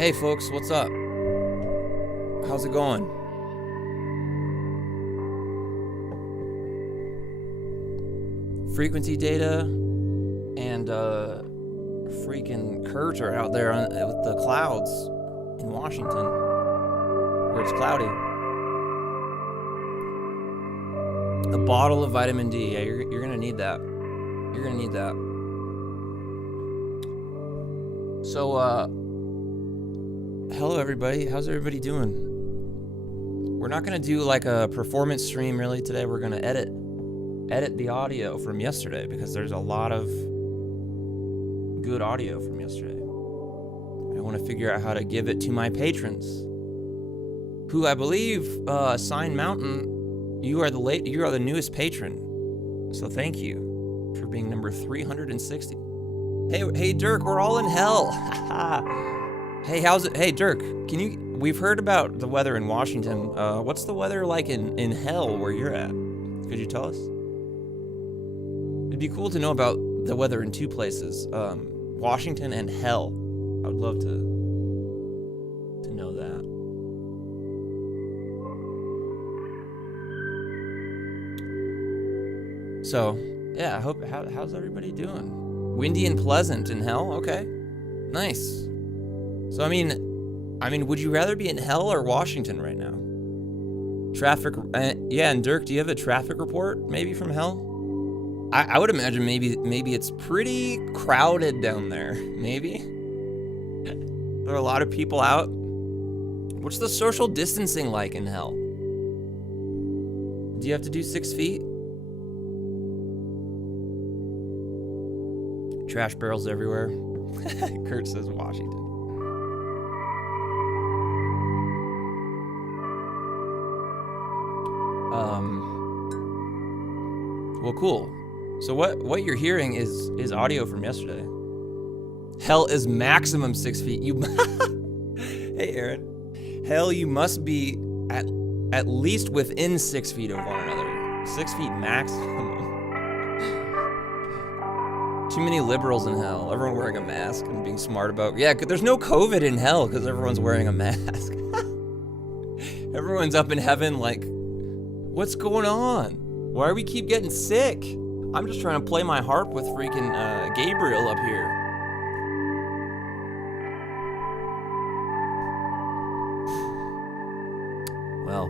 Hey folks, what's up? How's it going? Frequency data and freaking Kurt are out there with the clouds in Washington where it's cloudy. A bottle of vitamin D. Yeah, you're gonna need that. You're gonna need that. So, hello everybody. How's everybody doing? We're not gonna do like a performance stream really today. We're gonna edit the audio from yesterday because there's a lot of good audio from yesterday. I want to figure out how to give it to my patrons, who I believe, Sign Mountain. You are the newest patron, so thank you for being number 360. Hey, Dirk, we're all in hell. Hey, how's it? Hey, Dirk, we've heard about the weather in Washington. What's the weather like in hell where you're at? Could you tell us? It'd be cool to know about the weather in two places, Washington and hell. I would love to know that. So, yeah, I hope, how's everybody doing? Windy and pleasant in hell? Okay. Nice. So, I mean, would you rather be in hell or Washington right now? Traffic, yeah, and Dirk, do you have a traffic report maybe from hell? I would imagine maybe it's pretty crowded down there. Maybe? There are a lot of people out. What's the social distancing like in hell? Do you have to do 6 feet? Trash barrels everywhere. Kurt says Washington. Well, cool. So what you're hearing is audio from yesterday. Hell is maximum 6 feet. Hey, Aaron. Hell, you must be at least within 6 feet of one another. 6 feet maximum. Too many liberals in hell. Everyone wearing a mask and being smart about. Yeah, there's no COVID in hell because everyone's wearing a mask. Everyone's up in heaven like, what's going on? Why do we keep getting sick? I'm just trying to play my harp with freaking Gabriel up here. Well,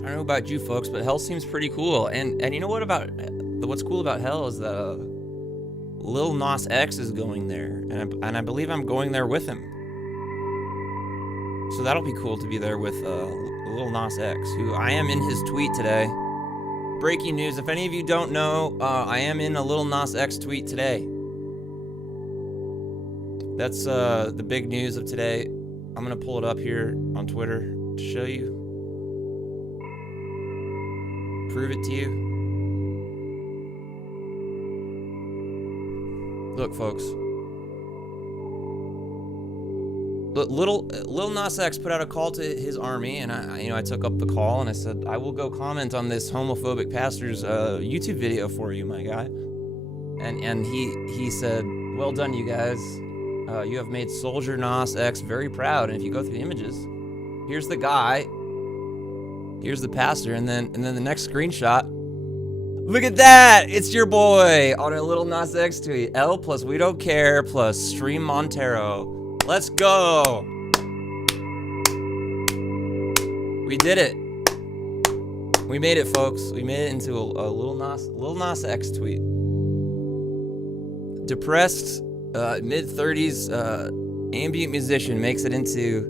I don't know about you folks, but hell seems pretty cool. And you know what's cool about hell is that Lil Nas X is going there, and I believe I'm going there with him. So that'll be cool to be there with Lil Nas X, who I am in his tweet today. Breaking news, if any of you don't know, I am in a Lil Nas X tweet today. That's the big news of today. I'm going to pull it up here on Twitter to show you. Prove it to you. Look, folks. Lil Nas X put out a call to his army, and I took up the call and I said, I will go comment on this homophobic pastor's YouTube video for you, my guy. And he said, well done, you guys. You have made Soldier Nas X very proud. And if you go through the images, here's the guy, here's the pastor, and then the next screenshot. Look at that! It's your boy on a Lil Nas X tweet. L plus we don't care plus stream Montero. Let's go! We did it. We made it, folks. We made it into a Lil Nas X tweet. Depressed, mid-30s ambient musician makes it into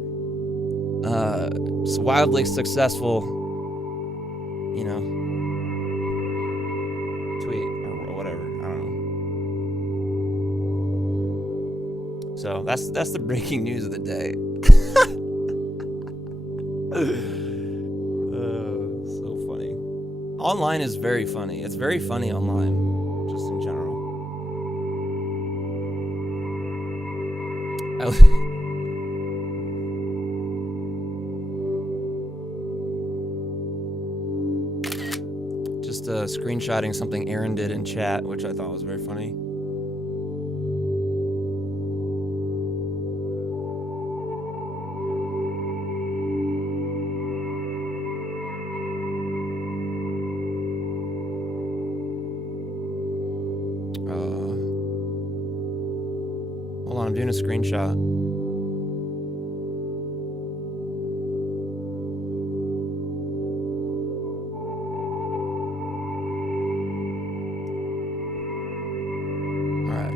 wildly successful, tweet or whatever. I don't know. So that's the breaking news of the day. So funny. Online is very funny. It's very funny online, just in general. Just screenshotting something Aaron did in chat, which I thought was very funny. doing a screenshot. All right.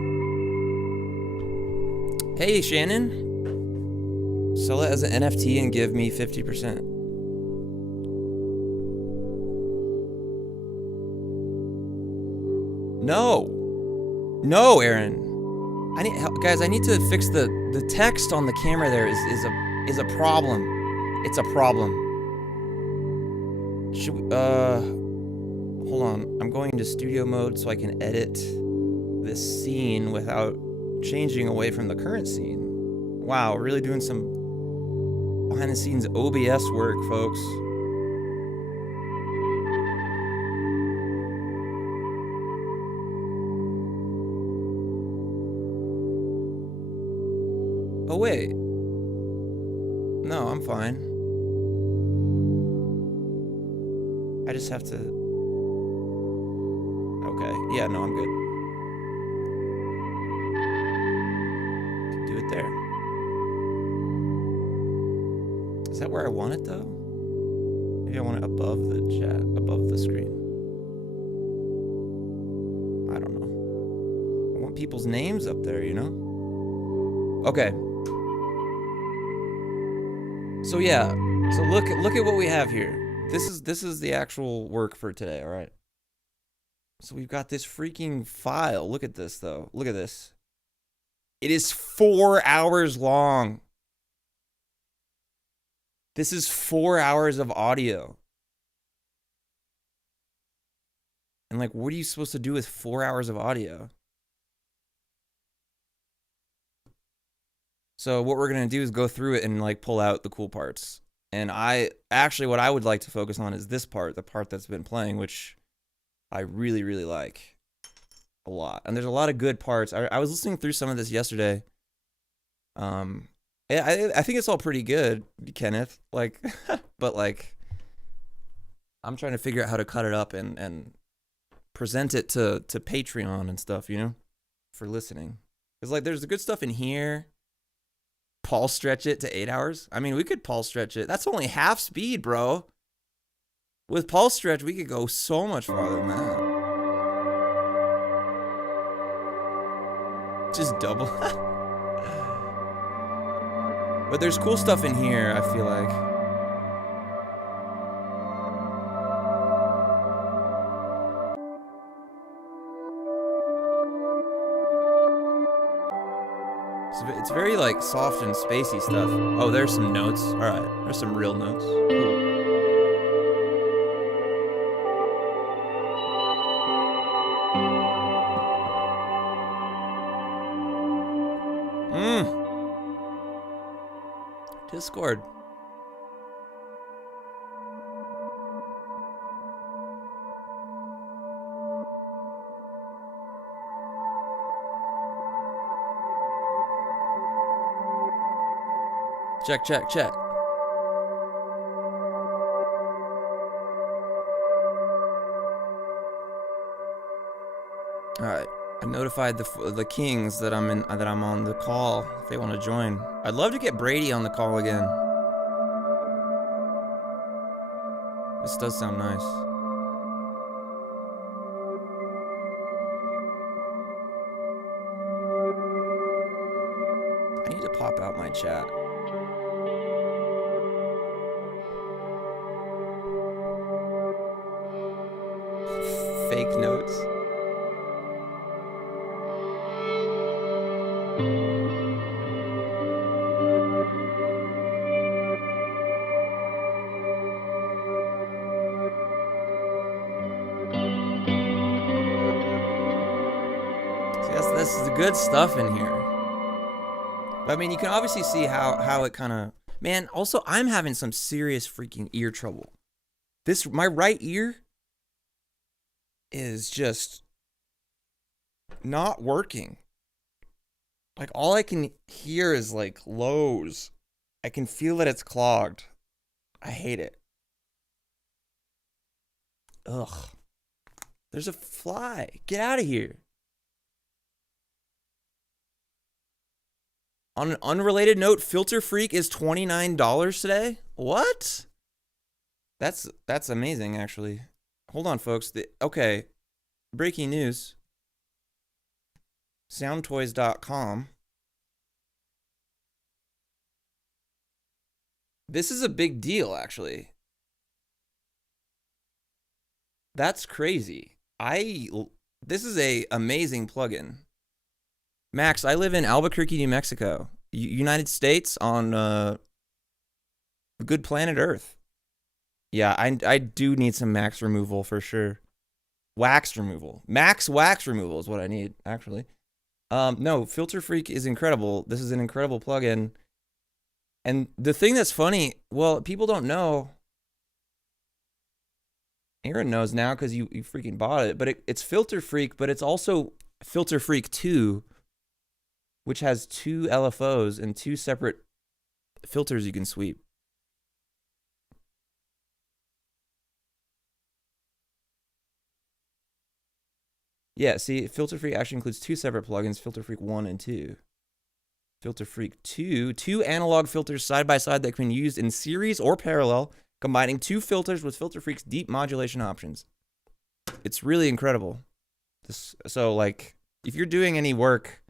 Hey, Shannon. Sell it as an NFT and give me 50%. No, Aaron. I need help, guys. I need to fix the text on the camera. There is a problem. It's a problem. Should we, hold on. I'm going into studio mode so I can edit this scene without changing away from the current scene. Wow, really doing some behind the scenes OBS work, folks. Oh, wait. No, I'm fine. I just have to... Okay. Yeah, no, I'm good. Can do it there. Is that where I want it, though? Maybe I want it above the chat, above the screen. I don't know. I want people's names up there, you know? Okay. So yeah, so look at what we have here. This is the actual work for today, all right? So we've got this freaking file. Look at this though. Look at this. It is 4 hours long. This is 4 hours of audio. And like, what are you supposed to do with 4 hours of audio? So what we're going to do is go through it and like pull out the cool parts. And what I would like to focus on is this part, the part that's been playing, which I really, really like a lot. And there's a lot of good parts. I was listening through some of this yesterday. I think it's all pretty good, Kenneth. Like, but like, I'm trying to figure out how to cut it up and present it to Patreon and stuff, you know, for listening. Because like, there's the good stuff in here. Pulse stretch it to 8 hours. I mean, we could pulse stretch it. That's only half speed, bro. With pulse stretch, we could go so much farther than that. Just double. But there's cool stuff in here, I feel like. It's very like soft and spacey stuff. Oh, there's some notes. All right, there's some real notes. Cool. Discord. Check, check, check. All right. I notified the kings that I'm on the call if they want to join. I'd love to get Brady on the call again. This does sound nice. I need to pop out my chat. Fake notes. This is the good stuff in here. But I mean, you can obviously see how it kind of... Man, also, I'm having some serious freaking ear trouble. My right ear is just not working. Like, all I can hear is, like, lows. I can feel that it's clogged. I hate it. Ugh. There's a fly. Get out of here. On an unrelated note, Filter Freak is $29 today. What? That's amazing, actually. Hold on, folks. Okay, breaking news. Soundtoys.com. This is a big deal, actually. That's crazy. This is a amazing plugin. Max, I live in Albuquerque, New Mexico, United States, on good planet Earth. Yeah, I do need some max removal for sure. Wax removal. Max wax removal is what I need, actually. No, Filter Freak is incredible. This is an incredible plugin. And the thing that's funny, well, people don't know. Aaron knows now because you freaking bought it. But it's Filter Freak, but it's also Filter Freak 2, which has 2 LFOs and 2 separate filters you can sweep. Yeah, see, Filter Freak actually includes 2 separate plugins, Filter Freak 1 and 2. Filter Freak 2, 2 analog filters side by side that can be used in series or parallel, combining 2 filters with Filter Freak's deep modulation options. It's really incredible. So, like, if you're doing any work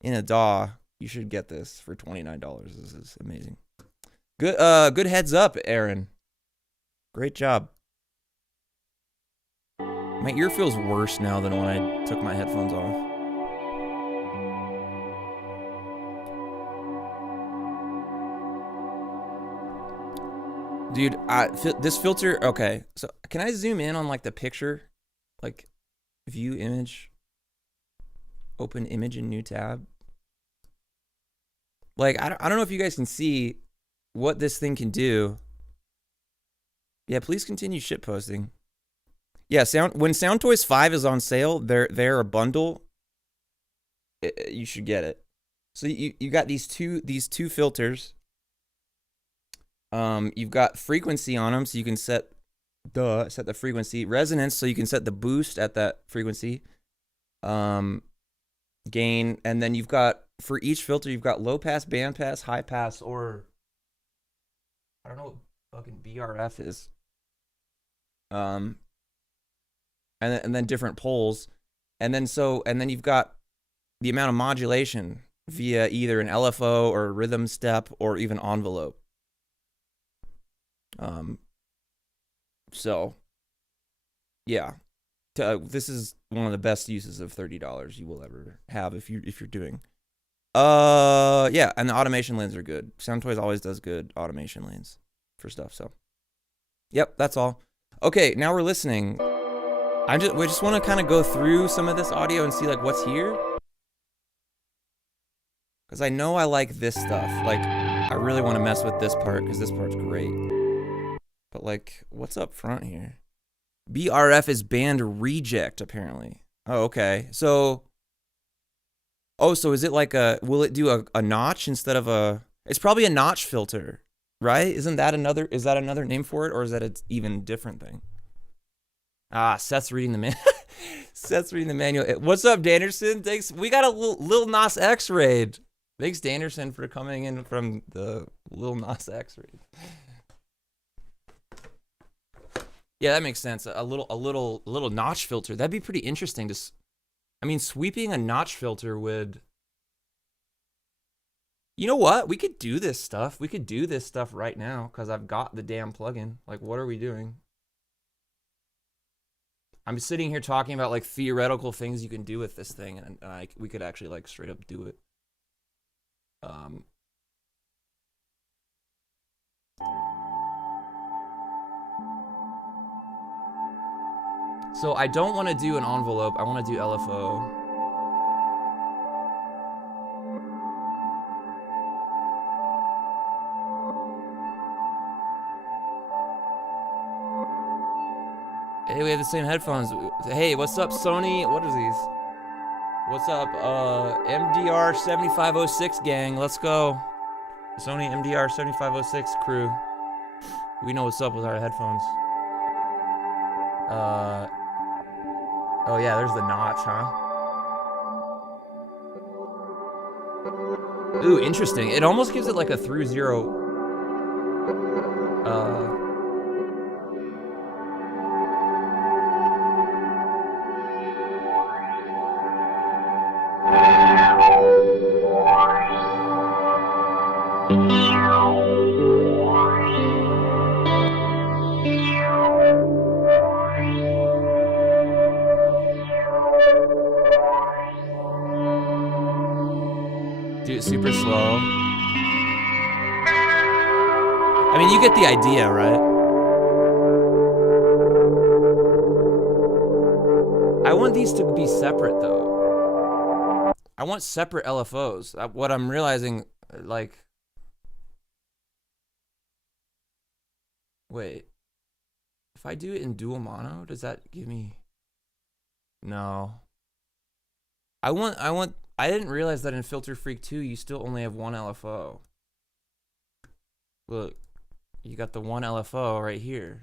in a DAW, you should get this for $29. This is amazing. Good heads up, Aaron. Great job. My ear feels worse now than when I took my headphones off. Dude, this filter, okay. So can I zoom in on like the picture? Like view image, open image in new tab. Like, I don't know if you guys can see what this thing can do. Yeah, please continue shit posting. Yeah, when Soundtoys 5 is on sale, they're a bundle. You should get it. So you got these two filters. You've got frequency on them, so you can set the frequency. Resonance, so you can set the boost at that frequency. Gain, and then you've got, for each filter, you've got low pass, band pass, high pass, or I don't know what fucking BRF is. And then different poles, and then you've got the amount of modulation via either an LFO or a rhythm step or even envelope. So yeah, this is one of the best uses of $30 you will ever have if you're doing. Yeah, and the automation lanes are good. Soundtoys always does good automation lanes for stuff. So, yep, that's all. Okay, now we're listening. We just want to kind of go through some of this audio and see like what's here, because I know I like this stuff. Like, I really want to mess with this part because this part's great. But like, what's up front here? BRF is band reject apparently. Oh, okay. So is it like will it do a notch instead of a? It's probably a notch filter, right? Is that another name for it, or is that an even different thing? Ah, Seth's reading the Seth's reading the manual. What's up, Danderson? Thanks. We got a Lil Nas X raid. Thanks, Danderson, for coming in from the Lil Nas X raid. Yeah, that makes sense. A little notch filter. That'd be pretty interesting. I mean, sweeping a notch filter would. You know what? We could do this stuff. We could do this stuff right now because I've got the damn plugin. Like, what are we doing? I'm sitting here talking about like theoretical things you can do with this thing, and we could actually like straight up do it. So I don't want to do an envelope. I want to do LFO. Hey, we have the same headphones. Hey, what's up, Sony? What are these? What's up, MDR 7506 gang? Let's go. Sony MDR 7506 crew. We know what's up with our headphones. Oh yeah, there's the notch, huh? Ooh, interesting. It almost gives it like a through zero. Do it super slow. I mean, you get the idea, right? I want these to be separate, though. I want separate LFOs. What I'm realizing, like... Wait. If I do it in dual mono, does that give me... No. I didn't realize that in Filter Freak 2, you still only have one LFO. Look. You got the one LFO right here.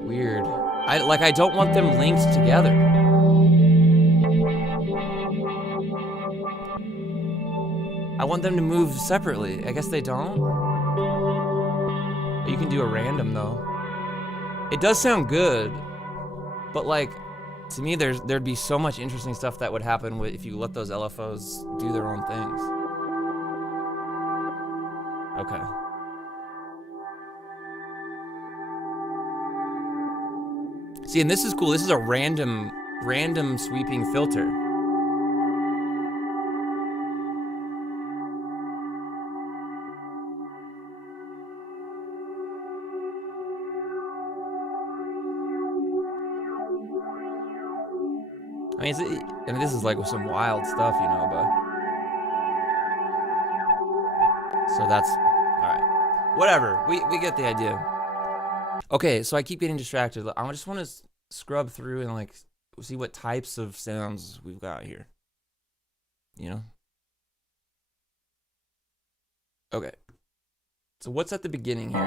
Weird. I don't want them linked together. I want them to move separately. I guess they don't. You can do a random though. It does sound good, but like, to me, there'd be so much interesting stuff that would happen if you let those LFOs do their own things. Okay. See, and this is cool. This is a random sweeping filter. I mean, this is like with some wild stuff, you know, but... So that's... Alright. Whatever. We get the idea. Okay, so I keep getting distracted. I just want to scrub through and, like, see what types of sounds we've got here. You know? Okay. So what's at the beginning here?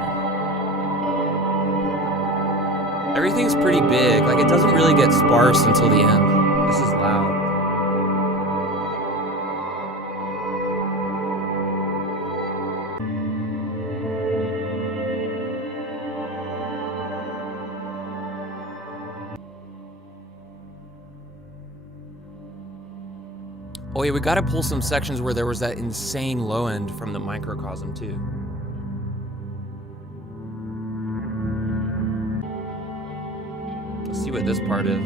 Everything's pretty big. Like, it doesn't really get sparse until the end. This is loud. Oh yeah, we gotta pull some sections where there was that insane low end from the microcosm too. Let's see what this part is.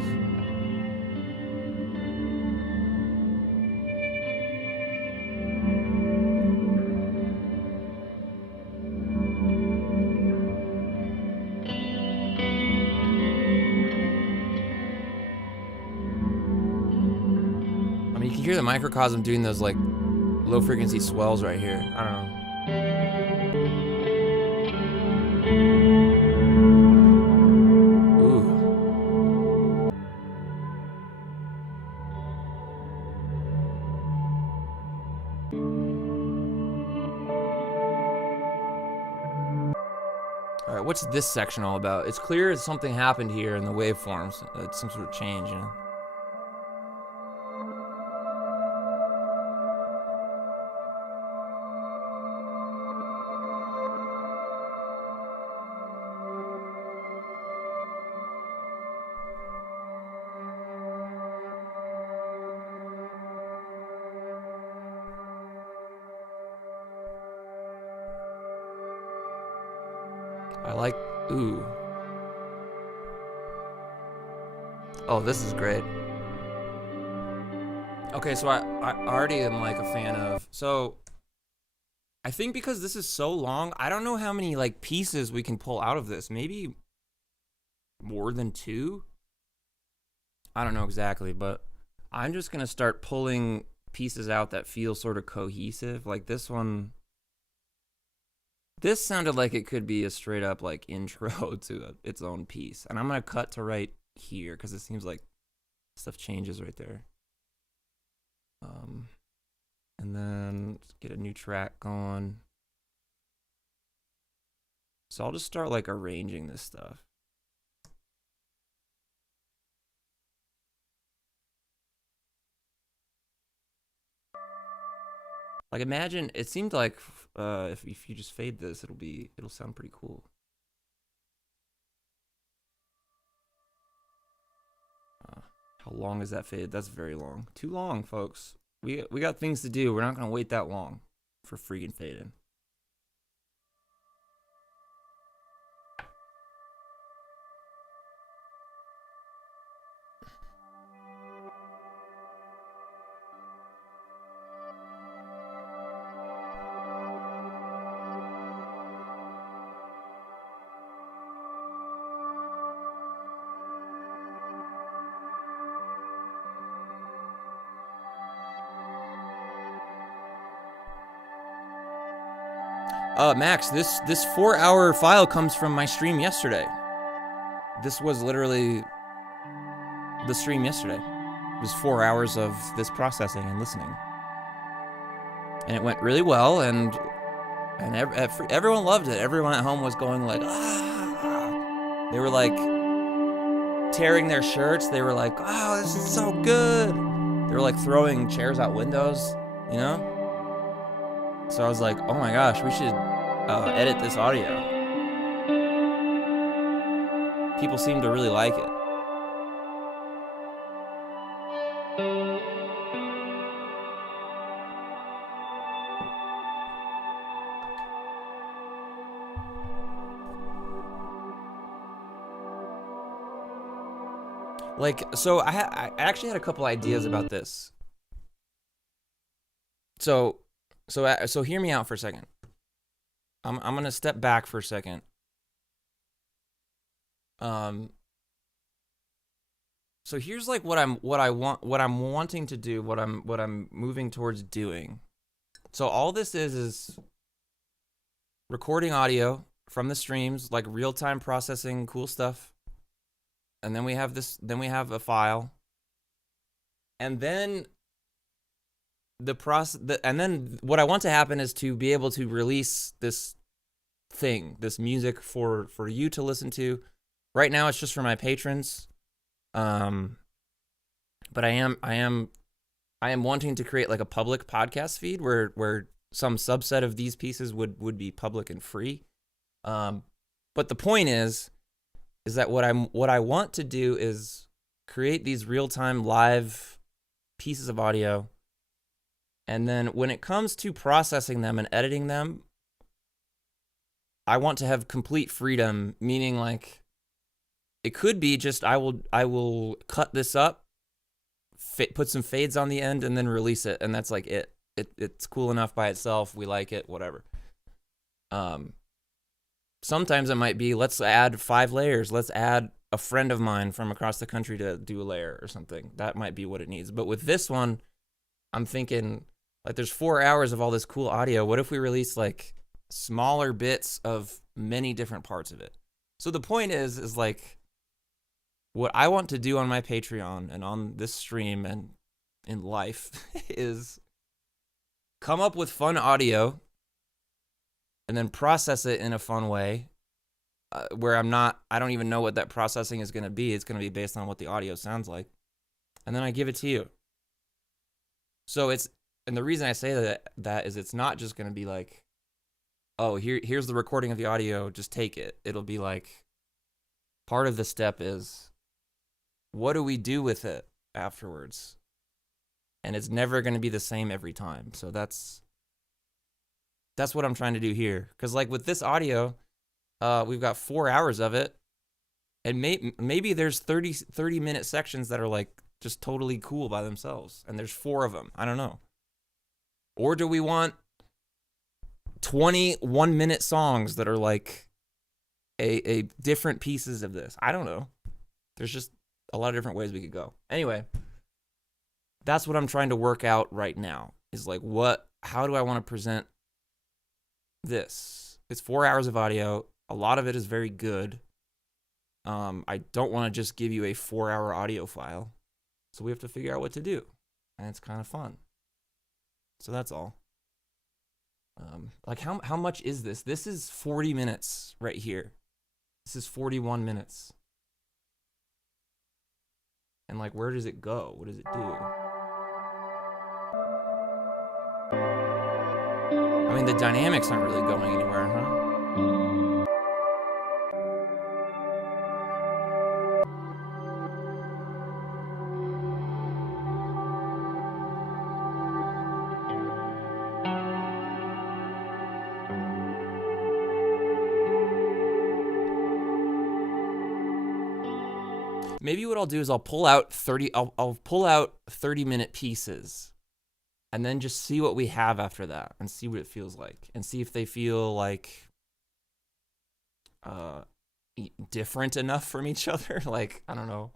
Hear the microcosm doing those like low frequency swells right here. I don't know. Ooh. All right, what's this section all about? It's clear something happened here in the waveforms. It's some sort of change, you know. I like, ooh. Oh, this is great. Okay, so I already am like a fan of, so I think because this is so long, I don't know how many like pieces we can pull out of this. Maybe more than 2? I don't know exactly, but I'm just gonna start pulling pieces out that feel sort of cohesive. Like this one. This sounded like it could be a straight up like intro to its own piece. And I'm going to cut to right here because it seems like Stuff changes right there. And then get a new track going. So I'll just start like arranging this stuff. Like imagine, it seemed like if you just fade this, it'll sound pretty cool. How long is that fade? That's very long. Too long, folks. We got things to do. We're not gonna wait that long for freaking fading. Max, this 4-hour file comes from my stream yesterday. This was literally the stream yesterday. It was 4 hours of this processing and listening. And it went really well, and everyone loved it. Everyone at home was going like, ah. They were like tearing their shirts. They were like, oh, this is so good. They were like throwing chairs out windows, you know? So I was like, oh my gosh, we should edit this audio. People seem to really like it. Like, so I actually had a couple ideas about this. So hear me out for a second. I'm gonna step back for a second. So here's like what I'm wanting to do, what I'm moving towards doing. So all this is recording audio from the streams, like real-time processing, cool stuff. And then we have a file. And then and then what I want to happen is to be able to release this music for you to listen to. Right now it's just for my patrons. But I am wanting to create like a public podcast feed where some subset of these pieces would be public and free. But the point is that what I want to do is create these real-time live pieces of audio. And then when it comes to processing them and editing them, I want to have complete freedom, meaning like it could be just I will cut this up, put some fades on the end, and then release it, and that's like it. It's cool enough by itself. We like it, whatever. Sometimes it might be, let's add 5 layers. Let's add a friend of mine from across the country to do a layer or something. That might be what it needs. But with this one, I'm thinking, like, there's 4 hours of all this cool audio. What if we release like smaller bits of many different parts of it? So the point is like, what I want to do on my Patreon and on this stream and in life is come up with fun audio and then process it in a fun way where I don't even know what that processing is going to be. It's going to be based on what the audio sounds like. And then I give it to you. So and the reason I say that is it's not just going to be like, oh, here's the recording of the audio, just take it. It'll be like, part of the step is, what do we do with it afterwards? And it's never going to be the same every time. So that's what I'm trying to do here. Because like with this audio, we've got 4 hours of it. And maybe there's 30-minute sections that are like just totally cool by themselves. And there's 4 of them. I don't know. Or do we want 20 1-minute songs that are like a different pieces of this? I don't know. There's just a lot of different ways we could go. Anyway, that's what I'm trying to work out right now. Is like, how do I want to present this? It's 4 hours of audio. A lot of it is very good. I don't want to just give you a 4-hour audio file. So we have to figure out what to do. And it's kind of fun. So that's all. Like how much is this? This is 40 minutes right here. This is 41 minutes. And like, where does it go? What does it do? I mean, the dynamics aren't really going anywhere, huh? Maybe what I'll do is I'll pull out 30-minute pieces and then just see what we have after that and see what it feels like and see if they feel like different enough from each other. Like, I don't know.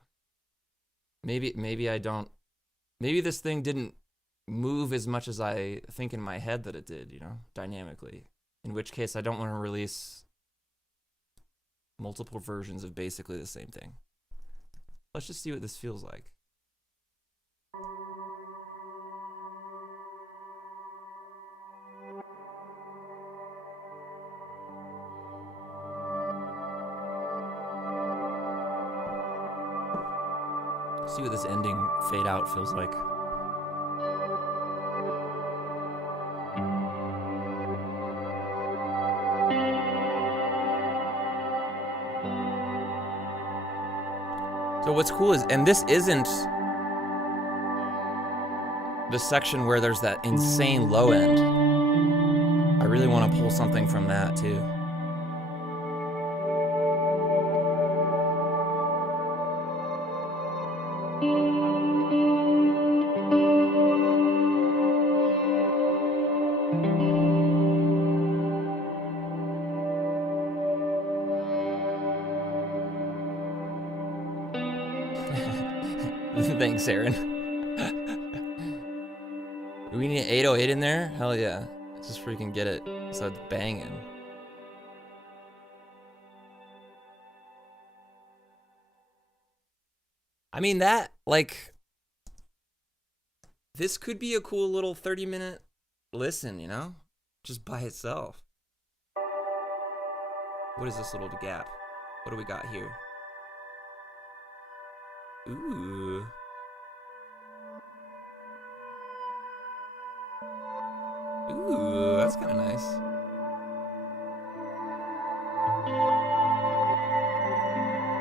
Maybe I don't. Maybe this thing didn't move as much as I think in my head that it did, you know, dynamically. In which case I don't want to release multiple versions of basically the same thing. Let's just see what this feels like. See what this ending fade out feels like. So what's cool is, and this isn't the section where there's that insane low end. I really want to pull something from that too. Thanks, Aaron. Do we need an 808 in there? Hell yeah. Let's just freaking get it. So it's banging. I mean, that, like, this could be a cool little 30-minute listen, you know? Just by itself. What is this little gap? What do we got here? Ooh. Ooh, that's kind of nice.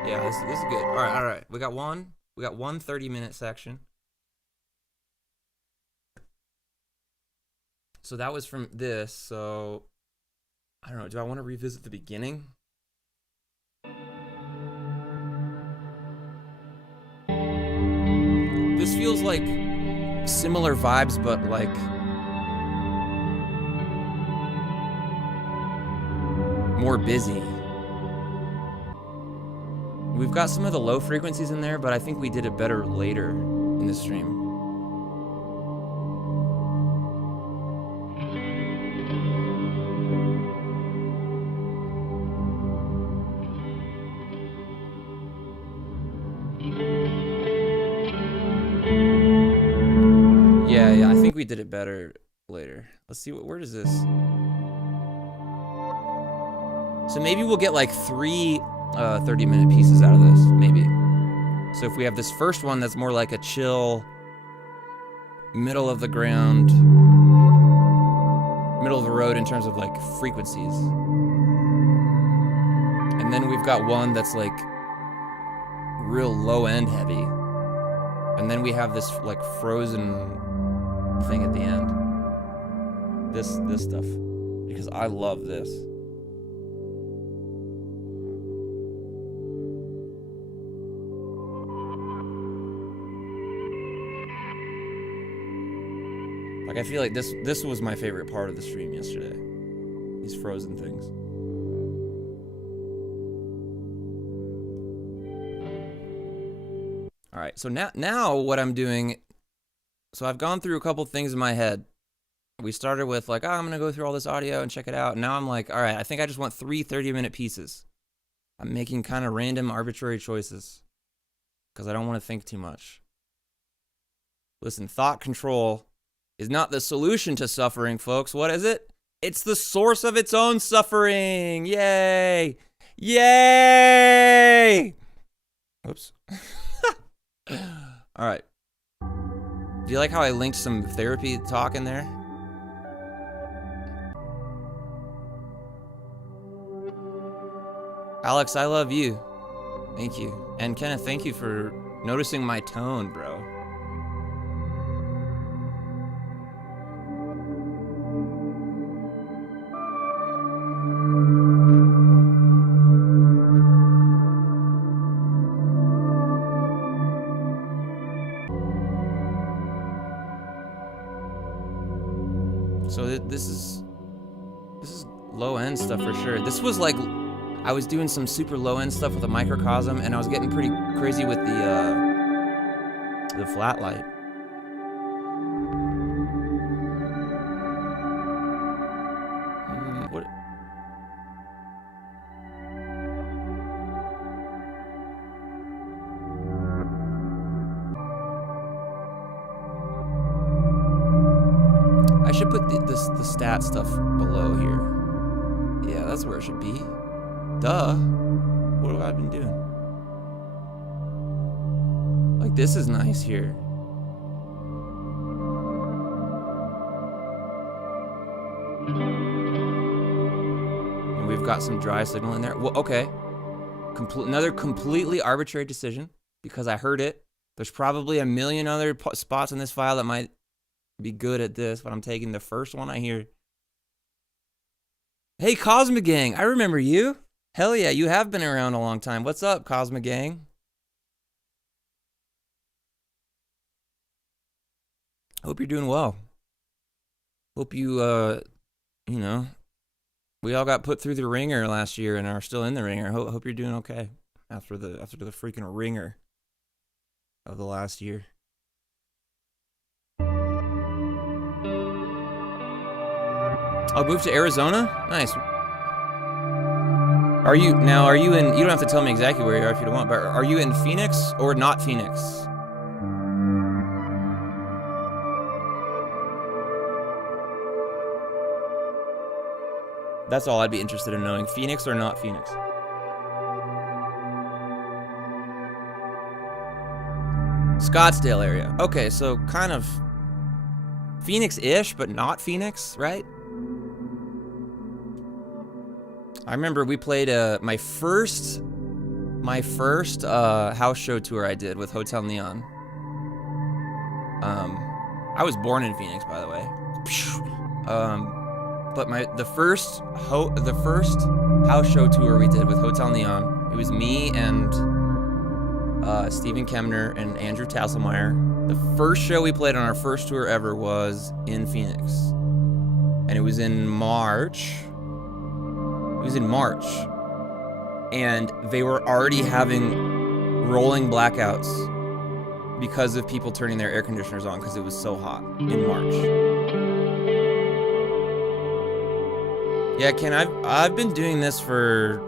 Yeah, this is good. All right. We got one 30-minute section. So that was from this. So I don't know. Do I want to revisit the beginning? This feels like similar vibes, but like more busy. We've got some of the low frequencies in there, but I think we did it better later in the stream. Yeah, I think we did it better later. Let's see, where does this? So maybe we'll get like 3 30-minute pieces out of this, maybe. So if we have this first one that's more like a chill, middle of the ground, middle of the road in terms of like frequencies. And then we've got one that's like real low end heavy. And then we have this like frozen thing at the end. This stuff. Because I love this. Like, I feel like this was my favorite part of the stream yesterday. These frozen things. All right, so now what I'm doing, so I've gone through a couple things in my head. We started with like, I'm gonna go through all this audio and check it out. And now I'm like, all right, I think I just want 3 30-minute pieces. I'm making kind of random, arbitrary choices because I don't want to think too much. Listen, thought control is not the solution to suffering, folks. What is it? It's the source of its own suffering. Yay! Yay! Oops. All right. Do you like how I linked some therapy talk in there? Alex, I love you. Thank you. And Kenneth, thank you for noticing my tone, bro. So this is low end stuff for sure. This was like, I was doing some super low end stuff with a microcosm, and I was getting pretty crazy with the flat light. What? I should put the stat stuff below here. Yeah, that's where it should be. Duh. What have I been doing? Like, this is nice here. And we've got some dry signal in there. Well, okay. Another completely arbitrary decision because I heard it. There's probably a million other spots in this file that might be good at this, but I'm taking the first one I hear. Hey, Cosmic Gang, I remember you. Hell yeah, you have been around a long time. What's up, Cosmic Gang? Hope you're doing well. Hope you, you know, we all got put through the ringer last year and are still in the ringer. Hope you're doing okay after the freaking ringer of the last year. I'll move to Arizona? Nice. Are you in, you don't have to tell me exactly where you are if you don't want, but are you in Phoenix or not Phoenix? That's all I'd be interested in knowing. Phoenix or not Phoenix? Scottsdale area. Okay, so kind of Phoenix-ish, but not Phoenix, right? I remember we played my first house show tour I did with Hotel Neon. I was born in Phoenix, by the way. But the first house show tour we did with Hotel Neon, it was me and Stephen Kemner and Andrew Tasselmeyer. The first show we played on our first tour ever was in Phoenix, and it was in March. And they were already having rolling blackouts because of people turning their air conditioners on because it was so hot in March. Yeah, Ken, I've been doing this for,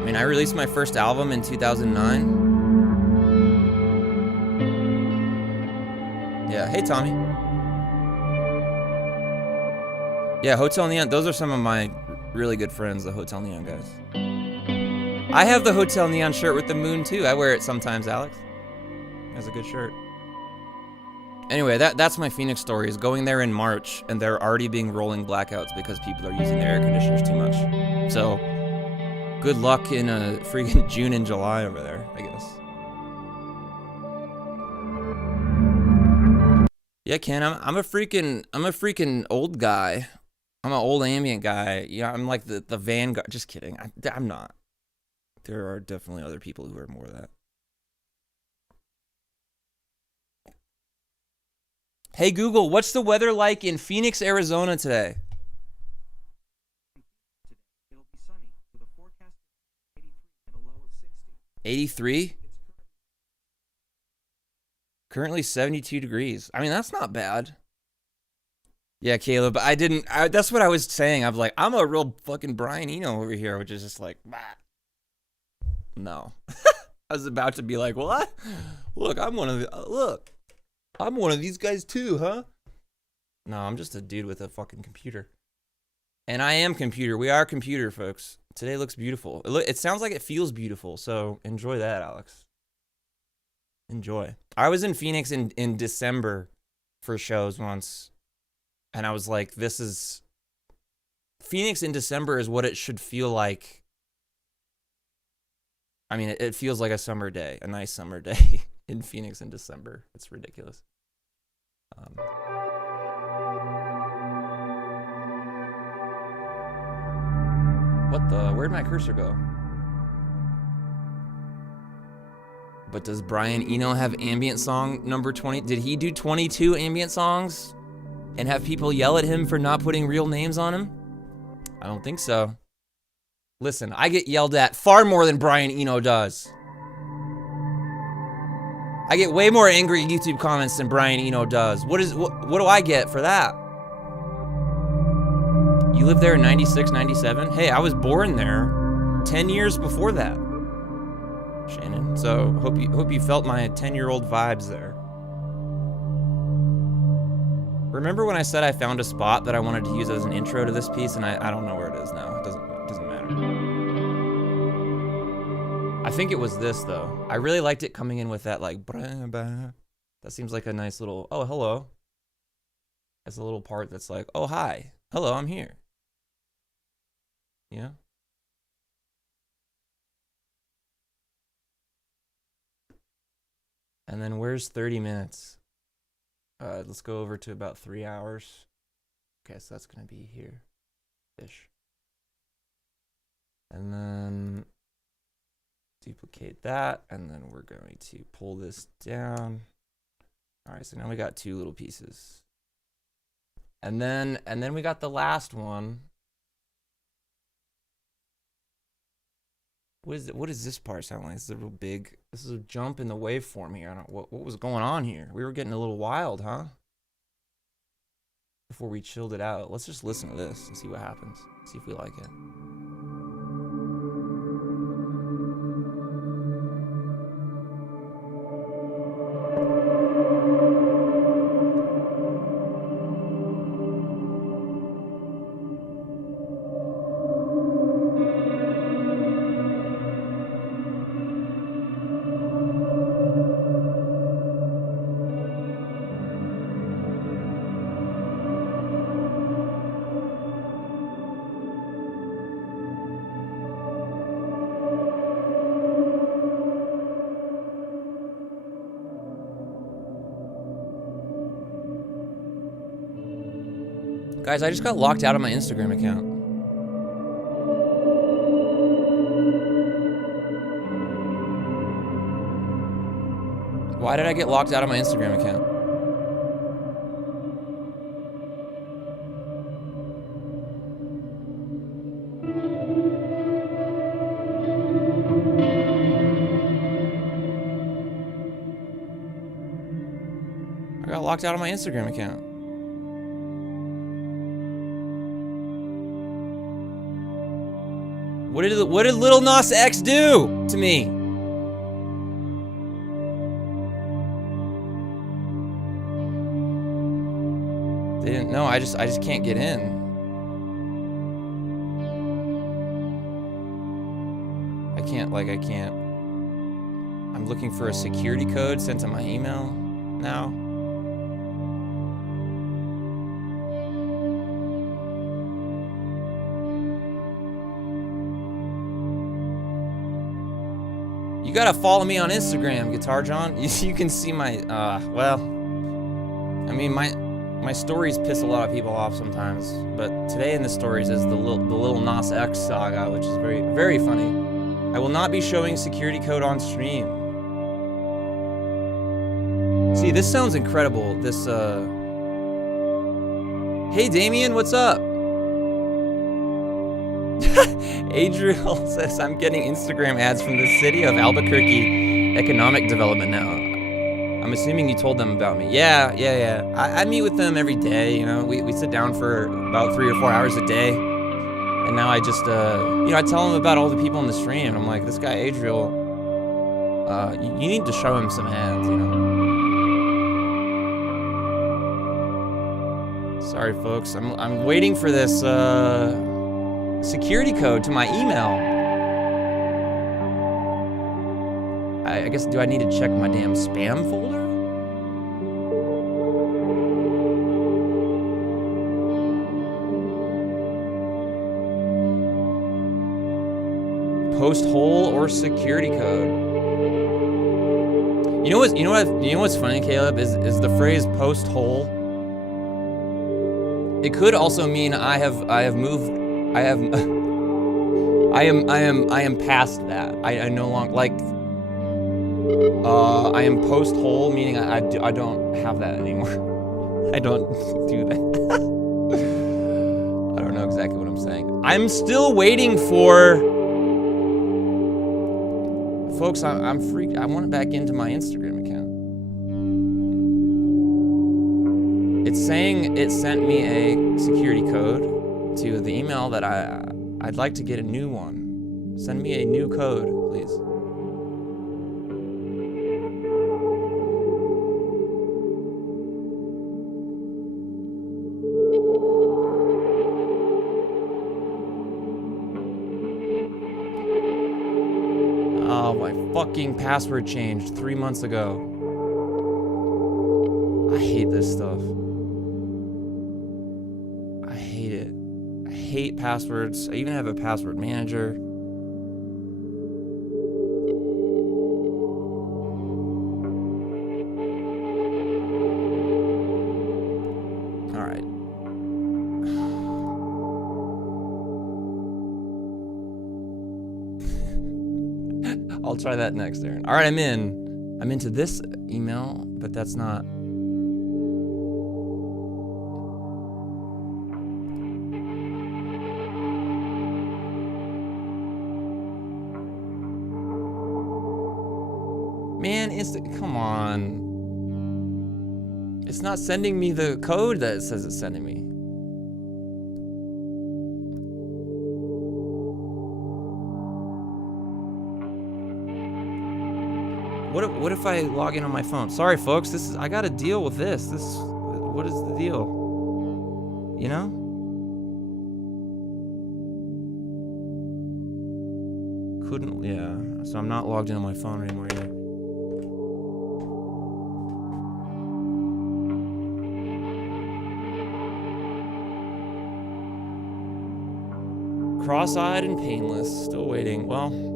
I mean, I released my first album in 2009. Yeah, hey Tommy. Yeah, Hotel Neon, those are some of my really good friends, the Hotel Neon guys. I have the Hotel Neon shirt with the moon too. I wear it sometimes, Alex. That's a good shirt. Anyway, that's my Phoenix story, is going there in March and there are already being rolling blackouts because people are using their air conditioners too much. So, good luck in freaking June and July over there, I guess. Yeah, Ken, I'm a freaking old guy. I'm an old ambient guy. Yeah, I'm like the vanguard. Just kidding. I'm not. There are definitely other people who are more of that. Hey Google, what's the weather like in Phoenix, Arizona today? It'll be sunny with a forecast of 83 and a low of 60. 83? Currently 72 degrees. I mean, that's not bad. Yeah, Caleb, that's what I was saying. I'm like, I'm a real fucking Brian Eno over here, which is just like, bah. No. I was about to be like, what? Look, I'm one of these guys too, huh? No, I'm just a dude with a fucking computer. And I am computer. We are computer, folks. Today looks beautiful. It sounds like it feels beautiful, so enjoy that, Alex. Enjoy. I was in Phoenix in December for shows once, and I was like, Phoenix in December is what it should feel like. I mean, it feels like a summer day, a nice summer day in Phoenix in December. It's ridiculous. Where'd my cursor go? But does Brian Eno have ambient song number 20? Did he do 22 ambient songs and have people yell at him for not putting real names on him? I don't think so. Listen, I get yelled at far more than Brian Eno does. I get way more angry YouTube comments than Brian Eno does. What do I get for that? You lived there in 96, 97? Hey, I was born there 10 years before that, Shannon. So hope you felt my 10-year-old vibes there. Remember when I said I found a spot that I wanted to use as an intro to this piece, and I don't know where it is now. It doesn't matter. I think it was this though. I really liked it coming in with that like that seems like a nice little oh hello. That's a little part that's like, oh hi. Hello, I'm here. Yeah. And then where's 30 minutes? Let's go over to about 3 hours. Okay, so that's gonna be here. Ish. And then duplicate that, and then we're going to pull this down. All right, so now we got two little pieces. And then we got the last one. What does this part sound like? This is a real big, this is a jump in the waveform here. I don't what was going on here? We were getting a little wild, huh? Before we chilled it out. Let's just listen to this and see what happens. See if we like it. Guys, I just got locked out of my Instagram account. Why did I get locked out of my Instagram account? I got locked out of my Instagram account. What did Lil Nas X do to me? They didn't know. I just can't get in. I can't. I'm looking for a security code sent to my email now. You gotta follow me on Instagram, Guitar John. You can see my, well, I mean, my stories piss a lot of people off sometimes, but today in the stories is the little Nas X saga, which is very, very funny. I will not be showing security code on stream. See, this sounds incredible. This, hey Damien, what's up? Adriel says, I'm getting Instagram ads from the city of Albuquerque economic development now. I'm assuming you told them about me. Yeah. I meet with them every day, you know. We sit down for about 3 or 4 hours a day. And now I just, I tell them about all the people on the stream. I'm like, this guy Adriel, You need to show him some hands, you know. Sorry, folks. I'm waiting for this security code to my email. I guess, do I need to check my damn spam folder? Post hole or security code. You know what's funny, Caleb, is the phrase post hole. It could also mean I am past that. I no longer, like, I am post hole, meaning I don't have that anymore. I don't do that. I don't know exactly what I'm saying. I'm still waiting for, folks, I'm freaked. I want it back into my Instagram account. It's saying it sent me a security code to the email that I'd like to get a new one. Send me a new code, please. Oh, my fucking password changed 3 months ago. I hate this stuff. I hate it. I hate passwords. I even have a password manager. All right. I'll try that next, Aaron. All right, I'm into this email, but that's not. Man, come on. It's not sending me the code that it says it's sending me. What if I log in on my phone? Sorry, folks. I got to deal with this. What is the deal? You know? Couldn't, yeah. So I'm not logged in on my phone anymore either. Cross-eyed and painless. Still waiting. Well.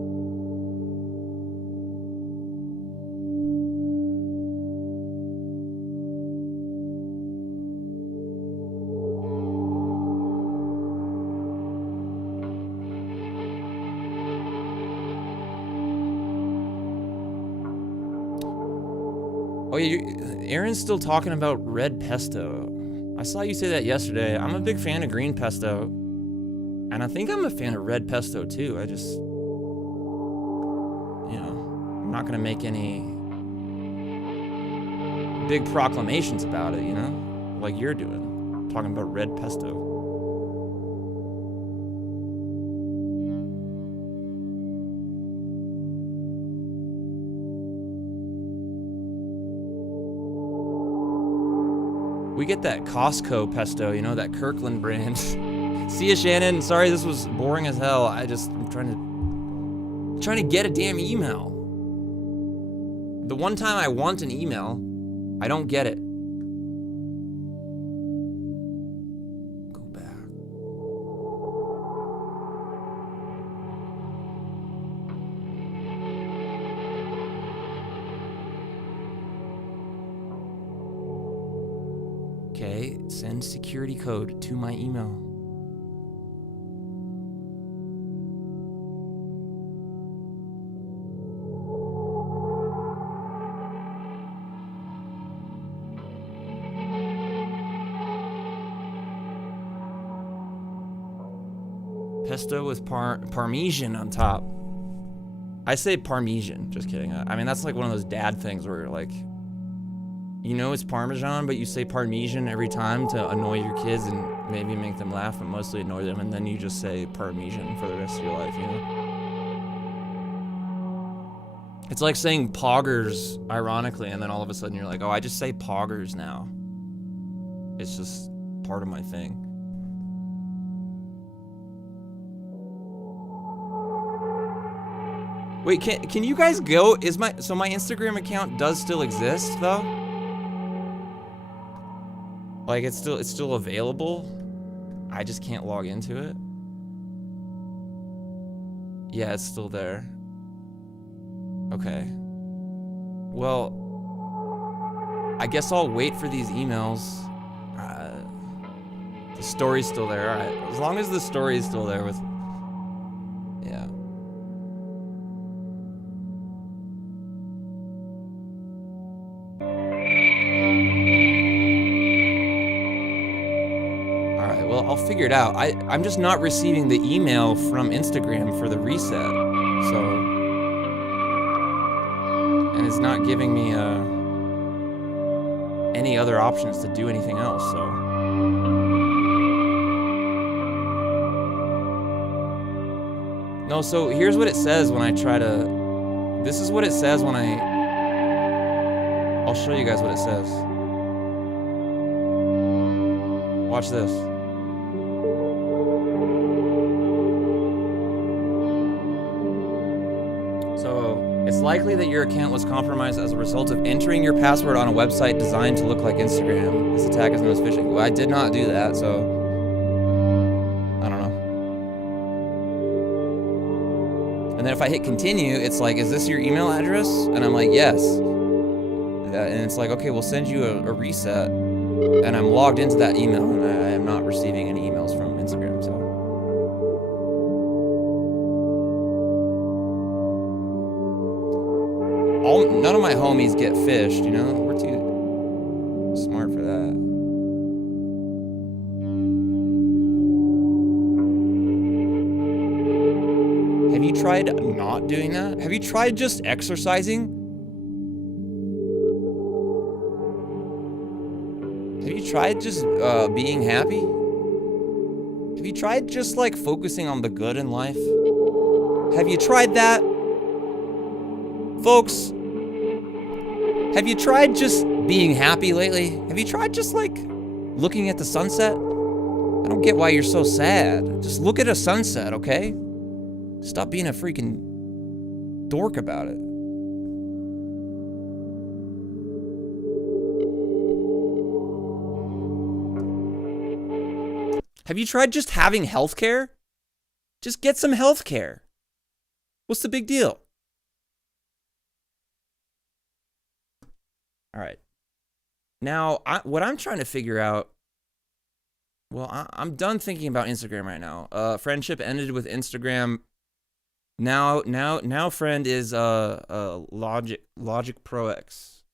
Oh, yeah, Aaron's still talking about red pesto. I saw you say that yesterday. I'm a big fan of green pesto. And I think I'm a fan of red pesto too. I just, you know, I'm not going to make any big proclamations about it, you know, like you're doing, talking about red pesto. We get that Costco pesto, you know, that Kirkland brand. See ya, Shannon. Sorry this was boring as hell. I'm trying to get a damn email. The one time I want an email, I don't get it. Go back. Okay, send security code to my email. Pesto with parmesan on top. I say parmesan, just kidding. I mean, that's like one of those dad things where you're like, you know it's Parmesan, but you say parmesan every time to annoy your kids and maybe make them laugh, but mostly annoy them, and then you just say parmesan for the rest of your life, you know? It's like saying poggers, ironically, and then all of a sudden you're like, oh, I just say poggers now. It's just part of my thing. Wait, can you guys go? So my Instagram account does still exist though? Like it's still available? I just can't log into it. Yeah, it's still there. Okay. Well, I guess I'll wait for these emails. The story's still there. All right. As long as the story is still there with... Yeah. All right. Well, I'll figure it out. I'm just not receiving the email from Instagram for the reset. So... And it's not giving me any other options to do anything else, so... No, so here's what it says when I try to... This is what it says when I... I'll show you guys what it says. Watch this. So, it's likely that your account was compromised as a result of entering your password on a website designed to look like Instagram. This attack is known as phishing. Well, I did not do that, so... I don't know. And then if I hit continue, it's like, is this your email address? And I'm like, yes. And it's like, okay, we'll send you a reset. And I'm logged into that email, and I am not receiving any emails from Instagram, so. None of my homies get phished, you know? We're too smart for that. Have you tried not doing that? Have you tried just exercising? Have you tried just being happy? Have you tried just like focusing on the good in life? Have you tried that? Folks, have you tried just being happy lately? Have you tried just like looking at the sunset? I don't get why you're so sad. Just look at a sunset, okay? Stop being a freaking dork about it. Have you tried just having healthcare? Just get some healthcare. What's the big deal? All right. Now, what I'm trying to figure out... Well, I'm done thinking about Instagram right now. Friendship ended with Instagram. Now, friend is Logic Pro X.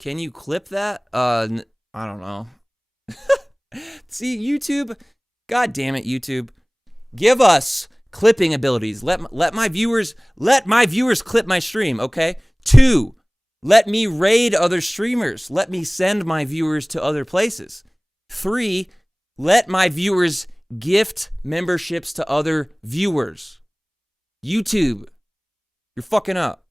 Can you clip that? I don't know. See, YouTube. God damn it, YouTube. Give us clipping abilities. Let my viewers clip my stream, okay? 2, let me raid other streamers. Let me send my viewers to other places. 3, let my viewers gift memberships to other viewers. YouTube, you're fucking up.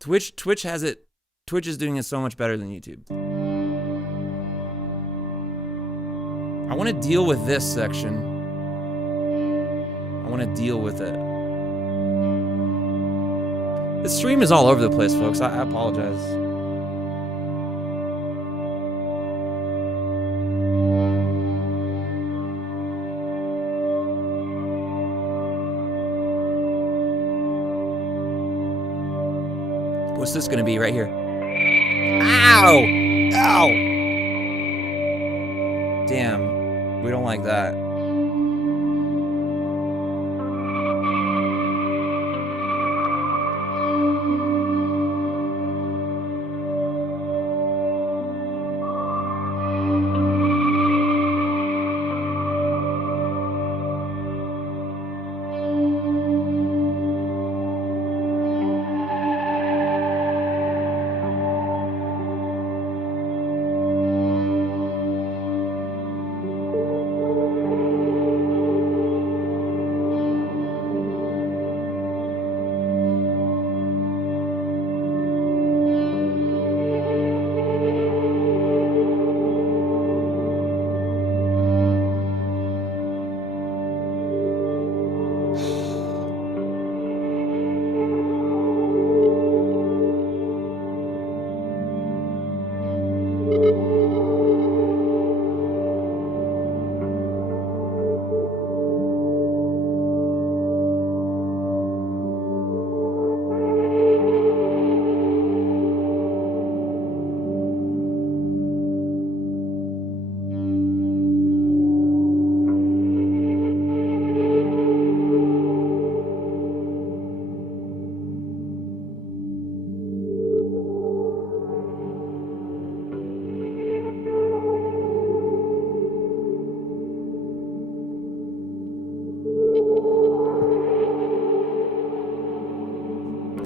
Twitch has it. Twitch is doing it so much better than YouTube. I want to deal with this section. I want to deal with it. The stream is all over the place, folks. I apologize. What's this gonna be right here? Ow! Ow! Damn, we don't like that.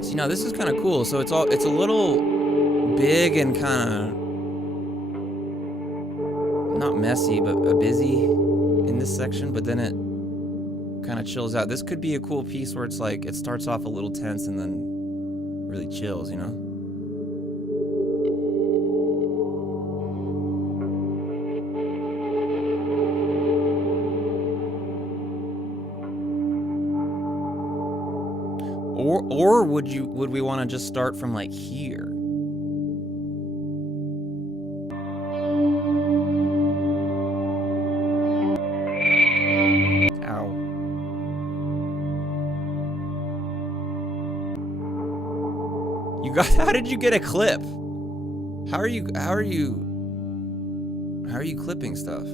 See, now this is kind of cool. So it's a little big and kind of not messy, but busy in this section, but then it kind of chills out. This could be a cool piece where it's like it starts off a little tense and then really chills, you know? Or would we want to just start from like here? Ow. You got, how did you get a clip? How are you clipping stuff?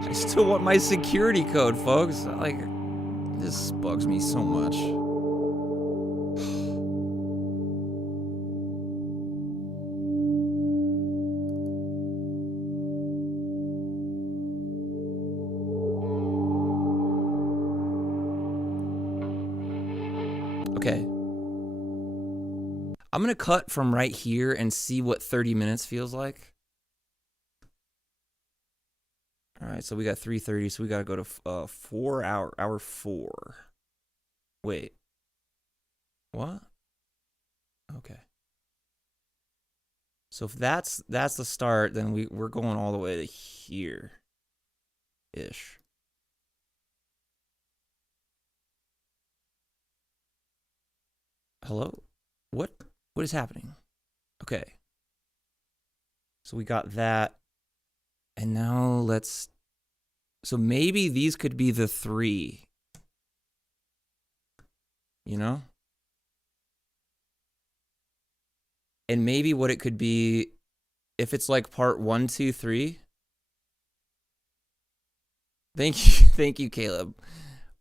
I still want my security code, folks. Like, this bugs me so much. Okay. I'm gonna cut from right here and see what 30 minutes feels like. All right, so we got 3:30, so we gotta go to hour 4. Wait, what? Okay. So if that's the start, then we're going all the way to here, ish. Hello? What is happening? Okay. So we got that. And now let's, so maybe these could be the 3, you know? And maybe what it could be, if it's like part 1, 2, 3. Thank you, Caleb.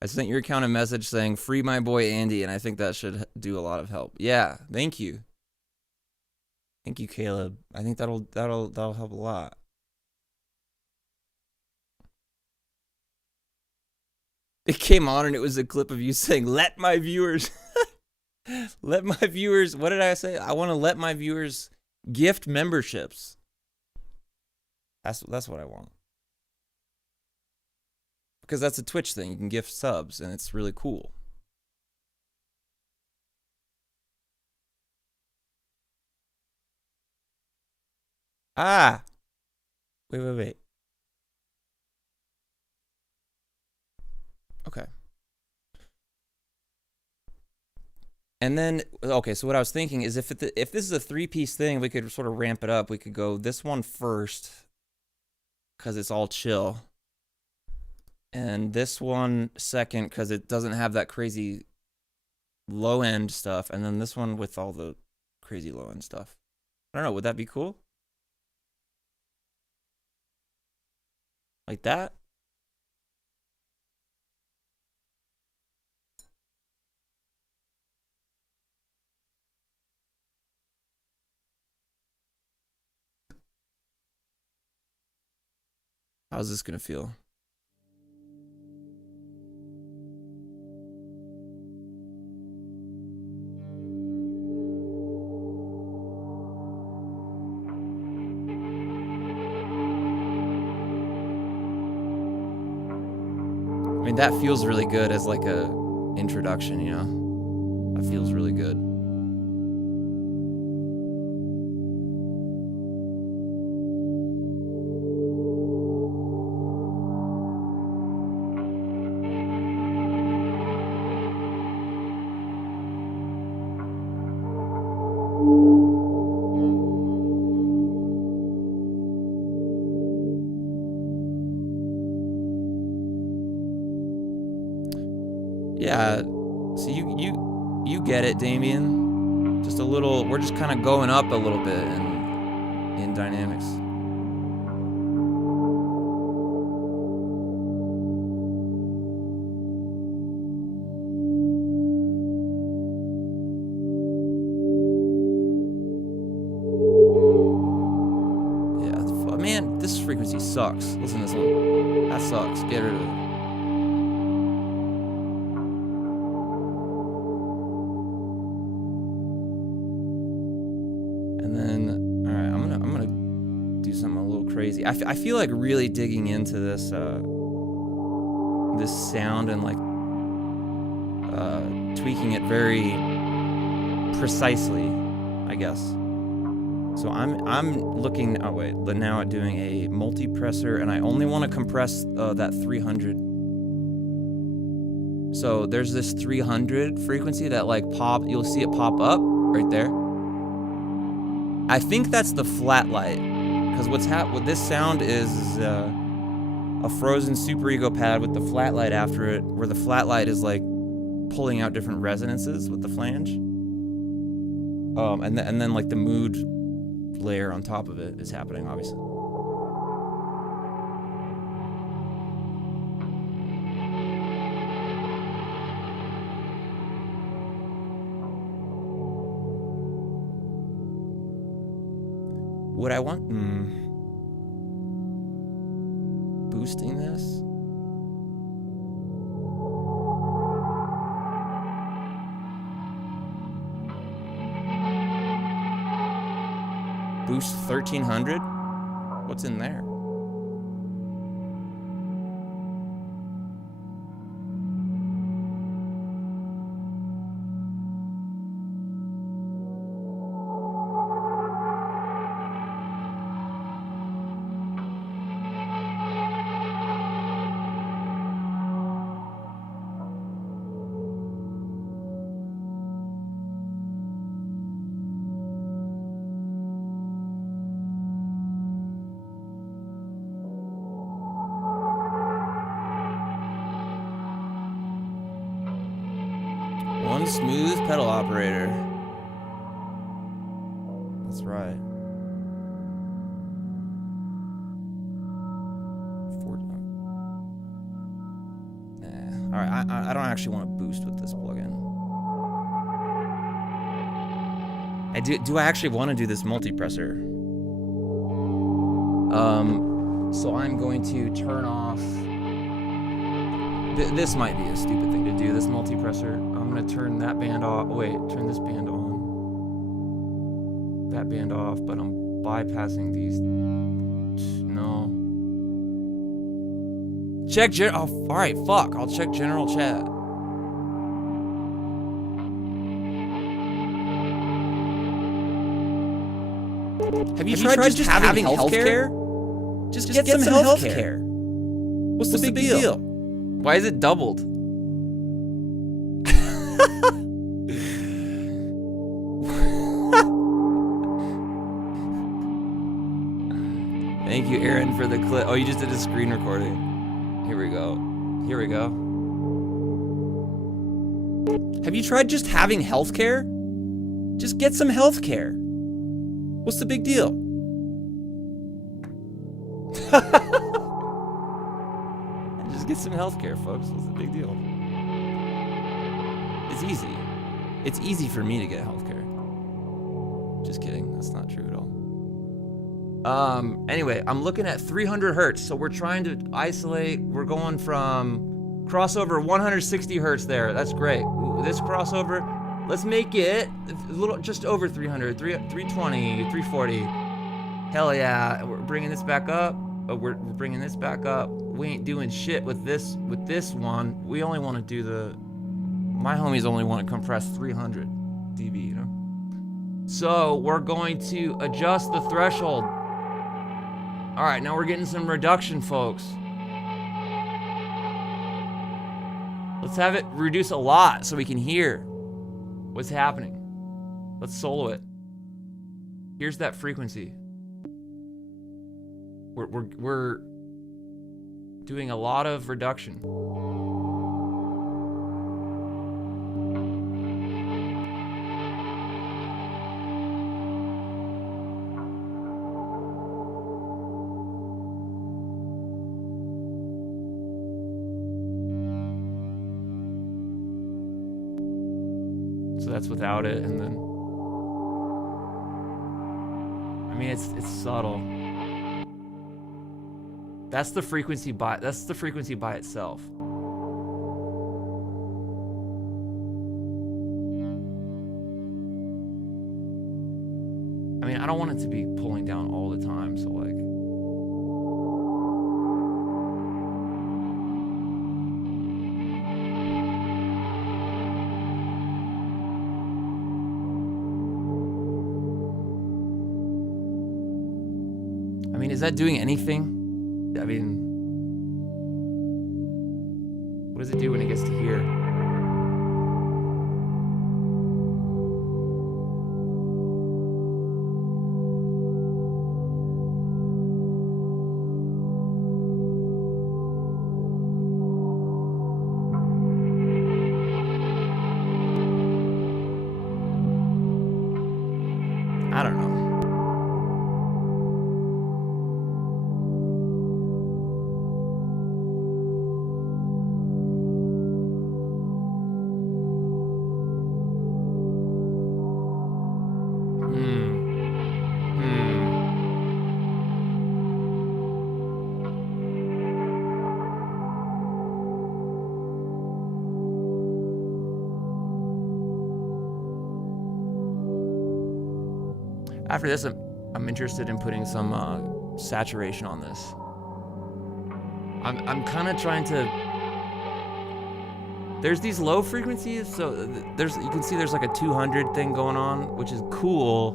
I sent your account a message saying, free my boy Andy, and I think that should do a lot of help. Yeah, thank you. Thank you, Caleb. I think that'll help a lot. It came on and it was a clip of you saying, let my viewers, let my viewers, what did I say? I want to let my viewers gift memberships. That's what I want. Because that's a Twitch thing. You can gift subs and it's really cool. Ah! Wait. Okay. And then, okay, so what I was thinking is if this is a 3-piece thing, we could sort of ramp it up. We could go this one first, because it's all chill. And this one second, because it doesn't have that crazy low-end stuff. And then this one with all the crazy low-end stuff. I don't know, would that be cool? Like that? How's this gonna feel? I mean, that feels really good as like a introduction, you know? That feels really good. Yeah, so you get it, Damien. Just a little, we're just kind of going up a little bit in dynamics. Man, this frequency sucks. Listen to this one. That sucks. Get rid of it. And then, all right, I'm gonna do something a little crazy. I feel like really digging into this this sound and like tweaking it very precisely, I guess. So I'm looking, oh wait, now at doing a multi-presser, and I only want to compress that 300. So there's this 300 frequency that like you'll see it pop up right there. I think that's the flat light, because what this sound is a frozen superego pad with the flat light after it, where the flat light is like pulling out different resonances with the flange. And then like the mood layer on top of it is happening, obviously. Would I want boosting this? Boost 1300? What's in there? One smooth pedal operator. That's right. Alright, I don't actually want to boost with this plugin. Do I actually want to do this multi-presser? So I'm going to turn off... This might be a stupid thing to do, this multi-presser. I'm gonna turn that band off. Wait, turn this band on. That band off, but I'm bypassing these. No. Check oh, alright, fuck. I'll check general chat. Have you tried just having healthcare? Just get some healthcare. What's the big deal? Why is it doubled? Thank you, Aaron, for the clip. Oh, you just did a screen recording. Here we go. Here we go. Have you tried just having healthcare? Just get some healthcare. What's the big deal? Just get some healthcare, folks. What's the big deal? It's easy. It's easy for me to get healthcare. Just kidding. That's not true at all. Anyway, I'm looking at 300 hertz. So we're trying to isolate. We're going from crossover 160 hertz there. That's great. Ooh, this crossover, let's make it a little, just over 300, 320, 340. Hell yeah. We're bringing this back up. We're bringing this back up. We ain't doing shit with this one. We only want to do my homies only want to compress 300 dB, you know? So we're going to adjust the threshold. All right, now we're getting some reduction, folks. Let's have it reduce a lot so we can hear what's happening. Let's solo it. Here's that frequency. We're doing a lot of reduction. So that's without it, and then I mean it's subtle. That's the frequency by itself. I mean, I don't want it to be pulling down all the time, so like I mean, is that doing anything? I mean, what does it do when it gets to here? I don't know. After this, I'm interested in putting some saturation on this. I'm kind of trying to. There's these low frequencies, so you can see there's like a 200 thing going on, which is cool.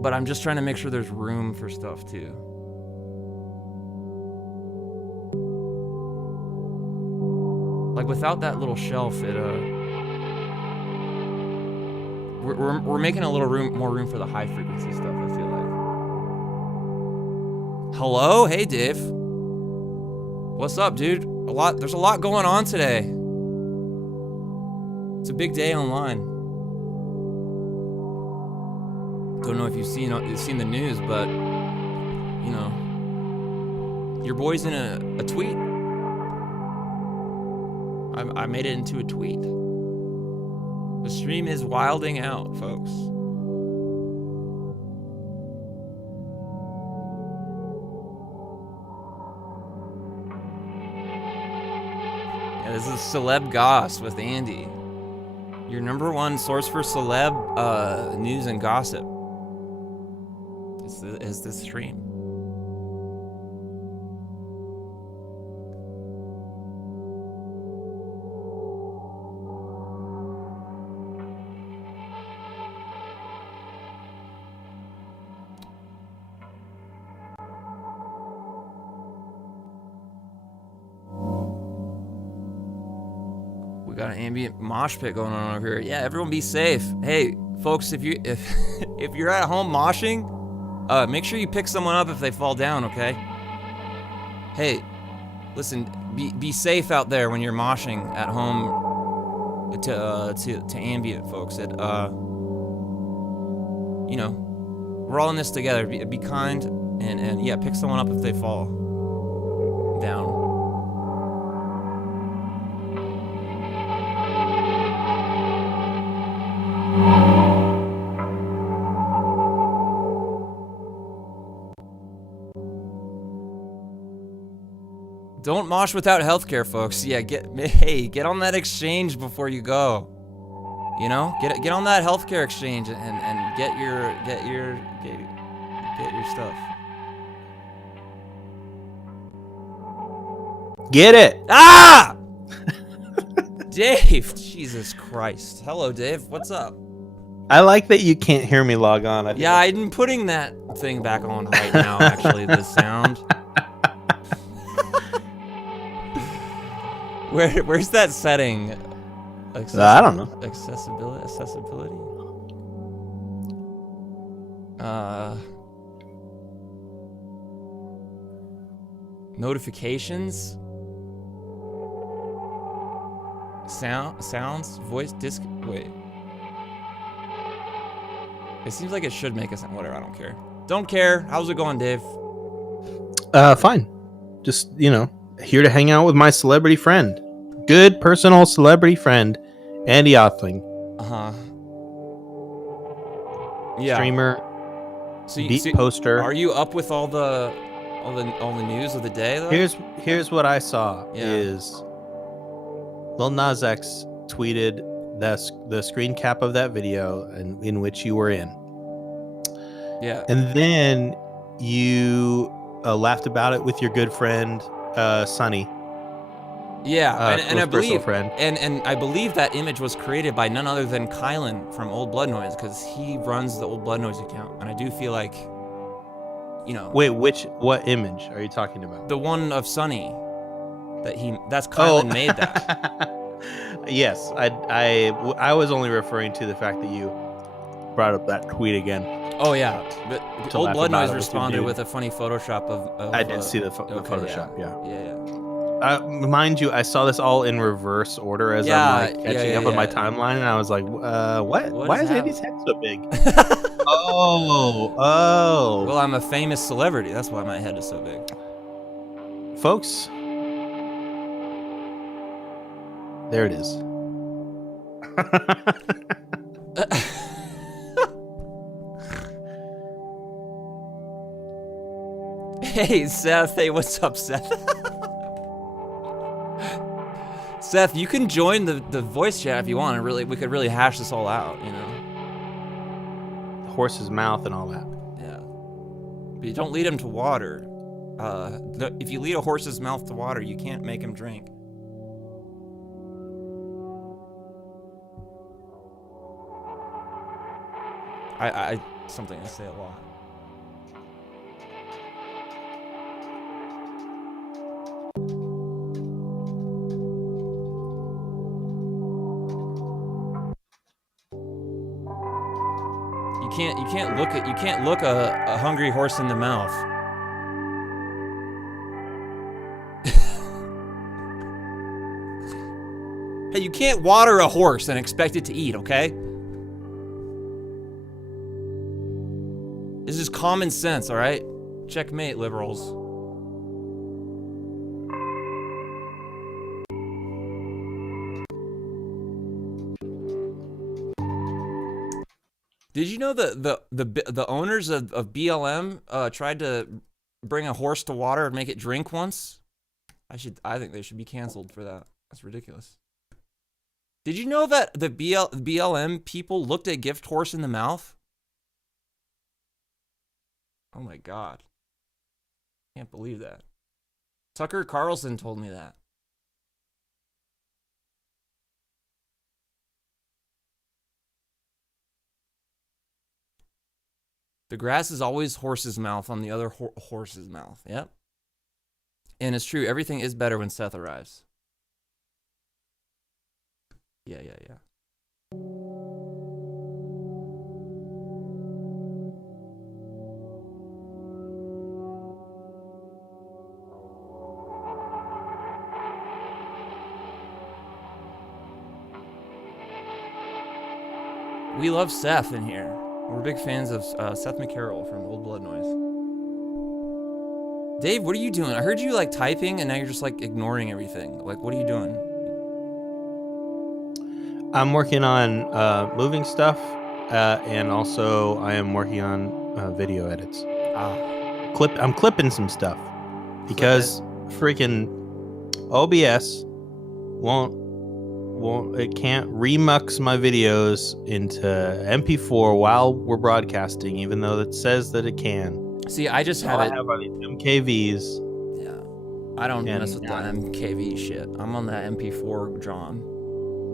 But I'm just trying to make sure there's room for stuff too. Like without that little shelf, we're making a little more room for the high frequency stuff, I feel like. Hello? Hey, Dave. What's up, dude? There's a lot going on today. It's a big day online. Don't know if you've seen the news, but you know, your boy's in a tweet. I made it into a tweet. The stream is wilding out, folks. Yeah, this is Celeb Goss with Andy. Your #1 source for celeb news and gossip. Is this stream. Got an ambient mosh pit going on over here. Yeah, everyone be safe. Hey, folks, if you're at home moshing, make sure you pick someone up if they fall down, okay? Hey, listen, be safe out there when you're moshing at home to ambient, folks. You know, we're all in this together. Be kind and yeah, pick someone up if they fall down. Don't mosh without healthcare, folks. Yeah, get on that exchange before you go. You know, get on that healthcare exchange and get your stuff. Get it. Ah! Dave, Jesus Christ. Hello, Dave. What's up? I like that you can't hear me log on. Yeah, I'm putting that thing back on right now, actually, the sound. Where's that setting? I don't know. Accessibility. Notifications. Sounds. Voice disc. Wait. It seems like it should make a sound. Whatever. I don't care. Don't care. How's it going, Dave? Fine. Just here to hang out with my celebrity friend. good personal celebrity friend, Andy Othling. Uh-huh. Yeah. Streamer, beat poster. Are you up with all the news of the day though? Here's what I saw Yeah. is Lil Nas X tweeted the screen cap of that video in which you were in. Yeah. And then you laughed about it with your good friend Sonny. Yeah, and I believe friend. and I believe that image was created by none other than Kylan from Old Blood Noise, because he runs the Old Blood Noise account, and I do feel like, you know. Wait, what image are you talking about? The one of Sonny. That's Kylan made that. Yes, I was only referring to the fact that you brought up that tweet again. Oh yeah, but Old Blood Noise with responded with a funny Photoshop of I did see the Photoshop. Yeah. Mind you, I saw this all in reverse order as I'm like catching up on my timeline, and I was like, what? Why is Andy's head so big? Oh. Well, I'm a famous celebrity. That's why my head is so big. Folks, there it is. Hey, Seth. Hey, what's up, Seth? Seth, you can join the voice chat if you want, and we could really hash this all out, you know? The horse's mouth and all that. Yeah. But you don't lead him to water. If you lead a horse's mouth to water, you can't make him drink. Something I say a lot. You can't look a hungry horse in the mouth. Hey, you can't water a horse and expect it to eat, okay? This is common sense, all right? Checkmate, liberals. Did you know the owners of BLM tried to bring a horse to water and make it drink once? I think they should be canceled for that. That's ridiculous. Did you know that the BLM people looked a gift horse in the mouth? Oh my god. Can't believe that. Tucker Carlson told me that. The grass is always horse's mouth on the other horse's mouth. Yep. And it's true. Everything is better when Seth arrives. Yeah. We love Seth in here. We're big fans of Seth McCarroll from Old Blood Noise. Dave, what are you doing? I heard you like typing and now you're just like ignoring everything. Like, what are you doing? I'm working on moving stuff, and also I am working on video edits. I'm clipping some stuff because freaking OBS it can't remux my videos into MP4 while we're broadcasting, even though it says that it can. See, I just have it. I have all these MKVs. Yeah, I don't mess with the MKV shit. I'm on that MP4 John.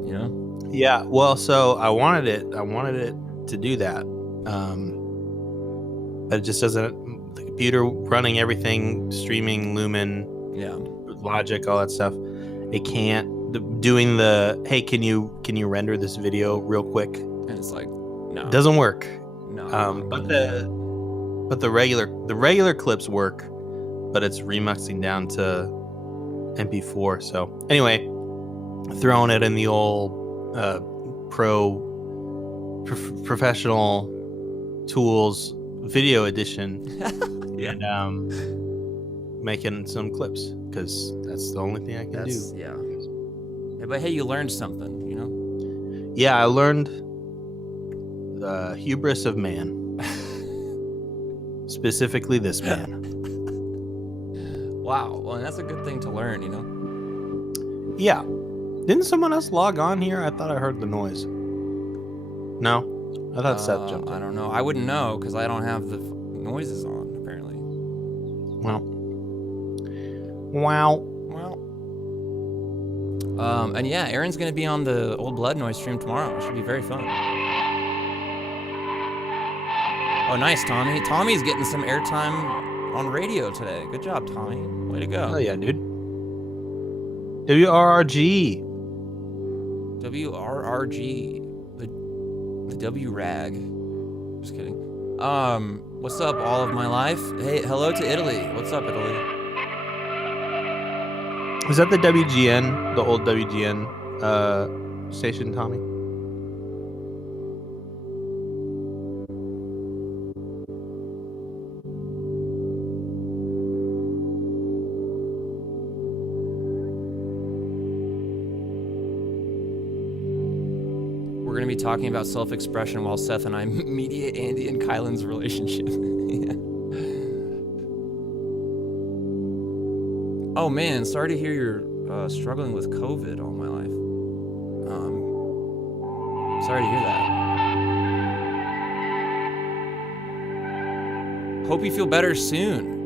You know? Yeah. Well, so I wanted it to do that, but it just doesn't. The computer running everything, streaming, Lumen, Logic, all that stuff. It can't. Doing the hey, can you render this video real quick? And it's like, no, it doesn't work. No, but the regular clips work, but it's remuxing down to MP4. So anyway, throwing it in the old professional tools video edition, and making some clips because that's the only thing I can do. Yeah. But hey, you learned something, you know? Yeah, I learned the hubris of man. Specifically this man. Wow, well, that's a good thing to learn, you know? Yeah. Didn't someone else log on here? I thought I heard the noise. No? I thought Seth jumped in. I don't know. I wouldn't know because I don't have the noises on, apparently. Well. Wow. And yeah, Aaron's going to be on the Old Blood Noise stream tomorrow. It should be very fun. Oh, nice, Tommy. Tommy's getting some airtime on radio today. Good job, Tommy. Way to go. Oh, yeah, dude. WRRG. WRRG. The W-Rag. Just kidding. What's up, all of my life? Hey, hello to Italy. What's up, Italy? Is that the WGN, the old WGN station, Tommy? We're going to be talking about self-expression while Seth and I mediate Andy and Kylan's relationship. Yeah. Oh man, sorry to hear you're struggling with COVID all my life. Sorry to hear that. Hope you feel better soon.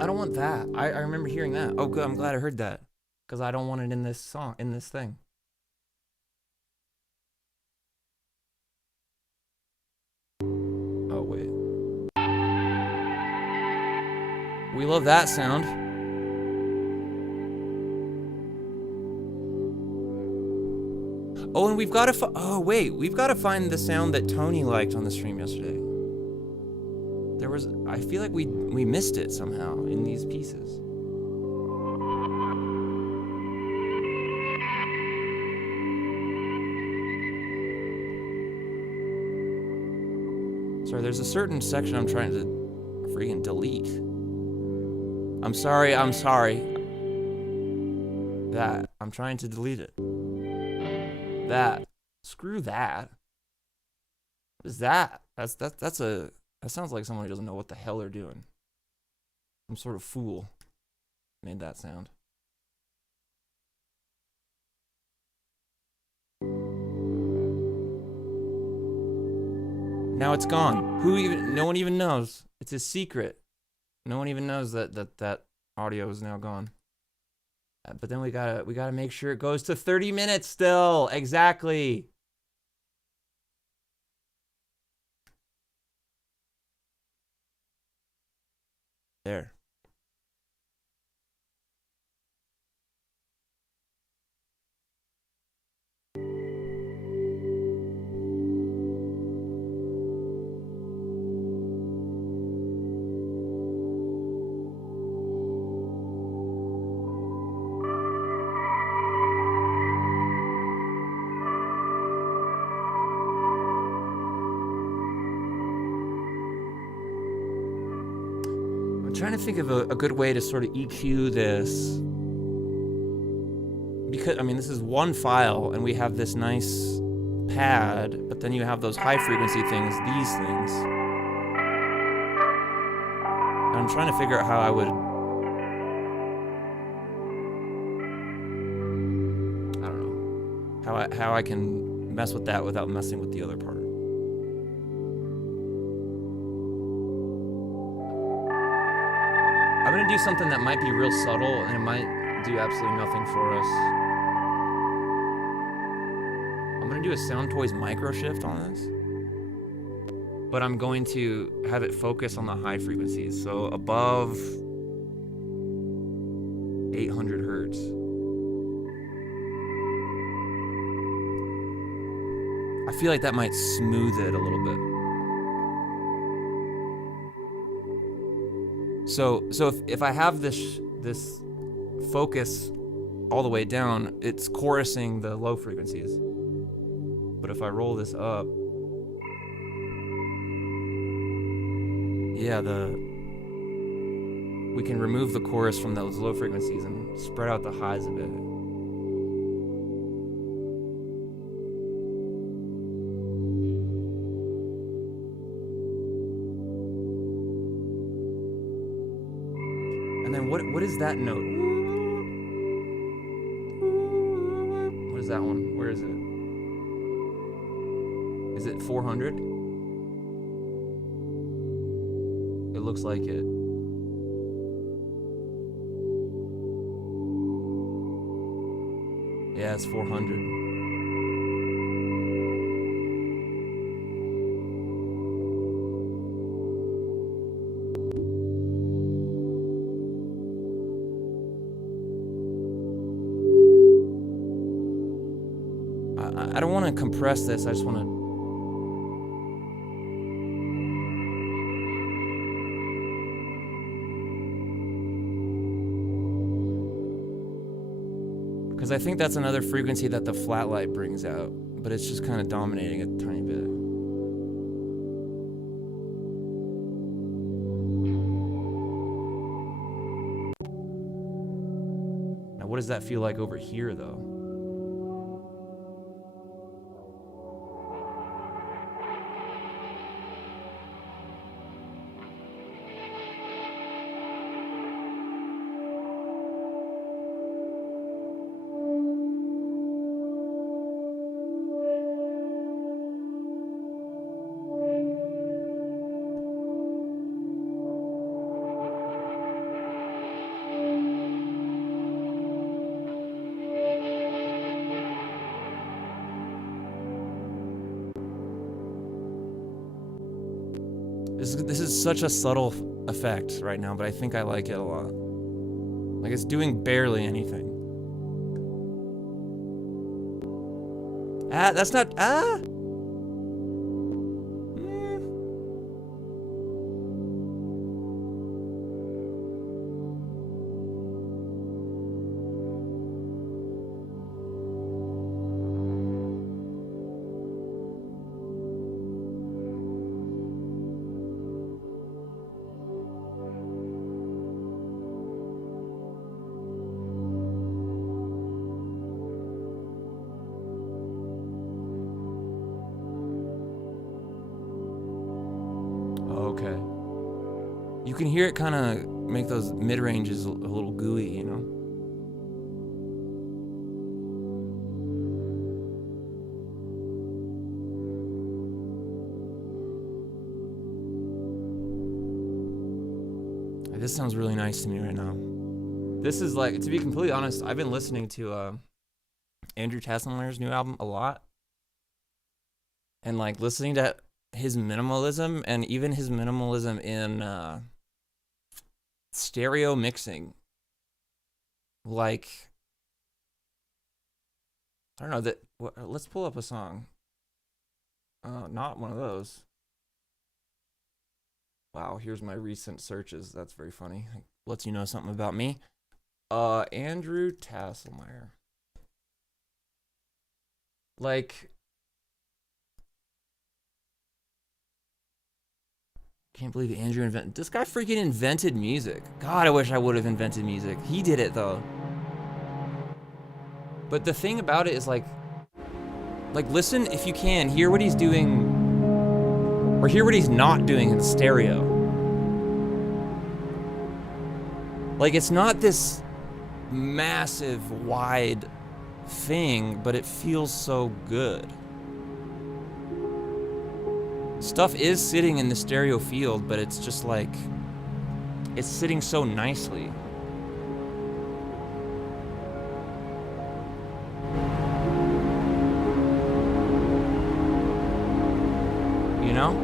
I don't want that. I remember hearing that. Oh, good. I'm glad I heard that. Because I don't want it in this song, in this thing. Oh, wait. We love that sound. Oh, and we've got to we've got to find the sound that Tony liked on the stream yesterday. I feel like we missed it somehow in these pieces. Sorry, there's a certain section I'm trying to freaking delete. I'm sorry. That. I'm trying to delete it. That. Screw that. What is that? That sounds like someone who doesn't know what the hell they're doing. Some sort of fool made that sound. Now it's gone. No one even knows. It's a secret. No one even knows that audio is now gone. But then we gotta make sure it goes to 30 minutes still. Exactly. There. Trying to think of a good way to sort of EQ this, because I mean this is one file and we have this nice pad, but then you have those high frequency things, these things, and I'm trying to figure out how I would, I don't know, how I can mess with that without messing with the other part. I'm gonna do something that might be real subtle and it might do absolutely nothing for us. I'm gonna do a Sound Toys micro shift on this, but I'm going to have it focus on the high frequencies, so above 800 hertz. feel like that might smooth it a little bit. So if I have this focus all the way down, it's chorusing the low frequencies. But if I roll this up, yeah, we can remove the chorus from those low frequencies and spread out the highs a bit. And then what is that note? What is that one? Where is it? Is it 400? It looks like it. Yeah, it's 400. I don't want to compress this, I just want to... Because I think that's another frequency that the flat light brings out, but it's just kind of dominating a tiny bit. Now, what does that feel like over here, though? This is such a subtle effect right now, but I think I like it a lot. Like, it's doing barely anything. That's not... Okay. You can hear it kind of make those mid-ranges a little gooey, you know? This sounds really nice to me right now. This is like, to be completely honest, I've been listening to Andrew Tassenler's new album a lot. And like listening to his minimalism, and even his minimalism in stereo mixing. Like, I don't know, let's pull up a song. Not one of those. Wow, here's my recent searches. That's very funny. It lets you know something about me. Andrew Tasselmeyer. Like, can't believe Andrew invented... This guy freaking invented music. God, I wish I would have invented music. He did it, though. But the thing about it is, like, listen, if you can, hear what he's doing... Or hear what he's not doing in stereo. Like, it's not this massive, wide thing, but it feels so good. Stuff is sitting in the stereo field, but it's just like, it's sitting so nicely. You know?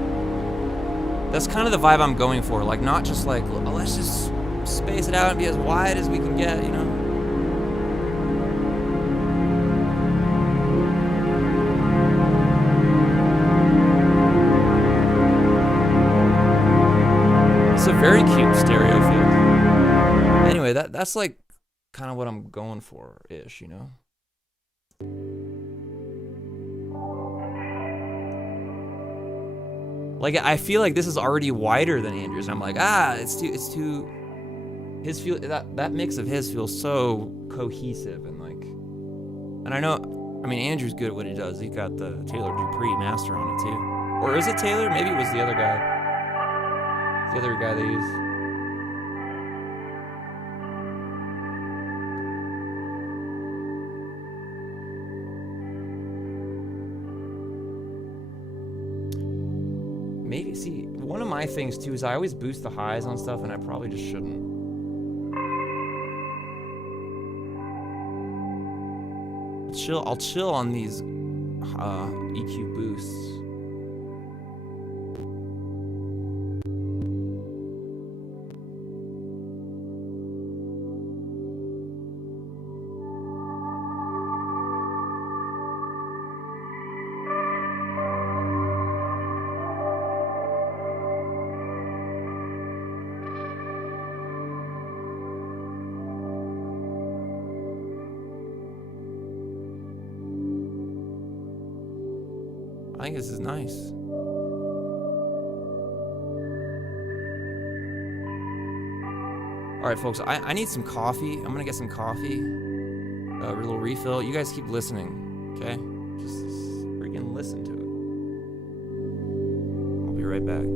That's kind of the vibe I'm going for. Like, not just like, oh, let's just space it out and be as wide as we can get, you know? very cute stereo field. Anyway, that's like kind of what I'm going for ish, you know. Like I feel like this is already wider than Andrew's. I'm like, it's too. His feel that mix of his feels so cohesive and like, and I know, I mean Andrew's good at what he does. He's got the Taylor Dupree master on it too, or is it Taylor? Maybe it was the other guy. The other guy they use. Maybe, see, one of my things too is I always boost the highs on stuff and I probably just shouldn't. I'll chill on these EQ boosts. I think this is nice. All right, folks, I need some coffee. I'm gonna get some coffee, a little refill. You guys keep listening, okay? Just freaking listen to it. I'll be right back.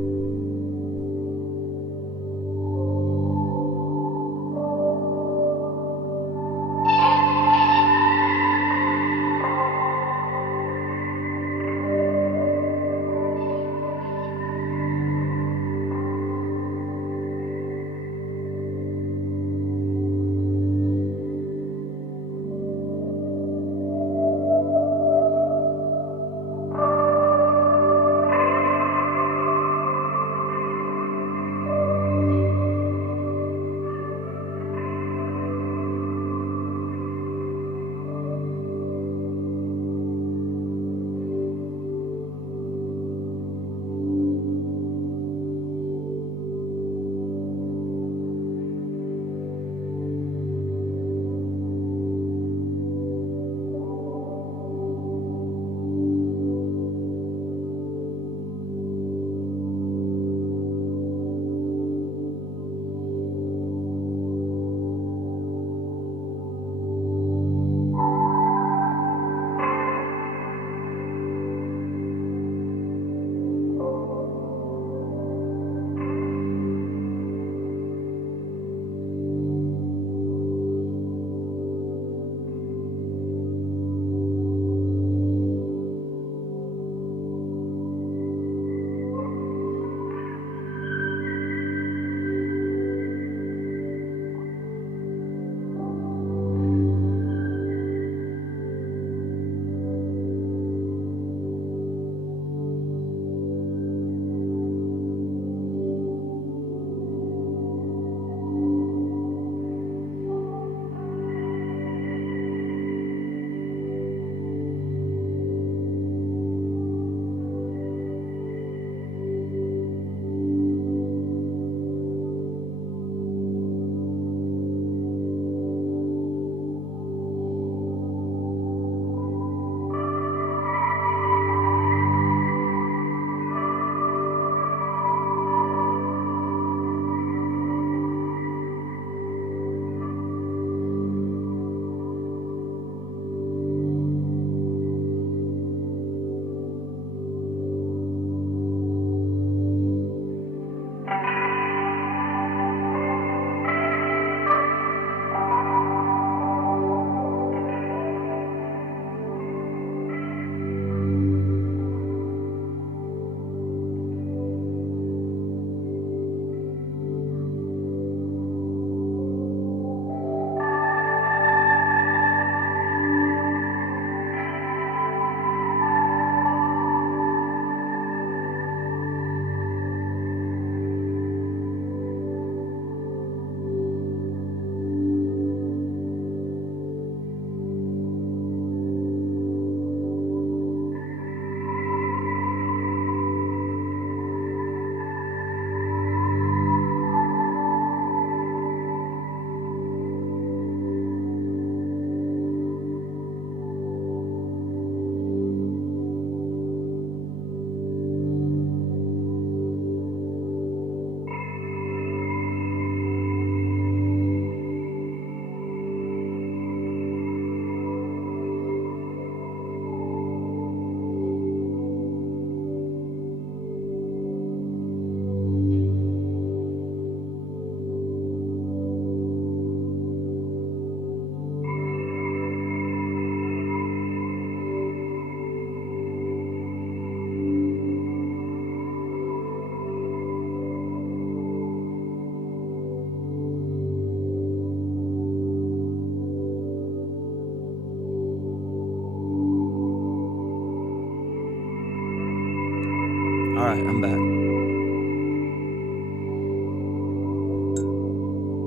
All right, I'm back.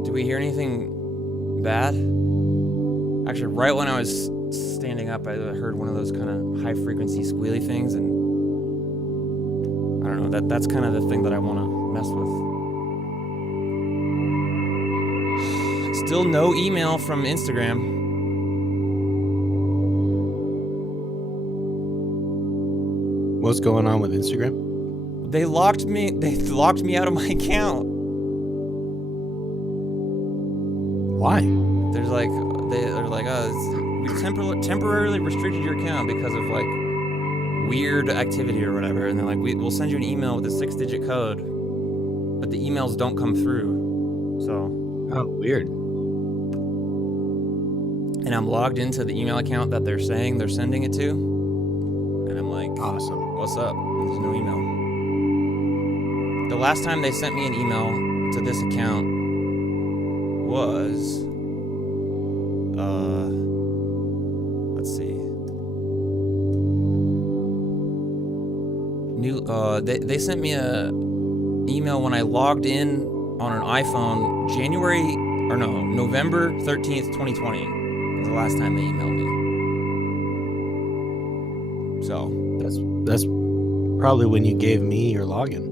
Did we hear anything bad? Actually, right when I was standing up, I heard one of those kind of high frequency squealy things, and I don't know, that's kind of the thing that I want to mess with. Still no email from Instagram. What's going on with Instagram? They locked me out of my account. Why? They're like, we temporarily restricted your account because of like weird activity or whatever, and they're like, we'll send you an email with a 6-digit code, but the emails don't come through. So. Oh, weird. And I'm logged into the email account that they're saying they're sending it to, and I'm like, awesome. What's up? And there's no email. The last time they sent me an email to this account was, let's see. They sent me a email when I logged in on an iPhone November 13th, 2020. Was the last time they emailed me. So that's probably when you gave me your login,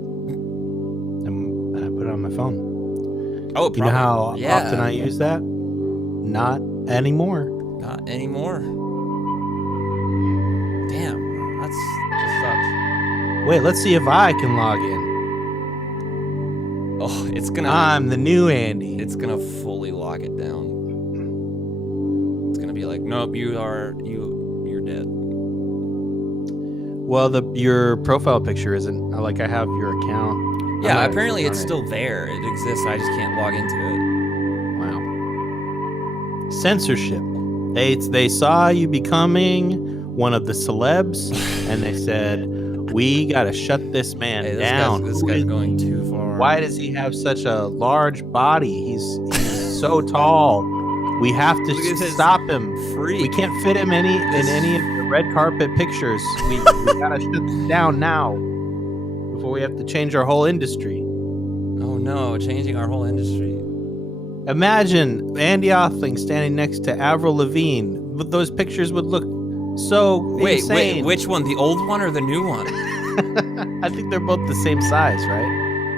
and I put it on my phone. Oh, you know how often I use that? Not anymore. Not anymore. Damn, that just sucks. Wait, let's see if I can log in. Oh, it's gonna. I'm the new Andy. It's gonna fully lock it down. It's gonna be like, nope, you're dead. Well, your profile picture isn't. Like, I have your account. Yeah, apparently it's still there. It exists. I just can't log into it. Wow. Censorship. They saw you becoming one of the celebs, and they said, we gotta shut this man down. This guy's going too far. Why does he have such a large body? He's so tall. We have to stop him. Freak. We can't fit him in any of the red carpet pictures. We gotta shut this down now before we have to change our whole industry. Oh no, changing our whole industry. Imagine Andy Othling standing next to Avril Lavigne. But those pictures would look so insane. Wait, which one? The old one or the new one? I think they're both the same size, right?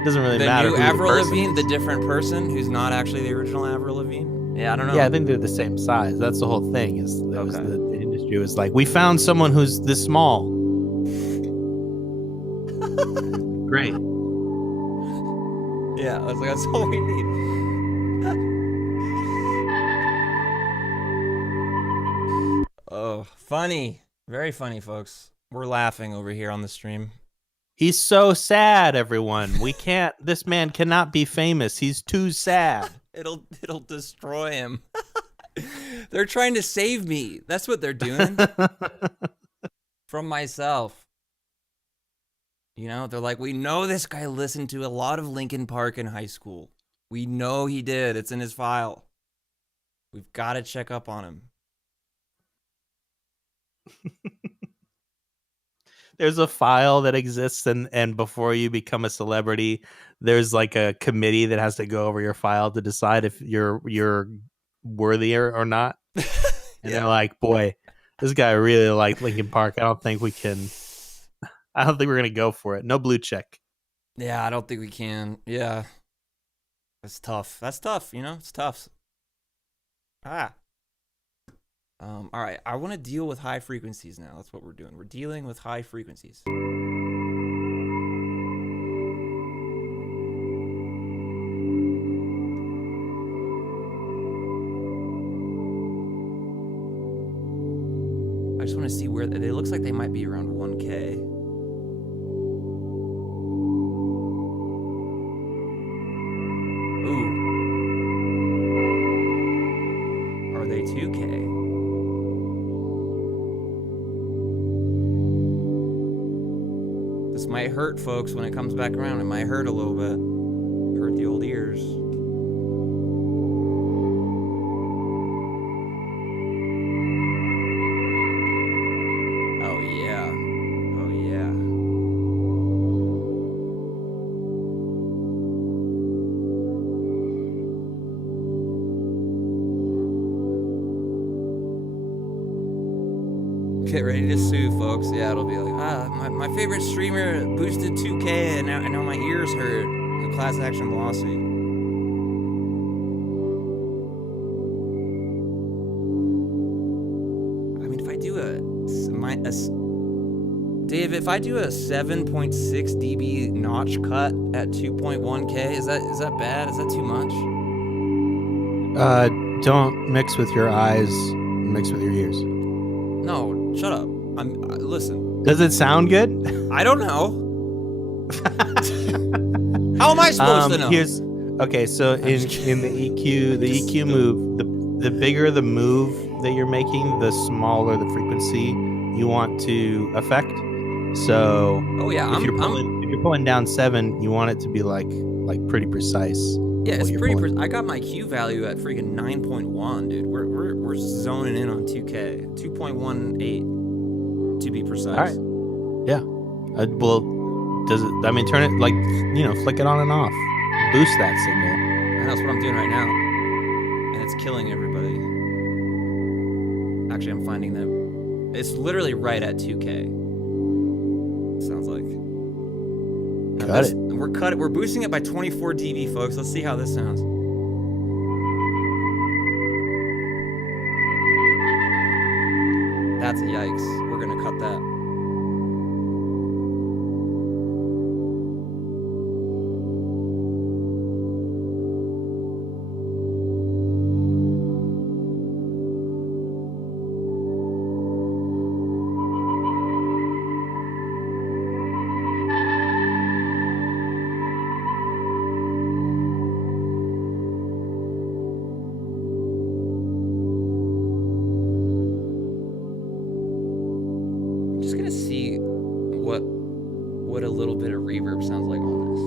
Doesn't really matter. The new Avril Lavigne, the different person who's not actually the original Avril Lavigne. Yeah, I don't know. Yeah, I think they're the same size. That's the whole thing. The industry was like, we found someone who's this small. Great. Yeah, I was like, that's all we need. Oh, funny. Very funny, folks. We're laughing over here on the stream. He's so sad, everyone. We can't. This man cannot be famous. He's too sad. It'll destroy him. They're trying to save me. That's what they're doing. From myself. You know, they're like, we know this guy listened to a lot of Linkin Park in high school. We know he did. It's in his file. We've got to check up on him. There's a file that exists, and before you become a celebrity, there's like a committee that has to go over your file to decide if you're worthy or not. And they're like, boy, this guy really liked Linkin Park. I don't think we're gonna go for it. No blue check. Yeah, I don't think we can. Yeah. That's tough. That's tough, you know? It's tough. All right, I want to deal with high frequencies now. That's what we're doing. We're dealing with high frequencies. I just want to see where they looks like they might be around 1K. Ooh. Are they 2K? This might hurt, folks, when it comes back around. It might hurt a little bit. Hurt the old ears. Oh, yeah. Oh, yeah. ready to sue, folks. Yeah, it'll be like, my favorite streamer boosted 2K and now my ears hurt. A class action lawsuit. I mean, if I do Dave, if I do a 7.6 dB notch cut at 2.1K, is that bad? Is that too much? Don't mix with your eyes, mix with your ears. No, shut up. Listen. Does it sound good? I don't know. How am I supposed to know? Okay, so in the EQ move, the bigger the move that you're making, the smaller the frequency you want to affect. So if you're pulling down 7, you want it to be like pretty precise. Yeah, it's pretty. I got my Q value at freaking 9.1, dude. We're zoning in on 2K, 2.18 to be precise. All right. Yeah. Well, does it? I mean, turn it flick it on and off, boost that signal. And that's what I'm doing right now, and it's killing everybody. Actually, I'm finding that it's literally right at 2K. Sounds like. We're boosting it by 24 dB, folks. Let's see how this sounds. That's a yikes. We're gonna cut that. What a little bit of reverb sounds like on this.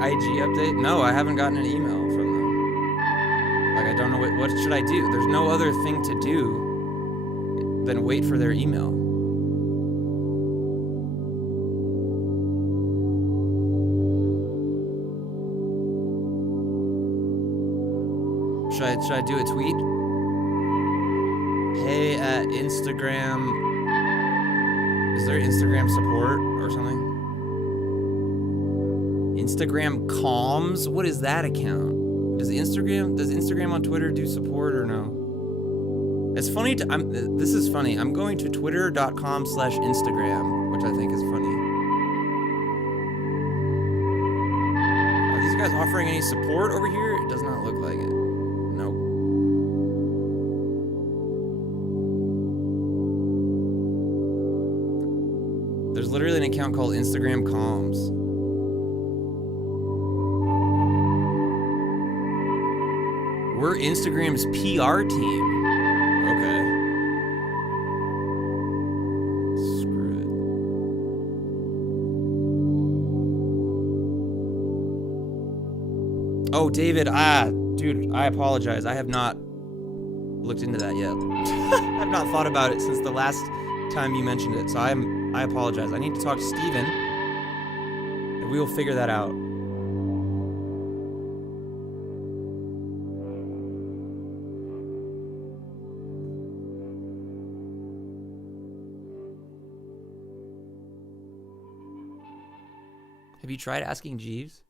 IG update? No, I haven't gotten an email from them. Like, I don't know what should I do? There's no other thing to do than wait for their email. Should I do a tweet? Hey at Instagram. Is there Instagram support or something? Instagram comms? What is that account? Does Instagram on Twitter do support or no? It's funny this is funny. I'm going to twitter.com/Instagram, which I think is funny. Are these guys offering any support over here? It does not look like it. Nope. There's literally an account called Instagram comms. We're Instagram's PR team. Okay. Screw it. Oh, David. Dude, I apologize. I have not looked into that yet. I've not thought about it since the last time you mentioned it. So I apologize. I need to talk to Steven, and we will figure that out. Have you tried asking Jeeves?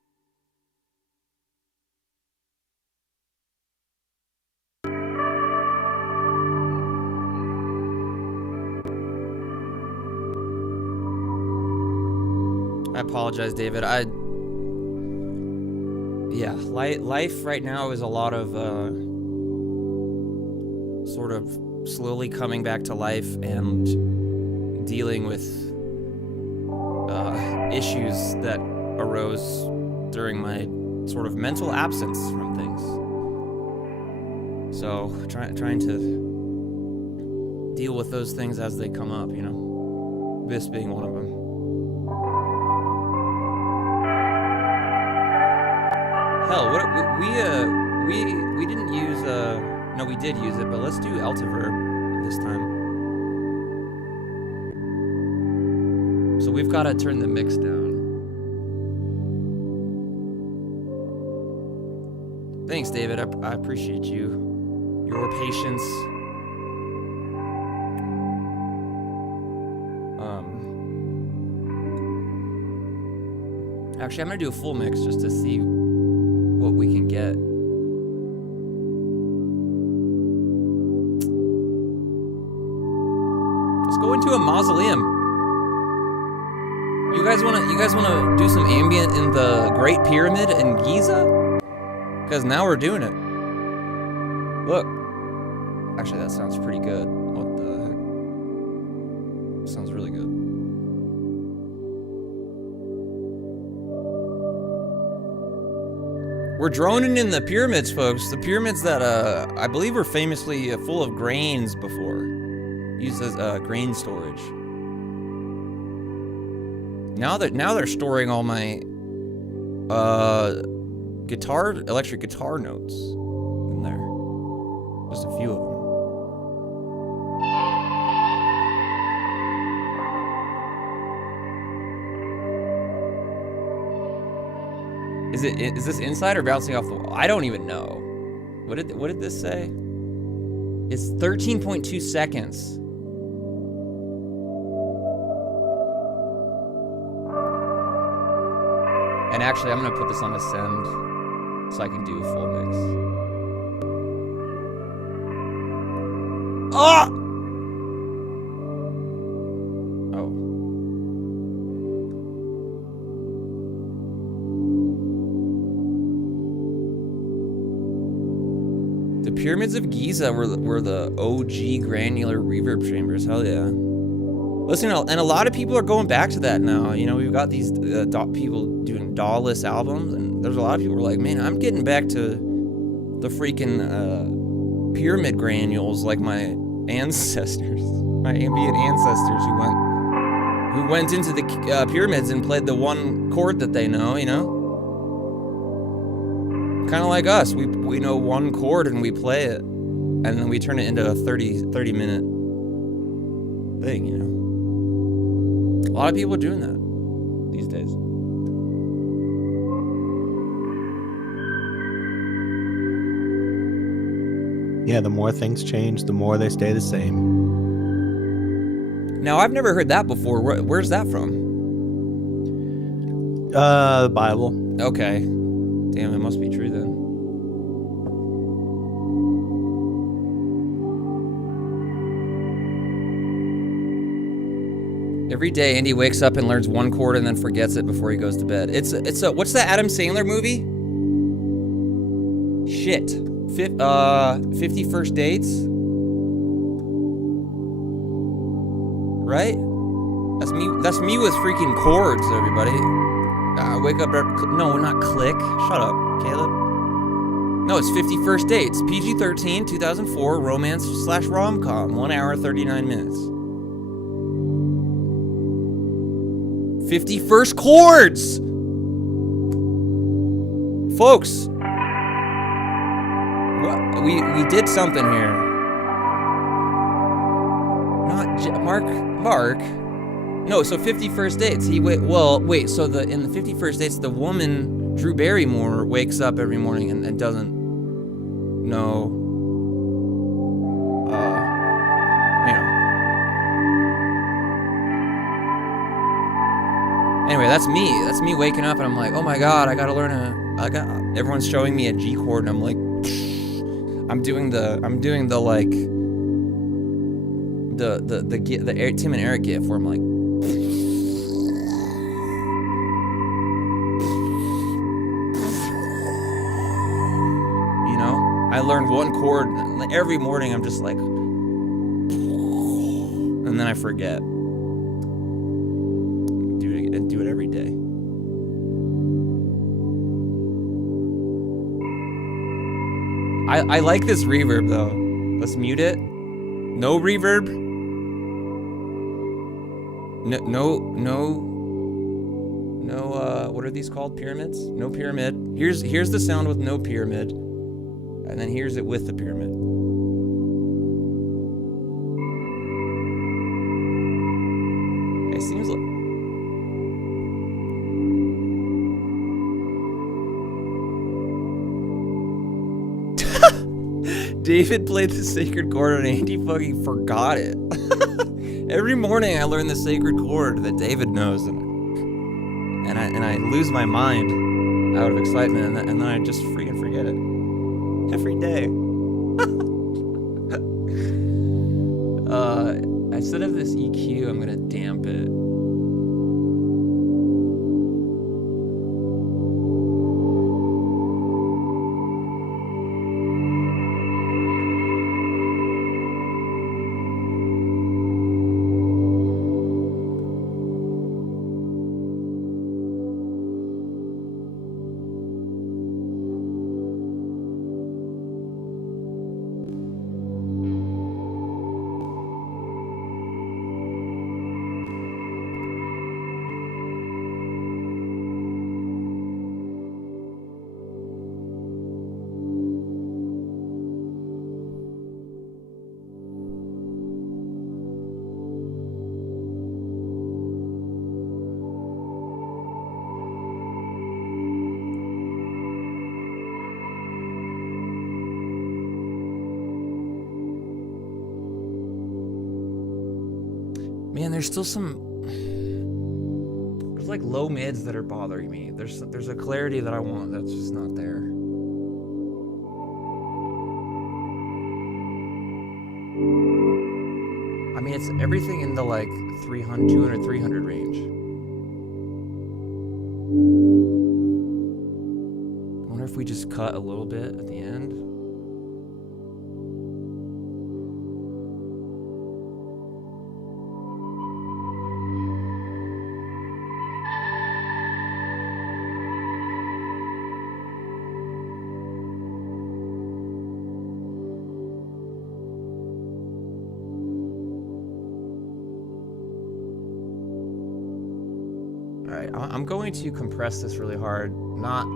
I apologize, David. Yeah, life right now is a lot of sort of slowly coming back to life and dealing with issues that arose during my sort of mental absence from things. So trying to deal with those things as they come up, you know. This being one of them. Hell, what we didn't use no, we did use it, but let's do Altiverb this time. So we've got to turn the mix down. Thanks, David. I appreciate you. Your patience. Actually, I'm going to do a full mix just to see what we can get. Let's go into a mausoleum. You guys wanna do some ambient in the Great Pyramid in Giza? Because now we're doing it. Look. Actually, that sounds pretty good. What the heck? Sounds really good. We're droning in the pyramids, folks. The pyramids that I believe were famously full of grains before. Used as grain storage. Now they're storing all my electric guitar notes in there. Just a few of them. Is this inside or bouncing off the wall? I don't even know. What did this say? It's 13.2 seconds. And actually, I'm gonna put this on ascend so I can do a full mix. Ah! Oh. The pyramids of Giza were the OG granular reverb chambers. Hell yeah. Listen, and a lot of people are going back to that now. You know, we've got these people doing DAW-less albums, and there's a lot of people who are like, man, I'm getting back to the freaking pyramid granules like my ancestors, my ambient ancestors who went into the pyramids and played the one chord that they know, you know? Kind of like us, we know one chord and we play it, and then we turn it into a 30-minute thing, you know? A lot of people are doing that these days. Yeah, the more things change, the more they stay the same. Now, I've never heard that before. Where's that from? The Bible. Okay. Damn, it must be true then. Every day, Andy wakes up and learns one chord and then forgets it before he goes to bed. It's a what's that Adam Sandler movie? Shit. 50 First Dates? Right? That's me with freaking chords, everybody. I wake up no, not Click. Shut up, Caleb. No, it's 50 First Dates. PG-13, 2004, romance/rom-com. 1 hour, 39 minutes. 50 first chords! Folks, what, we did something here. Not Mark. No, so 50 First Dates. So in the 50 First Dates, the woman, Drew Barrymore, wakes up every morning and doesn't know, Anyway, that's me. That's me waking up and I'm like, oh my god, I gotta learn everyone's showing me a G chord and I'm like, I'm doing the Tim and Eric gif where I'm like, you know, I learned one chord and every morning I'm just like, and then I forget. Do it every day. I like this reverb though. Let's mute it. No reverb. No, what are these called? Pyramids? No pyramid. Here's the sound with no pyramid. And then here's it with the pyramid. It seems like... David played the sacred chord and Andy fucking forgot it. Every morning I learn the sacred chord that David knows, and I lose my mind out of excitement, and then I just freaking forget it every day. Instead of this EQ, I'm gonna damp it. Man, there's still there's like low mids that are bothering me. There's a clarity that I want that's just not there. I mean, it's everything in the like 300, 200, 300 range. I wonder if we just cut a little bit at the end. I'm going to compress this really hard, not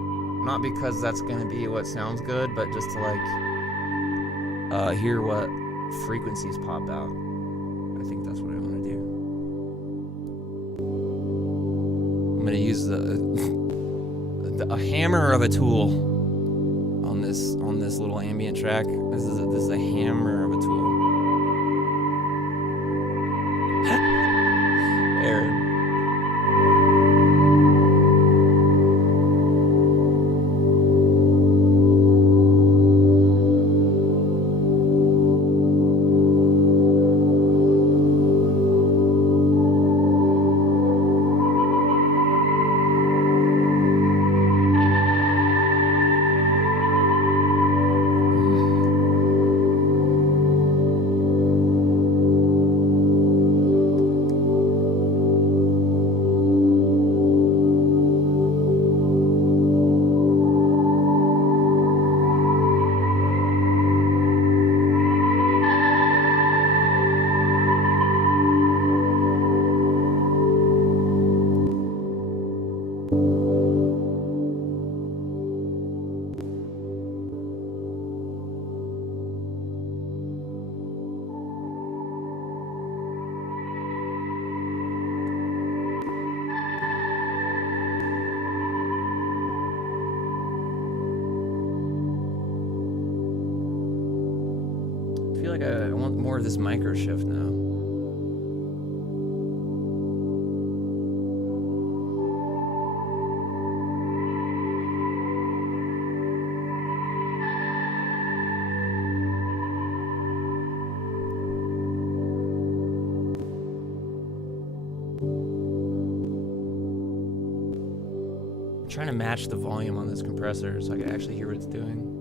because that's going to be what sounds good, but just to like hear what frequencies pop out. I think that's what I want to do. I'm going to use a hammer of a tool on this little ambient track. This is a hammer of a tool. Aaron. I feel like I want more of this micro shift now. I'm trying to match the volume on this compressor so I can actually hear what it's doing.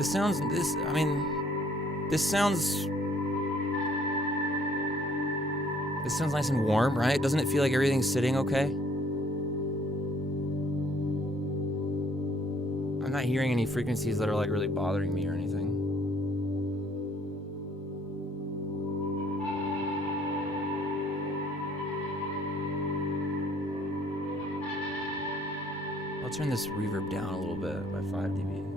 This sounds, I mean, this sounds nice and warm, right? Doesn't it feel like everything's sitting okay? I'm not hearing any frequencies that are like really bothering me or anything. I'll turn this reverb down a little bit by 5 dB.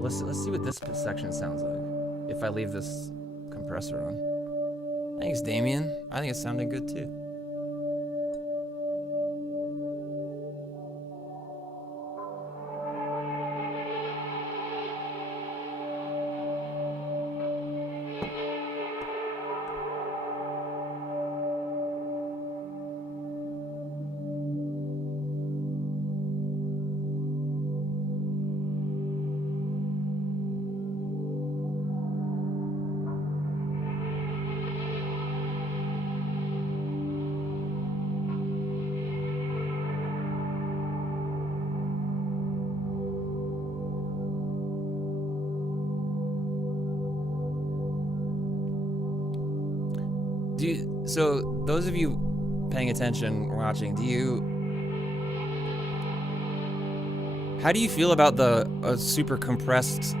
Let's see what this section sounds like if I leave this compressor on. Thanks, Damien. I think it's sounding good too. So those of you paying attention or watching, how do you feel about the super compressed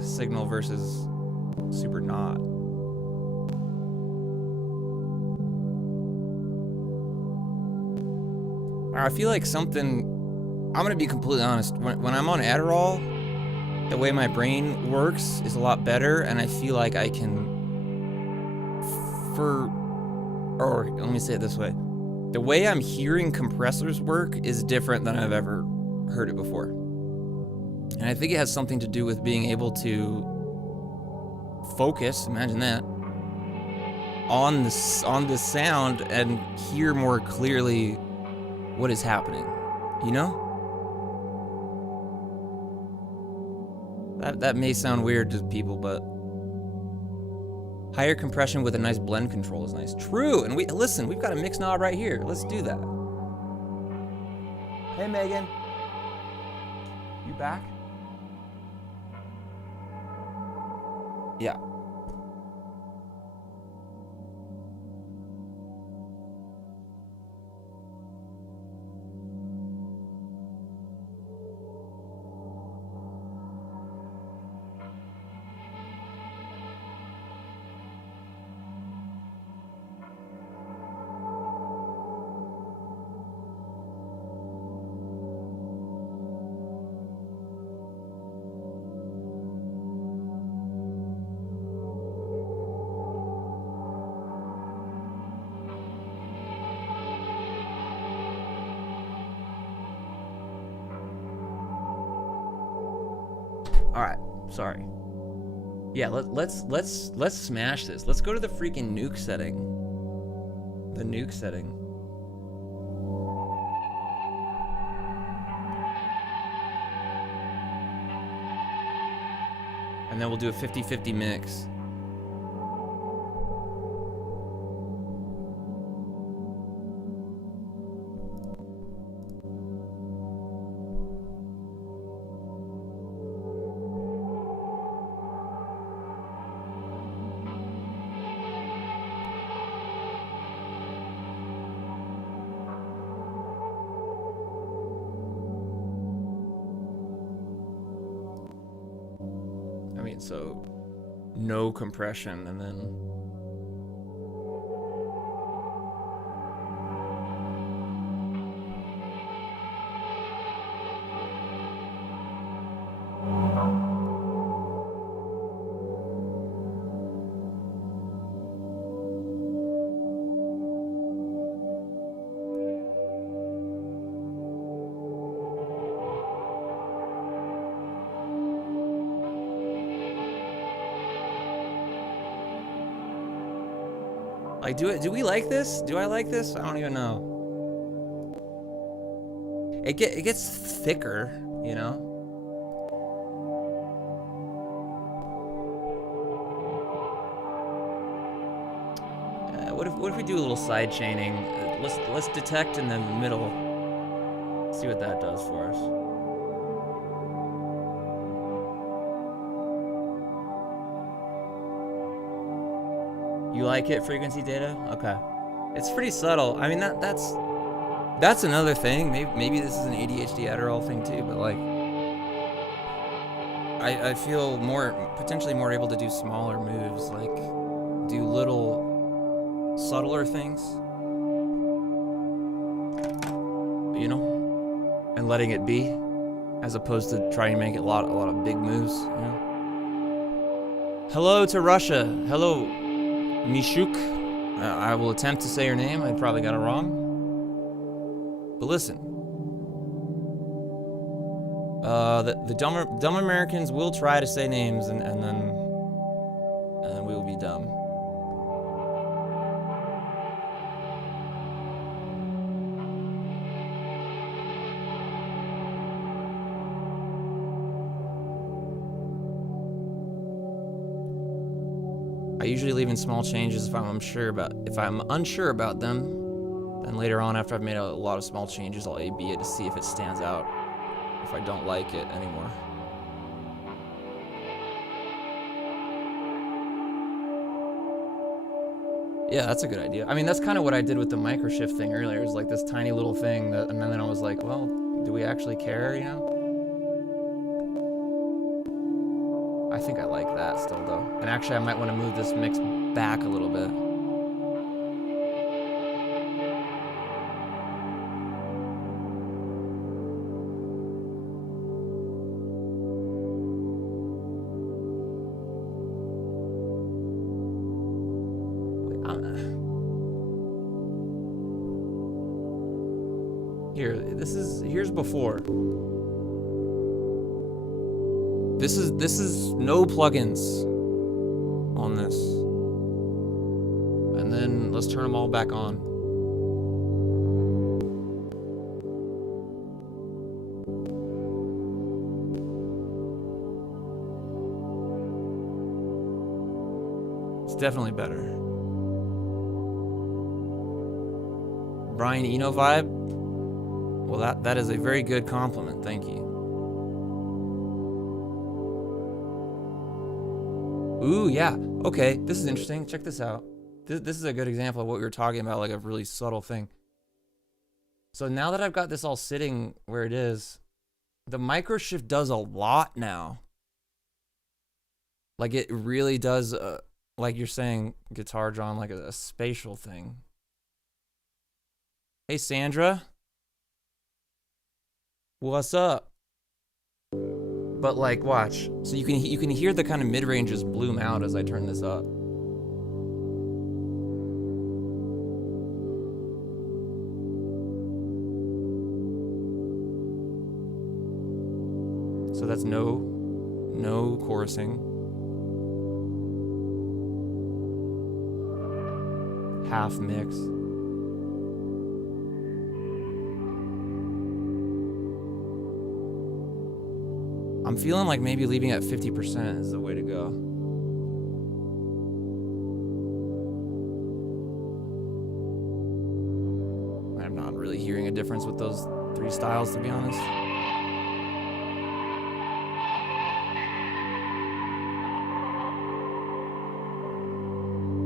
signal versus super not? I feel like something, I'm gonna be completely honest, when I'm on Adderall, the way my brain works is a lot better, and I feel like I can, or let me say it this way. The way I'm hearing compressors work is different than I've ever heard it before. And I think it has something to do with being able to focus, imagine that, on the sound and hear more clearly what is happening, you know? That may sound weird to people, but higher compression with a nice blend control is nice. True, and we've got a mix knob right here. Let's do that. Hey, Megan. You back? Yeah. All right, sorry. Yeah, let's smash this. Let's go to the freaking nuke setting. The nuke setting. And then we'll do a 50-50 mix. So no compression, and then like, do we like this? Do I like this? I don't even know. It gets thicker, you know? what if we do a little side chaining? Let's detect in the middle. See what that does for us. You like it, frequency data? Okay. It's pretty subtle. I mean, that's another thing. Maybe this is an ADHD Adderall thing too, but like, I feel potentially more able to do smaller moves, like do little subtler things, you know, and letting it be, as opposed to trying to make it a lot of big moves, you know. Hello to Russia. Hello, Mishuk. I will attempt to say your name. I probably got it wrong. But listen. The dumb Americans will try to say names and then we will be dumb. I usually leave in small changes if I'm unsure about them. Then later on, after I've made a lot of small changes, I'll A/B it to see if it stands out, if I don't like it anymore. Yeah, that's a good idea. I mean, that's kind of what I did with the microshift thing earlier. It was like this tiny little thing and then I was like, well, do we actually care, you know? I think I like that still, though. And actually, I might want to move this mix back a little bit. Here's before. This is no plugins on this. And then let's turn them all back on. It's definitely better. Brian Eno vibe? Well, that is a very good compliment. Thank you. Ooh, yeah. Okay, this is interesting. Check this out. This is a good example of what we were talking about, like a really subtle thing. So now that I've got this all sitting where it is, the microshift does a lot now. Like it really does, like you're saying, guitar drawn, like a spatial thing. Hey, Sandra. What's up? But like, watch. So you can hear the kind of mid ranges bloom out as I turn this up. So that's no chorusing. Half mix. I'm feeling like maybe leaving at 50% is the way to go. I'm not really hearing a difference with those three styles, to be honest.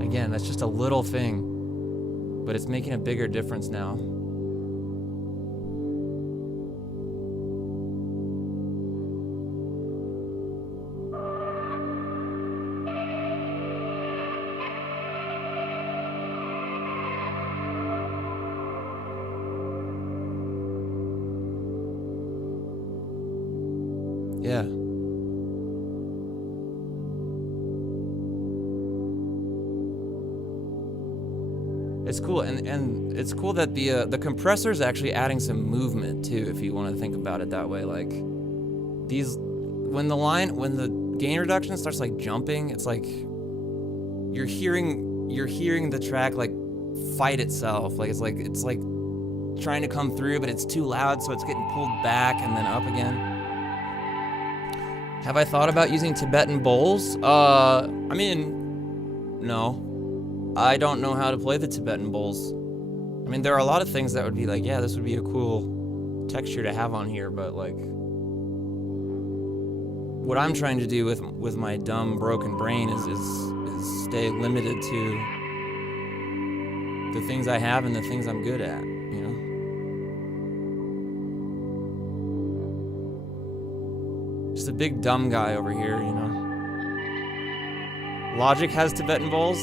Again, that's just a little thing, but it's making a bigger difference now. Yeah. It's cool, and it's cool that the compressor is actually adding some movement too, if you want to think about it that way. Like these, when the gain reduction starts like jumping, it's like you're hearing the track like fight itself. Like it's like trying to come through, but it's too loud, so it's getting pulled back and then up again. Have I thought about using Tibetan bowls? I mean, no. I don't know how to play the Tibetan bowls. I mean, there are a lot of things that would be like, yeah, this would be a cool texture to have on here, but like, what I'm trying to do with my dumb, broken brain is stay limited to the things I have and the things I'm good at, you know? Just a big dumb guy over here, you know? Logic has Tibetan bowls.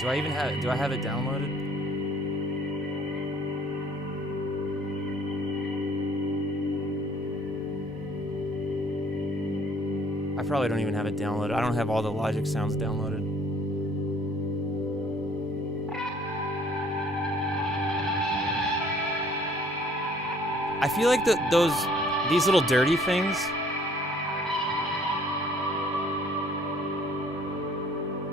Do I have it downloaded? I probably don't even have it downloaded. I don't have all the Logic sounds downloaded. I feel like these little dirty things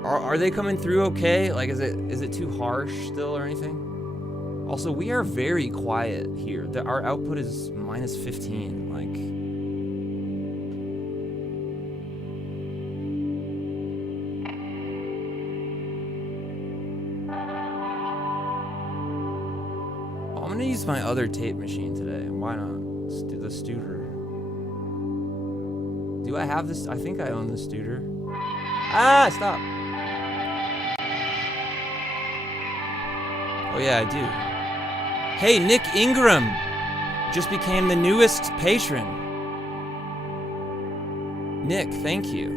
are they coming through okay? Like, is it too harsh still or anything? Also, we are very quiet here. Our output is -15. Like, I'm gonna use my other tape machine today. Why not? Let's do the Studer. Do I have this? I think I own the Studer. Ah, stop. Oh yeah, I do. Hey, Nick Ingram just became the newest patron. Nick, thank you.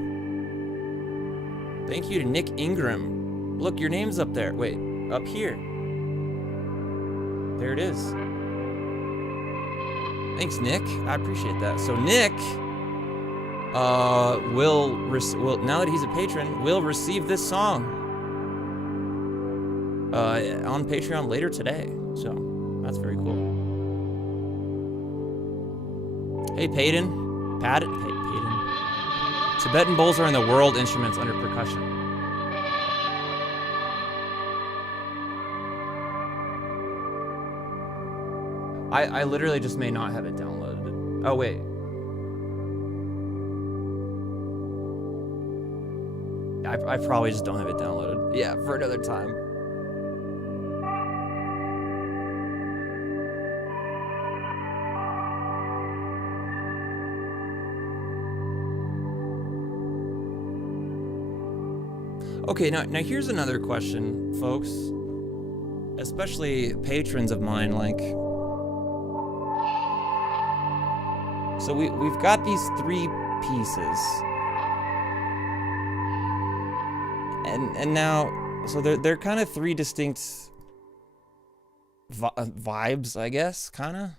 Thank you to Nick Ingram. Look, your name's up there. Wait, up here. There it is. Thanks, Nick. I appreciate that. So Nick will now that he's a patron, will receive this song on Patreon later today. So that's very cool. Hey, Payton. Payton. Tibetan bowls are in the world instruments under percussion. I literally just may not have it downloaded. Oh, wait. I probably just don't have it downloaded. Yeah, for another time. Okay, now here's another question, folks. Especially patrons of mine, like... So we've got these 3 pieces. And now, so they're kind of 3 distinct vibes, I guess, kind of.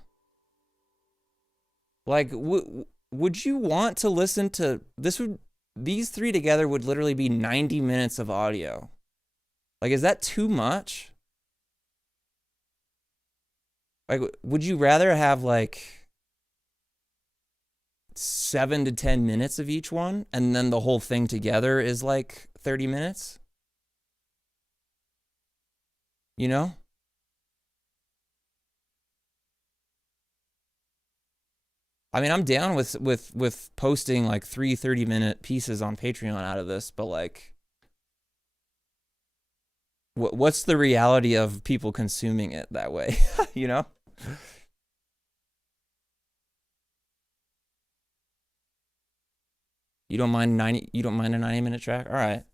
Like, would you want to listen to this? These 3 together would literally be 90 minutes of audio. Like, is that too much? Like, would you rather have like 7 to 10 minutes of each one, and then the whole thing together is like 30 minutes? You know? I mean, I'm down with posting like 3 30-minute pieces on Patreon out of this, but like, what's the reality of people consuming it that way? You know? You don't mind a 90-minute track? All right.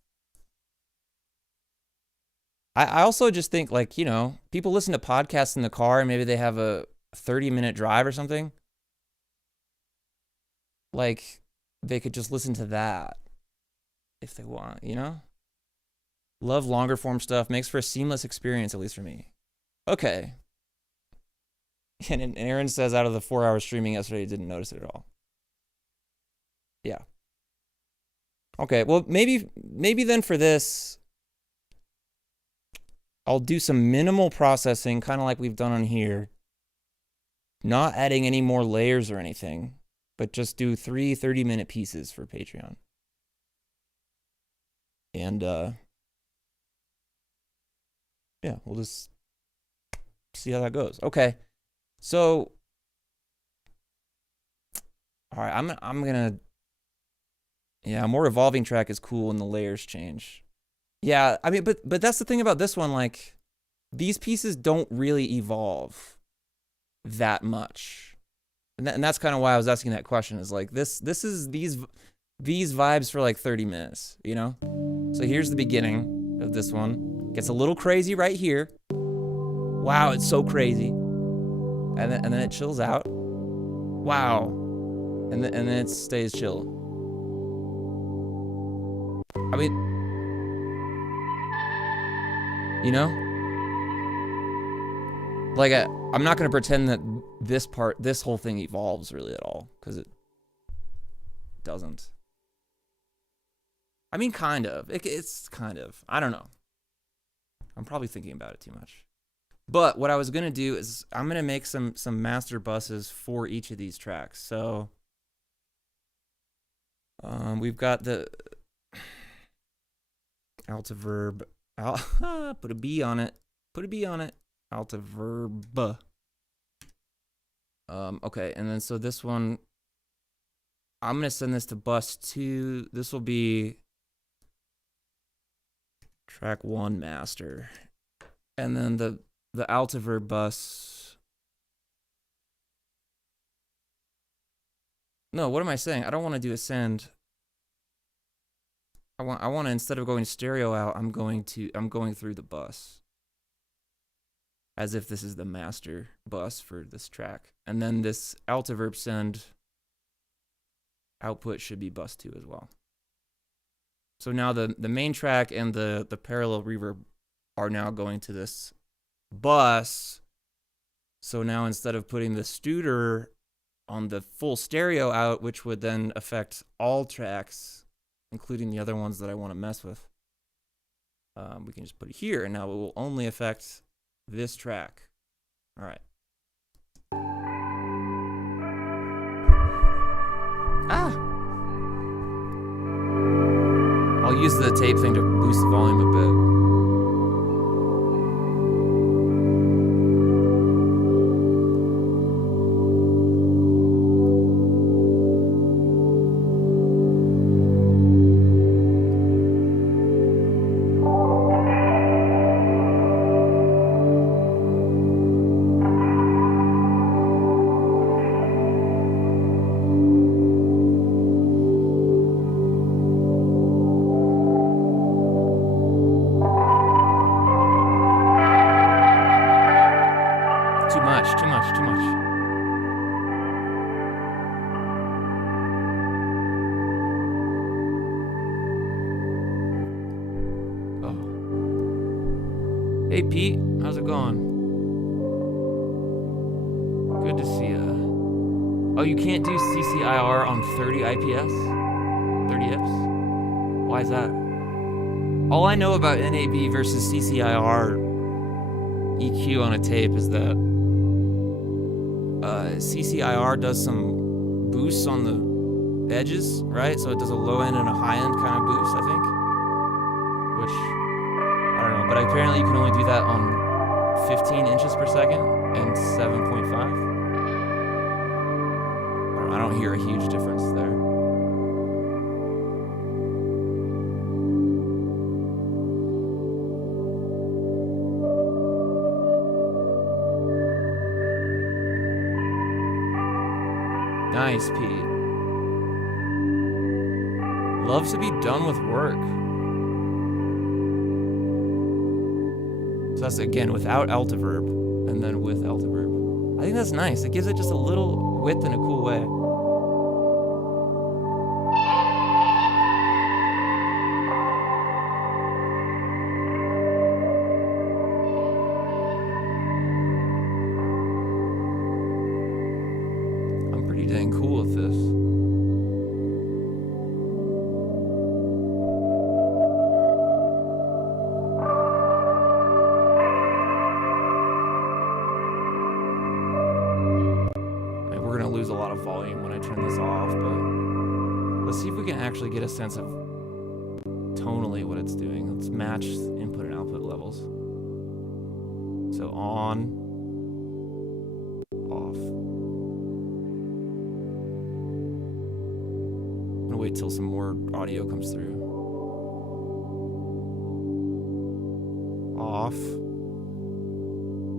I also just think, like, you know, people listen to podcasts in the car and maybe they have a 30-minute drive or something. Like, they could just listen to that if they want, you know? Love longer form stuff. Makes for a seamless experience, at least for me. Okay. And Aaron says out of the 4-hour streaming yesterday, he didn't notice it at all. Yeah. Okay, well, maybe then for this, I'll do some minimal processing, kind of like we've done on here. Not adding any more layers or anything, but just do 3 30-minute pieces for Patreon. And, yeah, we'll just see how that goes. Okay, so, all right, I'm gonna... Yeah, more evolving track is cool when the layers change. Yeah, I mean, but that's the thing about this one. Like, these pieces don't really evolve that much, and that's kind of why I was asking that question. Is like this is these vibes for like 30 minutes, you know? So here's the beginning of this one. Gets a little crazy right here. Wow, it's so crazy. And then it chills out. Wow. And then it stays chill. I mean, you know? Like, I'm not going to pretend that this whole thing evolves really at all, because it doesn't. I mean, kind of. It's kind of. I don't know. I'm probably thinking about it too much. But what I was going to do is I'm going to make some master buses for each of these tracks. So we've got the altiverb. Put a B on it. Put a B on it. Altiverb. Okay, and then so this one, I'm going to send this to bus 2. This will be track 1 master. And then the altiverb bus. No, what am I saying? I don't want to do a send. I want to, instead of going stereo out, I'm going through the bus. As if this is the master bus for this track. And then this altiverb send output should be bus 2 as well. So now the main track and the parallel reverb are now going to this bus. So now instead of putting the Studer on the full stereo out, which would then affect all tracks, including the other ones that I want to mess with, we can just put it here, and now it will only affect this track. All right. I'll use the tape thing to boost the volume a bit. Too much. Oh. Hey, Pete. How's it going? Good to see ya. Oh, you can't do CCIR on 30 IPS? 30 IPS? Why is that? All I know about NAB versus CCIR EQ on a tape is that CCIR does some boosts on the edges, right? So it does a low end and a high end kind of boost, I think. Which, I don't know, but apparently you can only do that on 15 inches per second and 7.5. I don't hear a huge difference there. Nice, Pete. Loves to be done with work. So that's, again, without altiverb, and then with altiverb. I think that's nice. It gives it just a little width in a cool way. Dang cool with this. I mean, we're gonna lose a lot of volume when I turn this off, but let's see if we can actually get a sense of tonally what it's doing. Let's match input and output levels. So on, off. Wait till some more audio comes through. off.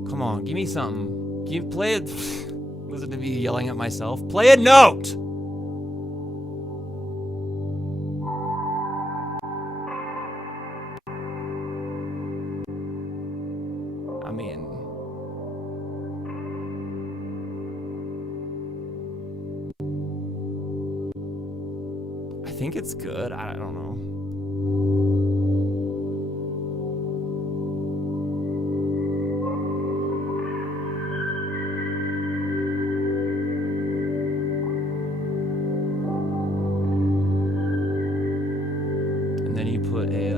Come on, give me something. Play it. Listen to me yelling at myself. Play a note! I mean... I think it's good. I don't know. And then you put a,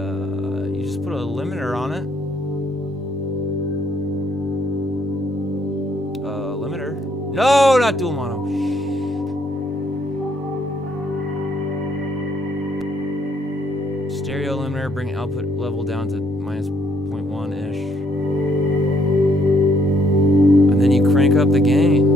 you just put a limiter on it. Limiter. No, not dual mono. Stereo limiter, bring output level down to minus 0.1-ish. And then you crank up the gain.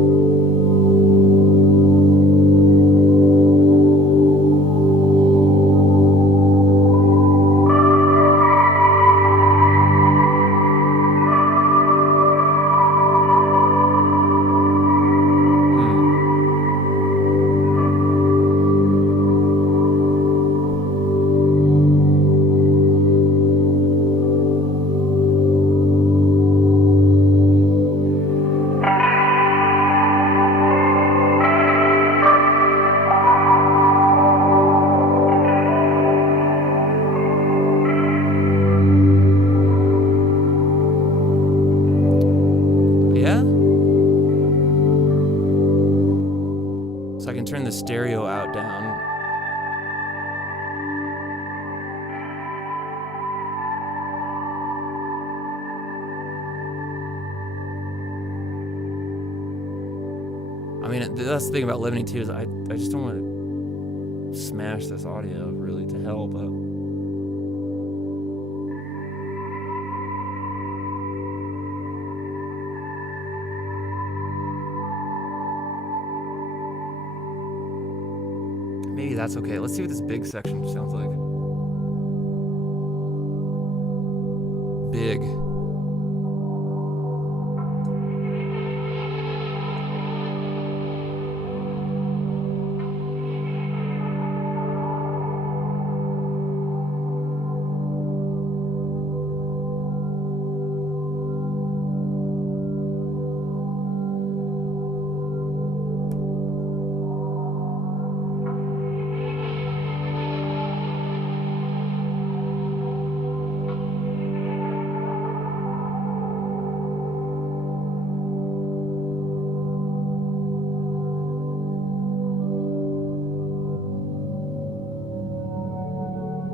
Stereo out down. I mean, that's the thing about limiting too, is I just don't want to smash this audio really to hell, but maybe that's okay. Let's see what this big section sounds like. Big.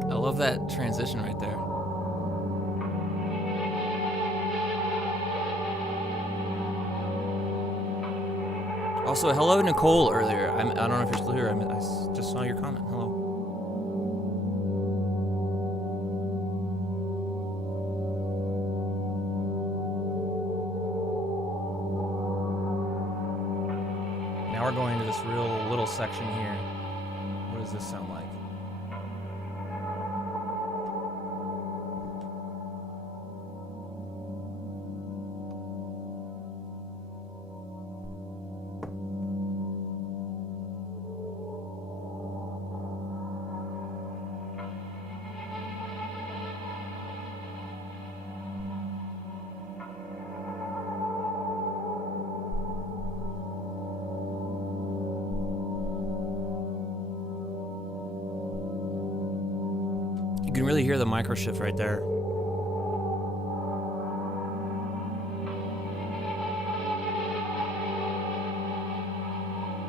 I love that transition right there. Also, hello Nicole earlier. I don't know if you're still here. I just saw your comment. Hello. Now we're going to this real little section here. What does this sound like? You can really hear the micro shift right there.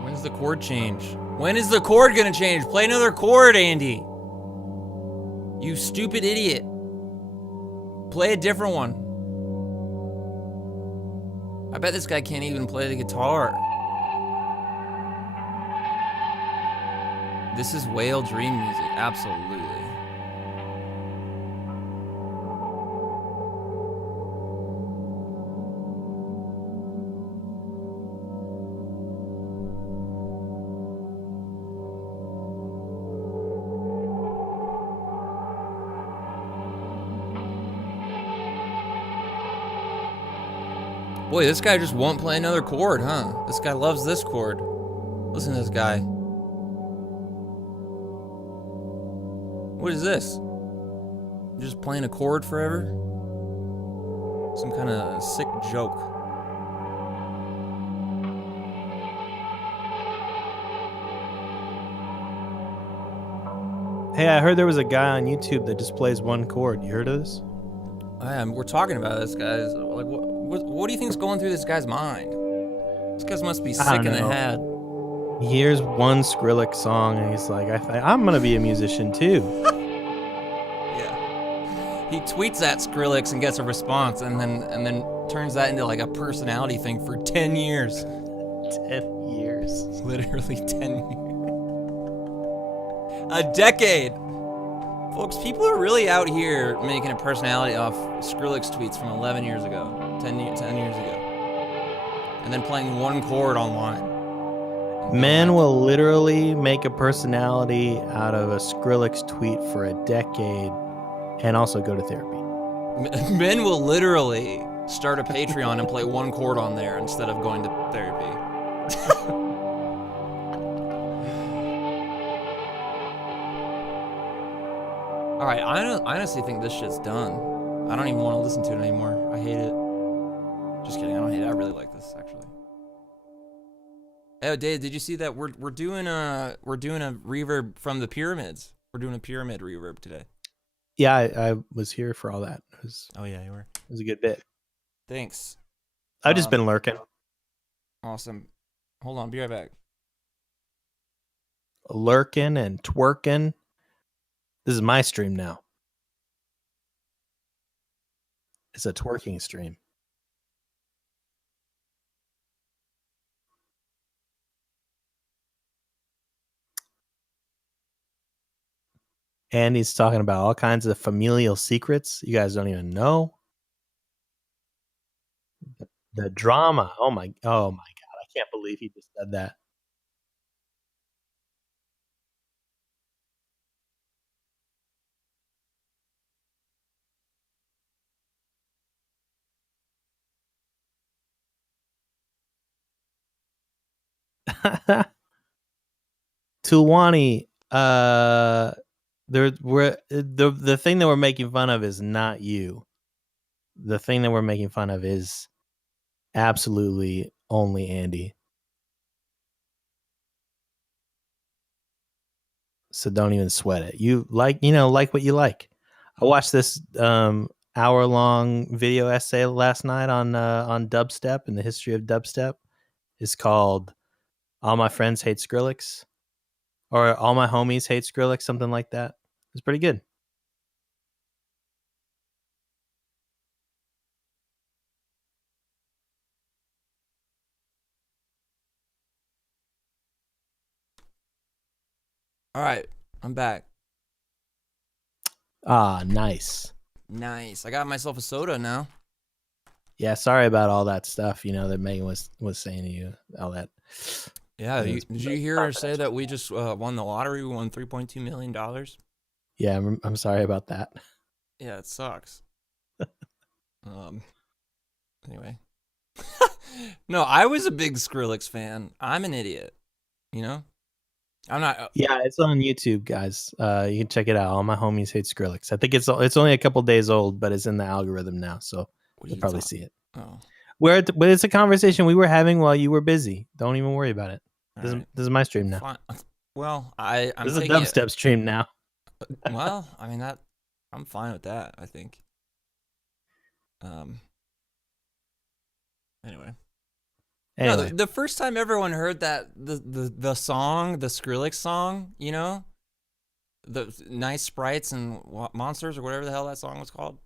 When's the chord change? When is the chord gonna change? Play another chord, Andy. You stupid idiot. Play a different one. I bet this guy can't even play the guitar. This is whale dream music, absolutely. Boy, this guy just won't play another chord, huh? This guy loves this chord. Listen to this guy. What is this? Just playing a chord forever? Some kind of sick joke. Hey, I heard there was a guy on YouTube that just plays one chord. You heard of this? We're talking about this guy's. Like, what do you think's going through this guy's mind? This guy must be sick in the head. He hears one Skrillex song and he's like, I'm gonna be a musician too. Yeah. He tweets at Skrillex and gets a response, and then turns that into like a personality thing for 10 years. 10 years. Literally 10 years. A decade. Folks, people are really out here making a personality off Skrillex tweets from 11 years ago, 10 years ago, and then playing one chord online. Men will literally make a personality out of a Skrillex tweet for a decade and also go to therapy. Men will literally start a Patreon and play one chord on there instead of going to therapy. All right, I honestly think this shit's done. I don't even want to listen to it anymore. I hate it. Just kidding. I don't hate it. I really like this actually. Oh, Dave, did you see that we're doing a reverb from the pyramids? We're doing a pyramid reverb today. Yeah, I was here for all that. Oh yeah, you were. It was a good bit. Thanks. I've just been lurking. Awesome. Hold on, be right back. Lurking and twerking. This is my stream now. It's a twerking stream. And he's talking about all kinds of familial secrets you guys don't even know. The drama. Oh my God. I can't believe he just said that. Tulwani, the thing that we're making fun of is not you. The thing that we're making fun of is absolutely only Andy. So don't even sweat it. You like what you like. I watched this hour-long video essay last night on dubstep and the history of dubstep. It's called "All My Friends Hate Skrillex," or "All My Homies Hate Skrillex," something like that. It's pretty good. All right, I'm back. Ah, nice. Nice. I got myself a soda now. Yeah, sorry about all that stuff, that Megan was saying to you, all that. Yeah, did you hear her say that we just won the lottery? We won $3.2 million? Yeah, I'm sorry about that. Yeah, it sucks. Anyway. No, I was a big Skrillex fan. I'm an idiot, I'm not. Yeah, it's on YouTube, guys. You can check it out. All My Homies Hate Skrillex. I think it's only a couple days old, but it's in the algorithm now, so you'll probably see it. Oh. But it's a conversation we were having while you were busy. Don't even worry about it. This is my stream now. Fine. Well, I'm this is a dubstep stream now. Well, I mean I'm fine with that, I think. Anyway. No, the first time everyone heard that the song, the Skrillex song, the Nice Sprites and Monsters or whatever the hell that song was called.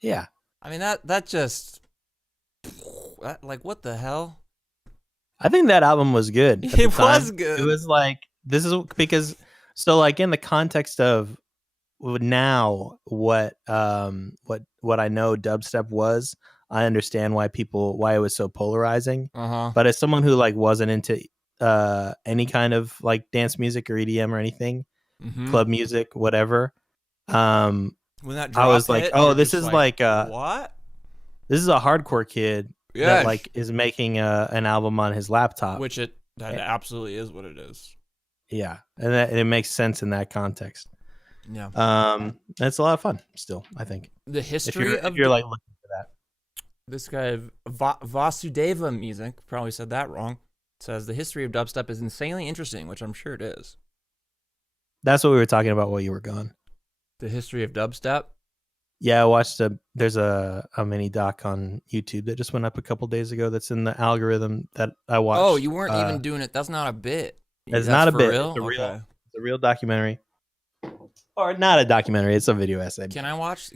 Yeah. I mean that just like what the hell? I think that album was good. It was good. It was like this is because like in the context of now what I know dubstep was, I understand why it was so polarizing. But as someone who like wasn't into any kind of like dance music or EDM or anything, club music, whatever, when that I was like, oh, this is like what? This is a hardcore kid that like is making an album on his laptop. Which that absolutely is what it is. Yeah, and it makes sense in that context. Yeah. It's a lot of fun still, I think. The history if you're like looking for that. This guy Vasudeva Music, probably said that wrong, says the history of dubstep is insanely interesting, which I'm sure it is. That's what we were talking about while you were gone. The history of dubstep? Yeah, I watched there's a mini doc on YouTube that just went up a couple days ago that's in the algorithm that I watched. Oh, you weren't even doing it. That's not a bit. It's not a bit. Real? It's a real documentary. Or not a documentary, it's a video essay. Can I watch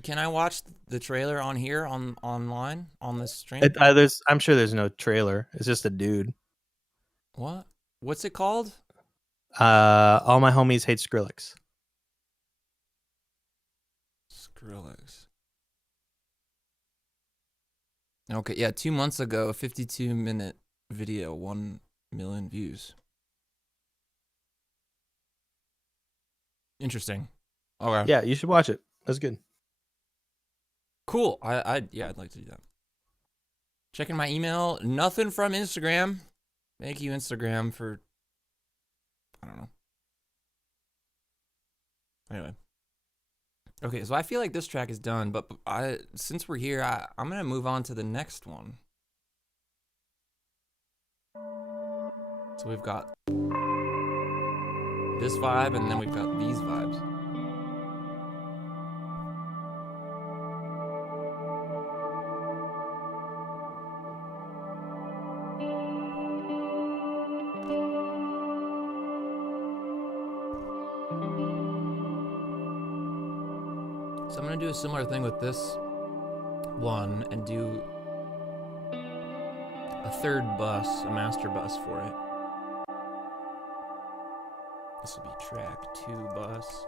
the trailer on here online on this stream? I'm sure there's no trailer. It's just a dude. What? What's it called? All My Homies Hate Skrillex. Skrillex. Okay, yeah, 2 months ago, a 52-minute video, 1 million views. Interesting. Okay. Yeah, you should watch it. That's good. Cool. I'd like to do that. Checking my email. Nothing from Instagram. Thank you, Instagram, for... I don't know. Anyway. Okay, so I feel like this track is done, but since we're here, I'm going to move on to the next one. So we've got this vibe, and then we've got these vibes. So I'm going to do a similar thing with this one and do a third bus, a master bus for it. This will be track 2 bus.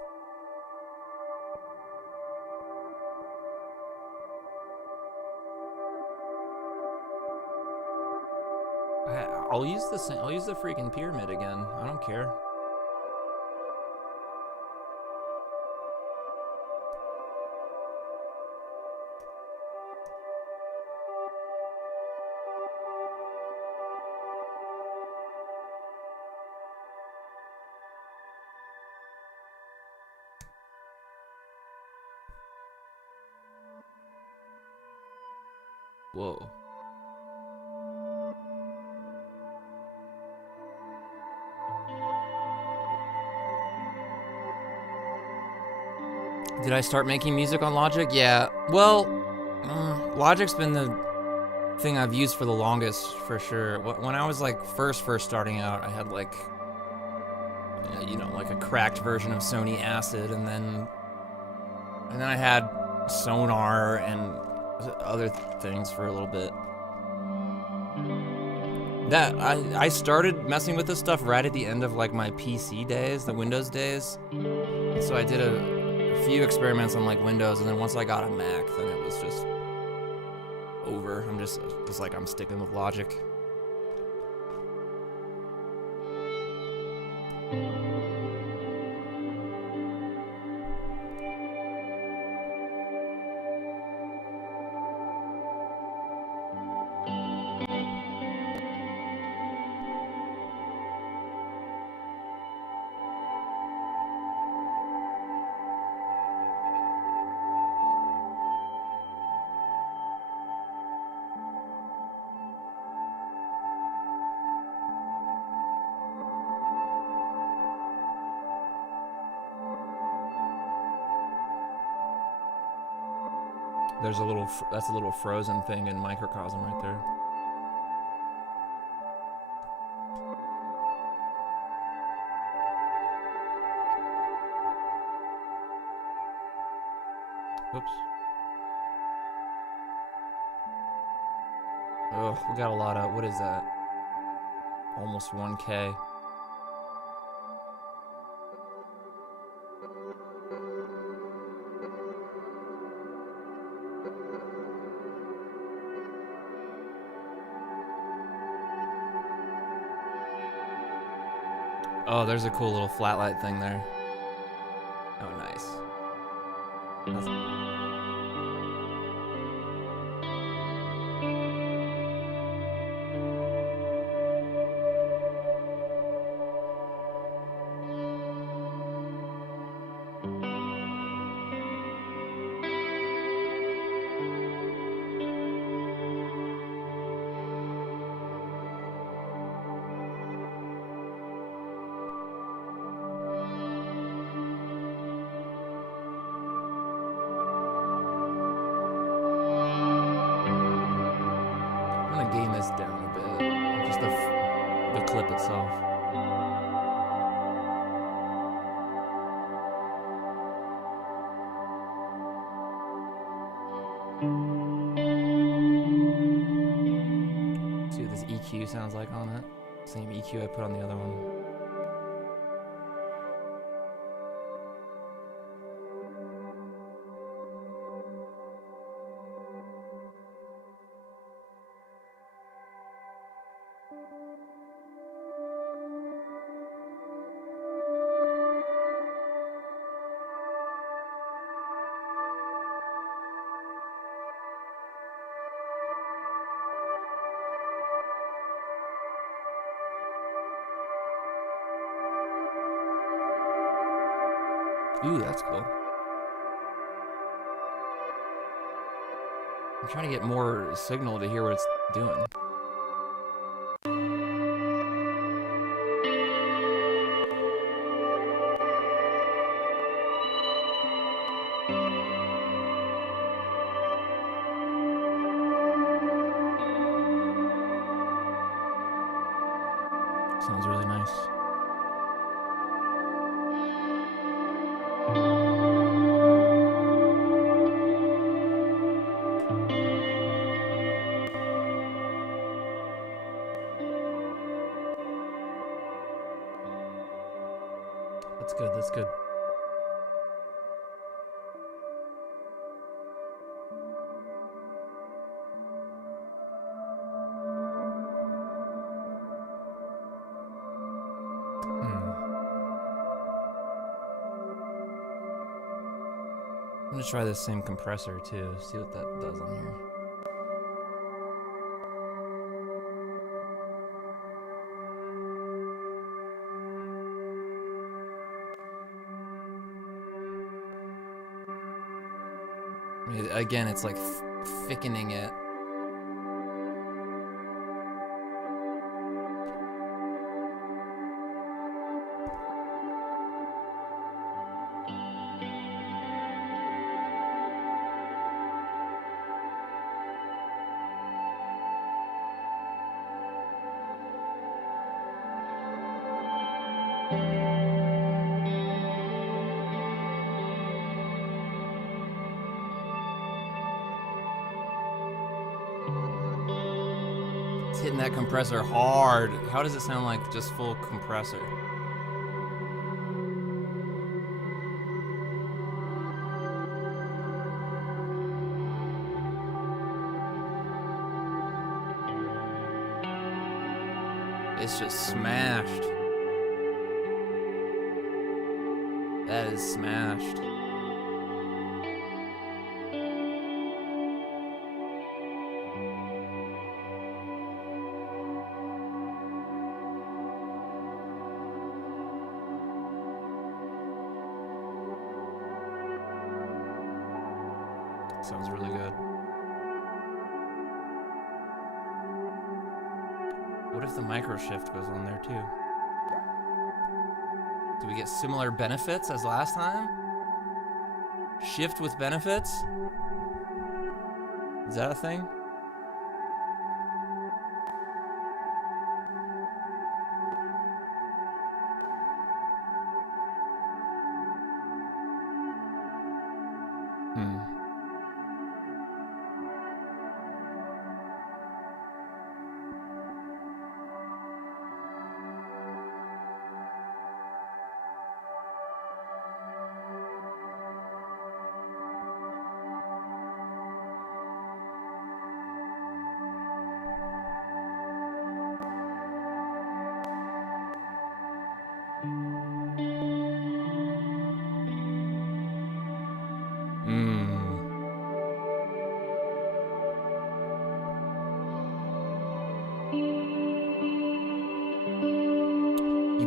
I'll use the freaking pyramid again. I don't care. Whoa. Did I start making music on Logic? Yeah. Well, Logic's been the thing I've used for the longest, for sure. When I was like first starting out, I had like, like a cracked version of Sony Acid, and then I had Sonar and other things for a little bit. That I started messing with this stuff right at the end of like my PC days, the Windows days. So I did a few experiments on like Windows, and then once I got a Mac, then it was just over. I'm just like, I'm sticking with Logic. There's that's a little frozen thing in microcosm right there. Oops. Oh, we got a lot of, what is that? Almost 1K. Oh, there's a cool little flat light thing there. Oh, nice. gain this down a bit. Just the clip itself. See what this EQ sounds like on it. Same EQ I put on the other one. Ooh, that's cool. I'm trying to get more signal to hear what it's doing. Sounds really nice. That's good, that's good. I'm gonna try this same compressor too, see what that does on here. I mean, again, it's like thickening it. Hitting that compressor hard. How does it sound like just full compressor? It's just smashed. That is smashed. Sounds really good. What if the micro shift goes on there too? Do we get similar benefits as last time? Shift with benefits? Is that a thing?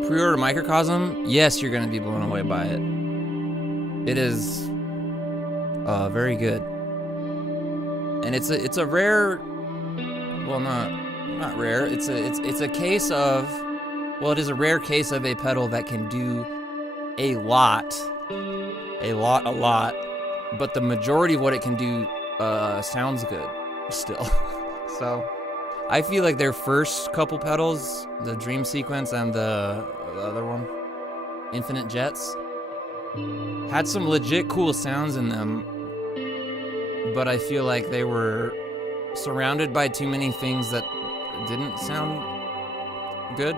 Pre-order microcosm, yes, you're gonna be blown away by it. It is very good, and it's a rare, well, not rare. It's a case of, well, it is a rare case of a pedal that can do a lot, but the majority of what it can do sounds good still. So I feel like their first couple pedals, the Dream Sequence and the other one, Infinite Jets, had some legit cool sounds in them, but I feel like they were surrounded by too many things that didn't sound good.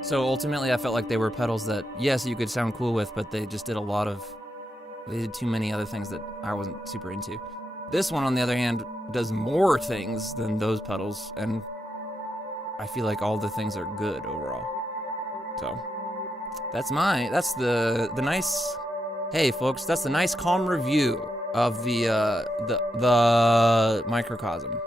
So ultimately, I felt like they were pedals that, yes, you could sound cool with, but they just did they did too many other things that I wasn't super into. This one, on the other hand, does more things than those pedals, and I feel like all the things are good overall. So that's the nice, hey folks, that's the nice calm review of the microcosm.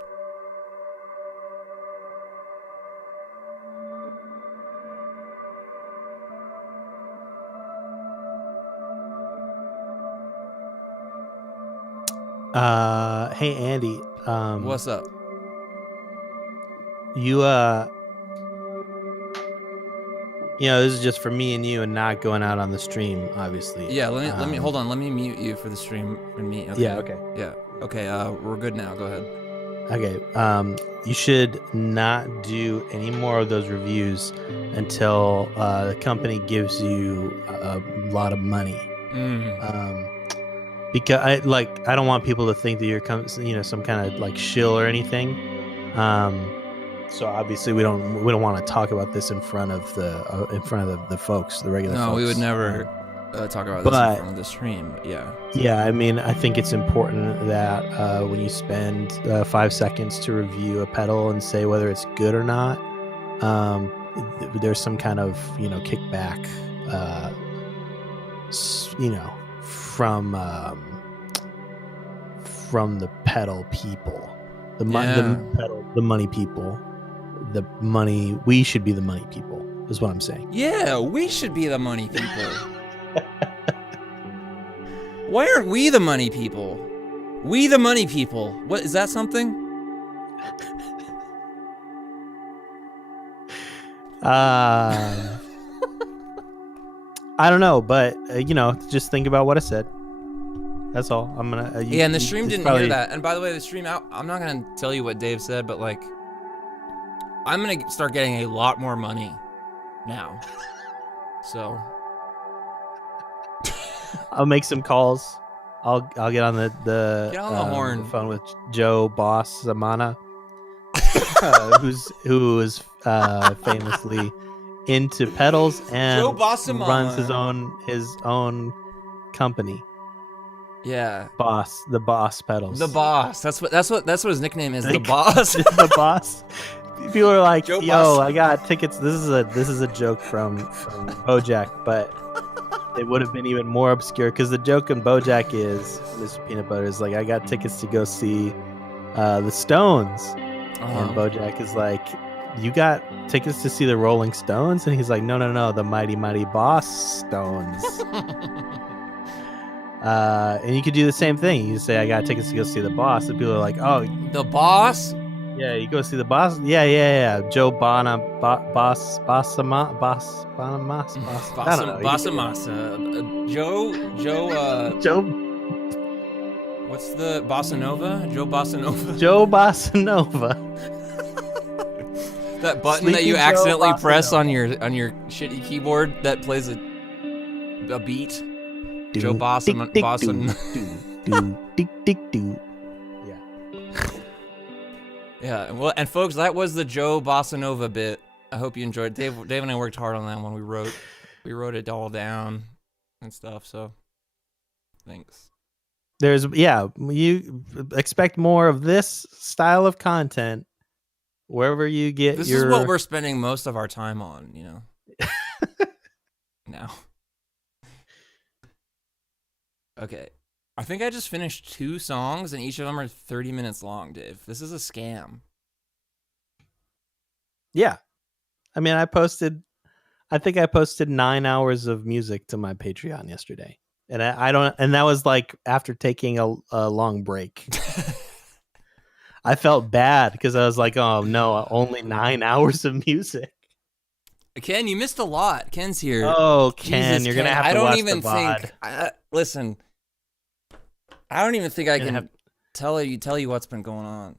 Hey Andy, What's up? You this is just for me and you and not going out on the stream, obviously. Yeah, let me hold on. Let me mute you for the stream and me. Okay. Yeah, okay. Yeah. Okay, we're good now. Go ahead. Okay. You should not do any more of those reviews until the company gives you a lot of money. Because I don't want people to think that you're some kind of like shill or anything. So obviously we don't want to talk about this in front of the folks, the regular folks. No, we would never talk about this in front of the stream. Yeah. Yeah, I mean, I think it's important that when you spend 5 seconds to review a pedal and say whether it's good or not, there's some kind of kickback, from the pedal people, the money people. We should be the money people, is what I'm saying. Yeah, we should be the money people. Why aren't we the money people? We the money people. What, is that something? I don't know, but just think about what I said. That's all. I'm gonna. And the stream didn't hear that. And by the way, the stream out. I'm not gonna tell you what Dave said, but like, I'm gonna start getting a lot more money now. So I'll make some calls. I'll get on the horn phone with Joe Boss Zamana, who is famously into pedals and runs his own company. Yeah. The Boss pedals. The Boss. That's what his nickname is. The Boss. The Boss. People are like, Joe "Yo, Boss. I got tickets." This is a joke from BoJack, but it would have been even more obscure because the joke in BoJack is Mr. Peanut Butter is like, "I got tickets to go see the Stones," and BoJack is like, "You got tickets to see the Rolling Stones?" And he's like, "No, the Mighty Mighty Boss Stones." And you could do the same thing. You say, "I got tickets to go see the Boss," and people are like, "Oh, the Boss? Yeah, you go see the Boss? Yeah. Joe Bossamasa. Joe. What's the Bossa Nova? Joe Bossa Nova. Joe Bossa Nova. That button that you accidentally press on your shitty keyboard that plays a beat. Joe Bossa. Yeah, well, and folks, that was the Joe Bossa Nova bit. I hope you enjoyed it. Dave and I worked hard on that one. We wrote it all down and stuff. So, thanks. You expect more of this style of content wherever you get This is what we're spending most of our time on, now. Okay. I think I just finished 2 songs, and each of them are 30 minutes long, Dave. This is a scam. Yeah. I mean, I think I posted 9 hours of music to my Patreon yesterday. And and that was like after taking a long break. I felt bad because I was like, oh no, only 9 hours of music. Ken, you missed a lot. Ken's here. Oh, Ken, you're going to have to watch the VOD. Listen. I don't even think I can tell you what's been going on.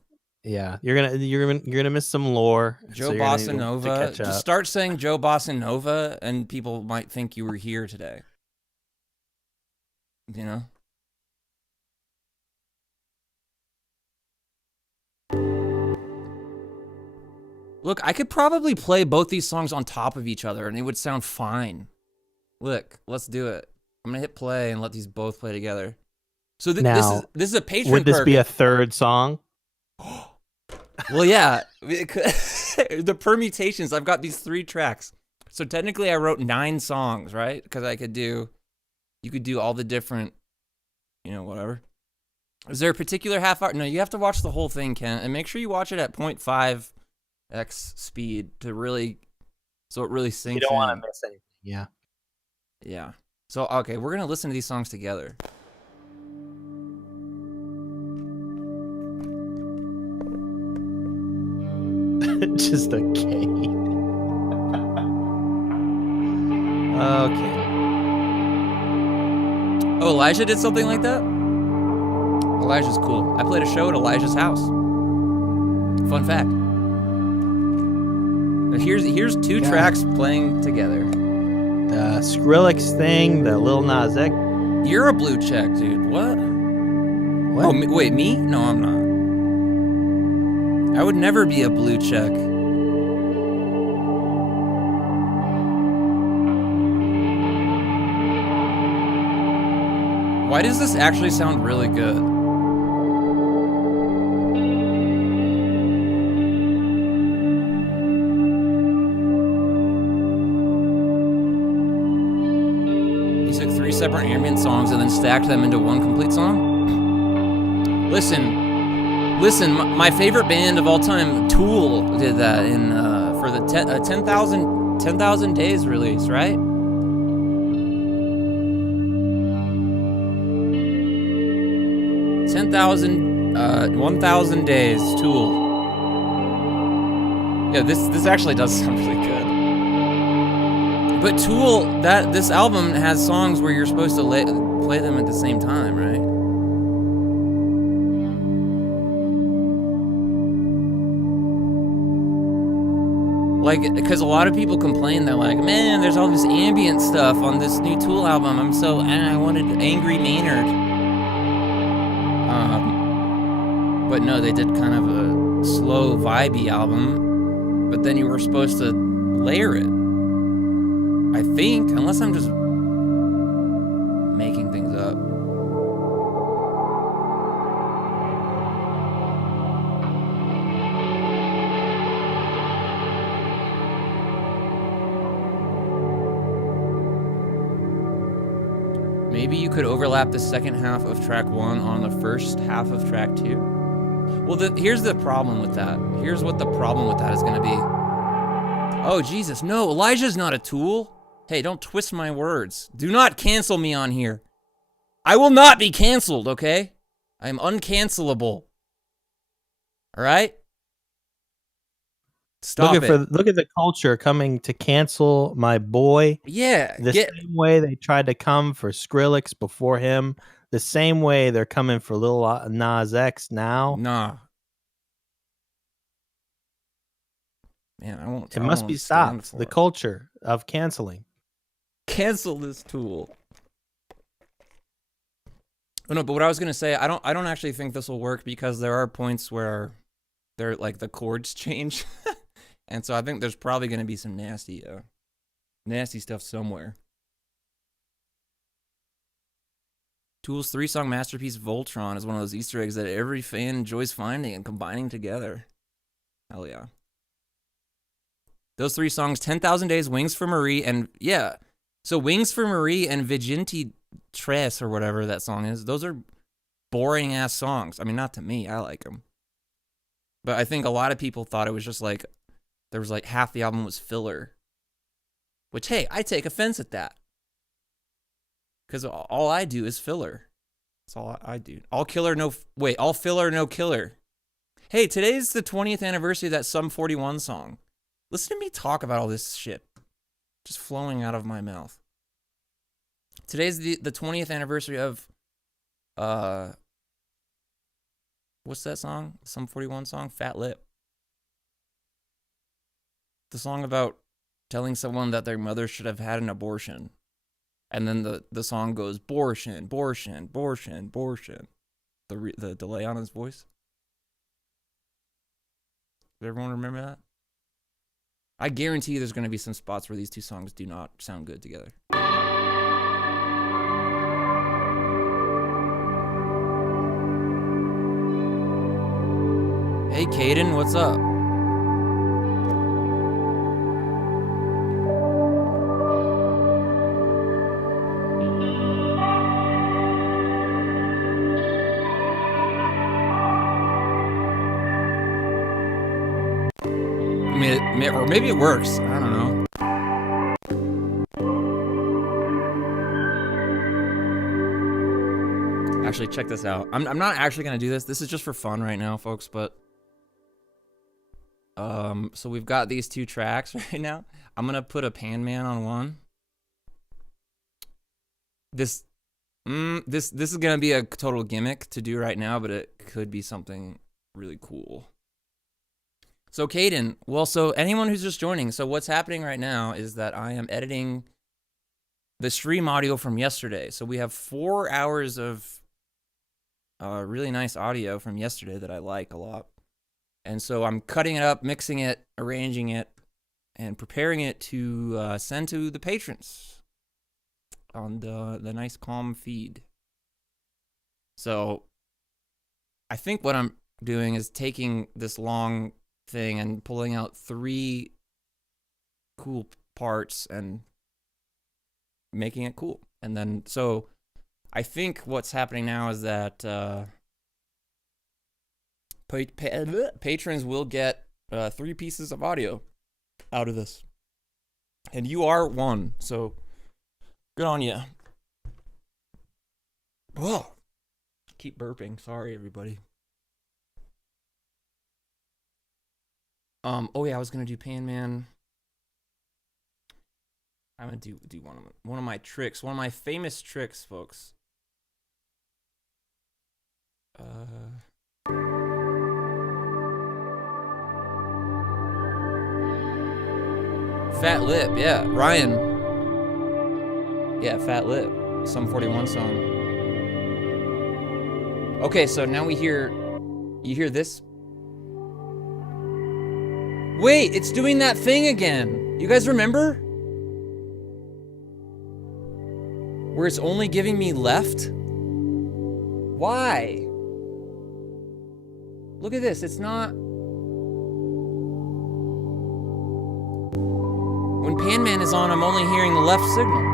Yeah, you're gonna miss some lore. Joe you're gonna Bossa need to Nova. catch Just up. start saying Joe Bossa Nova, and people might think you were here today. You know? Look, I could probably play both these songs on top of each other, and it would sound fine. Look, let's do it. I'm gonna hit play and let these both play together. So Now, this is a Patreon would this perk. be a third song? Well, yeah. The permutations. I've got these 3 tracks. So technically I wrote 9 songs, right? Because you could do all the different, whatever. Is there a particular half hour? No, you have to watch the whole thing, Ken. And make sure you watch it at 0.5x speed so it really sinks in. You don't want to miss anything. Yeah. Yeah. So, okay, we're going to listen to these songs together. Just a K. Okay. Oh, Elijah did something like that? Elijah's cool. I played a show at Elijah's house. Fun fact. Here's 2 tracks playing together. The Skrillex thing, the Lil Nas X. You're a blue check, dude. What? What? Oh, wait, me? No, I'm not. I would never be a blue check. Why does this actually sound really good? He took 3 separate ambient songs and then stacked them into one complete song? Listen, my favorite band of all time, Tool, did that for the 10,000 Days release, right? 1,000 Days, Tool. Yeah, this actually does sound really good. But Tool, this album has songs where you're supposed to play them at the same time, right? Like, because a lot of people complain, they're like, man, there's all this ambient stuff on this new Tool album. I wanted Angry Maynard. But no, they did kind of a slow, vibey album. But then you were supposed to layer it. I think, unless I'm just making things up. Maybe you could overlap the second half of track 1 on the first half of track 2. Well, here's the problem with that. Here's what the problem with that is going to be. Oh, Jesus. No, Elijah's not a Tool. Hey, don't twist my words. Do not cancel me on here. I will not be canceled, okay? I am uncancelable. All right? Stop it. Look at the culture coming to cancel my boy. Yeah. The same way they tried to come for Skrillex before him. The same way they're coming for Lil Nas X now. Nah. Man, I won't. It must be stopped. The culture of canceling. Cancel this Tool. Oh, no, but what I was gonna say, I don't actually think this will work because there are points where the chords change, and so I think there's probably gonna be some nasty stuff somewhere. Tool's 3-song masterpiece Voltron is one of those Easter eggs that every fan enjoys finding and combining together. Hell yeah. Those 3 songs, 10,000 Days, Wings for Marie, and yeah. So Wings for Marie and Vigenti Tres, or whatever that song is, those are boring-ass songs. I mean, not to me. I like them. But I think a lot of people thought it was just like, there was like half the album was filler. Which, hey, I take offense at that. Because all I do is filler. That's all I do. All filler, no killer. Hey, today's the 20th anniversary of that Sum 41 song. Listen to me talk about all this shit. Just flowing out of my mouth. Today's the 20th anniversary of, what's that song? Some 41 song, Fat Lip. The song about telling someone that their mother should have had an abortion. And then the song goes, abortion, abortion, abortion, abortion. The delay on his voice. Does everyone remember that? I guarantee you there's going to be some spots where these two songs do not sound good together. Hey, Caden, what's up? Or maybe it works. I don't know. Actually, check this out. I'm not actually gonna do this. This is just for fun right now, folks. But so we've got these two tracks right now. I'm gonna put a pan man on one. This is gonna be a total gimmick to do right now, but it could be something really cool. So Caden, well, so anyone who's just joining, so what's happening right now is that I am editing the stream audio from yesterday. So we have 4 hours of really nice audio from yesterday that I like a lot. And so I'm cutting it up, mixing it, arranging it, and preparing it to send to the patrons on the nice calm feed. So I think what I'm doing is taking this long thing and pulling out 3 cool parts and making it cool. And then, so I think what's happening now is that patrons will get 3 pieces of audio out of this. And you are one, so good on you. Whoa. Keep burping. Sorry, everybody. Oh yeah, I was gonna do Pan Man. I'm gonna do one of my tricks, one of my famous tricks, folks. Fat Lip, yeah, Ryan. Yeah, Fat Lip, some 41 song. Okay, so now you hear this. Wait, it's doing that thing again. You guys remember? Where it's only giving me left? Why? Look at this, it's not... When Pan Man is on, I'm only hearing the left signal.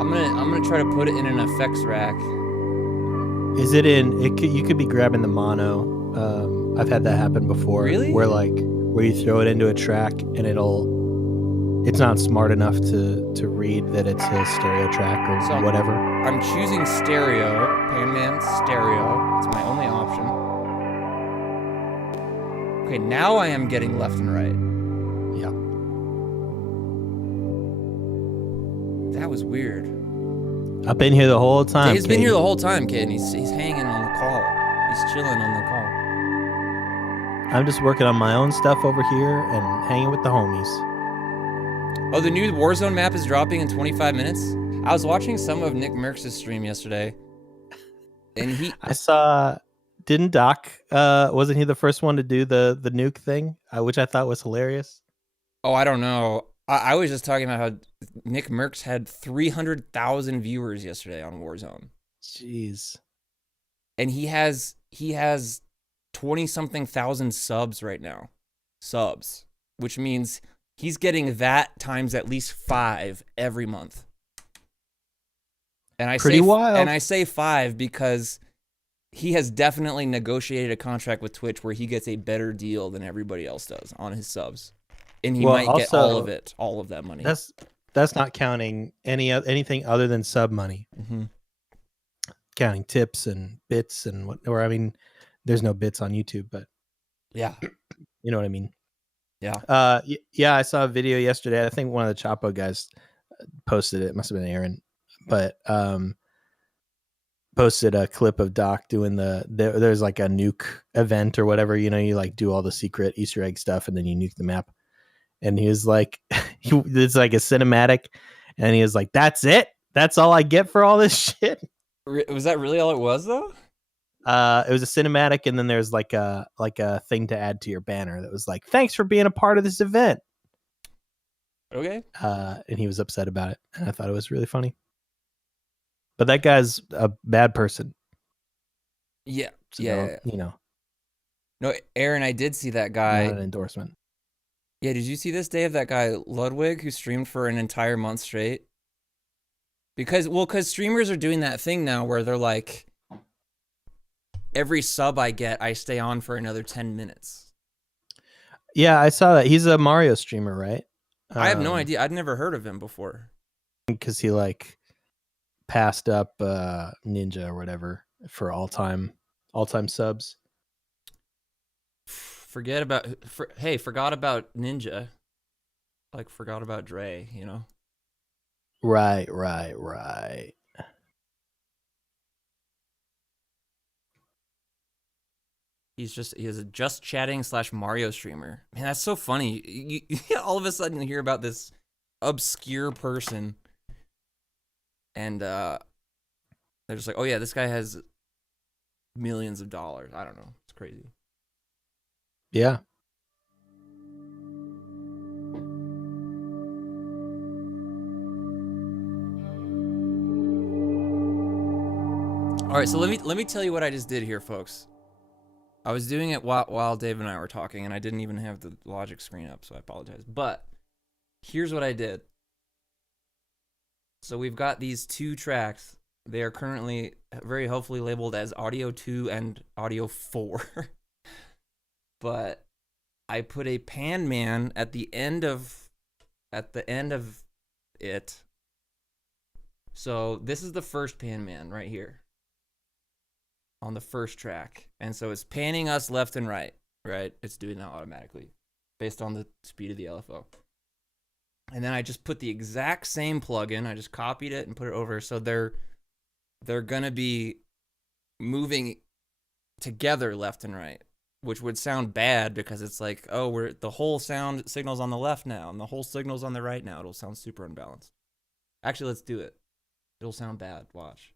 I'm gonna try to put it in an effects rack. Is it in? You could be grabbing the mono. I've had that happen before. Really? Where you throw it into a track and it's not smart enough to read that it's a stereo track or So whatever. I'm choosing stereo, Pan Man stereo. It's my only option. Okay, now I am getting left and right. Yeah. That was weird. I've been here the whole time. He's been here the whole time, kid. He's hanging on the call. He's chilling on the call. I'm just working on my own stuff over here and hanging with the homies. Oh, the new Warzone map is dropping in 25 minutes? I was watching some of Nick Merckx's stream yesterday. And I saw... Didn't Doc, wasn't he the first one to do the nuke thing, which I thought was hilarious? Oh, I don't know. I was just talking about how Nick Merckx had 300,000 viewers yesterday on Warzone. Jeez. And he has 20-something thousand subs right now. Subs. Which means he's getting that times at least 5 every month. And I Pretty wild. And I say 5 because he has definitely negotiated a contract with Twitch where he gets a better deal than everybody else does on his subs. And he might get all of it, all of that money. That's not counting anything other than sub money. Mm-hmm. Counting tips and bits and I mean, there's no bits on YouTube, but yeah, you know what I mean. Yeah. Yeah. I saw a video yesterday. I think one of the Chapo guys posted it. It must have been Aaron, but posted a clip of Doc doing there's like a nuke event or whatever, you know, you like do all the secret Easter egg stuff and then you nuke the map. And he was like, it's like a cinematic, and he was like, "That's it. That's all I get for all this shit." Was that really all it was, though? It was a cinematic, and then there's like a thing to add to your banner that was like, "Thanks for being a part of this event." Okay. And he was upset about it, and I thought it was really funny. But that guy's a bad person. Yeah. So yeah. you know. No, Aaron, I did see that guy. Not an endorsement. Yeah, did you see this, Dave? That guy Ludwig who streamed for an entire month straight. Because streamers are doing that thing now where they're like, every sub I get, I stay on for another 10 minutes. Yeah, I saw that. He's a Mario streamer, right? I have no idea. I'd never heard of him before. Because he like passed up Ninja or whatever for all-time subs. Forgot about Ninja. Like, forgot about Dre, you know? Right. He's a just chatting / Mario streamer. Man, that's so funny. You all of a sudden hear about this obscure person, and they're just like, oh yeah, this guy has millions of dollars. I don't know. It's crazy. Yeah. All right, so let me tell you what I just did here, folks. I was doing it while Dave and I were talking, and I didn't even have the Logic screen up, so I apologize. But here's what I did. So we've got these two tracks. They are currently very hopefully labeled as Audio 2 and Audio 4. But I put a pan man at the end of it. So this is the first pan man right here on the first track. And so it's panning us left and right? It's doing that automatically based on the speed of the LFO. And then I just put the exact same plugin. I just copied it and put it over. So they're going to be moving together left and right, which would sound bad because it's like, oh, the whole sound signal's on the left now and the whole signal's on the right now. It'll sound super unbalanced. Actually, let's do it. It'll sound bad. Watch.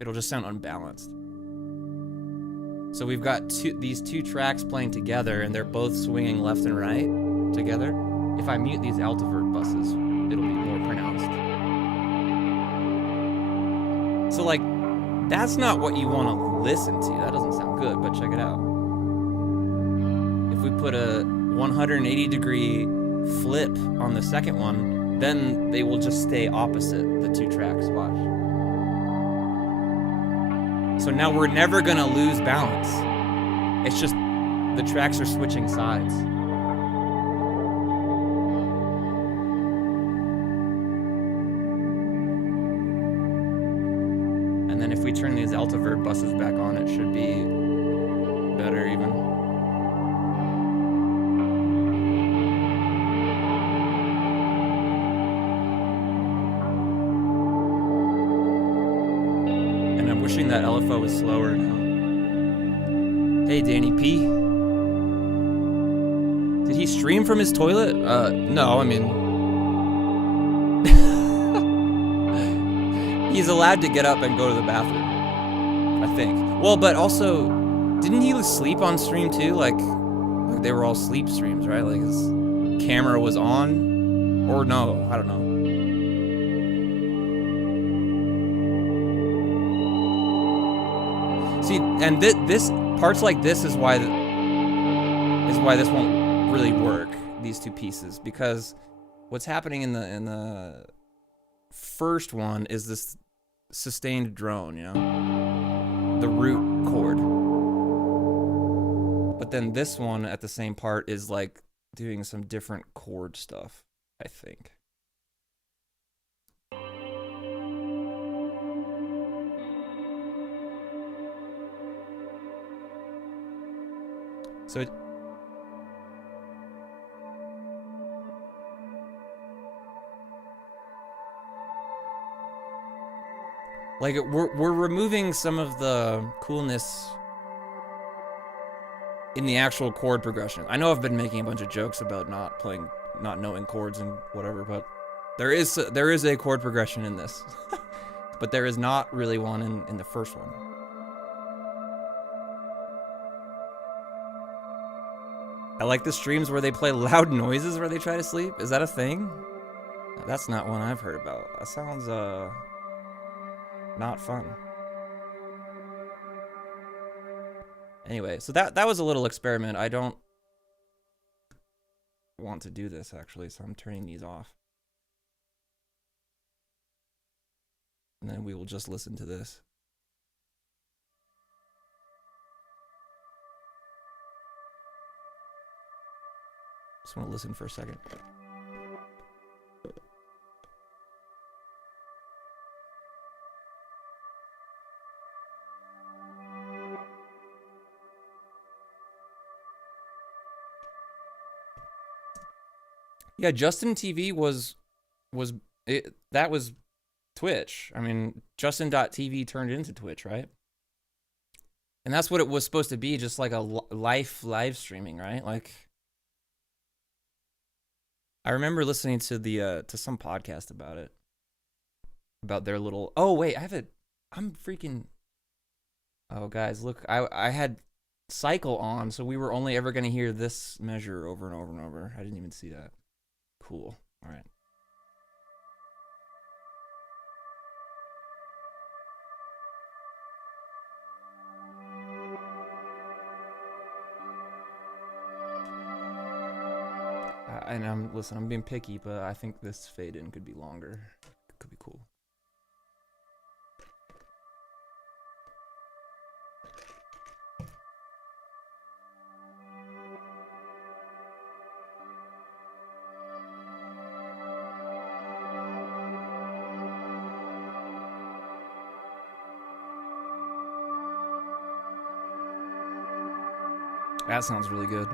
It'll just sound unbalanced. So we've got these two tracks playing together, and they're both swinging left and right together. If I mute these altivert buses, it'll be more pronounced. So, like, that's not what you want to listen to. That doesn't sound good, but check it out. If we put a 180-degree flip on the second one, then they will just stay opposite the two tracks. Watch. So now we're never going to lose balance. It's just the tracks are switching sides. And then if we turn these altivert buses back on, it should be better even. And I'm wishing that LFO was slower now. Hey, Danny P. Did he stream from his toilet? No, I mean... He's allowed to get up and go to the bathroom, I think. Well, but also, didn't he sleep on stream too? Like they were all sleep streams, right? Like his camera was on? Or no, I don't know. See, and this parts like this is why this won't really work, these two pieces, because what's happening in the first one is this sustained drone, you know, the root chord. But then this one at the same part is like doing some different chord stuff, I think. So Like, we're removing some of the coolness in the actual chord progression. I know I've been making a bunch of jokes about not knowing chords and whatever, but there is a chord progression in this. But there is not really one in the first one. I like the streams where they play loud noises where they try to sleep. Is that a thing? That's not one I've heard about. That sounds, not fun. Anyway, so that was a little experiment. I don't want to do this, actually, so I'm turning these off. And then we will just listen to this. Just want to listen for a second. Yeah, Justin TV was Twitch. I mean, Justin.tv turned into Twitch, right? And that's what it was supposed to be, just like a live streaming, right? Like, I remember listening to to some podcast about it, about their little. Oh wait, I'm freaking. Oh guys, look, I had cycle on, so we were only ever gonna hear this measure over and over and over. I didn't even see that. Cool. All right. And I'm being picky, but I think this fade in could be longer. It could be cool. That sounds really good.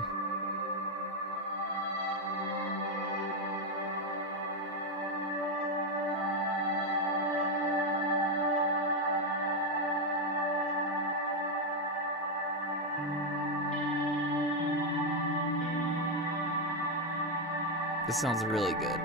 This sounds really good.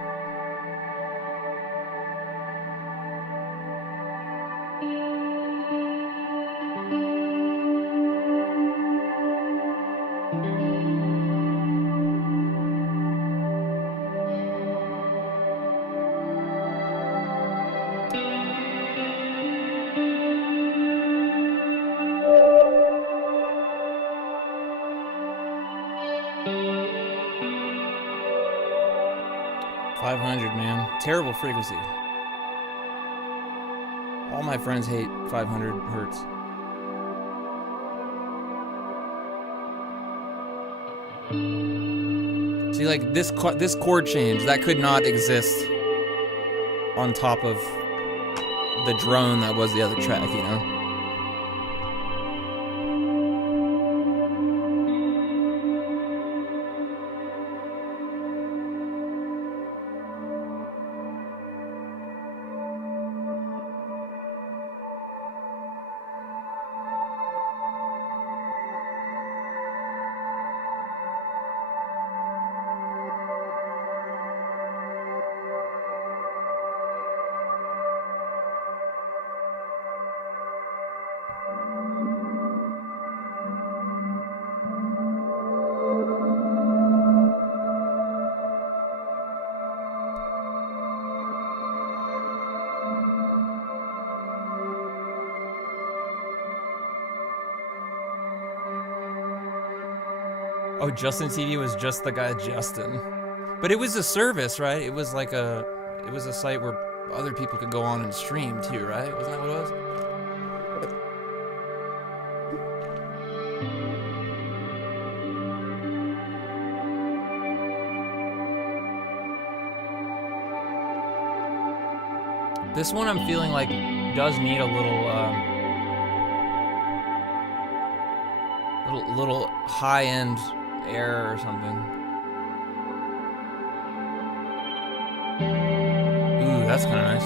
Terrible frequency. All my friends hate 500 hertz. See, like this chord change that could not exist on top of the drone that was the other track, you know? Oh, Justin TV was just the guy Justin. But it was a service, right? It was like a site where other people could go on and stream too, right? Wasn't that what it was? This one I'm feeling like does need a little high-end air or something. Ooh, that's kind of nice.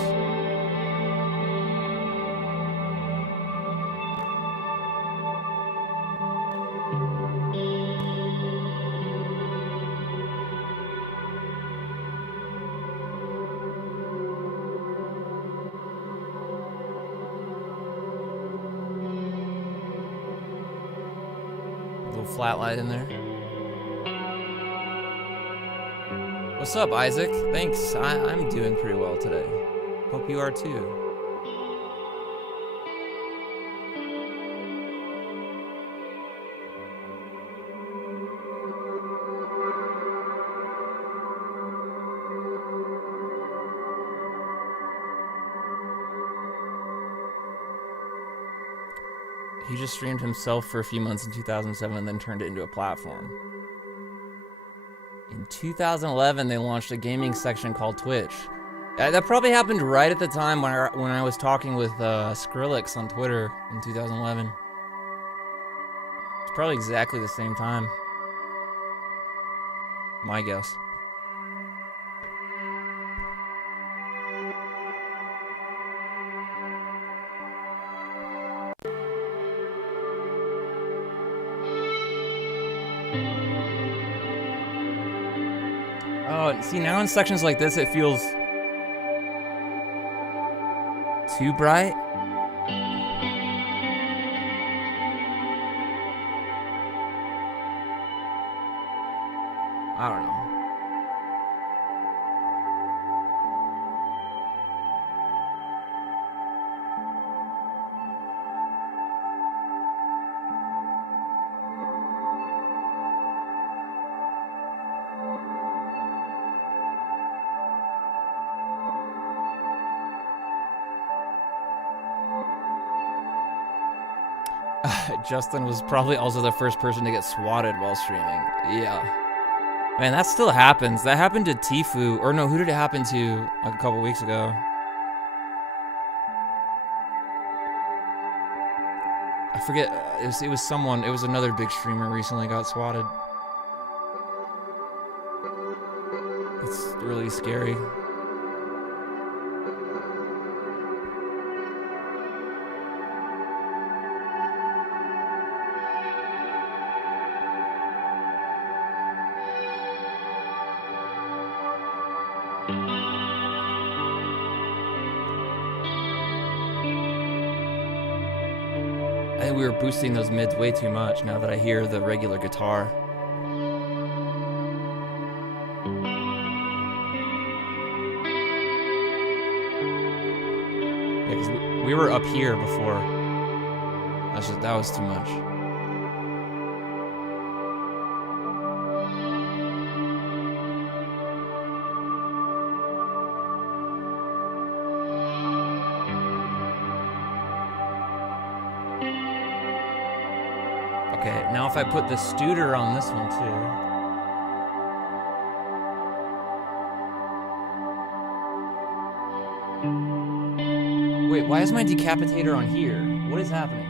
Little flat light in there. What's up, Isaac? Thanks. I'm doing pretty well today. Hope you are too. He just streamed himself for a few months in 2007 and then turned it into a platform. In 2011, they launched a gaming section called Twitch. That probably happened right at the time when I was talking with Skrillex on Twitter in 2011. It's probably exactly the same time. My guess. Oh, see, now in sections like this, it feels too bright. I don't know. Justin was probably also the first person to get swatted while streaming. Yeah. Man, that still happens. That happened to Tifu. Or no, who did it happen to a couple weeks ago? I forget. It was someone. It was another big streamer recently got swatted. It's really scary. I think we were boosting those mids way too much now that I hear the regular guitar. Yeah, because we were up here before. That was too much. Okay, now if I put the Studer on this one too. Wait, why is my decapitator on here? What is happening?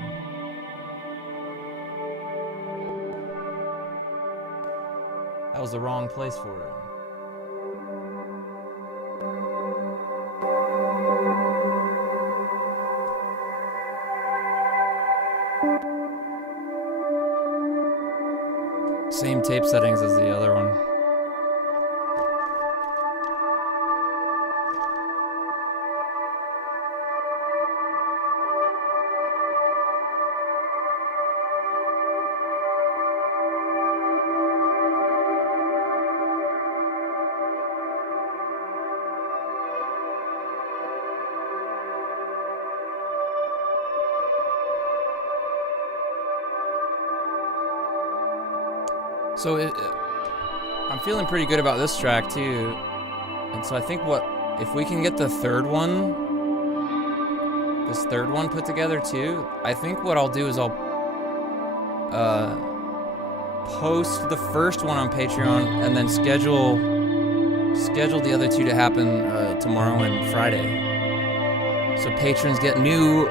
That was the wrong place for it. Same tape settings as the other one. So I'm feeling pretty good about this track too, and so I think if we can get this third one put together too, I think what I'll do is I'll post the first one on Patreon and then schedule the other two to happen tomorrow and Friday, so patrons get new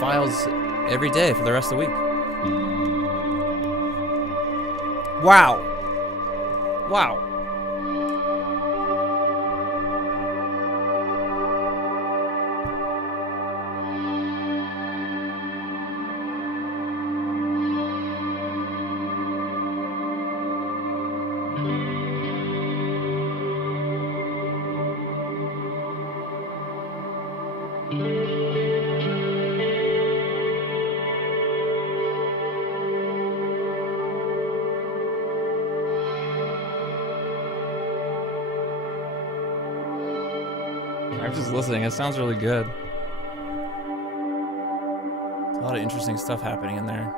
files every day for the rest of the week. Wow. Wow. I'm just listening. It sounds really good. A lot of interesting stuff happening in there.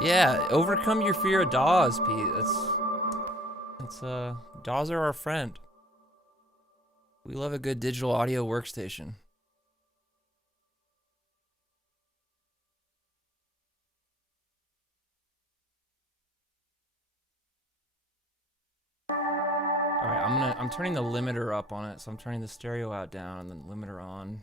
Yeah, overcome your fear of DAWs, Pete. DAWs are our friend. We love a good digital audio workstation. Alright, I'm turning the limiter up on it, so I'm turning the stereo out down and then limiter on.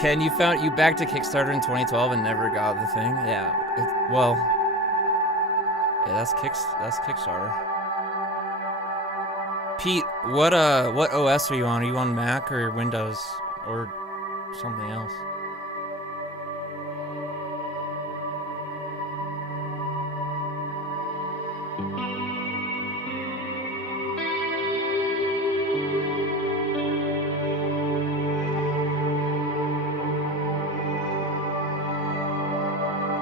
Ken, you backed to Kickstarter in 2012 and never got the thing? Yeah. That's Kickstarter. Pete, what OS are you on? Are you on Mac or Windows or something else?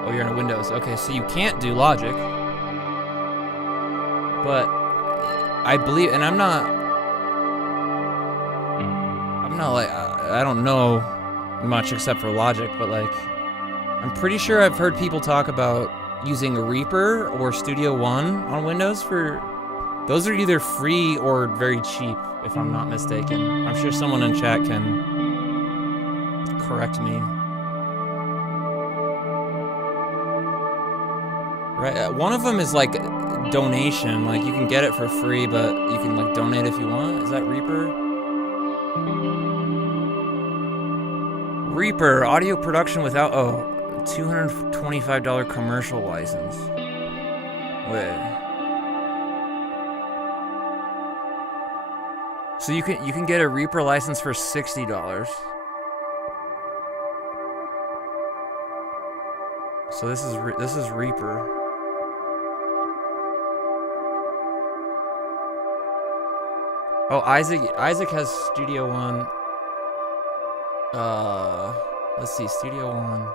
Oh, you're on Windows. Okay, so you can't do Logic. But I believe, and I'm not like, I don't know much except for Logic, but like, I'm pretty sure I've heard people talk about using Reaper or Studio One on Windows for, those are either free or very cheap, if I'm not mistaken. I'm sure someone in chat can correct me. Right, one of them is like donation, like you can get it for free, but you can like donate if you want. Is that Reaper? Reaper, audio production without, $225 commercial license. Wait. So you can get a Reaper license for $60. So this is Reaper. Oh, Isaac has Studio One. Let's see, Studio One.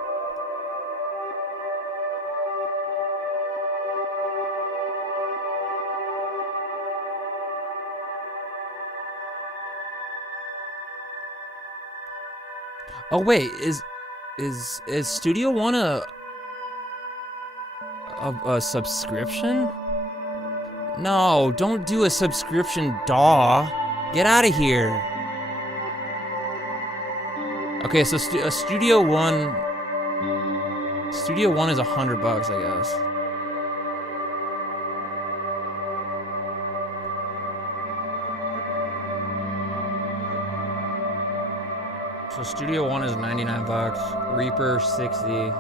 Oh wait, is Studio One a subscription? No, don't do a subscription, DAW. Get out of here. Okay, so Studio One is $100, I guess. So Studio One is $99. Reaper $60.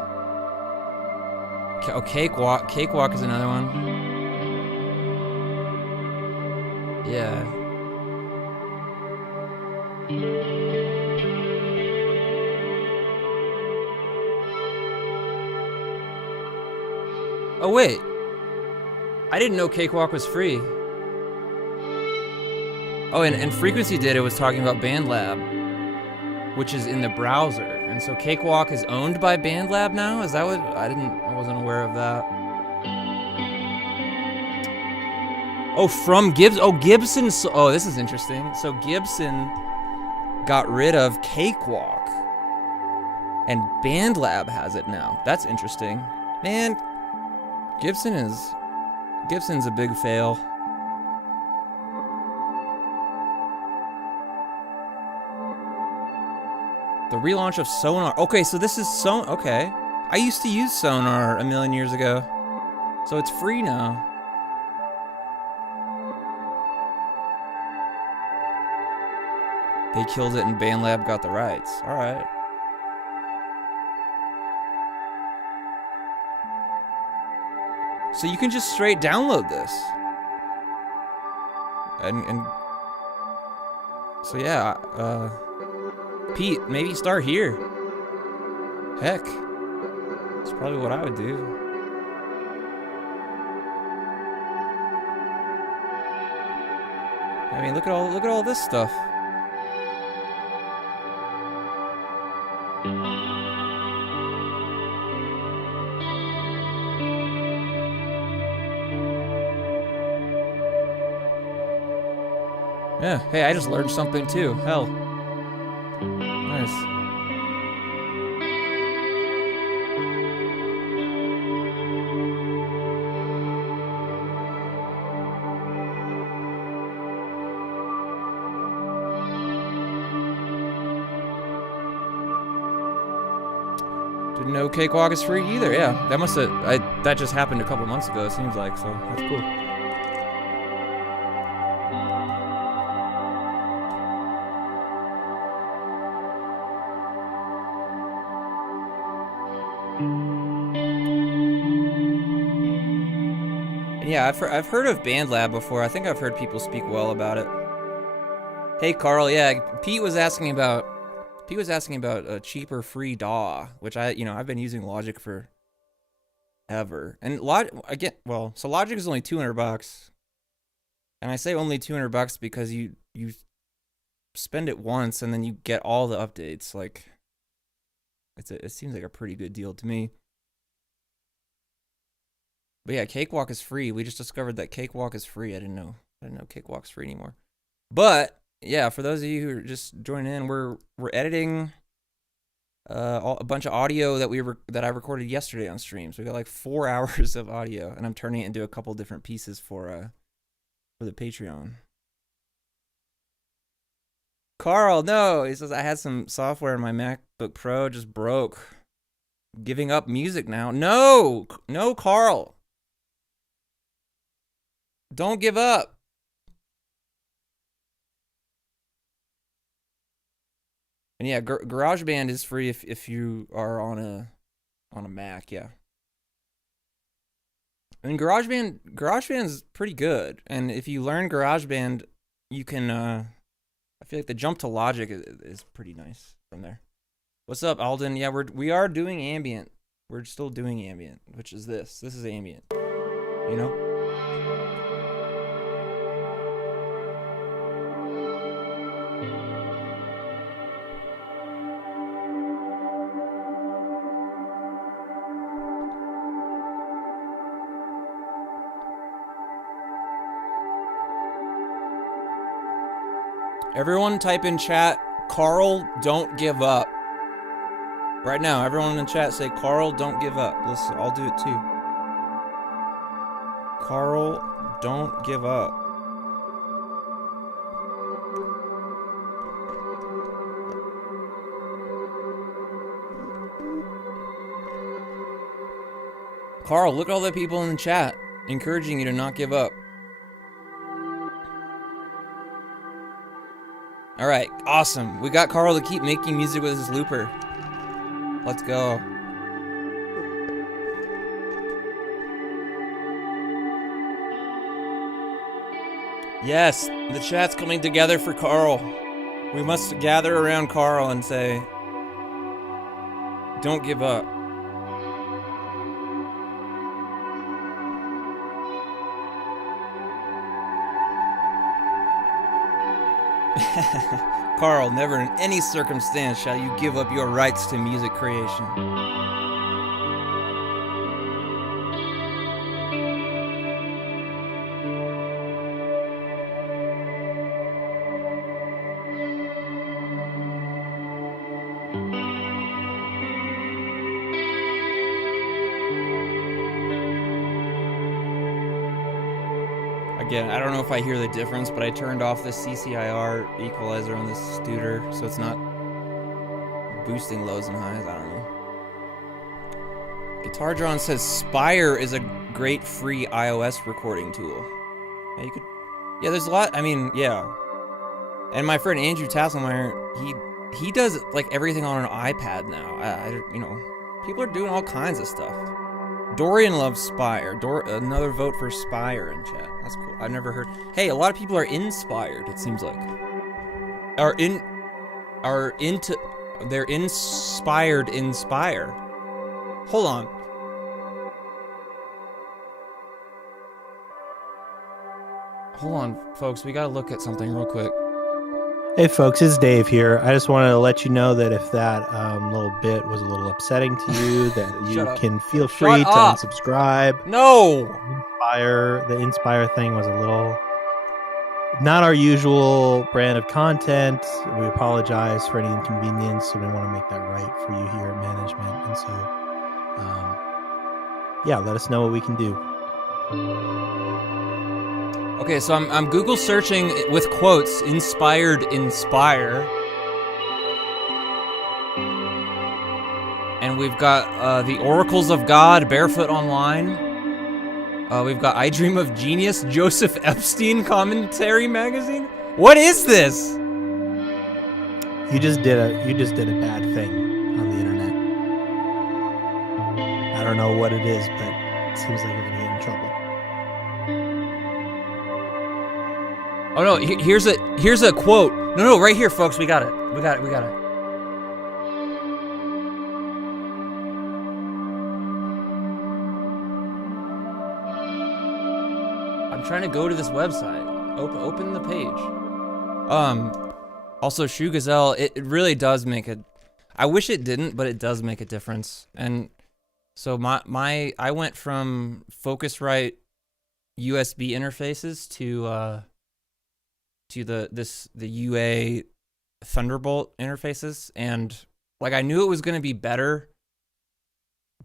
Oh, Cakewalk is another one. Yeah. Oh wait, I didn't know Cakewalk was free. Oh, and Frequency did. It was talking about BandLab, which is in the browser, and so Cakewalk is owned by BandLab now. Is that what? I wasn't aware of that. Oh, from Gibson. Oh, Gibson. Oh, this is interesting. So Gibson got rid of Cakewalk, and BandLab has it now. That's interesting, man. Gibson's a big fail. The relaunch of Sonar. Okay, so this is okay. I used to use Sonar a million years ago, so it's free now. They killed it and BandLab got the rights. All right. So you can just straight download this. And so yeah, Pete, maybe start here. Heck. It's probably what I would do. I mean, look at all this stuff. Yeah, hey, I just learned something too. Hell. Nice. Didn't know Cakewalk is free either. Yeah, that just happened a couple months ago, it seems like, so that's cool. Yeah, I've heard of BandLab before. I think I've heard people speak well about it. Hey, Carl. Yeah, Pete was asking about a cheaper free DAW, which I've been using Logic for ever. And so Logic is only $200, and I say only $200 because you spend it once and then you get all the updates. Like, it seems like a pretty good deal to me. But yeah, Cakewalk is free. We just discovered that Cakewalk is free. I didn't know Cakewalk's free anymore. But yeah, for those of you who are just joining in, we're editing a bunch of audio that I recorded yesterday on stream. So we got like 4 hours of audio, and I'm turning it into a couple different pieces for the Patreon. Carl, no, he says I had some software in my MacBook Pro, just broke. Giving up music now. No, Carl. Don't give up. And yeah, GarageBand is free if you are on a Mac, yeah. And GarageBand's pretty good. And if you learn GarageBand, you can I feel like the jump to Logic is pretty nice from there. What's up, Alden? Yeah, we are doing ambient. We're still doing ambient, which is this. This is ambient. You know? Everyone type in chat, Carl, don't give up. Right now, everyone in the chat say, Carl, don't give up. Listen, I'll do it too. Carl, don't give up. Carl, look at all the people in the chat encouraging you to not give up. All right, awesome. We got Carl to keep making music with his looper. Let's go. Yes, the chat's coming together for Carl. We must gather around Carl and say, don't give up. Carl, never in any circumstance shall you give up your rights to music creation. Again, I don't know if I hear the difference, but I turned off the CCIR equalizer on this Studer, so it's not boosting lows and highs. I don't know. Guitar John says Spire is a great free iOS recording tool. Yeah, you could. Yeah, there's a lot. I mean, yeah. And my friend Andrew Tasselmeyer, he does like everything on an iPad now. People are doing all kinds of stuff. Dorian loves Spire. Another vote for Spire in chat. That's cool. I've never heard. Hey, a lot of people are inspired, it seems like. They're inspired in Spire. Hold on. Hold on, folks. We gotta look at something real quick. Hey folks, it's Dave here. I just wanted to let you know that if that little bit was a little upsetting to you, that you can feel free to unsubscribe. No! The Inspire thing was a little not our usual brand of content. We apologize for any inconvenience, and we want to make that right for you here at management. And so, yeah, let us know what we can do. Okay, so I'm Google searching with quotes, inspired, inspire. And we've got the Oracles of God, Barefoot Online. We've got I Dream of Genius, Joseph Epstein Commentary Magazine. What is this? You just did a bad thing on the internet. I don't know what it is, but it seems like you're gonna get in trouble. Oh no, here's a quote. No, right here, folks. We got it. We got it. I'm trying to go to this website. Open the page. Also, Shoe Gazelle, it really does make a... I wish it didn't, but it does make a difference. And so I went from Focusrite USB interfaces to the UA Thunderbolt interfaces, and like I knew it was going to be better,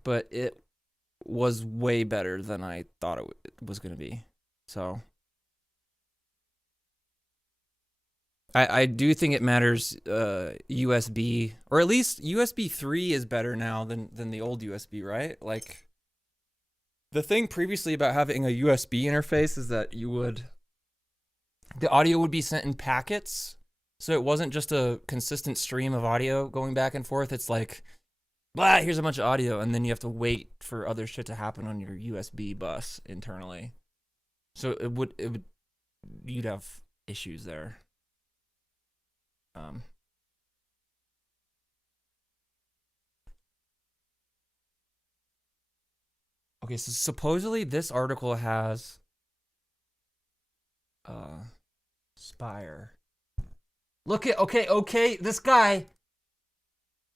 but it was way better than I thought it was going to be. So I do think it matters. USB, or at least USB 3 is better now than the old USB, right? Like the thing previously about having a USB interface is that the audio would be sent in packets, so it wasn't just a consistent stream of audio going back and forth. It's like, blah, here's a bunch of audio, and then you have to wait for other shit to happen on your USB bus internally. So you'd have issues there. Okay, so supposedly this article has Spire. Look at okay, this guy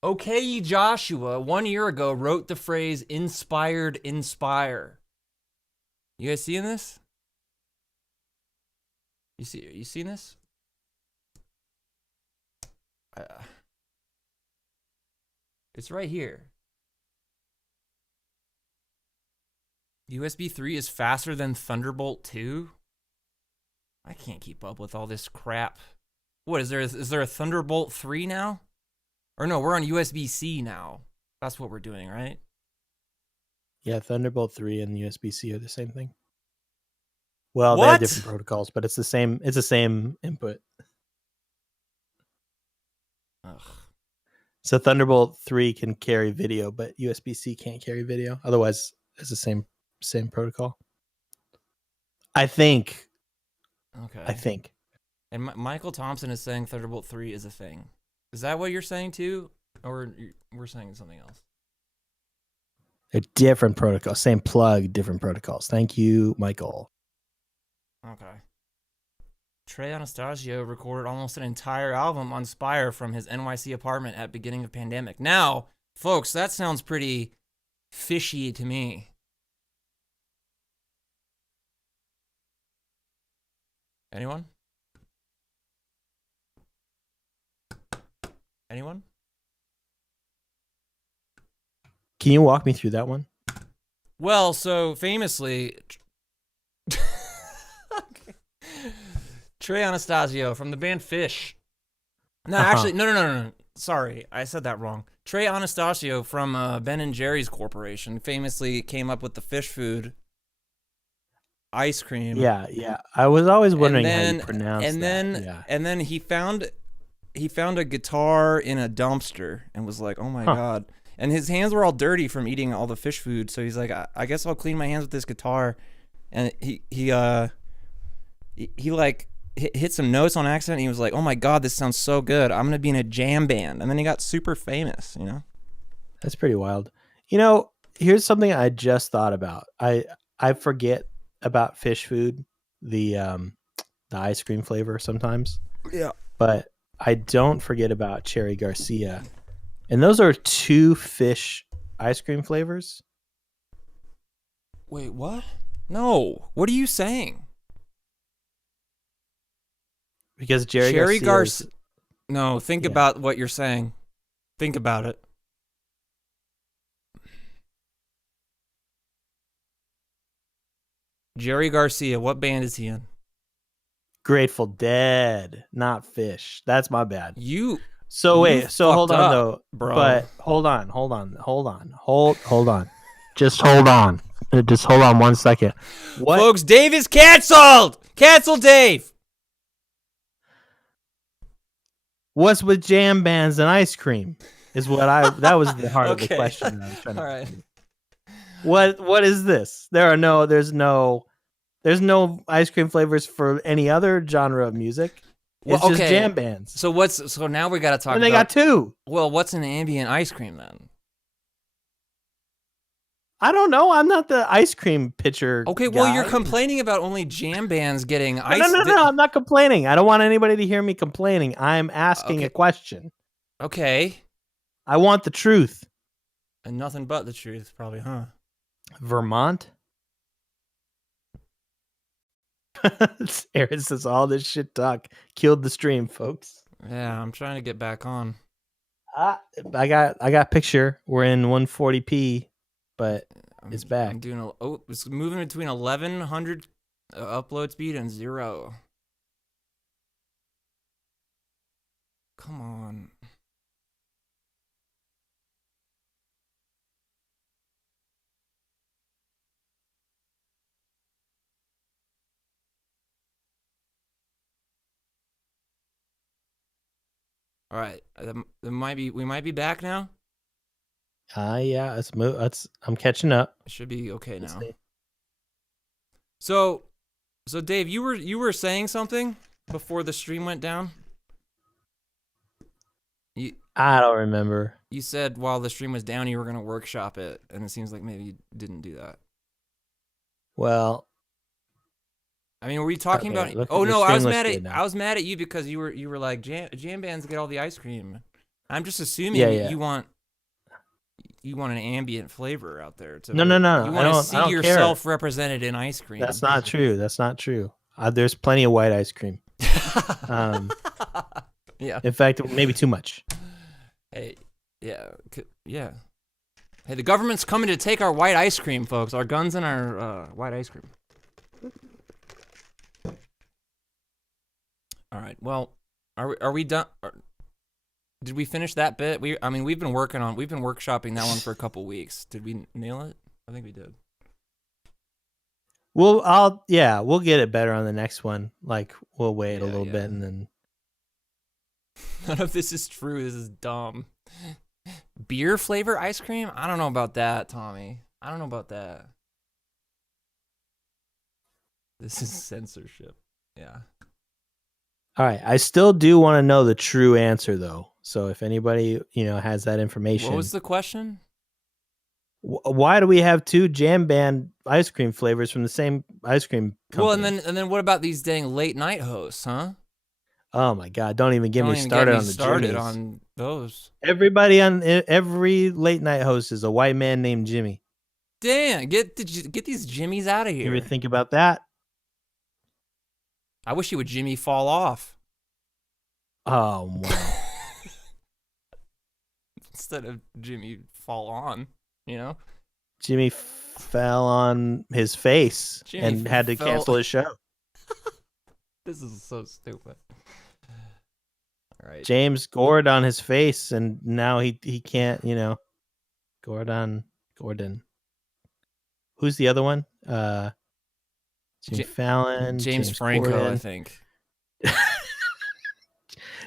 Okay Joshua 1 year ago wrote the phrase inspired inspire. You guys seeing this? You seen this? It's right here. USB 3 is faster than Thunderbolt 2? I can't keep up with all this crap. What is there a Thunderbolt 3 now? Or no, we're on USB-C now. That's what we're doing, right? Yeah, Thunderbolt 3 and USB-C are the same thing. Well, what? They have different protocols, but it's the same input. Ugh. So Thunderbolt 3 can carry video, but USB-C can't carry video. Otherwise, it's the same protocol. I think. Okay. I think. And Michael Thompson is saying Thunderbolt 3 is a thing. Is that what you're saying too? Or we're saying something else? They're different protocols. Same plug, different protocols. Thank you, Michael. Okay. Trey Anastasio recorded almost an entire album on Spire from his NYC apartment at beginning of pandemic. Now, folks, that sounds pretty fishy to me. Anyone? Anyone? Can you walk me through that one? Well, so famously, Trey Anastasio from the band Fish. No, actually, no. Sorry, I said that wrong. Trey Anastasio from Ben & Jerry's Corporation famously came up with the fish food ice cream. Yeah. I was always wondering how you pronounce that. And then he found a guitar in a dumpster and was like, "Oh my god!" And his hands were all dirty from eating all the fish food. So he's like, "I guess I'll clean my hands with this guitar." And he like hit some notes on accident. And he was like, "Oh my god, this sounds so good! I'm gonna be in a jam band." And then he got super famous. You know, that's pretty wild. You know, here's something I just thought about. I forget about fish food. The the ice cream flavor sometimes. Yeah. But I don't forget about Cherry Garcia. And those are 2 fish ice cream flavors. Wait, what? No. What are you saying? Because Cherry Garcia. No, think about what you're saying. Think about it. Jerry Garcia, what band is he in? Grateful Dead, not Fish. That's my bad. So wait, so hold on though, bro. But hold on. Just hold on. Just hold on 1 second. What? Folks, Dave is canceled. Cancel Dave. What's with jam bands and ice cream? Is what that was the heart of the question that I was trying to. All right. What is this? There's no ice cream flavors for any other genre of music. It's just jam bands. So now we got to talk about... And they got 2. Well, what's an ambient ice cream then? I don't know. I'm not the ice cream pitcher. Okay, well, you're complaining about only jam bands getting ice. No, I'm not complaining. I don't want anybody to hear me complaining. I'm asking a question. Okay. I want the truth. And nothing but the truth, probably, huh? Vermont? Aaron says all this shit talk killed the stream, folks. Yeah, I'm trying to get back on. I got picture. We're in 140p, but it's back. I'm doing it's moving between 1100 upload speed and 0. Come on. All right, we might be back now. Yeah, let's move. I'm catching up. It should be okay now. So Dave, you were saying something before the stream went down. I don't remember. You said while the stream was down, you were gonna workshop it, and it seems like maybe you didn't do that. Well, I mean, were we talking about? Oh no, I was mad at you because you were like jam bands get all the ice cream. I'm just assuming you want an ambient flavor out there. No. You want to see yourself represented in ice cream. That's not true. There's plenty of white ice cream. Yeah. In fact, maybe too much. Hey, yeah. Hey, the government's coming to take our white ice cream, folks. Our guns and our white ice cream. All right. Well, are we done? Did we finish that bit? We've been workshopping that one for a couple weeks. Did we nail it? I think we did. Well, we'll get it better on the next one. Like we'll wait a little bit and then. None of this is true. This is dumb. Beer flavor ice cream? I don't know about that, Tommy. I don't know about that. This is censorship. Yeah. All right. I still do want to know the true answer, though. So if anybody, has that information. What was the question? Why do we have 2 jam band ice cream flavors from the same ice cream company? Well, and then what about these dang late night hosts, huh? Oh my God! Don't even get me started on the Jimmies. On those. Everybody on every late night host is a white man named Jimmy. Damn! Get these Jimmies out of here. You ever think about that? I wish he would Jimmy fall off. Oh wow! Instead of Jimmy fall on, Jimmy fell on his face and had to cancel his show. This is so stupid. All right. James gored on his face, and now he can't. Gordon. Who's the other one? Jimmy Fallon. James Franco, Corden. I think.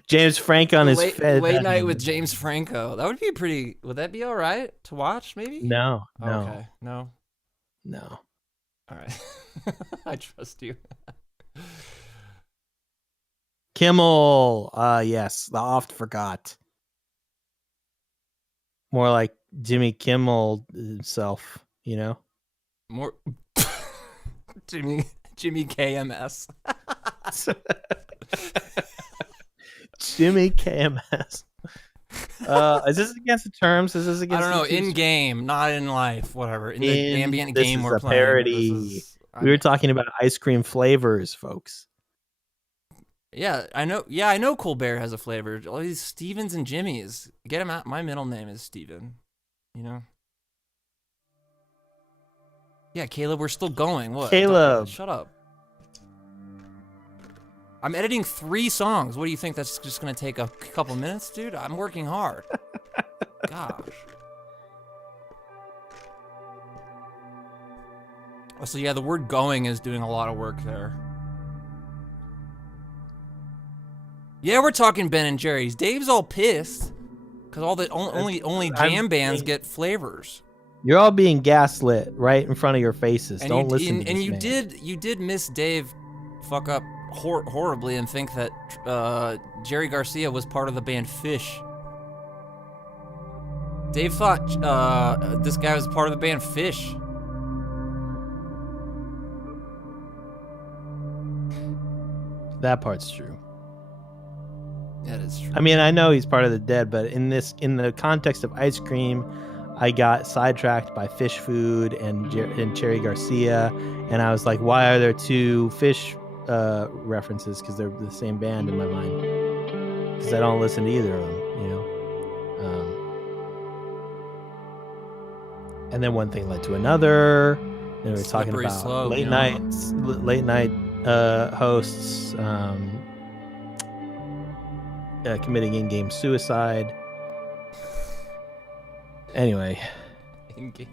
James Franco on his late night with James Franco. That would be pretty. Would that be all right to watch? Maybe. No. Okay. No. All right. I trust you. Kimmel. Yes, the oft forgot. More like Jimmy Kimmel himself, More Jimmy KMS. Jimmy KMS. Is this against the terms? Is this against? I don't know. YouTube's In game, not in life. Whatever. In the ambient this game is we're a playing. Parody. We were talking about ice cream flavors, folks. Yeah, I know. Yeah, I know. Colbert has a flavor. All these Stevens and Jimmys. Get them out. My middle name is Steven. You know. Yeah, Caleb, we're still going. What? Caleb, shut up. I'm editing 3 songs. What do you think? That's just gonna take a couple minutes, dude? I'm working hard. Gosh. Oh, so yeah, the word "going" is doing a lot of work there. Yeah, we're talking Ben and Jerry's. Dave's all pissed because all the only jam bands get flavors. You're all being gaslit right in front of your faces. And Don't listen to this and you man. you did miss Dave fuck up horribly and think that Jerry Garcia was part of the band Fish. Dave thought this guy was part of the band Fish. That part's true. That is true. I mean, I know he's part of the Dead, but in the context of ice cream, I got sidetracked by Fish Food and Cherry Garcia, and I was like, why are there 2 Fish references? Because they're the same band in my mind. Because I don't listen to either of them, you know. And then one thing led to another. And we were talking Slippery about slope, late you know? night hosts committing in-game suicide. Anyway. In-game.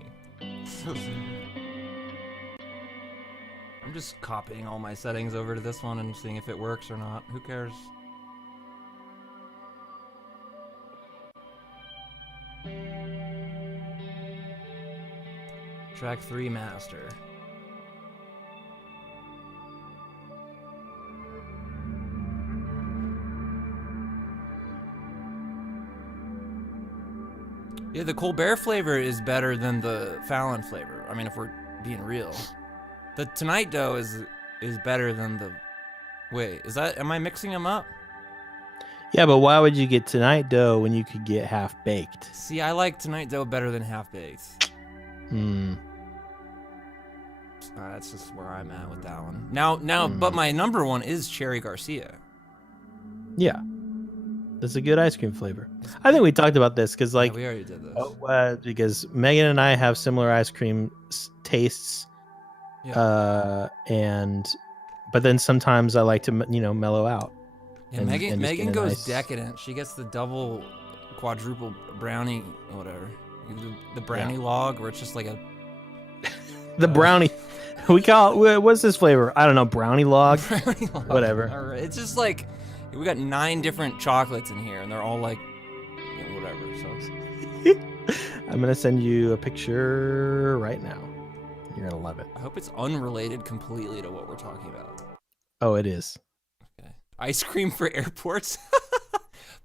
I'm just copying all my settings over to this one and seeing if it works or not. Who cares? Track 3 master. Yeah, the Colbert flavor is better than the Fallon flavor. I mean, if we're being real. The Tonight Dough is better than the... Wait, am I mixing them up? Yeah, but why would you get Tonight Dough when you could get Half Baked? See, I like Tonight Dough better than Half Baked. That's just where I'm at with that one. Now, but my number one is Cherry Garcia. Yeah. That's a good ice cream flavor. I think we talked about this because, like, yeah, we already did this. Because Megan and I have similar ice cream tastes. Yeah. But then sometimes I like to, mellow out. Yeah, Megan goes decadent. She gets the double, quadruple brownie, whatever. The brownie log, where it's just like a... the brownie. We call it, what's this flavor? I don't know, brownie log? Brownie log. Whatever. All right. It's just like, we got 9 different chocolates in here, and they're all like, whatever. So I'm going to send you a picture right now. You're going to love it. I hope it's unrelated completely to what we're talking about. Oh, it is. Okay. Ice cream for airports?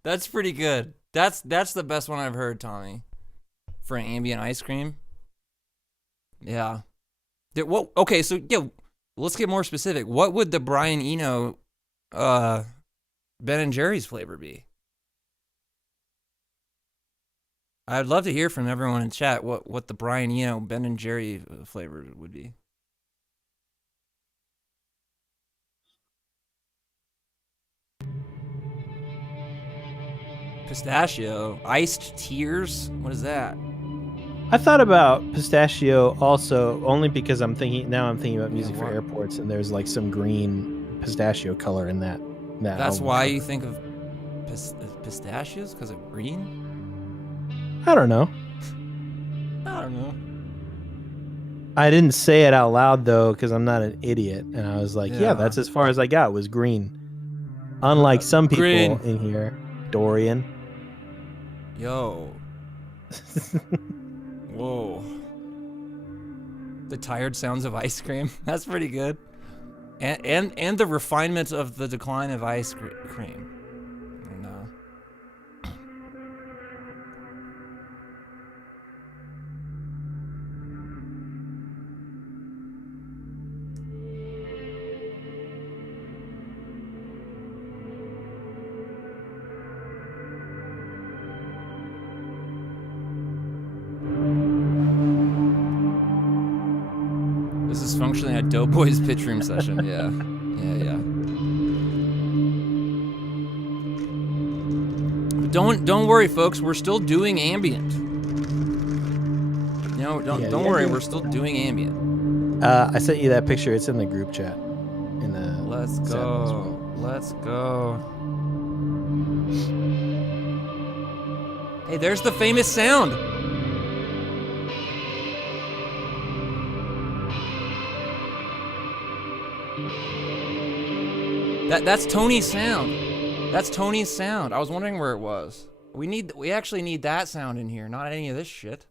That's pretty good. That's the best one I've heard, Tommy. For an ambient ice cream? Yeah. Okay, so yeah, let's get more specific. What would the Brian Eno Ben and Jerry's flavor be? I'd love to hear from everyone in chat what the Brian Eno Ben and Jerry flavor would be. Pistachio, iced tears. What is that? I thought about pistachio also only because I'm thinking about music for airports, and there's like some green pistachio color in that. That's why you think of pistachios, because of green? I don't know. I didn't say it out loud though, because I'm not an idiot, and I was like, yeah, that's as far as I got was green. Unlike some people in here, Dorian. Yo. Whoa. The tired sounds of ice cream. That's pretty good. And the refinement of the decline of ice cream. And, Doughboys pitch room session. Yeah. But don't worry, folks. We're still doing ambient. You know, don't worry. We're still doing ambient. I sent you that picture. It's in the group chat. Let's go. Let's go. Hey, there's the famous sound. That's Tony's sound. That's Tony's sound. I was wondering where it was. We actually need that sound in here, not any of this shit.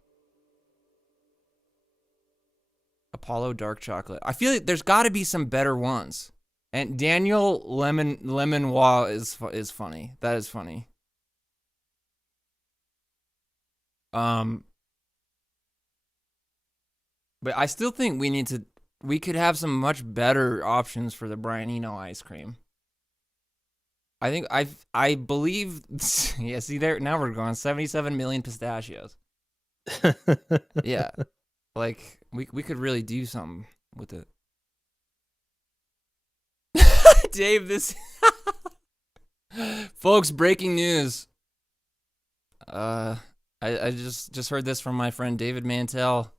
Apollo Dark Chocolate. I feel like there's got to be some better ones. And Daniel Lemonois is funny. That is funny. But I still think we could have some much better options for the Brian Eno ice cream. I believe yeah, see there now we're going 77 million pistachios. Yeah. Like we could really do something with it. Dave, this folks, breaking news. I just heard this from my friend David Mantell.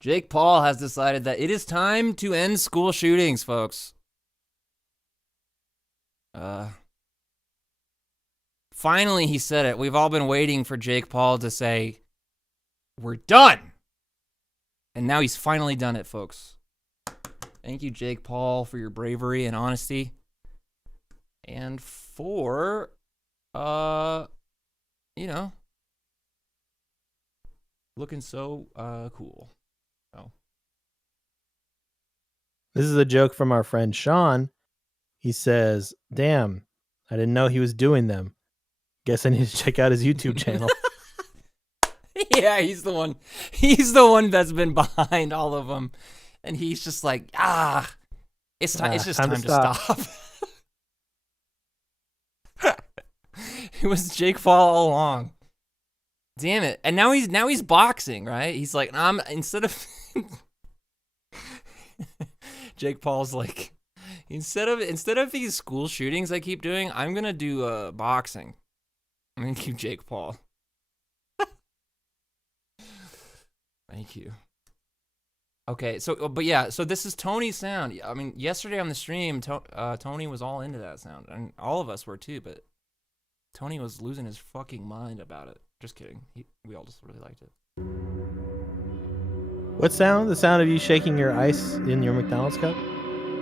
Jake Paul has decided that it is time to end school shootings, folks. Finally he said it. We've all been waiting for Jake Paul to say, we're done. And now he's finally done it, folks. Thank you, Jake Paul, for your bravery and honesty. And for, looking so cool. So. This is a joke from our friend Sean. He says, damn, I didn't know he was doing them. Guess I need to check out his YouTube channel. Yeah, he's the one. He's the one that's been behind all of them. And he's just like, it's time. It's just time to stop. It was Jake Paul all along. Damn it! And now he's boxing, right? He's like, instead of Jake Paul's like, instead of these school shootings I keep doing, I'm gonna do boxing. I'm gonna keep Jake Paul. Thank you. Okay, so this is Tony's sound. I mean, yesterday on the stream, Tony was all into that sound, and all of us were too. But Tony was losing his fucking mind about it. Just kidding. We all just really liked it. What sound? The sound of you shaking your ice in your McDonald's cup?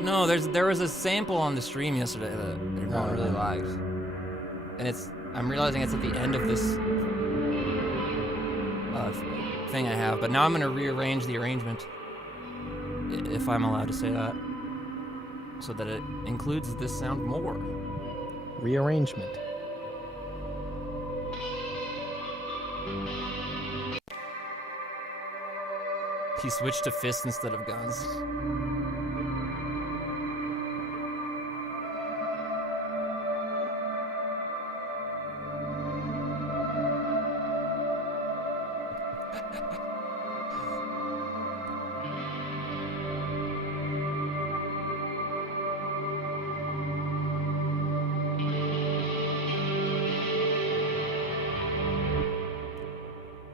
No, there was a sample on the stream yesterday that everyone really liked, and I'm realizing it's at the end of this thing I have. But now I'm gonna rearrange the arrangement, if I'm allowed to say that, so that it includes this sound more. Rearrangement. He switched to fists instead of guns.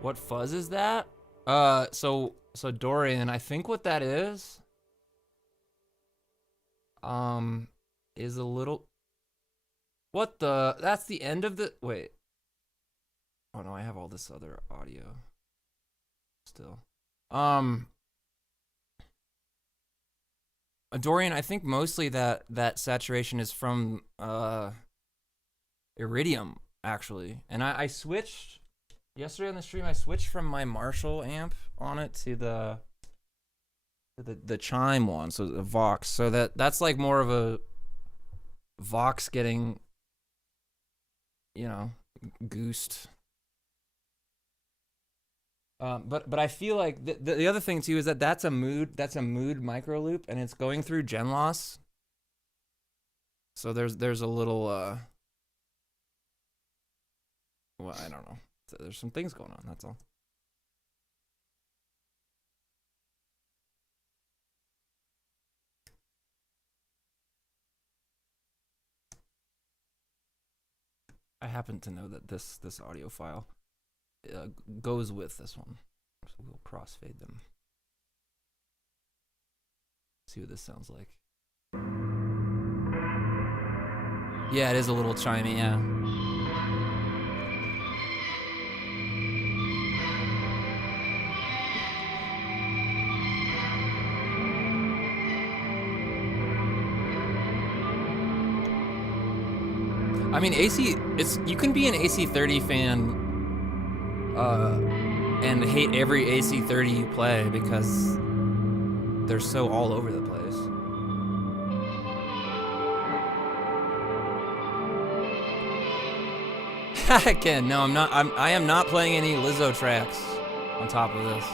What fuzz is that? So Dorian, I think what that is a little, that's the end of the, wait. Oh no, I have all this other audio still. Dorian, I think mostly that saturation is from iridium, actually. And I switched yesterday on the stream. I switched from my Marshall amp on it to the chime one, so the Vox. So that's like more of a Vox getting, goosed. But I feel like the other thing too is that's a mood micro loop, and it's going through gen loss. So there's a little well, I don't know. So there's some things going on, that's all. I happen to know that this audio file goes with this one, so we'll crossfade them. See what this sounds like. Yeah, it is a little chimey, yeah. I mean, you can be an AC30 fan and hate every AC30 you play because they're so all over the place. Again, no, I'm not. I am not playing any Lizzo tracks on top of this.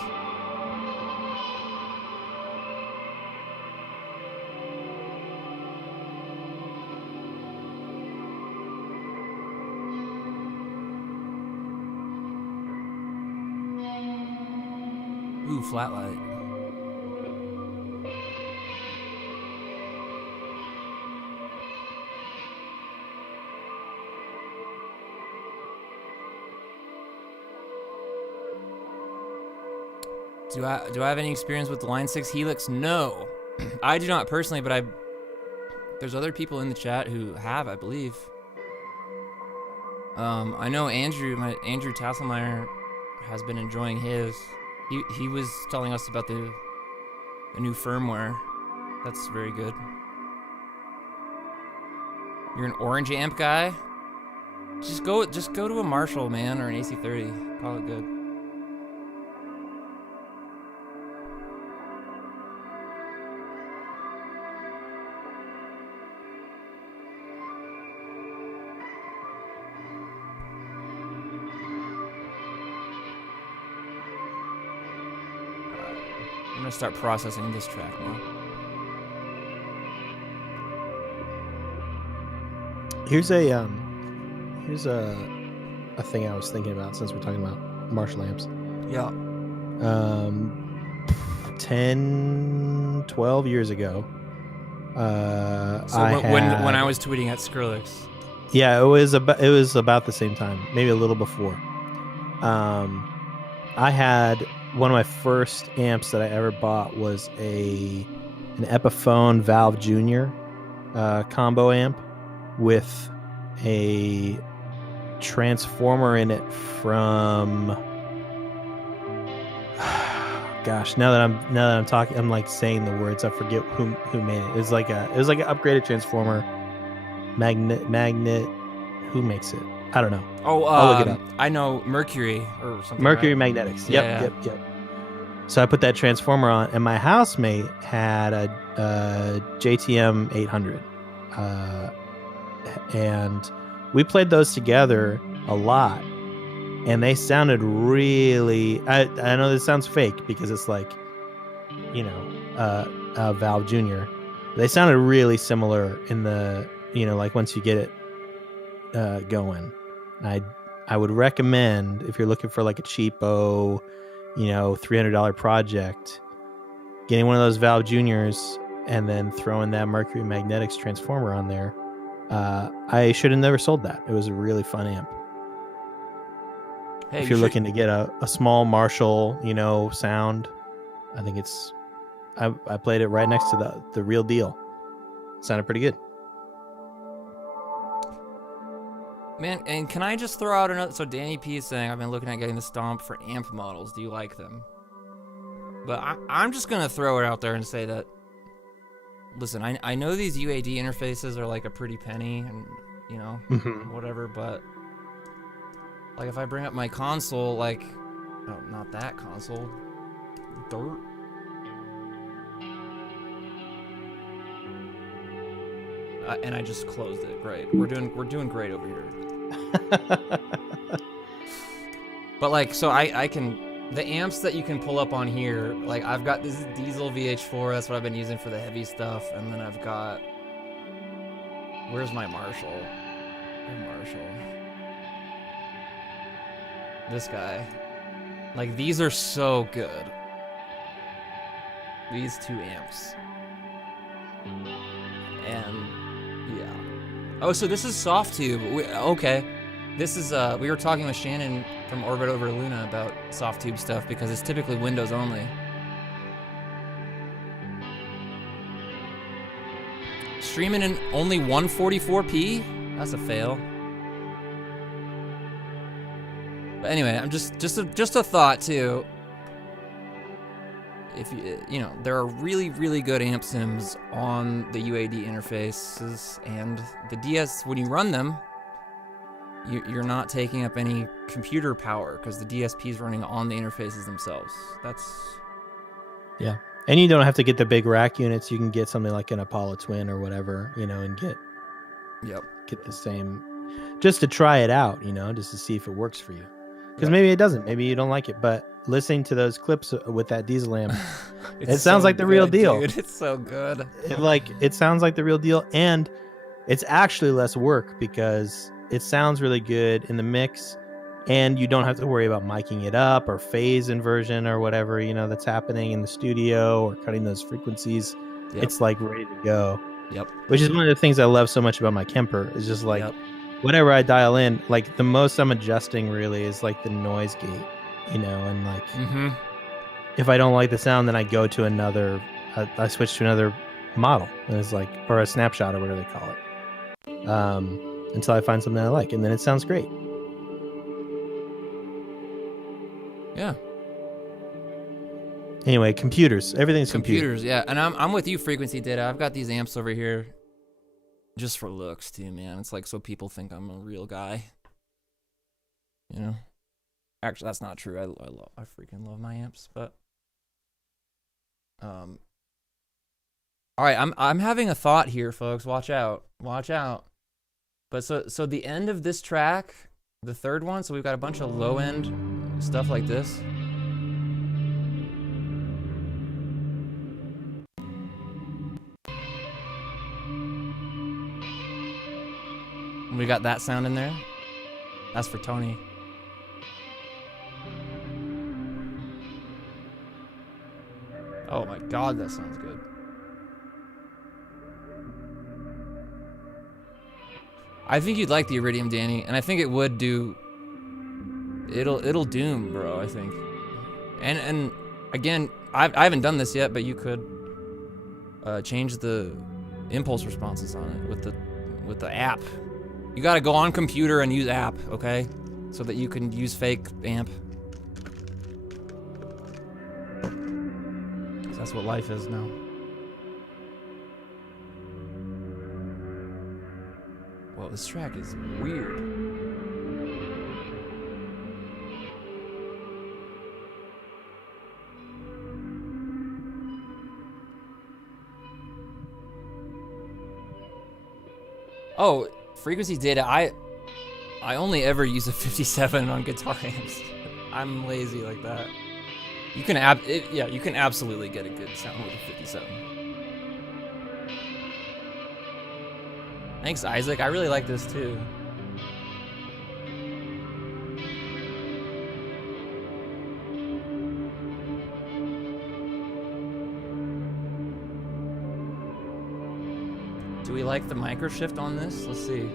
Ooh, flat light. Do I have any experience with the Line 6 Helix? No. I do not personally, but there's other people in the chat who have, I believe. I know Andrew Tasselmeyer has been enjoying his. He was telling us about the new firmware. That's very good. You're an orange amp guy? Just go to a Marshall, man, or an AC30. Call it good. I'm gonna start processing this track now. Here's a thing I was thinking about since we're talking about Marshall amps. Yeah. 10, 12 years ago. So when I was tweeting at Skrillex. Yeah, it was about the same time, maybe a little before. I had one of my first amps that I ever bought was an Epiphone Valve Junior combo amp with a transformer in it from gosh, now that I'm talking, I'm like saying the words, I forget who made it. It was like an upgraded transformer. Magnet who makes it? I don't know. Oh, I'll look it up. I know Mercury or something. Mercury right? Magnetics. Yeah, Yep. So I put that transformer on, and my housemate had a JTM 800, and we played those together a lot, and they sounded really. I know this sounds fake because it's like, Valve Junior. They sounded really similar in the, like once you get it going. I would recommend, if you're looking for like a cheapo, $300 project, getting one of those Valve Juniors and then throwing that Mercury Magnetics transformer on there. I should have never sold that. It was a really fun amp. Hey, if you're looking to get a small Marshall, sound, I think it's. I played it right next to the real deal. It sounded pretty good. Man, and can I just throw out another? So Danny P is saying, I've been looking at getting the Stomp for amp models. Do you like them? But I'm just going to throw it out there and say that, listen, I know these UAD interfaces are like a pretty penny and, whatever, but like if I bring up my console, like, oh, not that console, dirt. And I just closed it. Great. We're doing great over here. But like, so I can, the amps that you can pull up on here, like I've got this diesel VH4, that's what I've been using for the heavy stuff, and then I've got, where's my Marshall? This guy. Like, these are so good. These two amps. And yeah. Oh, so this is soft tube. Okay. This is, we were talking with Shannon from Orbit Over Luna about soft tube stuff because it's typically Windows only. Streaming in only 144p? That's a fail. But anyway, I'm just a thought too. If you know, there are really good amp sims on the UAD interfaces, and the DS, when you run them, you're not taking up any computer power because the DSP is running on the interfaces themselves. That's... Yeah. And you don't have to get the big rack units. You can get something like an Apollo Twin or whatever, you know, and get the same, just to try it out, you know, just to see if it works for you. Because maybe it doesn't. Maybe you don't like it. But listening to those clips with that diesel amp, it sounds like the real deal. Dude, it's so good. It sounds like the real deal, and it's actually less work because it sounds really good in the mix, and you don't have to worry about miking it up or phase inversion or whatever, you know, that's happening in the studio or cutting those frequencies. Yep. It's like ready to go. Yep. Which is one of the things I love so much about my Kemper is just like whatever I dial in, like the most I'm adjusting really is like the noise gate, you know, and like if I don't like the sound, then I go to another, I switch to another model, and it's like, or a snapshot or whatever they call it. Until I find something I like, and then it sounds great. Yeah. Anyway, computers. Everything's computers. Yeah, and I'm with you, Frequency Data. I've got these amps over here, just for looks too, man. It's like so people think I'm a real guy. You know. Actually, that's not true. I freaking love my amps, but. All right, I'm having a thought here, folks. Watch out. Watch out. But so the end of this track, the third one, so we've got a bunch of low end stuff like this. We got that sound in there. That's for Tony. Oh my God, that sounds good. I think you'd like the Iridium, Danny, and I think it would do. It'll doom, bro. I think. And again, I haven't done this yet, but you could change the impulse responses on it with the app. You got to go on computer and use app, okay, so that you can use fake amp. That's what life is now. Well, this track is weird. Oh, frequency data. I only ever use a 57 on guitar amps. I'm lazy like that. You can you can absolutely get a good sound with a 57. Thanks, Isaac. I really like this too. Do we like the micro shift on this? Let's see.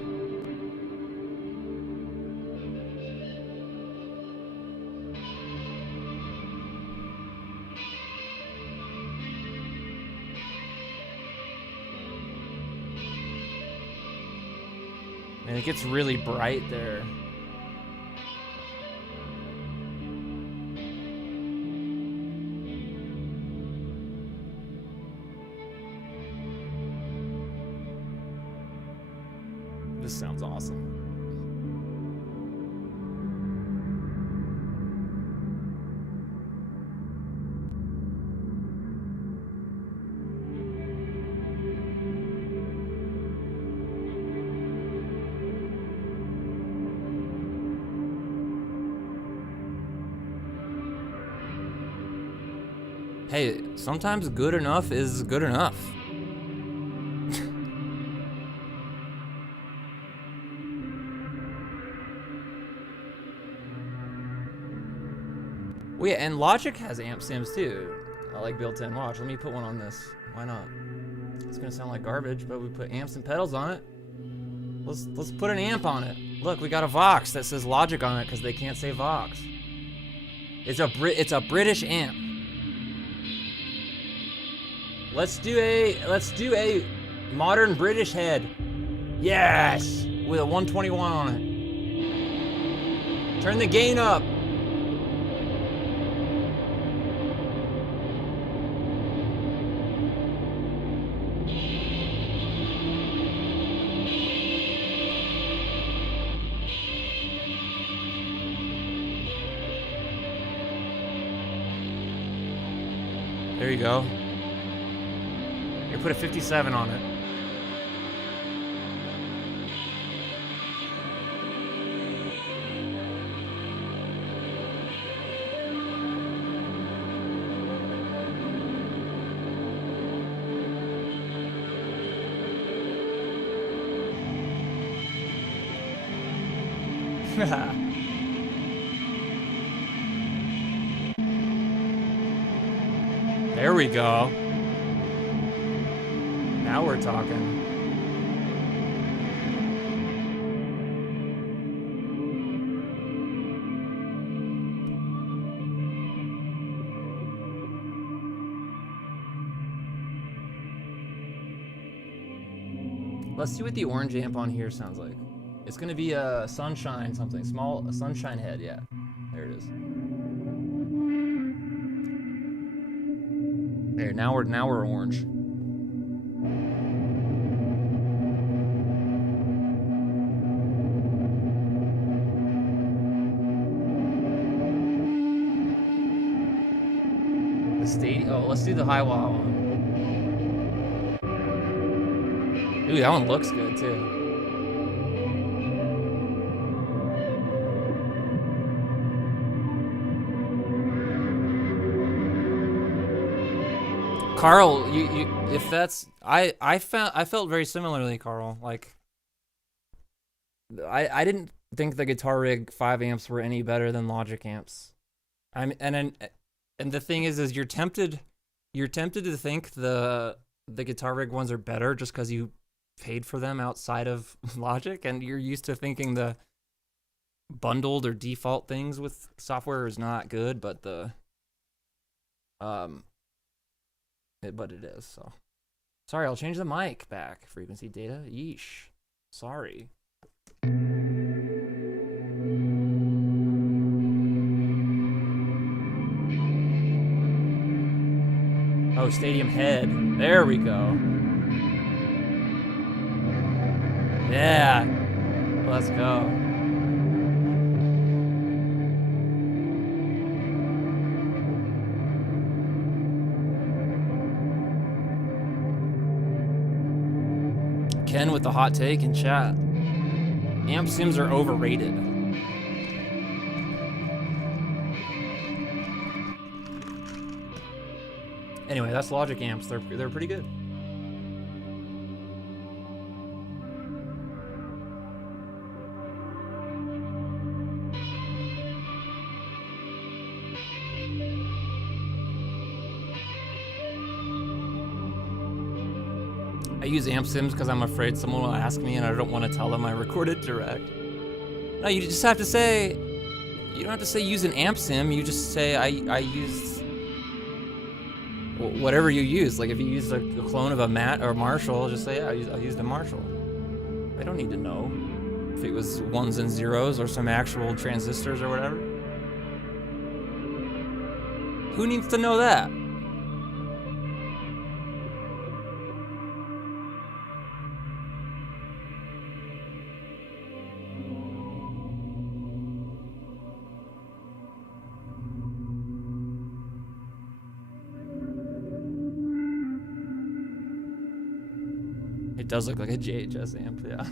And it gets really bright there. This sounds awesome. Hey, sometimes good enough is good enough. Well, yeah, and Logic has amp sims too. I like built-in. Watch, let me put one on this. Why not? It's gonna sound like garbage, but we put amps and pedals on it. Let's put an amp on it. Look, we got a Vox that says Logic on it because they can't say Vox. It's a British amp. Let's do a modern British head. Yes, with a 121 on it. Turn the gain up. There you go. You put a 57 on it. There we go. Now we're talking. Let's see what the orange amp on here sounds like. It's gonna be a sunshine something. A sunshine head, yeah. There it is. There, now we're orange. The state. Oh, let's do the high wah one. Ooh, that one looks good too. Carl, you if that's I felt very similarly, Carl. Like I didn't think the Guitar Rig 5 amps were any better than Logic amps. And the thing is you're tempted to think the Guitar Rig ones are better just because you paid for them outside of Logic, and you're used to thinking the bundled or default things with software is not good, but but it is. So sorry, I'll change the mic back. Frequency data. Yeesh. Sorry. Oh, stadium head. There we go. Yeah. Let's go. Ken with the hot take in chat. Amp sims are overrated. Anyway, that's Logic amps. They're pretty good. I use amp sims because I'm afraid someone will ask me and I don't want to tell them I recorded direct. No, you just have to say, you don't have to say use an amp sim, you just say I used whatever you use. Like if you used a clone of a Matt or Marshall, just say, yeah, I used a Marshall. I don't need to know if it was ones and zeros or some actual transistors or whatever. Who needs to know that? It does look like a JHS amp, yeah.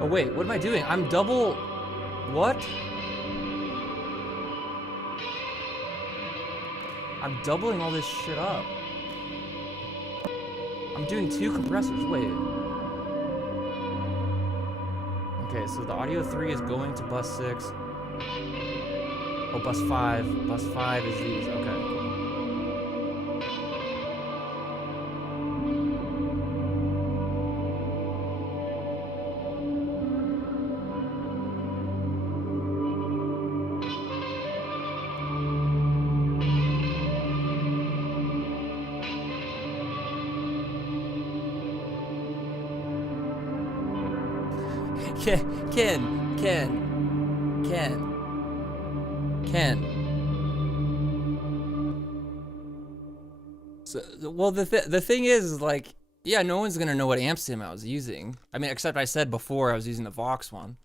Oh wait, what am I doing? I'm double... What? I'm doubling all this shit up. I'm doing 2 compressors. Wait. Okay, so the audio 3 is going to bus 6. Oh, bus 5. Bus 5 is these. Okay, cool. Ken. So, well, the thing is, like, yeah, no one's gonna know what amp sim I was using. I mean, except I said before I was using the Vox one.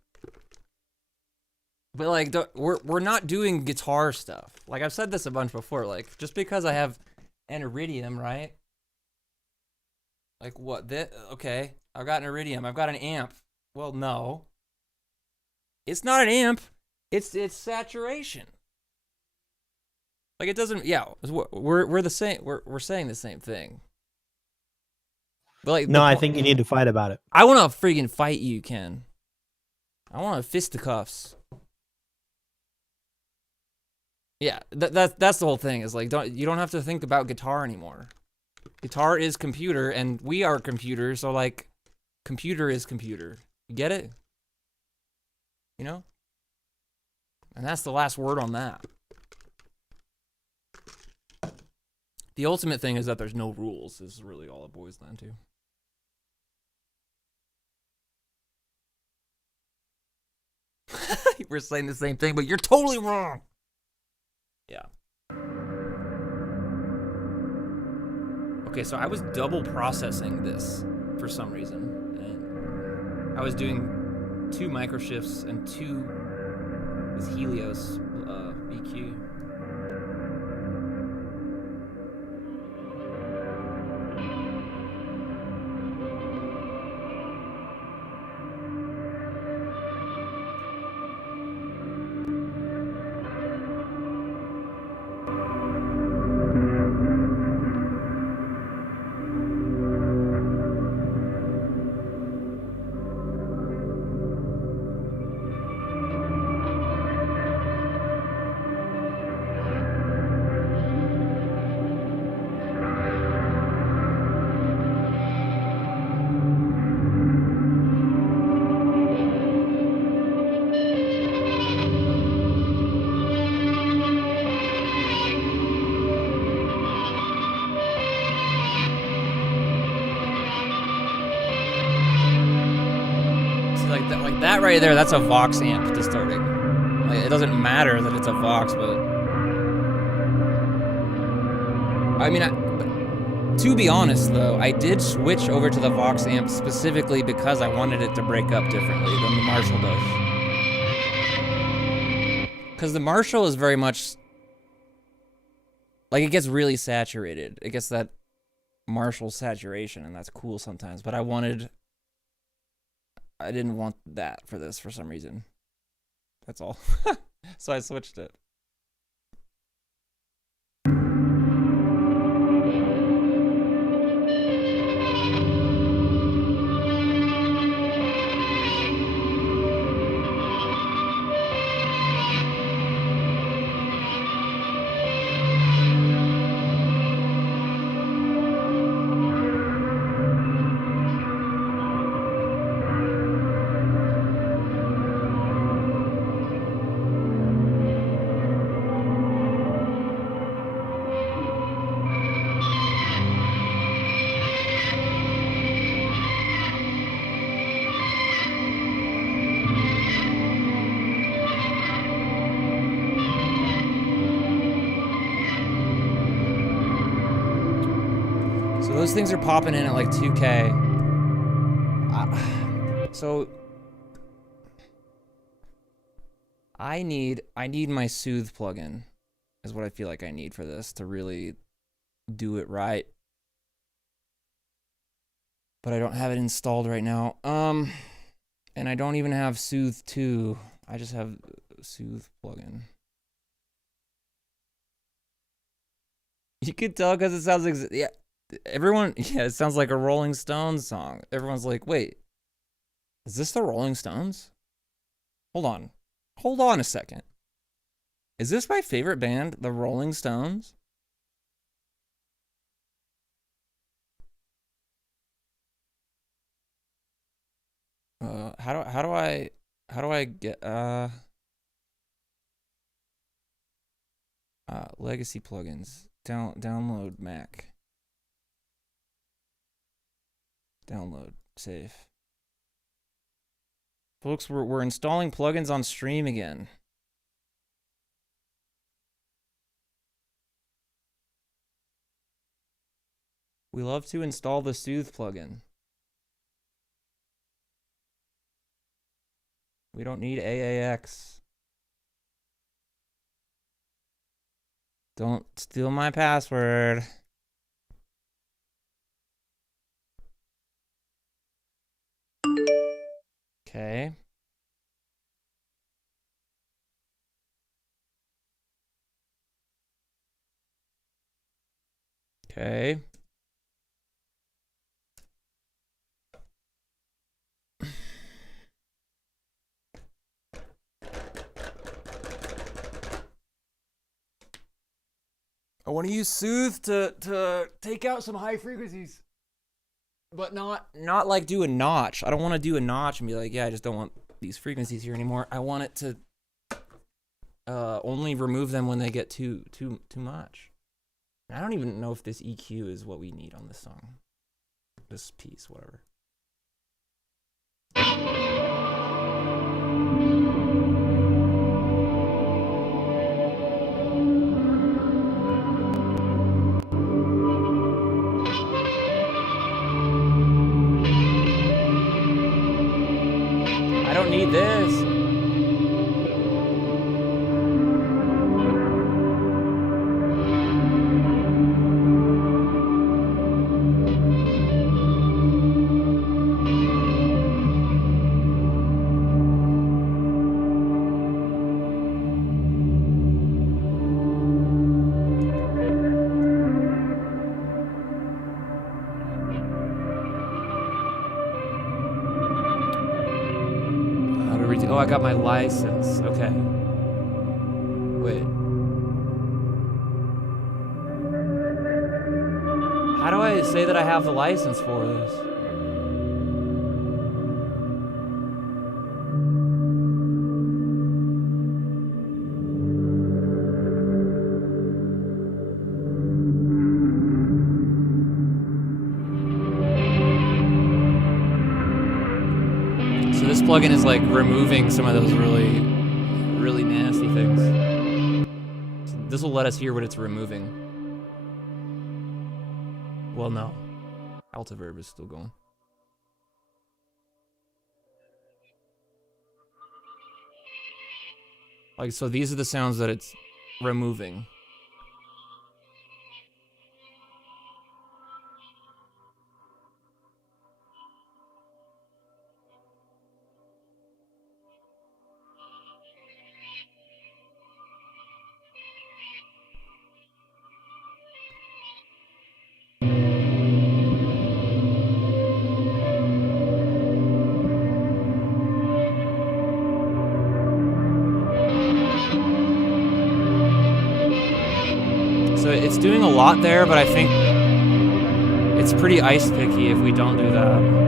But like, we're not doing guitar stuff. Like I've said this a bunch before. Like, just because I have an iridium, right? Like what? Okay, I've got an iridium. I've got an amp. Well, no. It's not an amp. It's saturation. Like it doesn't. Yeah, we're the same. We're saying the same thing. But like, no, I think you need to fight about it. I want to freaking fight you, Ken. I want fisticuffs. Yeah, that's the whole thing. Is like, you don't have to think about guitar anymore. Guitar is computer, and we are computer. So like, computer is computer. You get it? You know? And that's the last word on that. The ultimate thing is that there's no rules. Is really all it boils down to. We're saying the same thing, but you're totally wrong. Yeah. Okay, so I was double processing this for some reason. And I was doing 2 microshifts and 2 with Helios EQ. That right there, that's a Vox amp distorting. Like, it doesn't matter that it's a Vox, but I mean, to be honest though, I did switch over to the Vox amp specifically because I wanted it to break up differently than the Marshall does. Because the Marshall is very much like, it gets really saturated. It gets that Marshall saturation, and that's cool sometimes. But I didn't want that for this for some reason. That's all. So I switched it. Those things are popping in at like 2K. So I need my Soothe plugin is what I feel like I need for this to really do it right. But I don't have it installed right now. And I don't even have Soothe 2. I just have Soothe plugin. You could tell because it sounds like, yeah, everyone, yeah, it sounds like a Rolling Stones song. Everyone's like, wait, is this the Rolling Stones? Hold on a second. Is this my favorite band, the Rolling Stones? How do I get legacy plugins, download Mac, download, save. Folks, we're installing plugins on stream again. We love to install the Soothe plugin. We don't need AAX. Don't steal my password. Okay. Okay. I want to use Soothe to take out some high frequencies. But not like do a notch. I don't want to do a notch and be like, yeah, I just don't want these frequencies here anymore. I want it to only remove them when they get too much. I don't even know if this EQ is what we need on this song. This piece, whatever. I don't need this. Oh, I got my license. Okay. Wait. How do I say that I have the license for this? Plugin is like removing some of those really nasty things. So this will let us hear what it's removing. Well, no. Altiverb is still going. Like, so these are the sounds that it's removing. It's doing a lot there, but I think it's pretty ice picky if we don't do that.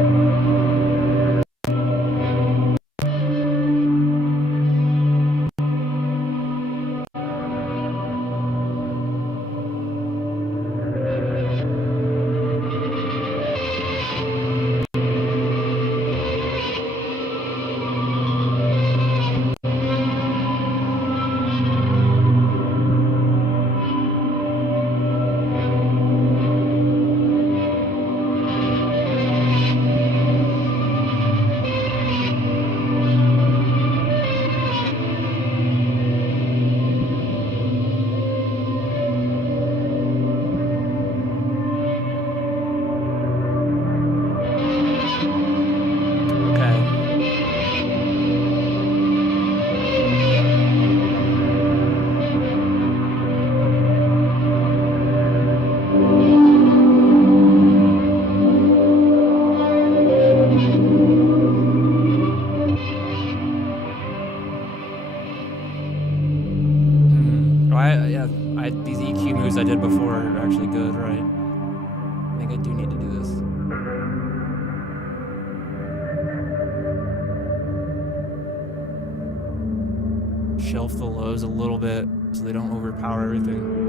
these EQ moves I did before are actually good, right? I think I do need to do this. Shelf the lows a little bit so they don't overpower everything.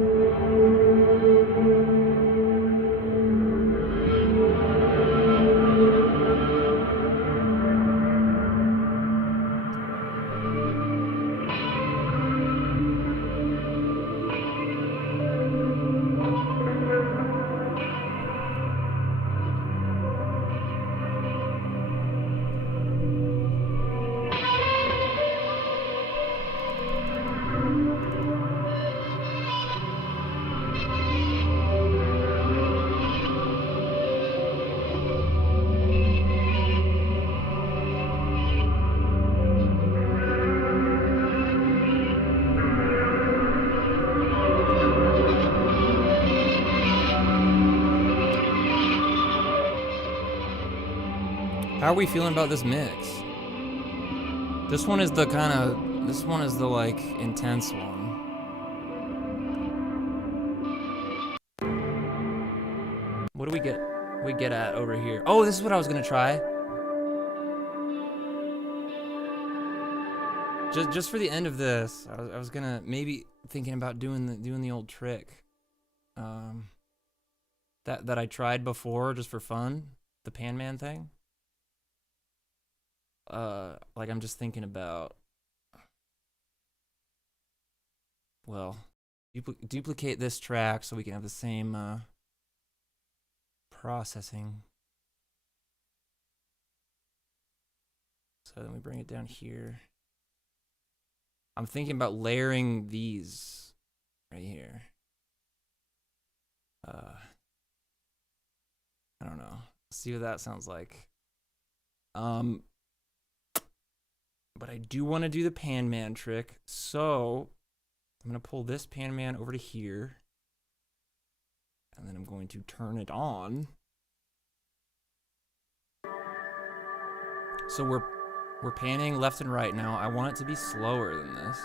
How are we feeling about this mix? This one is the like intense one. What do we get at over here? Oh, this is what I was gonna try. Just for the end of this, I was gonna maybe thinking about doing the old trick. That I tried before just for fun, the Pan Man thing. Like I'm just thinking about, well, duplicate this track so we can have the same processing. So then we bring it down here. I'm thinking about layering these right here. I don't know. Let's see what that sounds like. But I do want to do the Pan Man trick, so I'm going to pull this Pan Man over to here, and then I'm going to turn it on. So we're panning left and right now. I want it to be slower than this.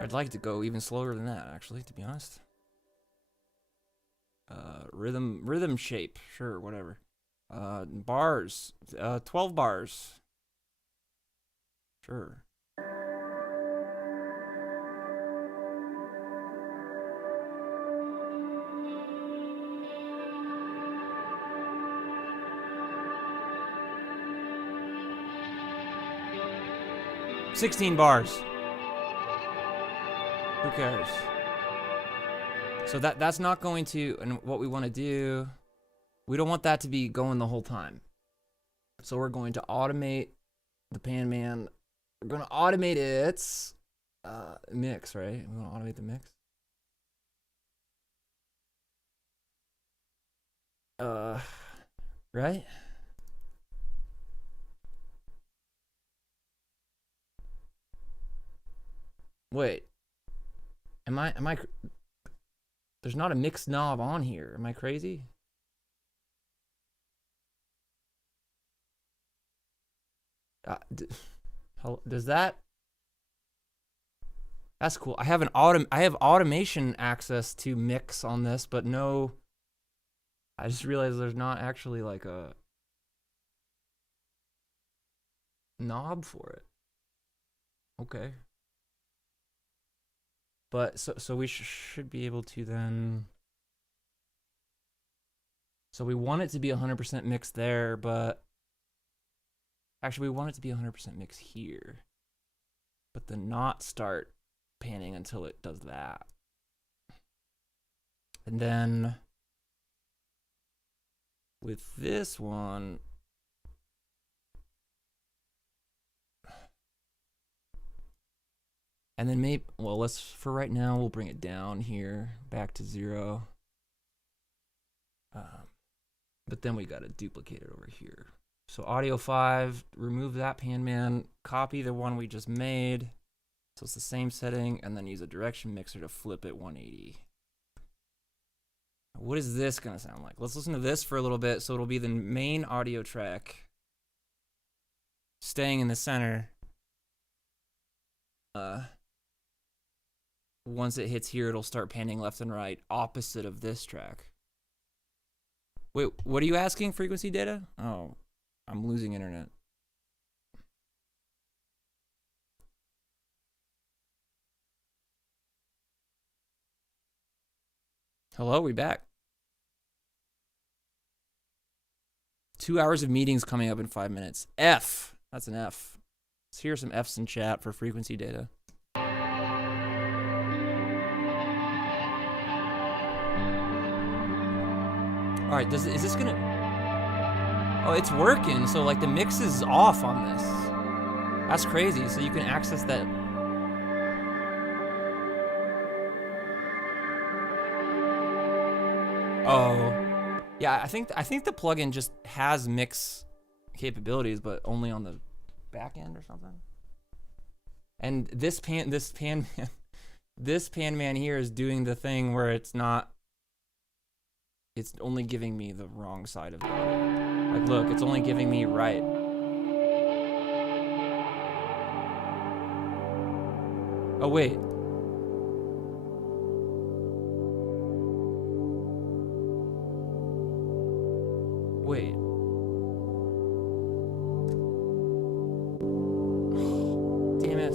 I'd like to go even slower than that, actually, to be honest. Rhythm shape, sure, whatever. Bars, 12 bars. Sure. $16 bars. Who cares? So that's not going to, and what we want to do, we don't want that to be going the whole time. So we're going to automate the Pan Man. We're going to automate its mix, right? We want to automate the mix. Right? Wait. Am I there's not a mix knob on here. Am I crazy? Does that? That's cool. I have automation access to mix on this, but no. I just realized there's not actually like a knob for it. Okay. But so we should be able to then. So we want it to be 100% mix there, but actually we want it to be 100% mix here, but then not start panning until it does that. And then with this one, and then maybe, well, let's, for right now, we'll bring it down here, back to 0. But then we got to duplicate it over here. So audio 5, remove that Pan Man, copy the one we just made. So So it's the same setting, and then use a direction mixer to flip it 180. What is this gonna sound like? Let's listen to this for a little bit. So it'll be the main audio track, staying in the center. Once it hits here, it'll start panning left and right, opposite of this track. Wait, what are you asking, frequency data? Oh, I'm losing internet. Hello, we back. 2 hours of meetings coming up in 5 minutes. F. That's an F. Let's hear some Fs in chat for frequency data. All right, is this gonna? Oh, it's working. So like the mix is off on this. That's crazy. So you can access that. Oh, yeah. I think the plugin just has mix capabilities, but only on the back end or something. And this pan man here is doing the thing where it's not. It's only giving me the wrong side of the audio. Like, look, it's only giving me right. Oh, wait. Wait. Damn it.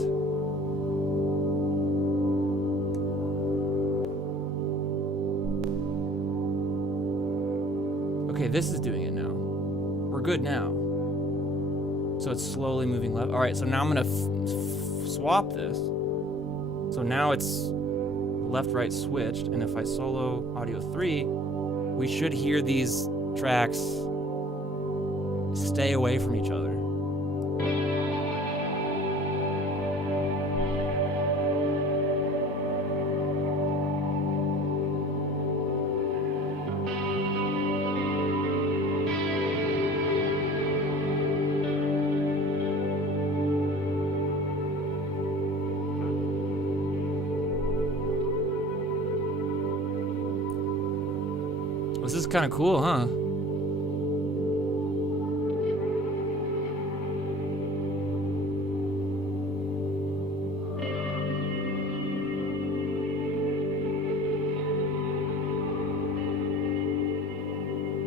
Okay, this is doing it now. We're good now. So it's slowly moving left. All right, so now I'm gonna swap this. So now it's left-right switched, and if I solo audio 3, we should hear these tracks stay away from each other. This is kind of cool, huh?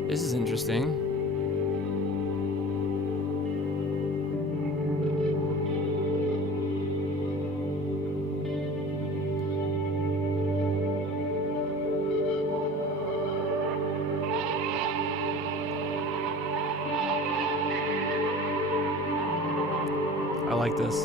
This is interesting. I like this.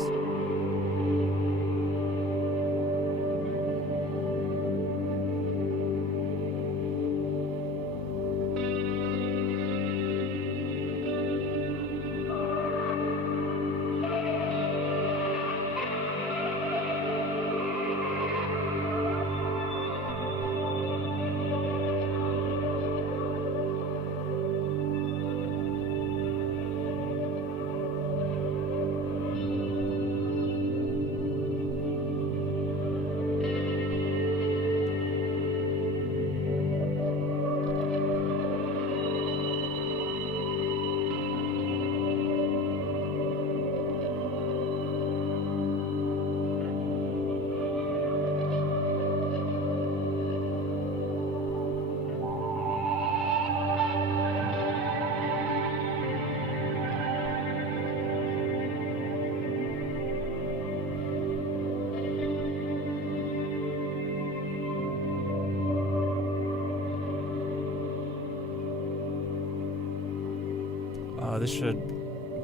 This should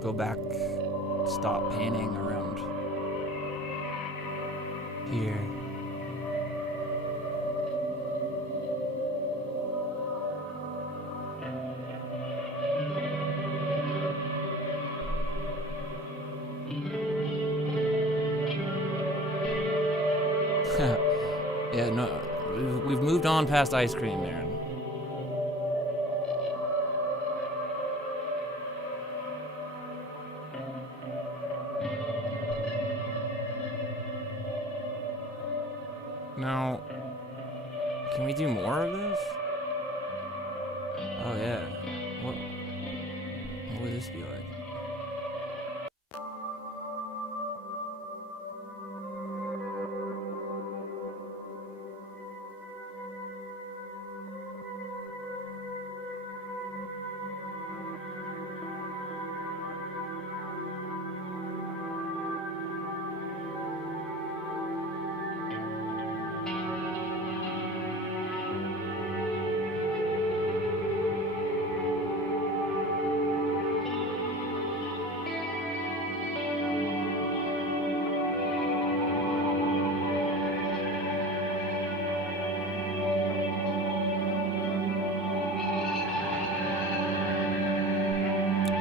go back, stop panning around here. Yeah, no, we've moved on past ice cream, Aaron. Now, can we do more of this? Oh yeah. What would this be like?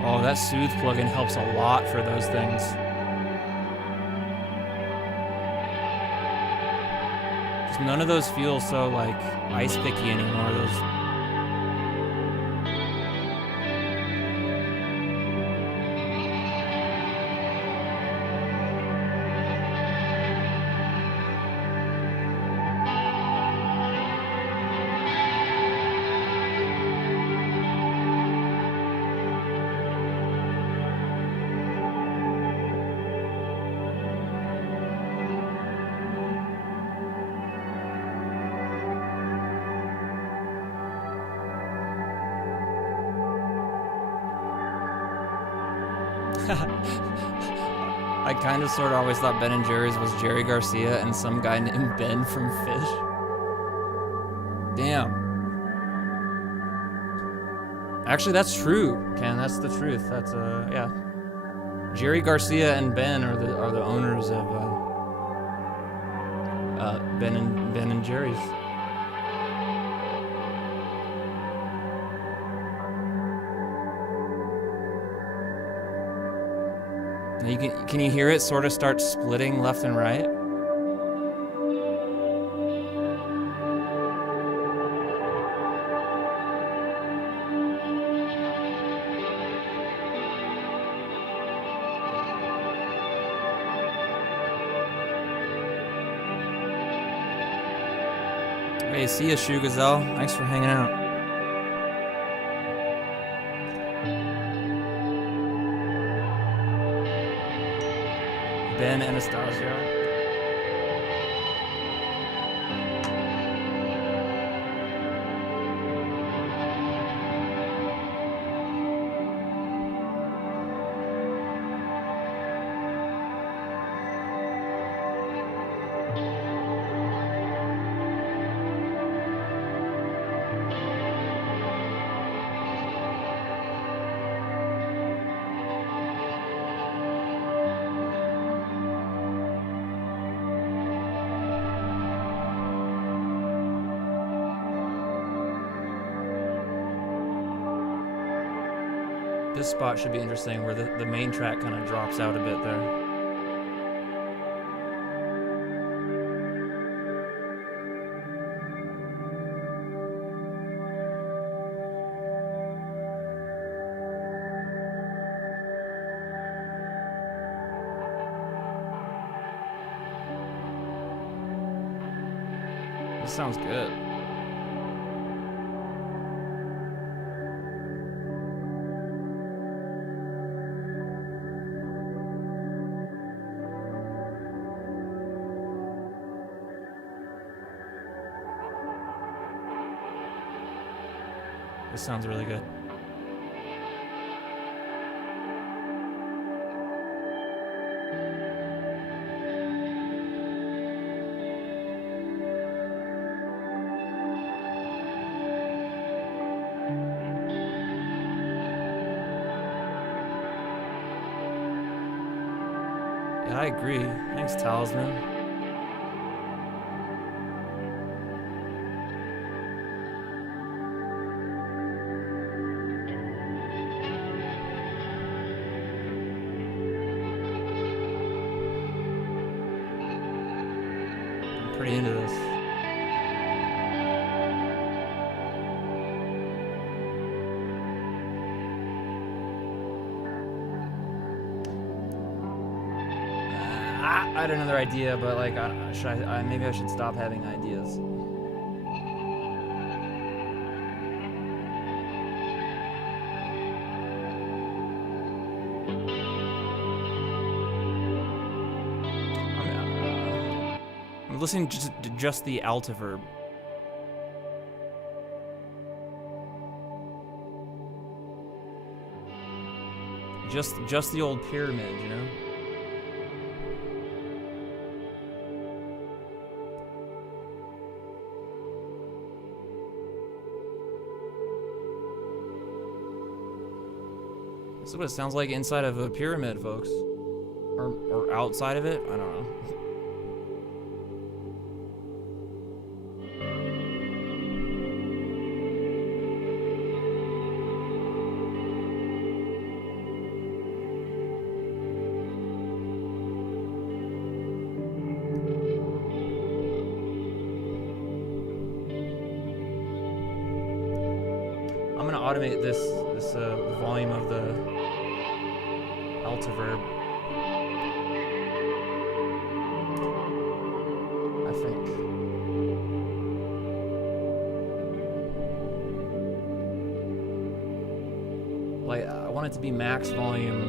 Oh, that Soothe plugin helps a lot for those things. Just none of those feel so like ice picky anymore. Those. I kind of sort of always thought Ben and Jerry's was Jerry Garcia and some guy named Ben from Fish. Damn. Actually, that's true, Ken. That's the truth. That's yeah. Jerry Garcia and Ben are the owners of Ben and Jerry's. Now can you hear it sort of start splitting left and right? Hey, see ya, Shoe Gazelle. Thanks for hanging out. Ben Anastasio. This spot should be interesting where the main track kind of drops out a bit there. This sounds good. This sounds really good. Yeah, I agree. Thanks, Talisman. Pretty into this. I had another idea, but like, maybe I should stop having ideas. I'm listening to just the altiverb. Just the old pyramid, you know? This is what it sounds like inside of a pyramid, folks. Or outside of it? I don't know. I'm gonna automate this the volume of the altiverb. I think. Like I want it to be max volume.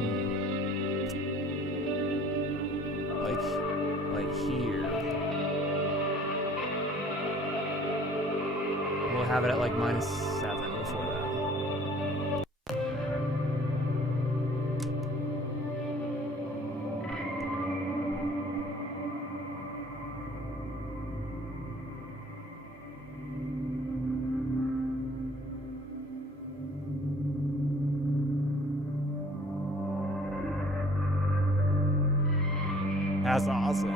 Like here. We'll have it at like -7 before that. That's awesome.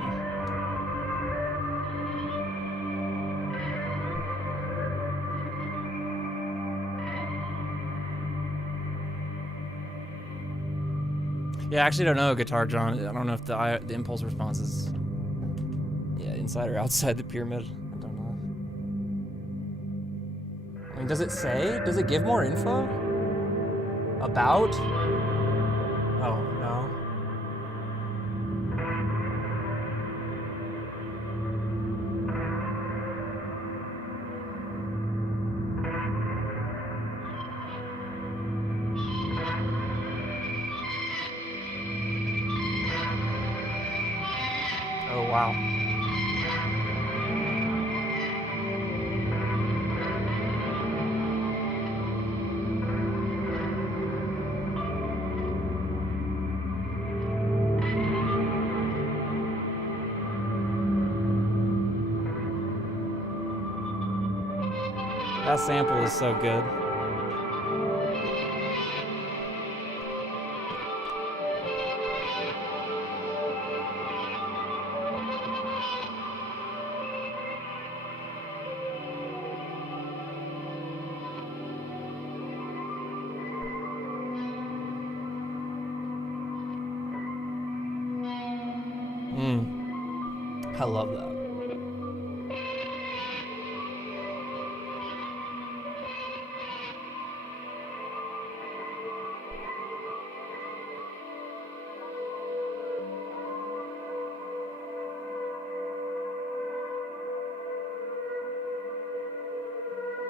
Yeah, I actually don't know, Guitar John. I don't know if the impulse response is inside or outside the pyramid. I don't know. I mean, does it say? Does it give more info? About? Oh, no. Oh, wow. That sample is so good. I love that.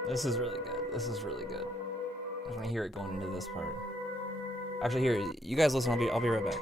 This is really good. This is really good. I just want to hear it going into this part. Actually, here, you guys listen. I'll be right back.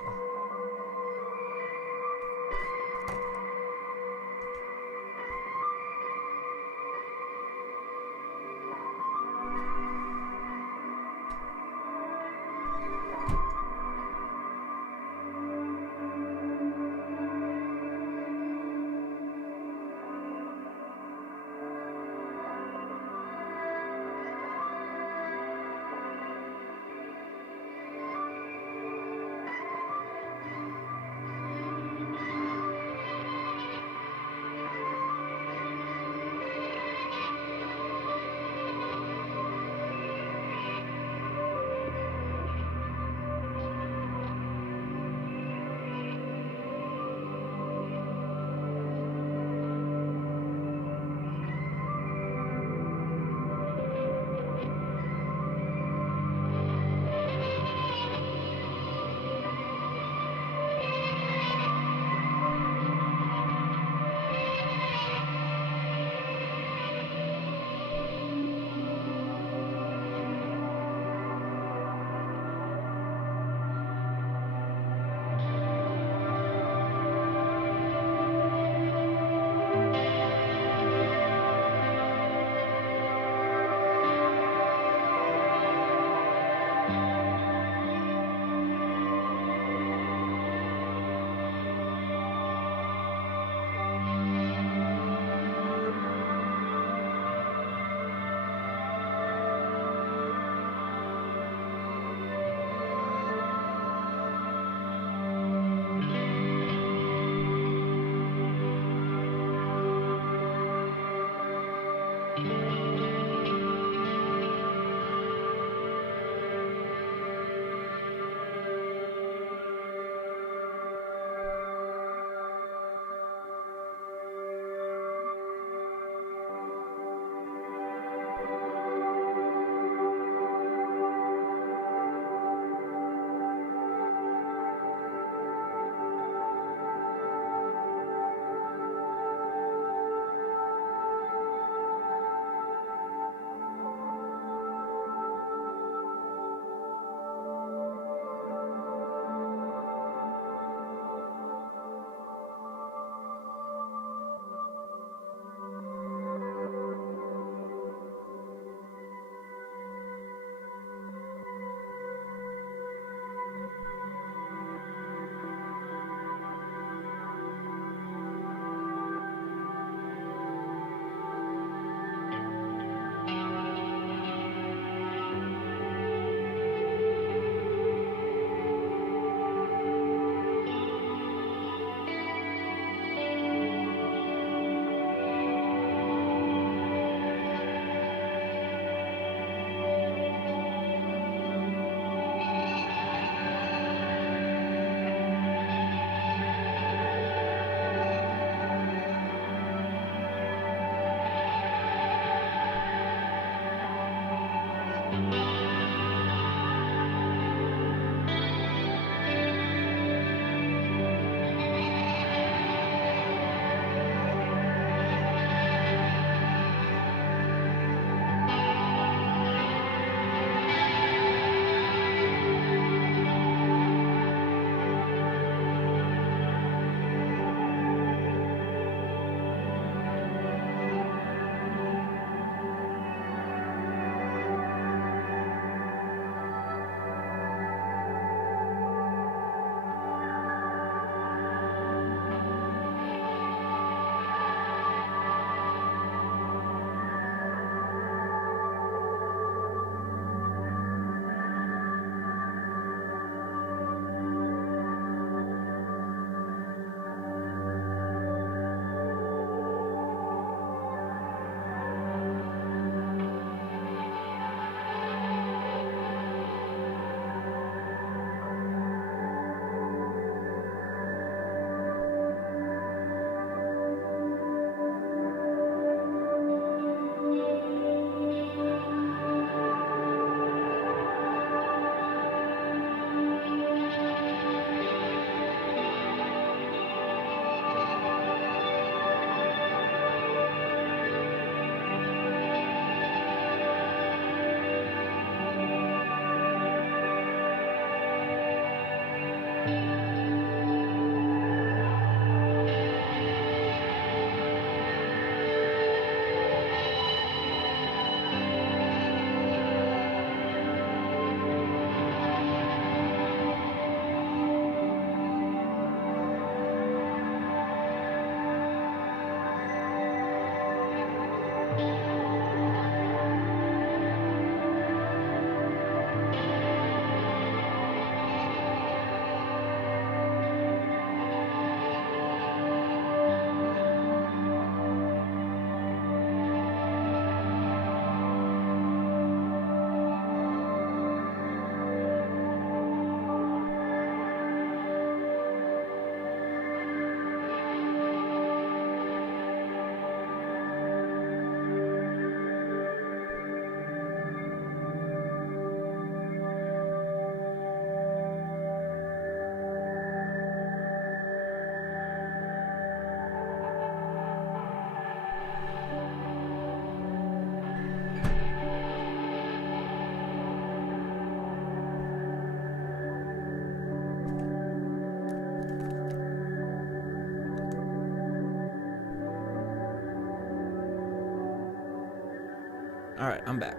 Alright, I'm back.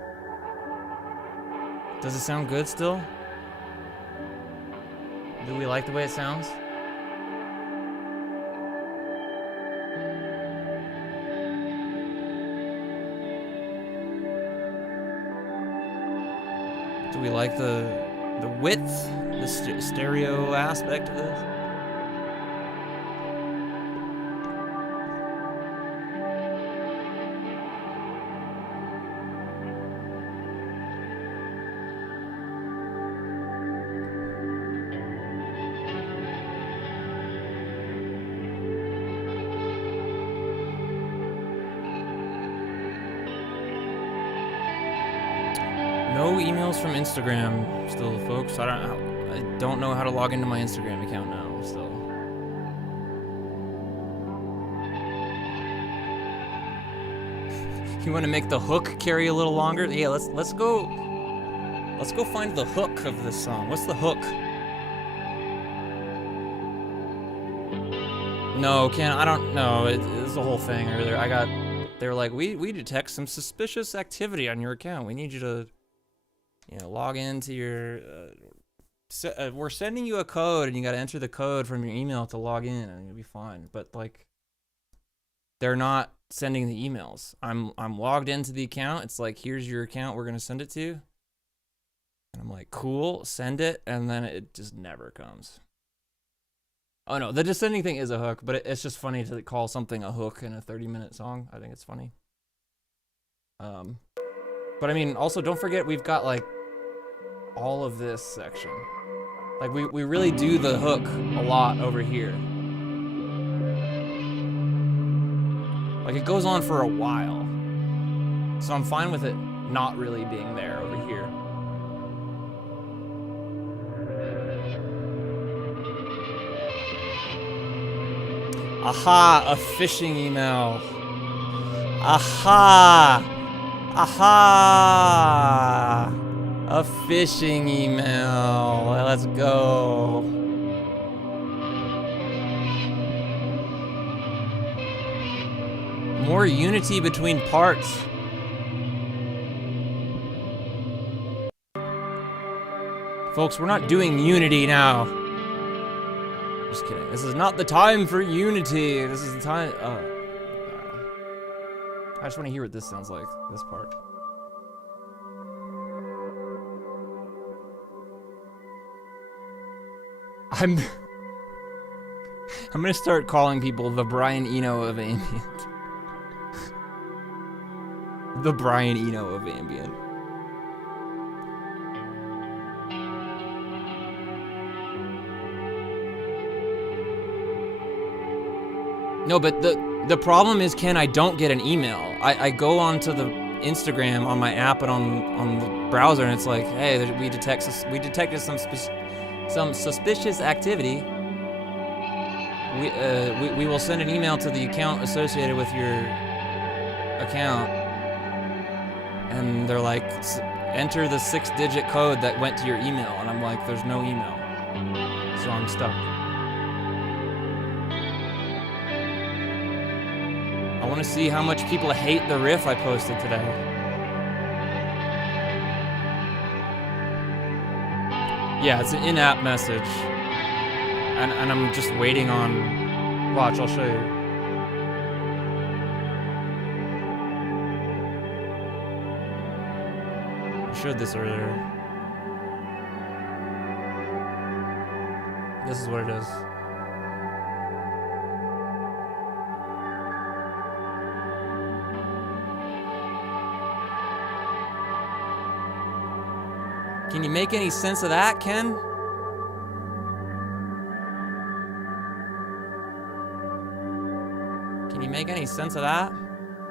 Does it sound good still? Do we like the way it sounds? Do we like the width, the stereo aspect of this? No emails from Instagram still, folks. I don't know how to log into my Instagram account now still. You want to make the hook carry a little longer? Yeah, let's go find the hook of this song. What's the hook? No, I don't know. It's the whole thing earlier. They were like, we detect some suspicious activity on your account. We need you to, log into your, we're sending you a code and you got to enter the code from your email to log in and you'll be fine. But like, they're not sending the emails. I'm logged into the account. It's like, here's your account. We're going to send it to you. And I'm like, cool, send it. And then it just never comes. Oh no, the descending thing is a hook, but it's just funny to call something a hook in a 30-minute song. I think it's funny. But I mean, also don't forget we've got like all of this section. Like we really do the hook a lot over here. Like it goes on for a while. So I'm fine with it not really being there over here. Aha, a phishing email. Aha! Aha! A phishing email. Let's go. More unity between parts. Folks, we're not doing unity now. Just kidding. This is not the time for unity. This is the time. I just want to hear what this sounds like. This part. I'm gonna start calling people the Brian Eno of ambient. The Brian Eno of ambient. No, but the problem is, Ken, I don't get an email. I go onto the Instagram on my app and on the browser, and it's like, hey, we detected some suspicious activity. We will send an email to the account associated with your account, and they're like, enter the 6-digit code that went to your email, and I'm like, there's no email. So I'm stuck. I want to see how much people hate the riff I posted today. Yeah, it's an in-app message. And I'm just waiting on... Watch, I'll show you. I showed this earlier. This is what it is. Can you make any sense of that, Ken? Can you make any sense of that?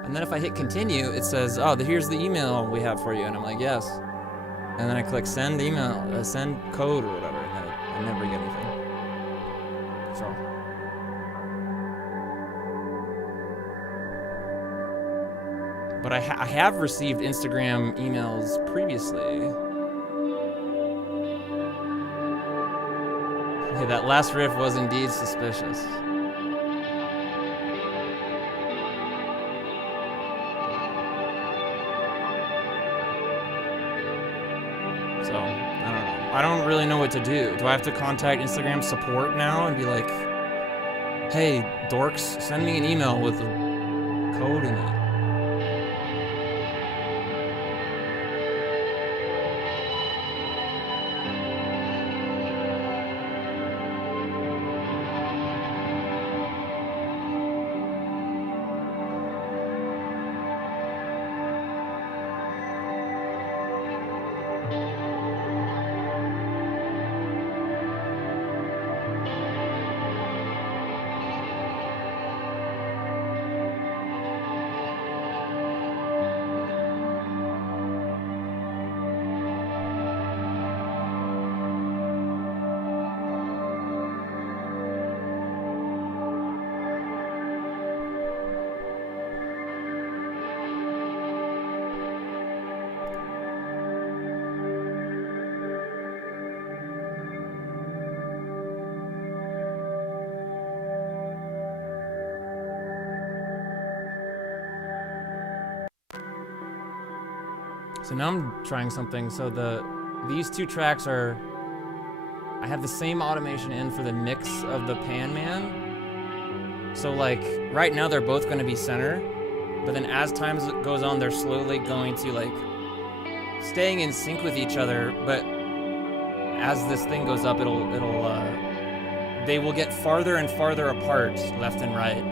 And then if I hit continue, it says, oh, here's the email we have for you. And I'm like, yes. And then I click send email, send code or whatever, and then I never get anything. So. But I have received Instagram emails previously. Hey, that last riff was indeed suspicious. So, I don't know. I don't really know what to do. Do I have to contact Instagram support now and be like, hey, dorks, send me an email with the code in it? So now I'm trying something. So these two tracks are, I have the same automation in for the mix of the Pan Man. So like right now they're both going to be center, but then as time goes on, they're slowly going to like staying in sync with each other. But as this thing goes up, they will get farther and farther apart, left and right.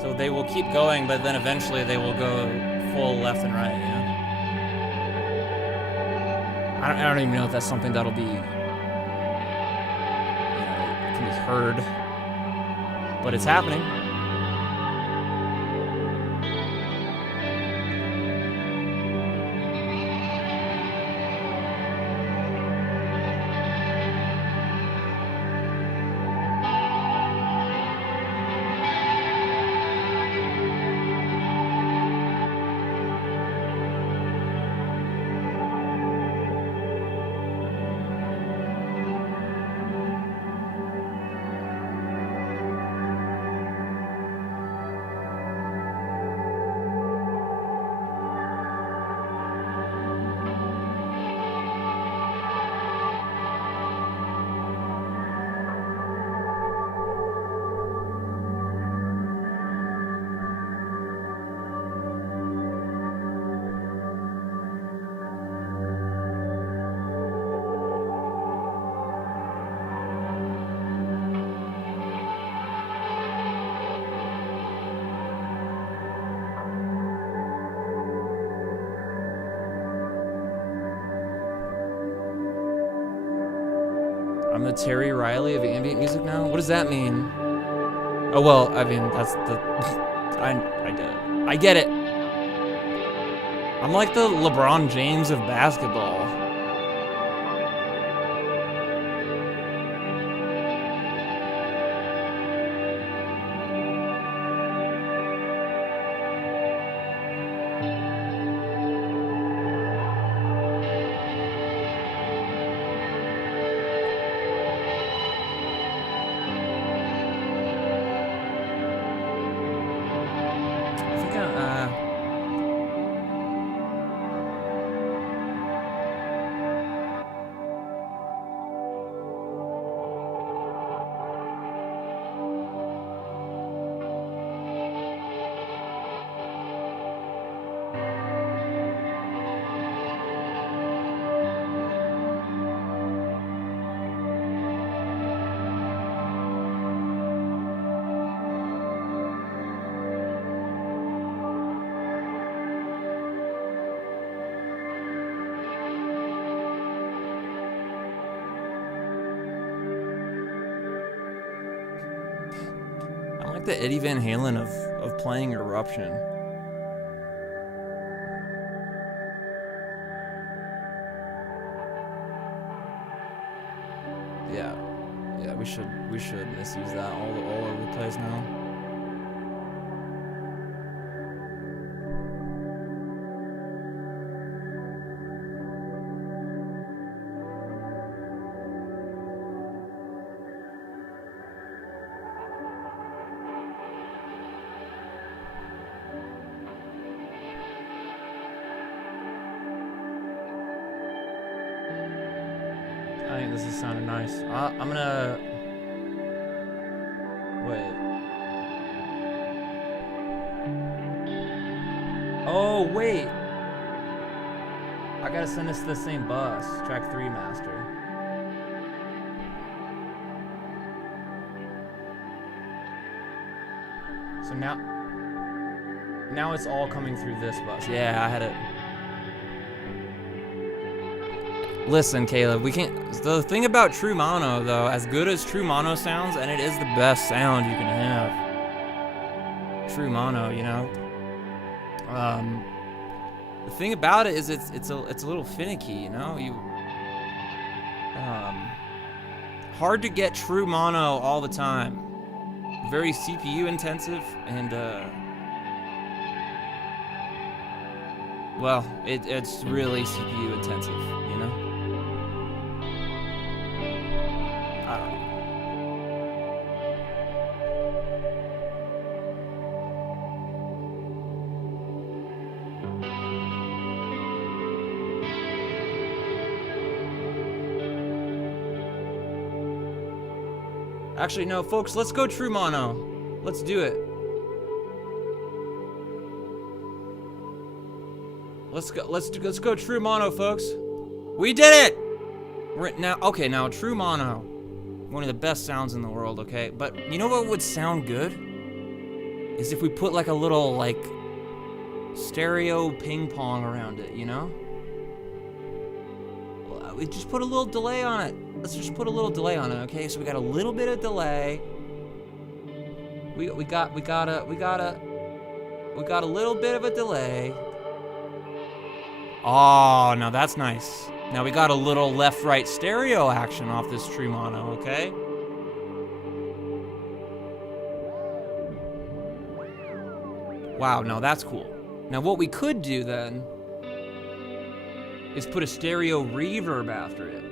So they will keep going, but then eventually they will go full left and right. Yeah. I don't even know if that's something that'll be, can be heard, but it's happening. I'm the Terry Riley of ambient music now? What does that mean? Oh, well, I mean, that's the... I get it. I get it! I'm like the LeBron James of basketball. the Eddie Van Halen of playing Eruption. Yeah, we should misuse that all over the place now. I think this is sounding nice. I'm gonna wait. Oh wait! I gotta send this to the same bus. Track 3 master. So now it's all coming through this bus. Yeah, I had it. Listen, Caleb, we can't. The thing about true mono, though, as good as true mono sounds, and it is the best sound you can have. True mono, you know. The thing about it is it's a little finicky, you know. Hard to get true mono all the time. Very CPU intensive and well, it's really CPU intensive, you know. I don't know. Actually, no, folks, let's go true mono. Let's do it. Let's go true mono, folks. We did it! Now true mono. One of the best sounds in the world, okay? But you know what would sound good? Is if we put like a little like stereo ping pong around it, you know? We just put a little delay on it. Let's just put a little delay on it, okay? So we got a little bit of delay. We got a little bit of a delay. Oh, now that's nice. Now we got a little left-right stereo action off this true mono, okay? Wow, now that's cool. Now what we could do then is put a stereo reverb after it.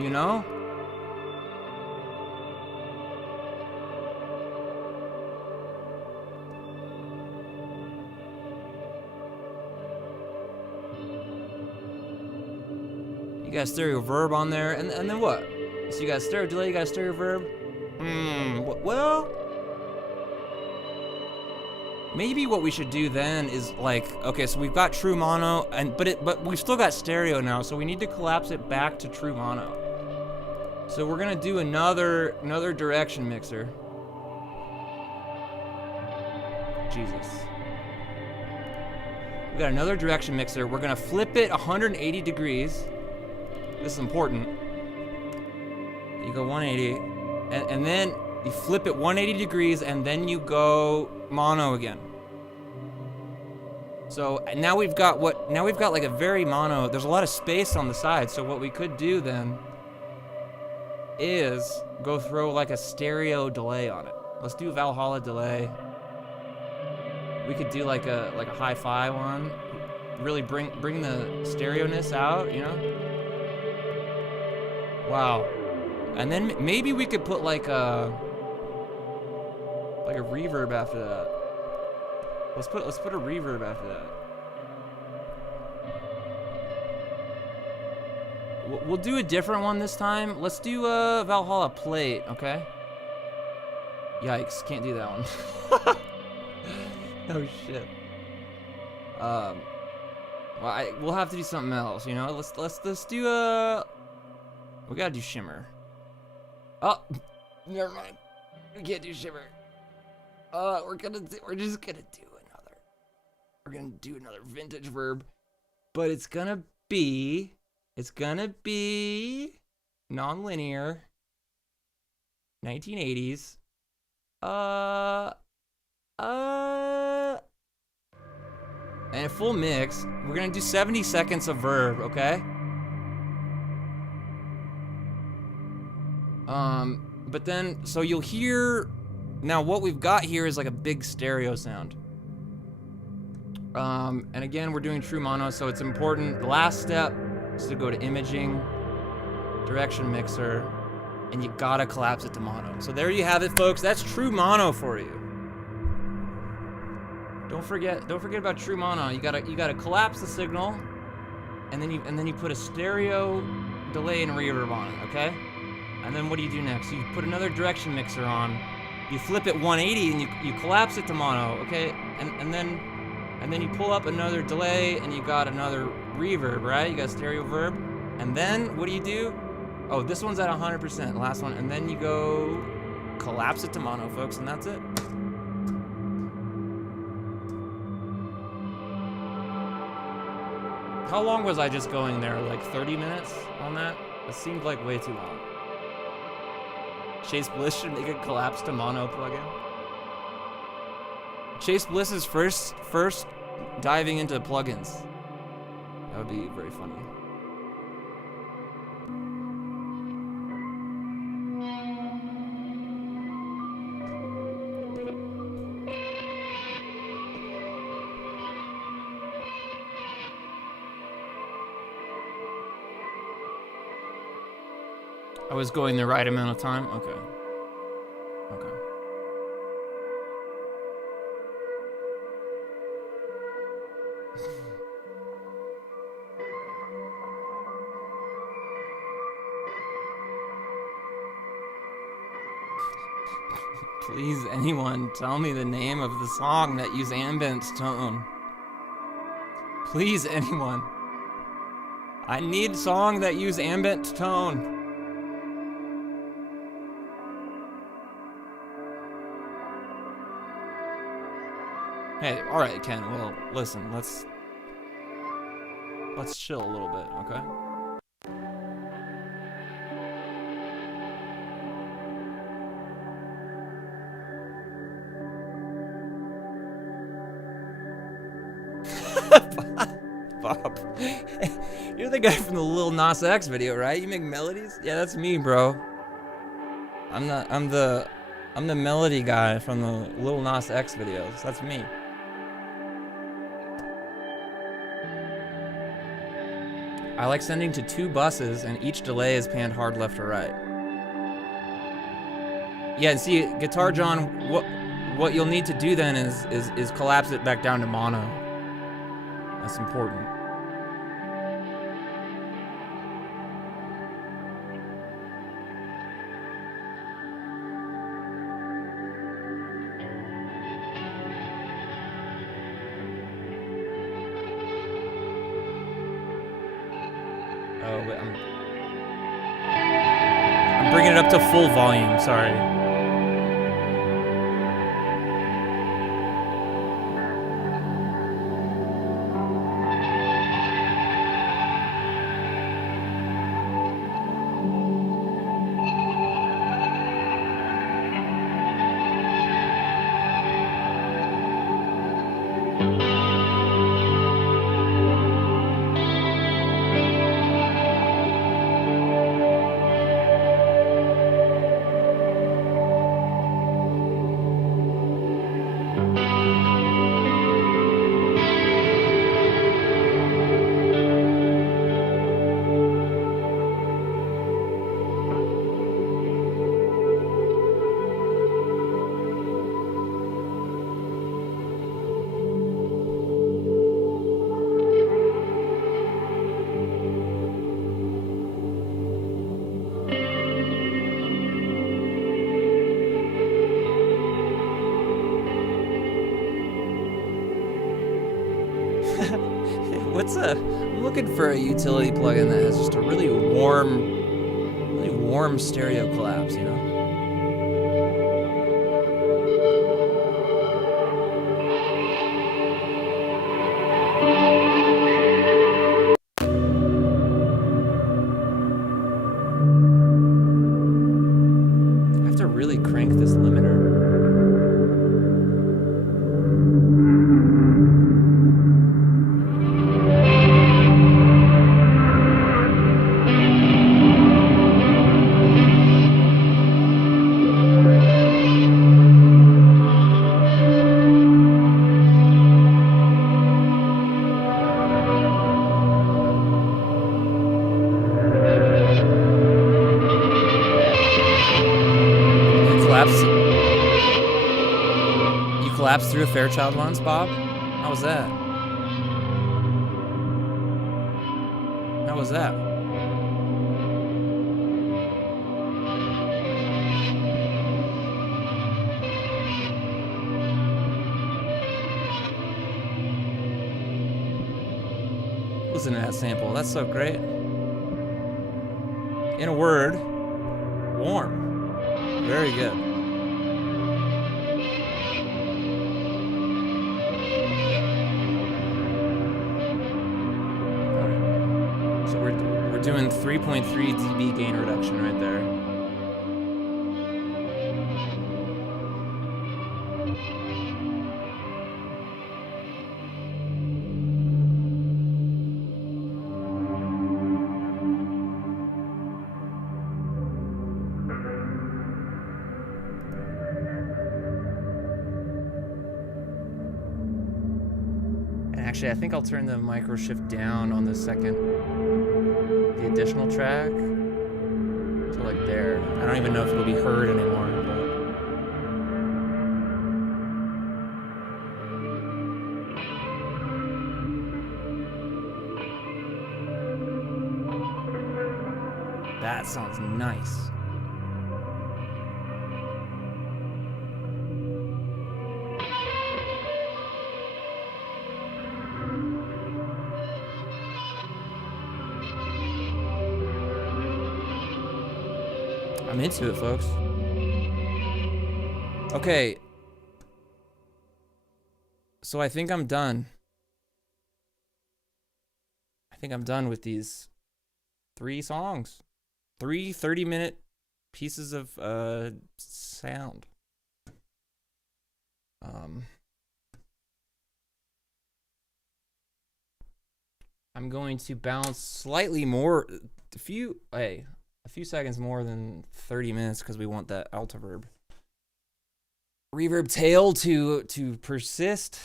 You know? You got a stereo verb on there, and then what? So you got a stereo delay, you got a stereo verb? Well, maybe what we should do then is like, okay, so we've got true mono, but we've still got stereo now, so we need to collapse it back to true mono. So we're gonna do another direction mixer. Jesus. We got another direction mixer. We're gonna flip it 180 degrees. This is important. You go 180, and then you flip it 180 degrees, and then you go mono again. So now we've got like a very mono. There's a lot of space on the side. So what we could do then is go throw like a stereo delay on it. Let's do Valhalla delay. We could do like a hi-fi one. Really bring the stereo-ness out, you know? Wow. And then maybe we could put like a reverb after that. Let's put a reverb after that. We'll do a different one this time. Let's do a Valhalla plate, okay? Yikes, can't do that one. Oh shit. Well, we'll have to do something else, you know. Let's do a. We gotta do shimmer. Oh, never mind. We can't do shimmer. We're just gonna do another vintage verb, but it's gonna be non-linear, 1980s. And a full mix. We're gonna do 70 seconds of verb, okay? But then, so you'll hear, now what we've got here is like a big stereo sound. And again, we're doing true mono, so it's important. The last step is to go to imaging, direction mixer, and you gotta collapse it to mono. So there you have it, folks. That's true mono for you. Don't forget about true mono. You gotta collapse the signal, and then you put a stereo delay and reverb on it, okay? And then what do you do next? You put another direction mixer on, you flip it 180 and you collapse it to mono, okay? And then you pull up another delay and you got another reverb, right? You got a stereo verb. And then what do? Oh, this one's at 100%, the last one. And then you go collapse it to mono, folks, and that's it. How long was I just going there? Like 30 minutes on that? It seemed like way too long. Chase Bliss should make a collapse to mono plugin. Chase Bliss is first diving into plugins. That would be very funny. I was going the right amount of time? Okay. Okay. Please, anyone, tell me the name of the song that uses ambient tone. Please, anyone. I need song that use ambient tone. Hey, all right, Ken. Well, listen. Let's chill a little bit, okay? Bob, you're the guy from the Lil Nas X video, right? You make melodies? Yeah, that's me, bro. I'm the melody guy from the Lil Nas X videos. That's me. I like sending to 2 buses, and each delay is panned hard left or right. Yeah, and see, Guitar John, what you'll need to do then is collapse it back down to mono. That's important. Oh, wait, I'm bringing it up to full volume, sorry. I'm looking for a utility plugin that has just a really warm stereo collapse, you know? collapsed through a Fairchild once, Bob? How was that? How was that? Listen to that sample. That's so great. In a word, warm. Very good. Alright. So we're doing 3.3 dB gain reduction right there. Actually, I think I'll turn the micro shift down on the additional track to like there. I don't even know if it'll be heard anymore, but that sounds nice. I'm into it, folks. Okay. So I think I'm done. I think I'm done with these 3 songs. 3 30-minute pieces of sound. I'm going to bounce slightly more, a few seconds more than 30 minutes because we want that alto reverb tail to persist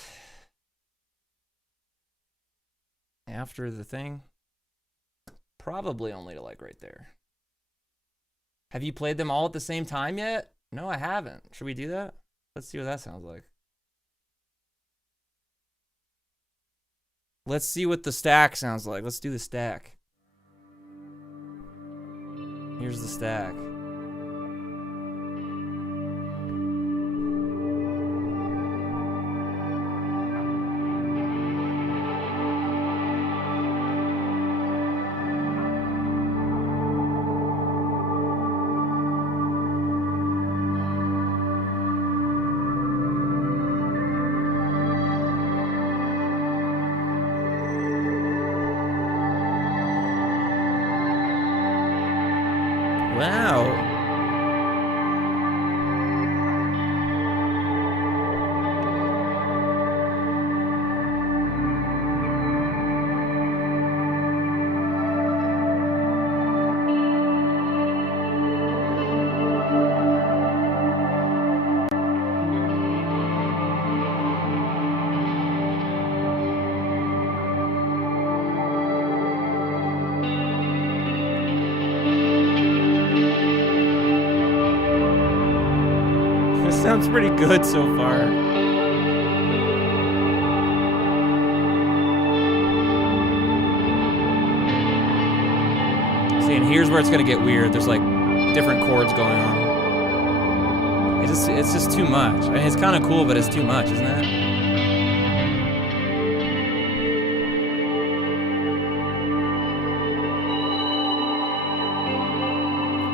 after the thing. Probably only to like right there. Have you played them all at the same time yet? No, I haven't. Should we do that? Let's see what that sounds like. Let's see what the stack sounds like. Let's do the stack. Here's the stack. Wow. Sounds pretty good so far. See, and here's where it's gonna get weird. There's like different chords going on. It's just too much. I mean, it's kind of cool, but it's too much, isn't it?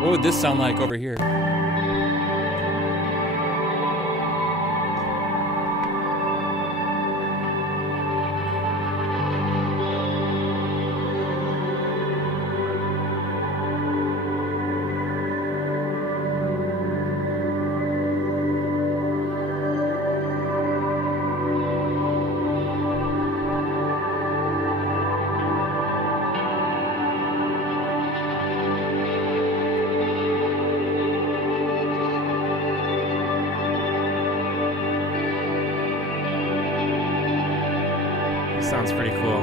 What would this sound like over here? Sounds pretty cool.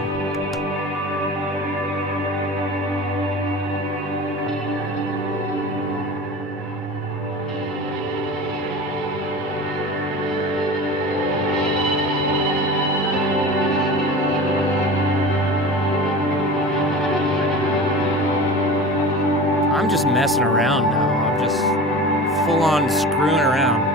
I'm just messing around now. I'm just full on screwing around.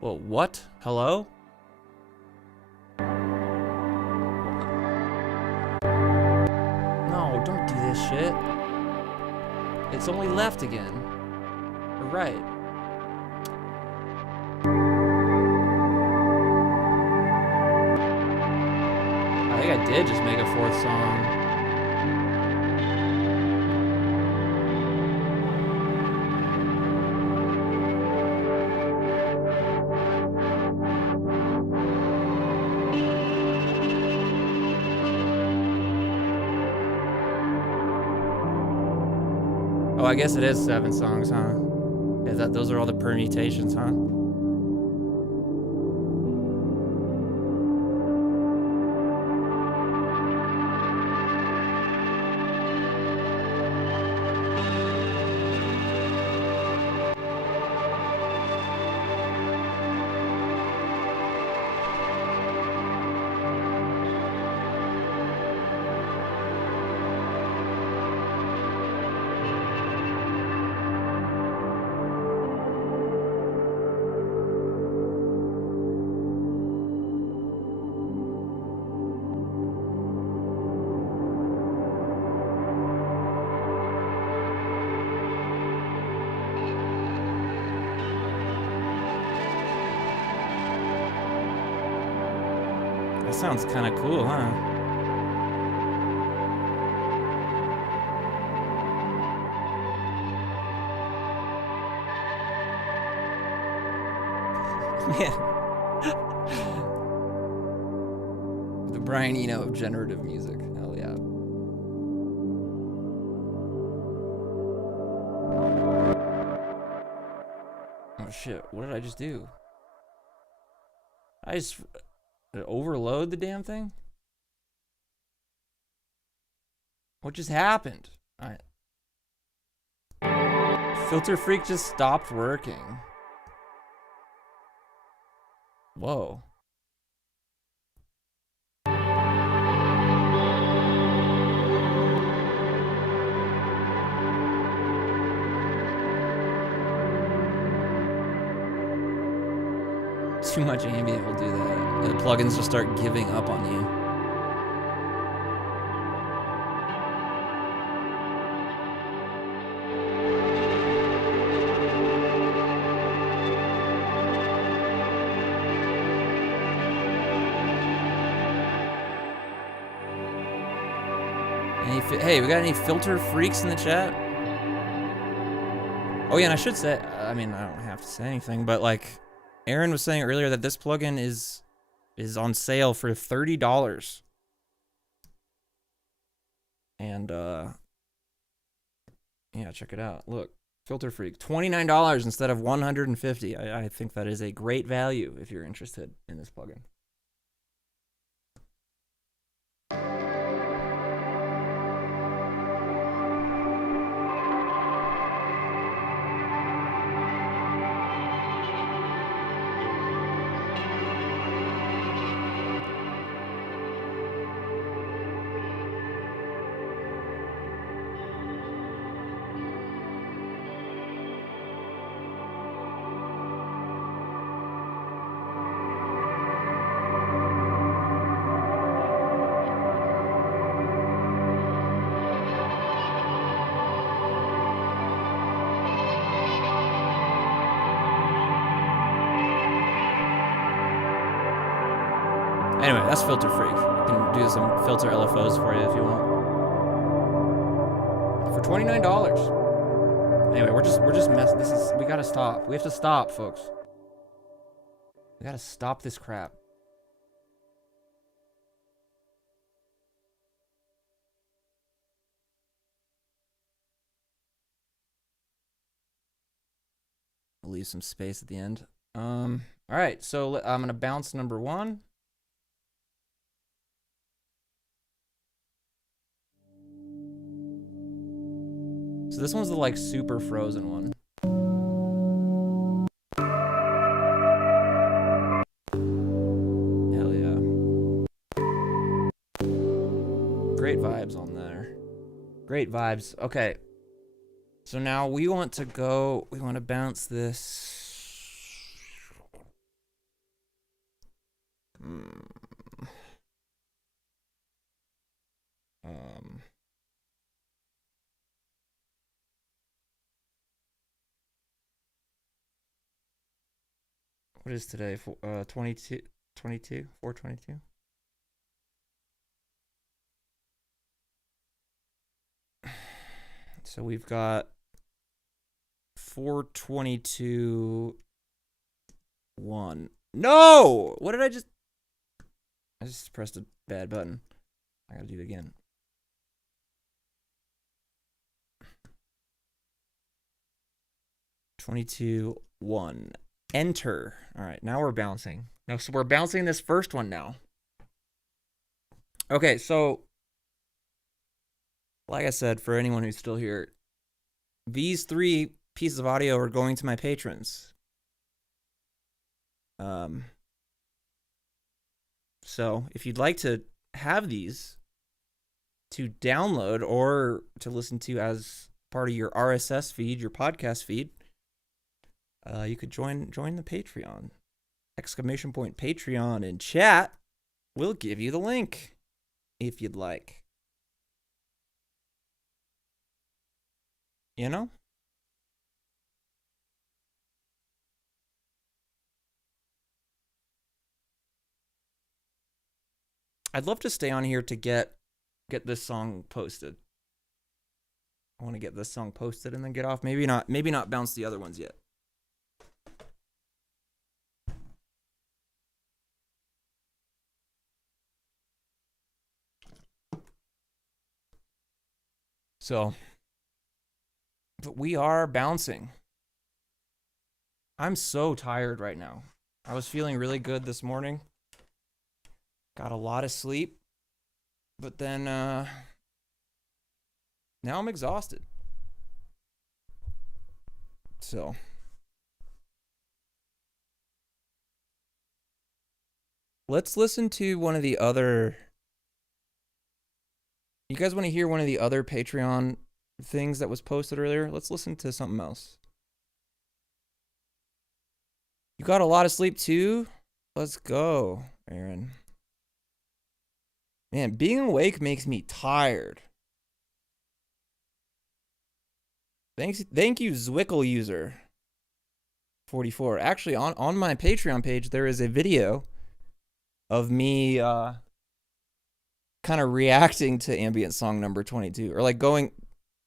Well, what? Hello? No, don't do this shit. It's only left again. Or right. I think I did just make a fourth song. Oh, I guess it is 7 songs, huh? Yeah, those are all the permutations, huh? That sounds kind of cool, huh? Man. The Brian Eno of generative music. Hell yeah. Oh shit, what did I just do? I just... Did it overload the damn thing? What just happened? Alright. Filter Freak just stopped working. Whoa. Too much ambient will do that. The plugins will start giving up on you. Hey, we got any filter freaks in the chat? Oh yeah, and I should say, I mean, I don't have to say anything, but like, Aaron was saying earlier that this plugin is on sale for $30. And yeah, check it out. Look, Filter Freak, $29 instead of $150. I think that is a great value if you're interested in this plugin. Anyway, that's Filter Freak. I can do some filter LFOs for you if you want. For $29. Anyway, we're just messing. We gotta stop. We have to stop, folks. We gotta stop this crap. I'll leave some space at the end. All right, so I'm gonna bounce number 1. So this one's the like super frozen one. Hell yeah. Great vibes on there. Great vibes. Okay. So now we want to bounce this. What is today? 422? So we've got 422 1. No! What did I just pressed a bad button. I gotta do it again. Twenty-two 1. Enter. All right, now we're bouncing. No, so we're bouncing this first one now. Okay, so like I said, for anyone who's still here, these 3 pieces of audio are going to my patrons. So if you'd like to have these to download or to listen to as part of your RSS feed, your podcast feed, you could join the Patreon. ! Patreon in chat. We'll give you the link if you'd like. You know? I'd love to stay on here to get this song posted. I want to get this song posted and then get off. Maybe not bounce the other ones yet. So, but we are bouncing. I'm so tired right now. I was feeling really good this morning. Got a lot of sleep. But then, now I'm exhausted. So. Let's listen to one of the other... You guys want to hear one of the other Patreon things that was posted earlier? Let's listen to something else. You got a lot of sleep too? Let's go, Aaron. Man, being awake makes me tired. Thank you, Zwickle user 44. Actually, on my Patreon page, there is a video of me kind of reacting to ambient song number 22, or like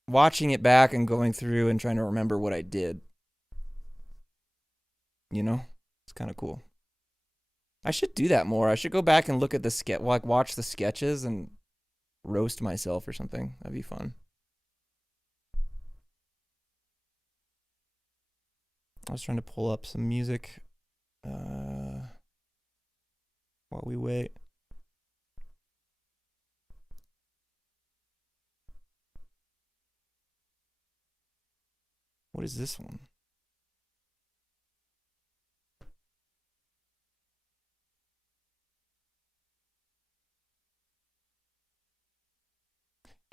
watching it back and going through and trying to remember what I did. You know, it's kind of cool. I should do that more. I should go back and look at the watch the sketches and roast myself or something. That'd be fun. I was trying to pull up some music while we wait. What is this one?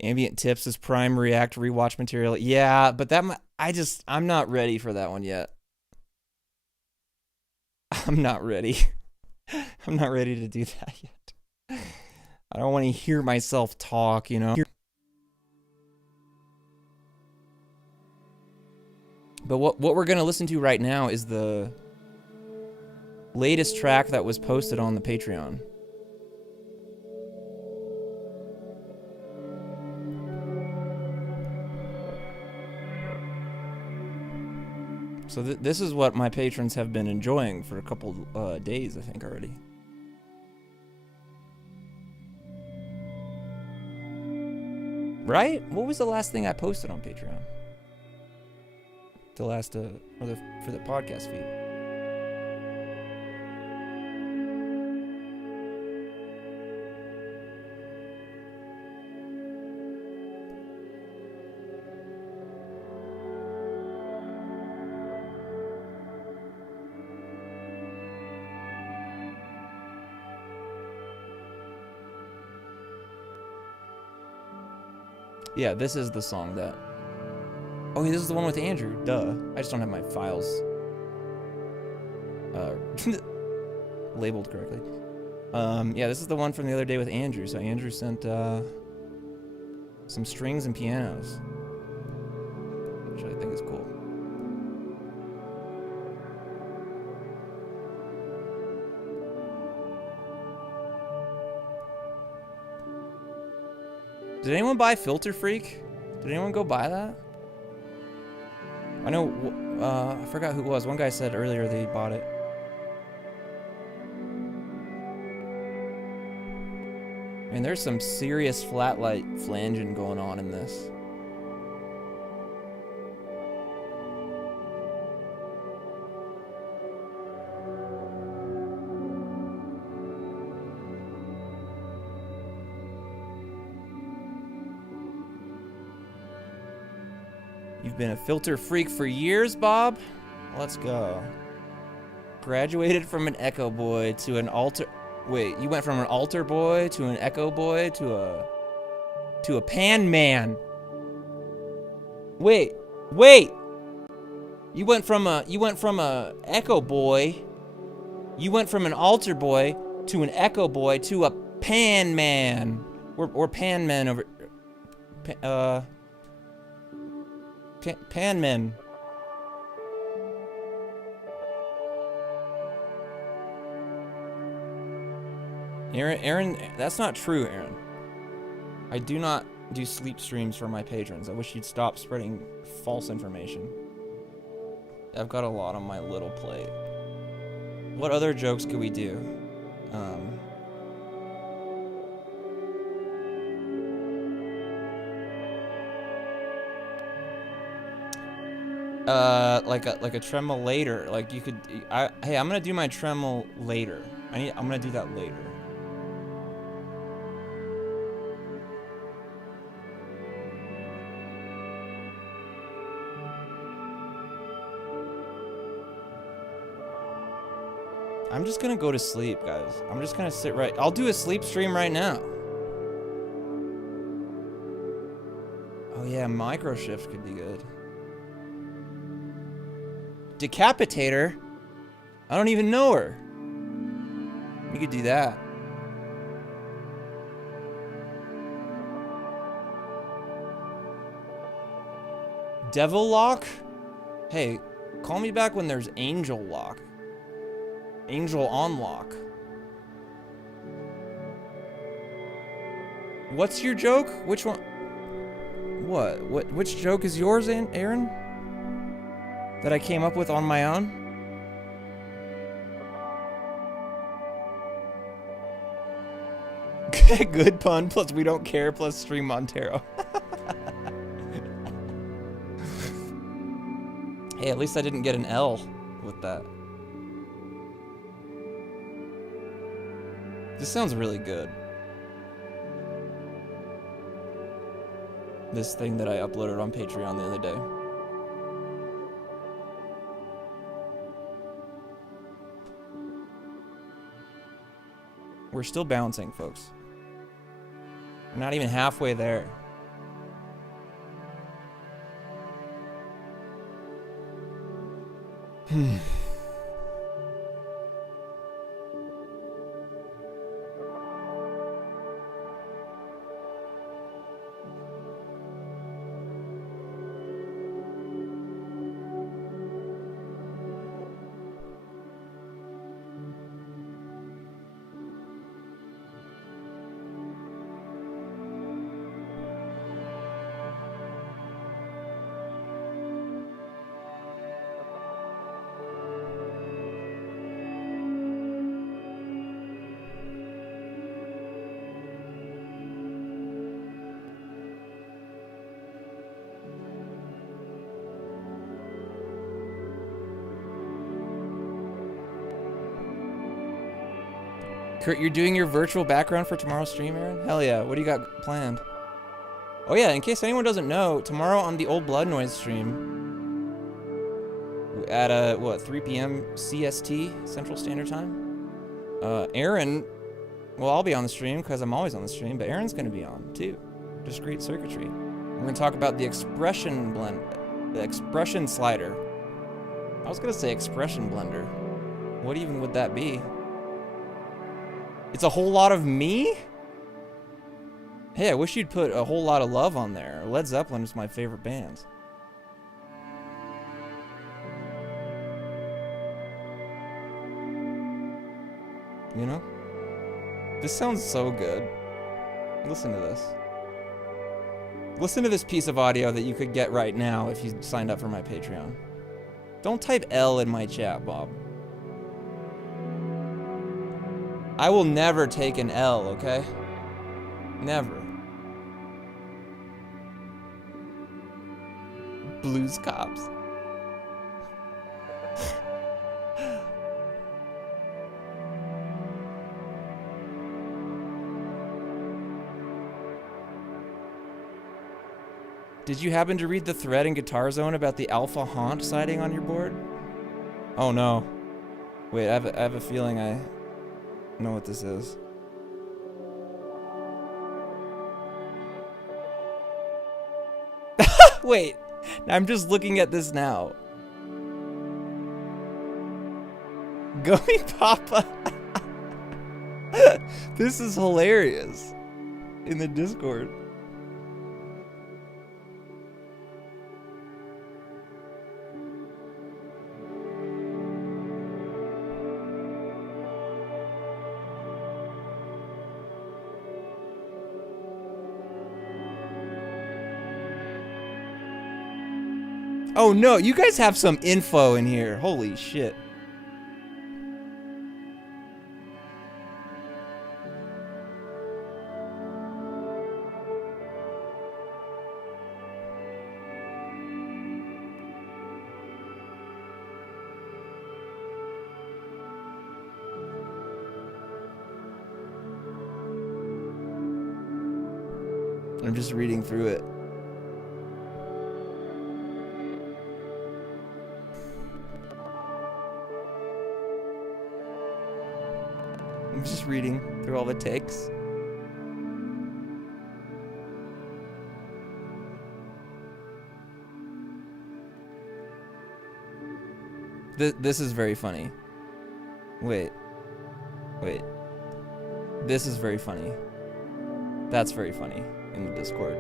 Ambient tips is prime react rewatch material. Yeah, but I'm not ready for that one yet. I'm not ready. I'm not ready to do that yet. I don't want to hear myself talk, you know. But what we're going to listen to right now is the latest track that was posted on the Patreon. So this is what my patrons have been enjoying for a couple days, I think, already. Right? What was the last thing I posted on Patreon? The last for the podcast feed. Yeah, this is the song that... Oh, this is the one with Andrew. Duh. I just don't have my files labeled correctly. Yeah, this is the one from the other day with Andrew. So Andrew sent some strings and pianos, which I think is cool. Did anyone buy Filter Freak? Did anyone go buy that? I know, I forgot who it was. One guy said earlier they bought it. And there's some serious flat light flanging going on in this. You've been a filter freak for years, Bob? Let's go. Graduated from an Echo Boy to an altar... Wait, you went from an altar boy to an Echo Boy to a pan man. Wait. You went from a Echo Boy. You went from an altar boy to an Echo Boy to a pan man. Or pan men over... pan men. Aaron, that's not true, Aaron. I do not do sleep streams for my patrons. I wish you'd stop spreading false information. I've got a lot on my little plate. What other jokes could we do? Like a tremolo later. Like you could. Hey, I'm gonna do my tremolo later. I'm gonna do that later. I'm just gonna go to sleep, guys. I'm just gonna sit right... I'll do a sleep stream right now. Oh yeah, microshift could be good. Decapitator? I don't even know her. You could do that. Devil Lock? Hey, call me back when there's Angel Lock. Angel on lock. What's your joke? Which one? What? Which joke is yours, Aaron? That I came up with on my own? Good pun, plus we don't care, plus stream Montero. Hey, at least I didn't get an L with that. This sounds really good. This thing that I uploaded on Patreon the other day. We're still bouncing, folks. We're not even halfway there. Kurt, you're doing your virtual background for tomorrow's stream, Aaron? Hell yeah. What do you got planned? Oh yeah, in case anyone doesn't know, tomorrow on the Old Blood Noise stream at 3 p.m. CST, Central Standard Time. Aaron, well, I'll be on the stream because I'm always on the stream, but Aaron's going to be on too. Discrete circuitry. We're gonna talk about the expression the expression slider. I was gonna say expression blender. What even would that be? It's a whole lot of me? Hey, I wish you'd put a whole lot of love on there. Led Zeppelin is my favorite band. You know? This sounds so good. Listen to this. Listen to this piece of audio that you could get right now if you signed up for my Patreon. Don't type L in my chat, Bob. I will never take an L, okay? Never. Blues cops. Did you happen to read the thread in Guitar Zone about the Alpha Haunt sighting on your board? Oh no. Wait, I have a feeling I know what this is. Wait, I'm just looking at this now. Go me Papa. This is hilarious. In the Discord. Oh no, you guys have some info in here. Holy shit. I'm just reading through it. I'm just reading through all the takes. This is very funny. Wait. This is very funny. That's very funny in the Discord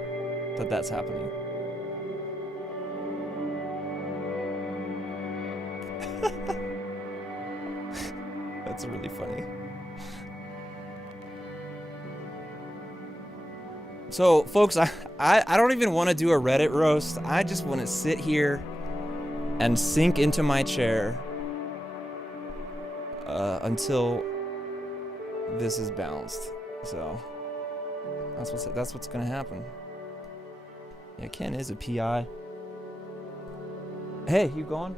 that that's happening. That's really funny. So, folks, I don't even want to do a Reddit roast. I just want to sit here and sink into my chair until this is balanced. So, that's what's gonna happen. Yeah, Ken is a PI. Hey, you going?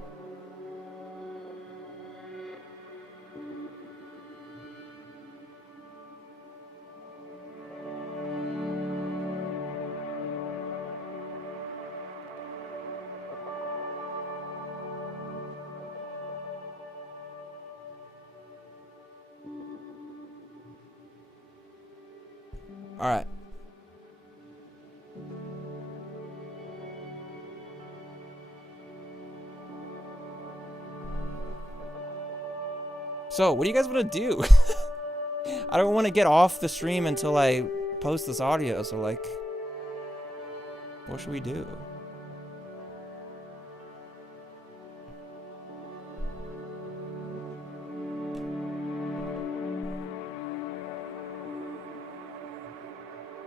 All right. So, what do you guys want to do? I don't want to get off the stream until I post this audio, so like, what should we do?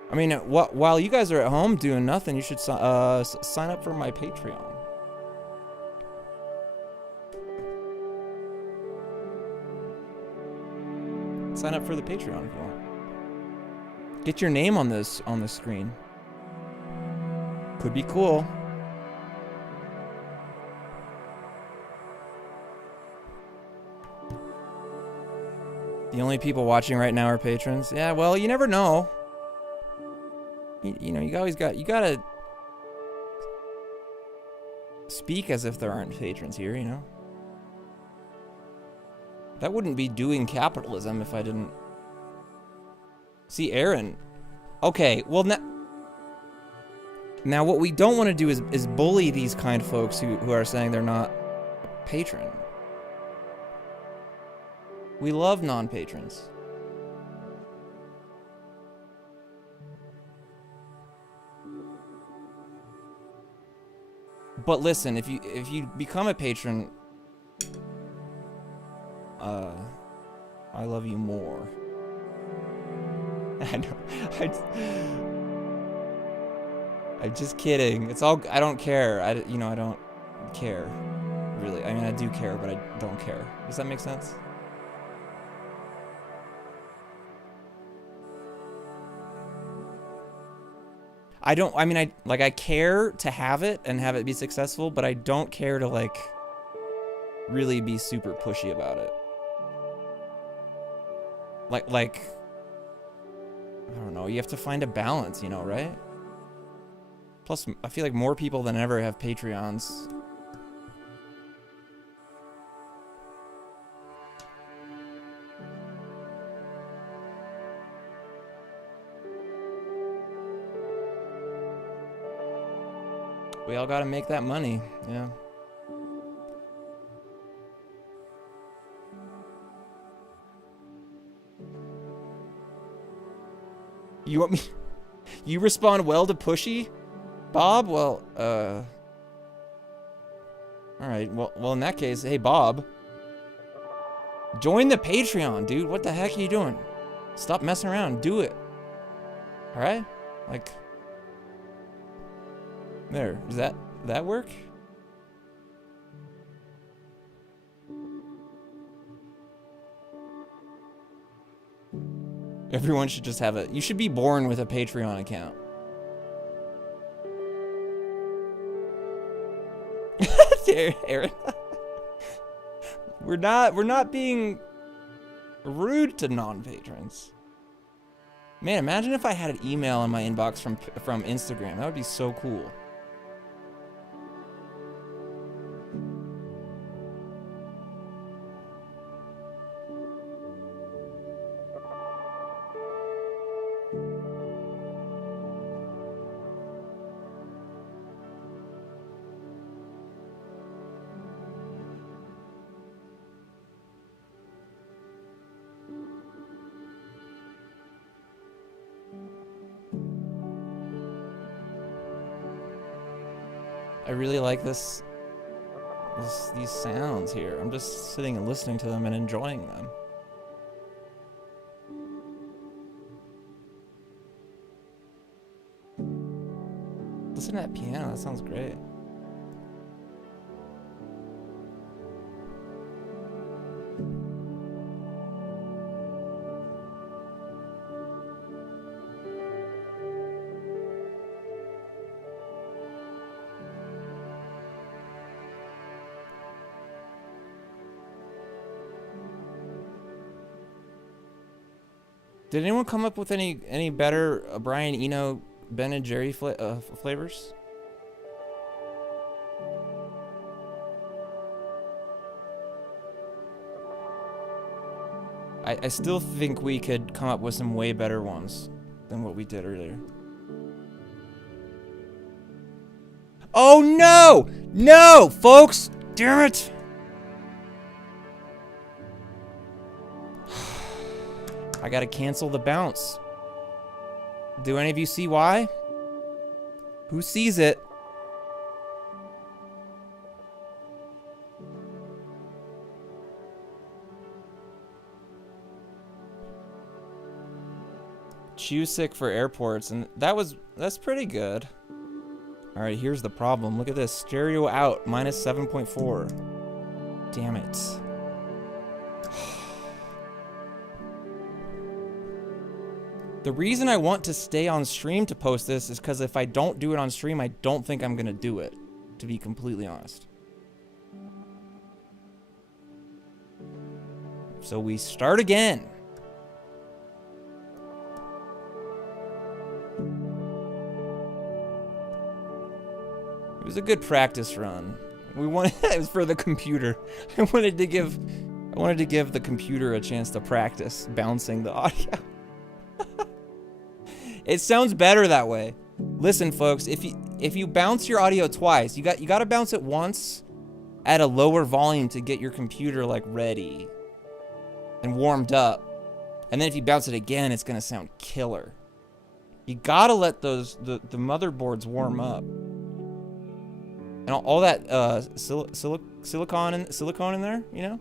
I mean, while you guys are at home doing nothing, you should sign up for my Patreon. Sign up for the Patreon if you want. Get your name on this screen. Could be cool. The only people watching right now are patrons. Yeah, well, you never know. You know, you gotta speak as if there aren't patrons here, you know? That wouldn't be doing capitalism if I didn't. See, Aaron. Okay, well, Now, what we don't want to do is bully these kind folks who are saying they're not a patron. We love non-patrons. But listen, if you become a patron, I love you more. I know. I'm just kidding. It's all. I don't care. I don't care. Really. I mean, I do care, but I don't care. Does that make sense? I don't. I mean, I care to have it and have it be successful, but I don't care to like really be super pushy about it. Like I don't know. You have to find a balance, you know, right? Plus, I feel like more people than ever have Patreons. We all gotta make that money, yeah. You want me? You respond well to pushy, Bob? Well, all right. Well, in that case, hey, Bob, join the Patreon, dude. What the heck are you doing? Stop messing around. Do it. All right? Like, there. Does that work? Everyone should just have you should be born with a Patreon account. Aaron. We're not being rude to non-patrons. Man, imagine if I had an email in my inbox from Instagram. That would be so cool. I really like these sounds here. I'm just sitting and listening to them and enjoying them. Listen to that piano, that sounds great. Did anyone come up with any better Brian Eno, Ben and Jerry flavors? I still think we could come up with some way better ones than what we did earlier. Oh no! No, folks! Damn it! I gotta cancel the bounce. Do any of you see why? Who sees it? Chusick for airports, and that's pretty good. All right, here's the problem. Look at this, stereo out, minus 7.4. Damn it. The reason I want to stay on stream to post this is because if I don't do it on stream, I don't think I'm gonna do it, to be completely honest. So we start again. It was a good practice run. We wanted it was for the computer. I wanted to give the computer a chance to practice bouncing the audio. It sounds better that way. Listen, folks, if you bounce your audio twice, you got to bounce it once at a lower volume to get your computer like ready and warmed up. And then if you bounce it again, it's going to sound killer. You got to let the motherboards warm up. And all that silicone in there, you know?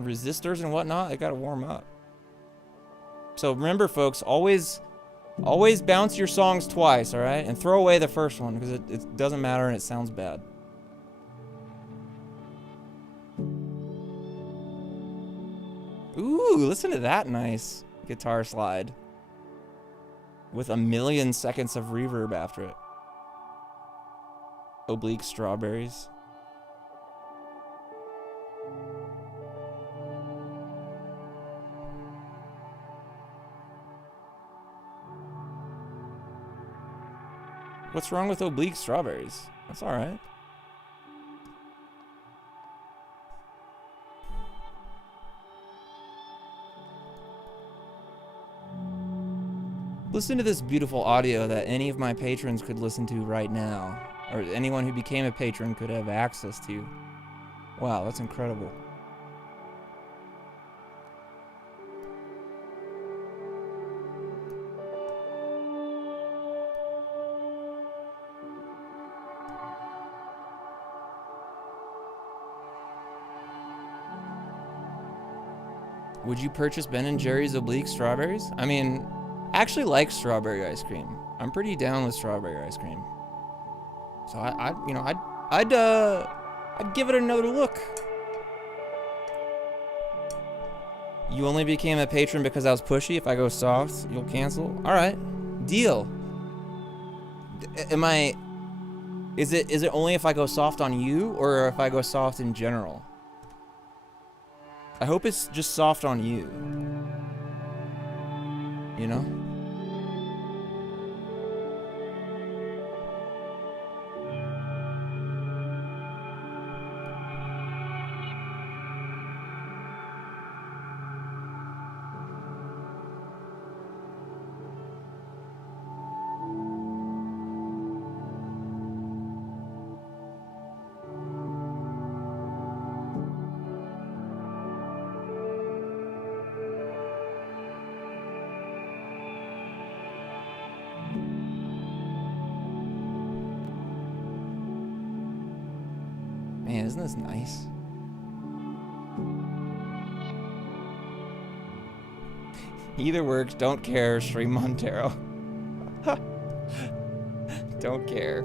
Resistors and whatnot, they got to warm up. So remember, folks, always bounce your songs twice, all right? And throw away the first one because it doesn't matter and it sounds bad. Ooh, listen to that nice guitar slide with 1,000,000 seconds of reverb after it. Oblique strawberries. What's wrong with oblique strawberries? That's all right. Listen to this beautiful audio that any of my patrons could listen to right now, or anyone who became a patron could have access to. Wow, that's incredible. Would you purchase Ben & Jerry's oblique strawberries? I mean, I actually like strawberry ice cream. I'm pretty down with strawberry ice cream. So I'd give it another look. You only became a patron because I was pushy. If I go soft, you'll cancel. All right, deal. Is it only if I go soft on you, or if I go soft in general? I hope it's just soft on you. You know? Man, isn't this nice? Either works, don't care, stream Montero. Don't care.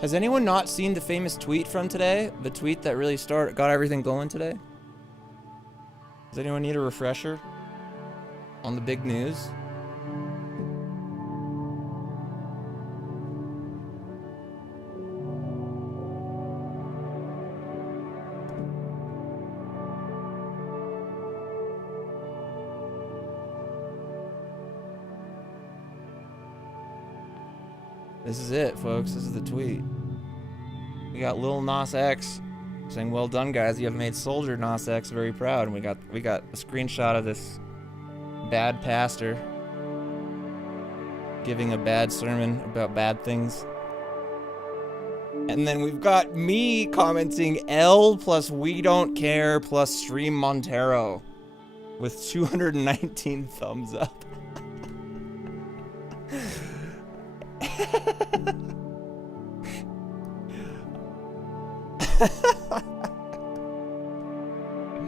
Has anyone not seen the famous tweet from today? The tweet that really got everything going today? Does anyone need a refresher on the big news? This is it, folks. This is the tweet. We got Lil Nas X saying, "Well done, guys. You have made Soldier Nas X very proud." And we got a screenshot of this bad pastor giving a bad sermon about bad things. And then we've got me commenting L plus we don't care plus stream Montero with 219 thumbs up.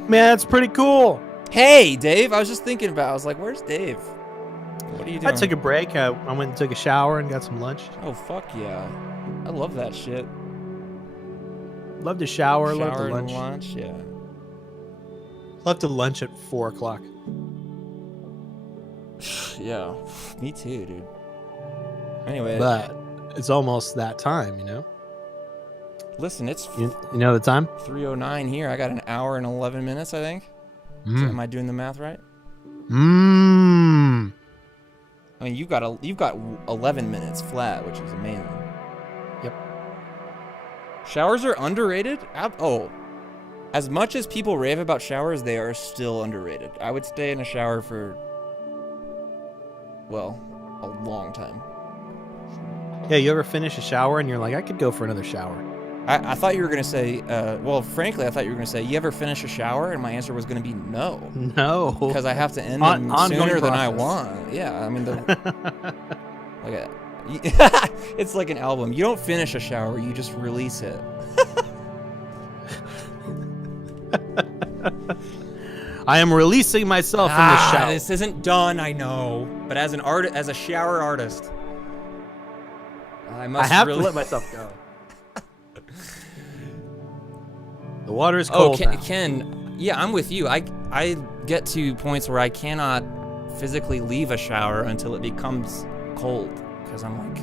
Man, that's pretty cool. Hey, Dave. I was just thinking about. I was like, "Where's Dave? What are you doing?" I took a break. I went and took a shower and got some lunch. Oh fuck yeah! I love that shit. Love to shower. Love to lunch. And lunch. Yeah. Love to lunch at 4 o'clock. Yeah, me too, dude. Anyway, But it's almost that time, you know. listen, it's You know the time? 3:09 here. I got an hour and 11 minutes, I think. So am I doing the math right? Mmm. I mean, you've got 11 minutes flat, which is amazing. Yep. Showers are underrated? Oh, As much as people rave about showers, they are still underrated. I would stay in a shower for, well, a long time. Yeah, you ever finish a shower and you're like, I could go for another shower? I thought you were gonna say, well, frankly, I thought you were gonna say, you ever finish a shower? And my answer was gonna be no. No. Because I have to end them sooner than I want. Yeah, I mean, it's like an album. You don't finish a shower, you just release it. I am releasing myself from the shower. This isn't done, I know. But as a shower artist, I have to let myself go. The water is cold. Oh, Ken, yeah, I'm with you. I get to points where I cannot physically leave a shower until it becomes cold. Because I'm like,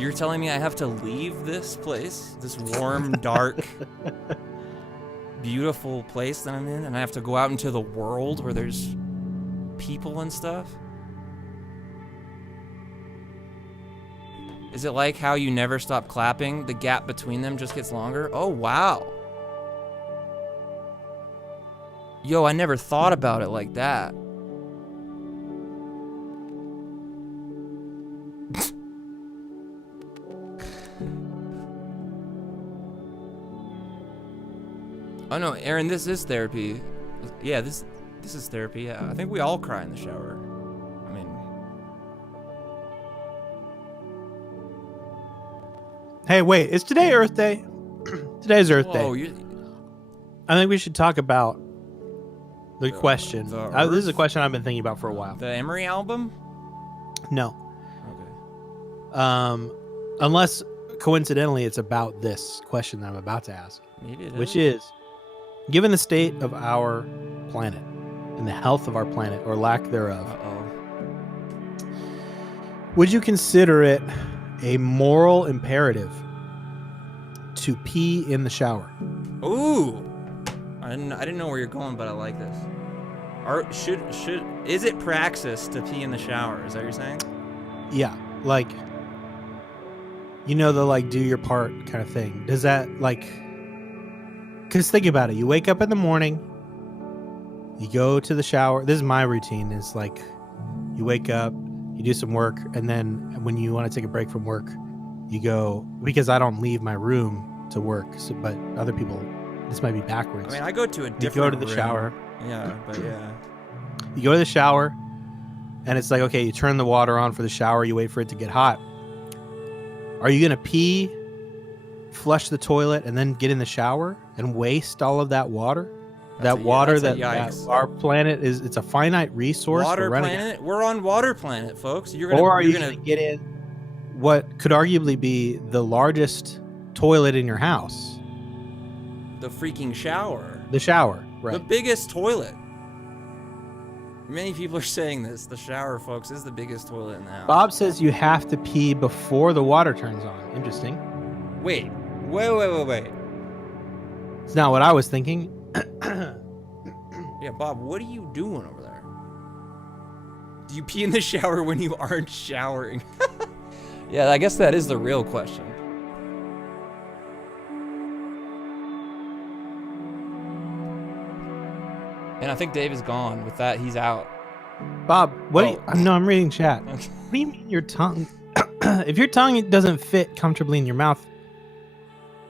you're telling me I have to leave this place, this warm, dark, beautiful place that I'm in, and I have to go out into the world where there's people and stuff? Is it like how you never stop clapping? The gap between them just gets longer? Oh, wow. Yo, I never thought about it like that. Oh no, Aaron, this is therapy. Yeah, this is therapy. Yeah, I think we all cry in the shower. I mean, hey, wait, is today Earth Day? Today's Earth Day. I think we should talk about the question. This is a question I've been thinking about for a while. The Emery album? No. Okay. Unless coincidentally it's about this question that I'm about to ask. Maybe it which is, given the state of our planet and the health of our planet, or lack thereof, would you consider it a moral imperative to pee in the shower? Ooh, I didn't know where you're going, but I like this. Is it praxis to pee in the shower? Is that what you're saying? Yeah, like, you know, the like do your part kind of thing. Does that like? Because think about it. You wake up in the morning, you go to the shower. This is my routine. It's like you wake up, you do some work, and then when you want to take a break from work, you go, because I don't leave my room to work, so, but other people, this might be backwards. I mean, I go to a different You go to the room. shower. Yeah, but yeah. You go to the shower, and it's like, okay, you turn the water on for the shower, you wait for it to get hot. Are you going to pee, flush the toilet, and then get in the shower and waste all of that water? That our planet is, it's a finite resource. Water planet? We're on water planet, folks. Or are you going to get in what could arguably be the largest toilet in your house? The freaking shower. The shower, right. The biggest toilet. Many people are saying this. The shower, folks, is the biggest toilet in the house. Bob says you have to pee before the water turns on. Interesting. Wait. It's not what I was thinking. Yeah, Bob, what are you doing over there? Do you pee in the shower when you aren't showering? Yeah, I guess that is the real question. And I think Dave is gone. With that, he's out. Bob, I'm reading chat. Okay. What do you mean your tongue? If your tongue doesn't fit comfortably in your mouth,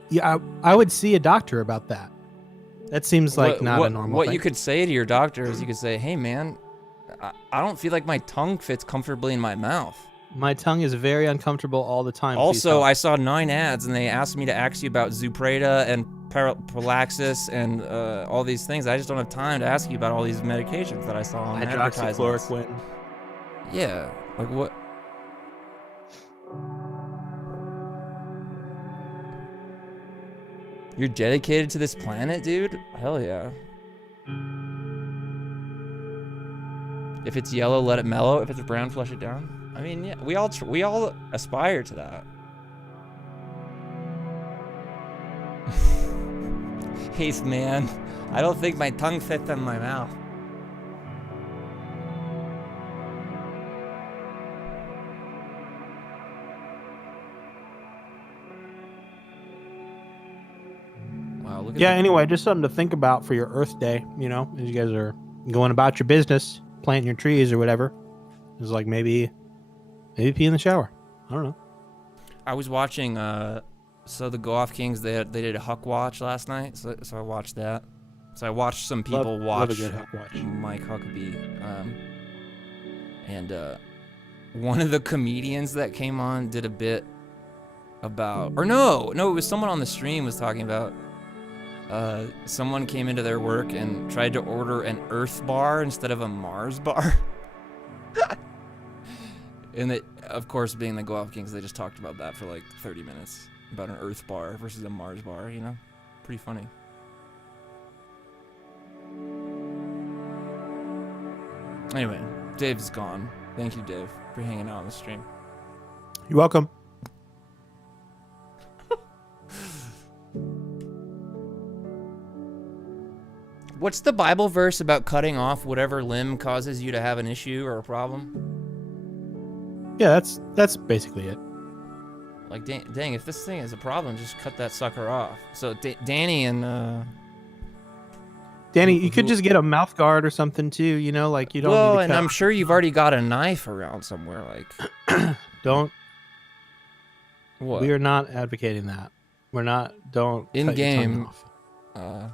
yeah, I would see a doctor about that. That seems like not a normal thing. What you could say to your doctor is you could say, hey, man, I don't feel like my tongue fits comfortably in my mouth. My tongue is very uncomfortable all the time. Also, I saw 9 ads, and they asked me to ask you about Zupreda and Parallaxis and all these things. I just don't have time to ask you about all these medications that I saw on advertisements. Hydroxychloroquine. Yeah, like what? You're dedicated to this planet, dude? Hell yeah. If it's yellow, let it mellow. If it's brown, flush it down. I mean, yeah, we all aspire to that. Heath, man, I don't think my tongue fits in my mouth. Wow, look Yeah, anyway, just something to think about for your Earth Day, you know, as you guys are going about your business, planting your trees or whatever. It's like maybe pee in the shower. I don't know. I was watching, so the Go Off Kings, they did a Huck Watch last night, so I watched that. So I watched some people watch a good Huck Watch. Mike Huckabee. And one of the comedians that came on did a bit about, or no, it was someone on the stream was talking about, someone came into their work and tried to order an Earth bar instead of a Mars bar. And it, of course, being the Go Off Kings, they just talked about that for like 30 minutes. About an Earth bar versus a Mars bar, you know? Pretty funny. Anyway, Dave's gone. Thank you, Dave, for hanging out on the stream. You're welcome. What's the Bible verse about cutting off whatever limb causes you to have an issue or a problem? Yeah, that's basically it. Like, dang, if this thing is a problem, just cut that sucker off. So, Danny and... Danny, you could just get a mouth guard or something too, you know, like you don't need to and I'm sure you've already got a knife around somewhere, like... Don't. What? We are not advocating that. We're not, don't in cut your tongue game. off.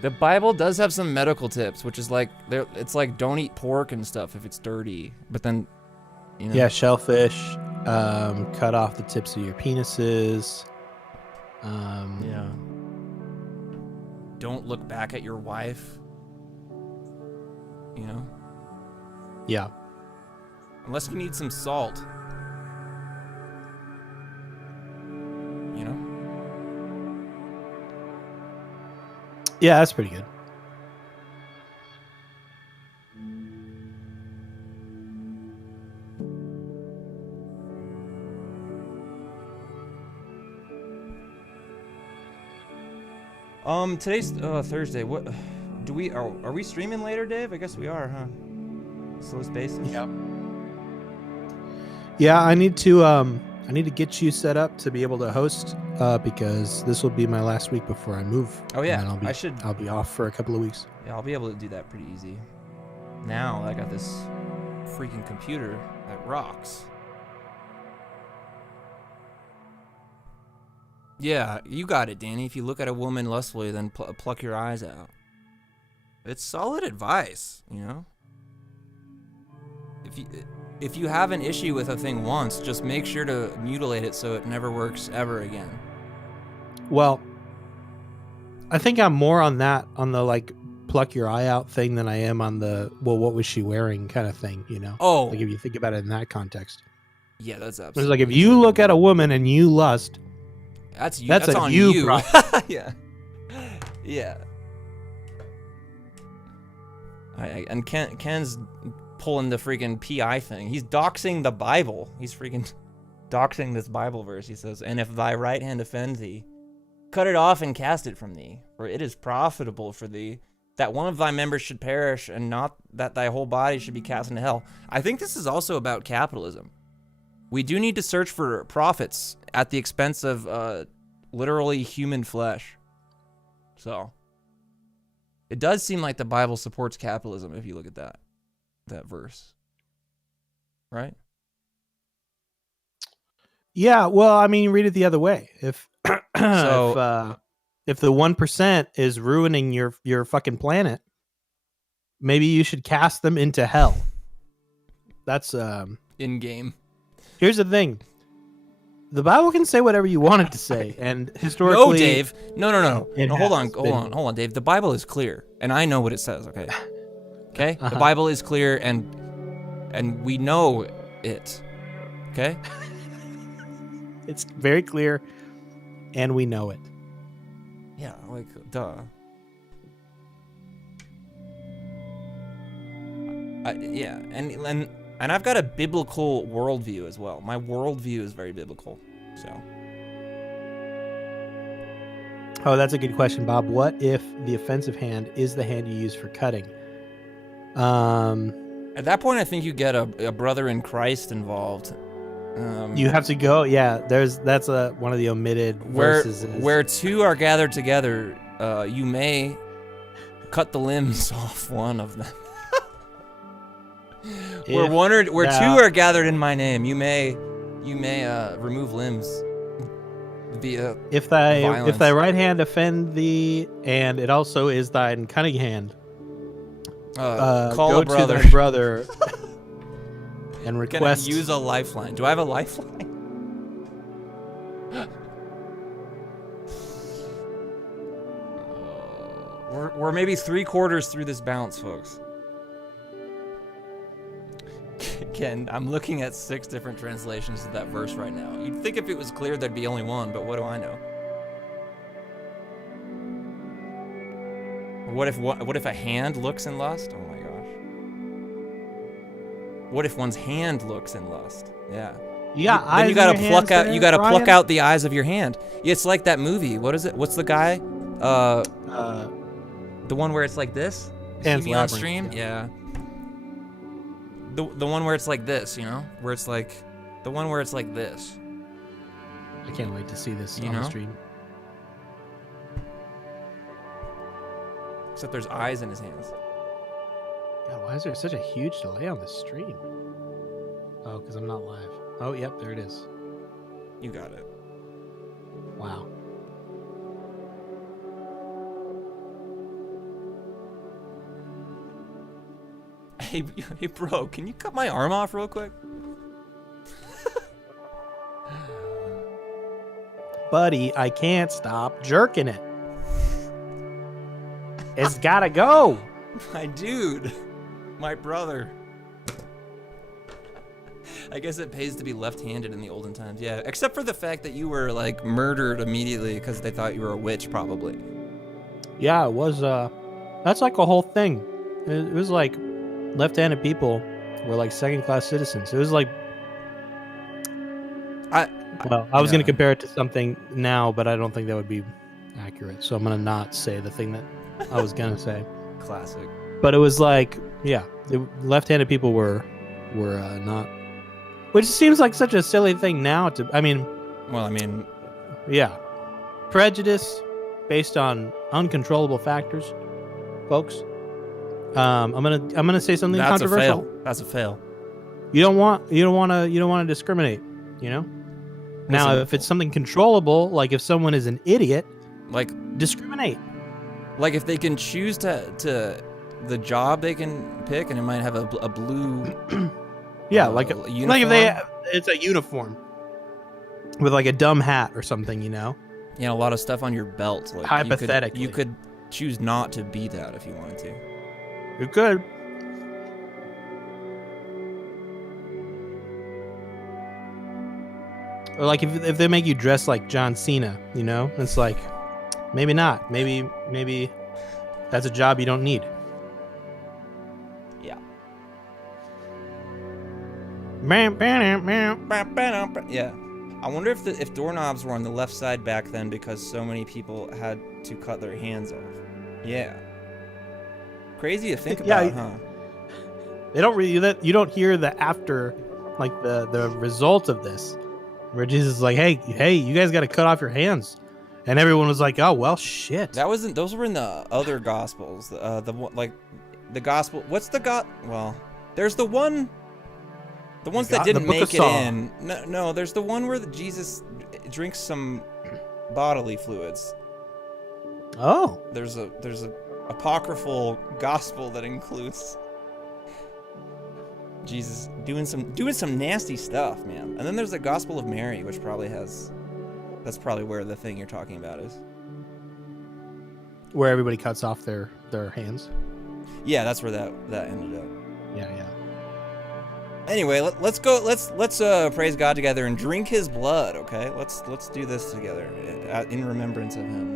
The Bible does have some medical tips, which is like, it's like don't eat pork and stuff if it's dirty. But then, you know. Yeah, shellfish, cut off the tips of your penises. Yeah. Don't look back at your wife. You know? Yeah. Unless you need some salt. You know? Yeah, that's pretty good. Today's Thursday. What do we are we streaming later, Dave? I guess we are, huh? Slowest basis. Yeah. Yeah, I need to get you set up to be able to host because this will be my last week before I move. Oh yeah, and I'll be off for a couple of weeks. Yeah, I'll be able to do that pretty easy. Now I got this freaking computer that rocks. Yeah, you got it, Danny. If you look at a woman lustfully, then pluck your eyes out. It's solid advice, you know? If you have an issue with a thing once, just make sure to mutilate it so it never works ever again. Well, I think I'm more on that, on the like pluck your eye out thing than I am on the, well, what was she wearing kind of thing, you know? Oh. Like if you think about it in that context. Yeah, that's absolutely. It's like if you look at a woman and you lust, that's you. That's on you. you. Yeah. Yeah. And Ken's pulling the freaking PI thing. He's doxing the Bible. He's freaking doxing this Bible verse. He says, "And if thy right hand offend thee, cut it off and cast it from thee. For it is profitable for thee that one of thy members should perish, and not that thy whole body should be cast into hell." I think this is also about capitalism. We do need to search for profits at the expense of literally human flesh. So it does seem like the Bible supports capitalism if you look at that verse. Right? Yeah, well, I mean, read it the other way. If So if the 1% is ruining your fucking planet, maybe you should cast them into hell. That's in game. Here's the thing. The Bible can say whatever you want it to say, and historically... No, Dave. No. Hold on, Dave. The Bible is clear, and I know what it says, okay? Okay? The Bible is clear, and we know it, okay? It's very clear, and we know it. Yeah, like, duh. Yeah, and I've got a biblical worldview as well. My worldview is very biblical, so. Oh, that's a good question, Bob. What if the offensive hand is the hand you use for cutting? At that point, I think you get a brother in Christ involved, You have to go. Yeah, that's one of the omitted verses. Where two are gathered together, you may cut the limbs off one of them. Where two are gathered in my name, you may remove limbs via if violence. thy right hand offend thee, and it also is thine cunning hand. Call go a brother. to thy brother and request. Use a lifeline. Do I have a lifeline? We're maybe 3/4 through this bounce, folks. Ken, I'm looking at 6 different translations of that verse right now. You'd think if it was clear there'd be only one, but what do I know? What if a hand looks in lust? Oh my gosh. What if one's hand looks in lust? Yeah. Yeah. Then you gotta pluck out. You gotta pluck out the eyes of your hand. It's like that movie. What is it? What's the guy? The one where it's like this. See me on stream? Yeah. The one where it's like this, you know, where it's like the one where it's like this. I can't wait to see this on the stream. Except there's eyes in his hands. God, why is there such a huge delay on this stream? Oh, because I'm not live. Oh, yep, there it is. You got it. Wow. Hey, bro, can you cut my arm off real quick? Buddy, I can't stop jerking it. It's gotta go. My dude. My brother. I guess it pays to be left-handed in the olden times. Yeah, except for the fact that you were, like, murdered immediately because they thought you were a witch, probably. Yeah, it was, that's like a whole thing. It was like left-handed people were like second-class citizens. It was like... I was going to compare it to something now, but I don't think that would be accurate. So I'm going to not say the thing that I was going to say. Classic. But it was like, yeah, left-handed people were not... Which seems like such a silly thing now to... Yeah. Prejudice based on uncontrollable factors, folks. I'm gonna say something controversial. That's a fail. You don't want to discriminate, you know? Now, if it's something controllable, like if someone is an idiot, like discriminate. Like if they can choose to the job they can pick, and it might have a blue. Yeah, like if it's a uniform with like a dumb hat or something, you know. Yeah, a lot of stuff on your belt. Like hypothetically, you could choose not to be that if you wanted to. You could. Or like if they make you dress like John Cena, you know, it's like maybe not. Maybe that's a job you don't need. Yeah. Yeah. I wonder if doorknobs were on the left side back then because so many people had to cut their hands off. Yeah. Crazy to think about, huh? They don't really you don't hear the after, like the result of this, where Jesus is like, hey, you guys got to cut off your hands, and everyone was like, oh well, shit. Those were in the other gospels. The gospel. What's the Well, there's the one. The ones that didn't make it in. No, there's the one where Jesus drinks some bodily fluids. Oh. There's a apocryphal gospel that includes Jesus doing some nasty stuff, man. And then there's the Gospel of Mary, which probably that's probably where the thing you're talking about is. Where everybody cuts off their hands. Yeah, that's where that ended up. Yeah. Anyway, let's go. Let's praise God together and drink His blood. Okay, let's do this together in remembrance of Him.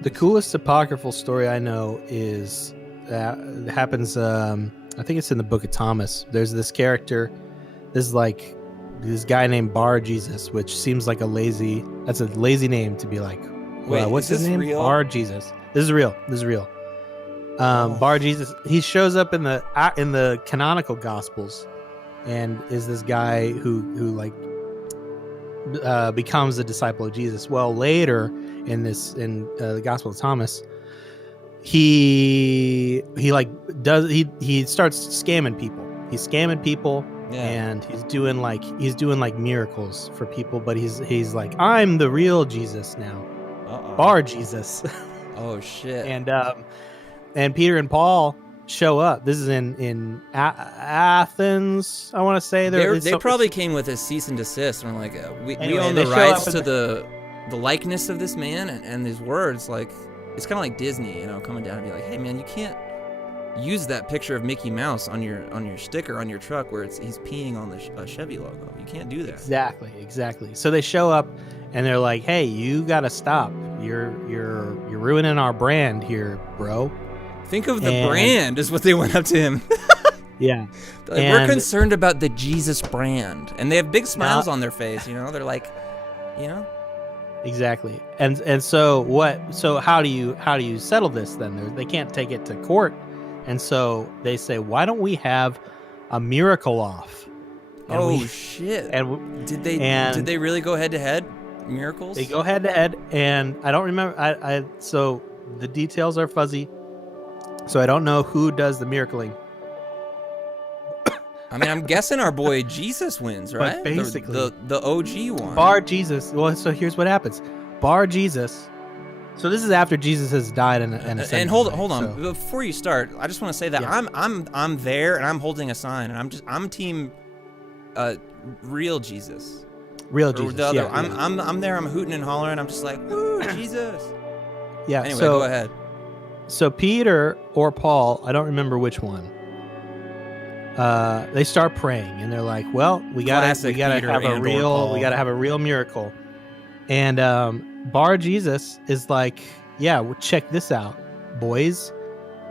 The coolest apocryphal story I know is that happens. I think it's in the Book of Thomas. There's this character. This guy named Bar Jesus, which seems like that's a lazy name to be like. Wait, what's his name? Real? Bar Jesus. This is real. Bar Jesus. He shows up in the canonical Gospels and is this guy who like becomes a disciple of Jesus. Well, later in the Gospel of Thomas, he starts scamming people. He's scamming people. Yeah. And he's doing like miracles for people, but he's like, I'm the real Jesus now. Bar Jesus. Oh shit. And Peter and Paul show up. This is in Athens, I want to say. They probably came with a cease and desist, and were like, we own the rights to the likeness of this man and his words. Like, it's kind of like Disney, you know, coming down and be like, hey man, you can't use that picture of Mickey Mouse on your sticker on your truck where he's peeing on the Chevy logo. You can't do that. Exactly. So they show up and they're like, "Hey, you gotta stop. You're ruining our brand here, bro." Think of the brand is what they went up to him. Yeah. Like, we're concerned about the Jesus brand, and they have big smiles on their face. You know, they're like, you know. Exactly. And so what? So how do you settle this then? They can't take it to court. And so they say, why don't we have a miracle off? And shit! And did they really go head to head? Miracles? They go head to head, and I don't remember. So the details are fuzzy. So I don't know who does the miracling. I mean, I'm guessing our boy Jesus wins, right? But basically, the OG one. Bar Jesus. Well, so here's what happens. Bar Jesus. So this is after Jesus has died and ascended. And hold on. Before you start, I just want to say that I'm there and I'm holding a sign and I'm team real Jesus. Real Jesus. The other, I'm there, I'm hooting and hollering, I'm just like, woo, Jesus. Yeah. Anyway, go ahead. So Peter or Paul, I don't remember which one. They start praying and they're like, well, we gotta have a real miracle. And Bar Jesus is like, yeah, well, check this out, boys.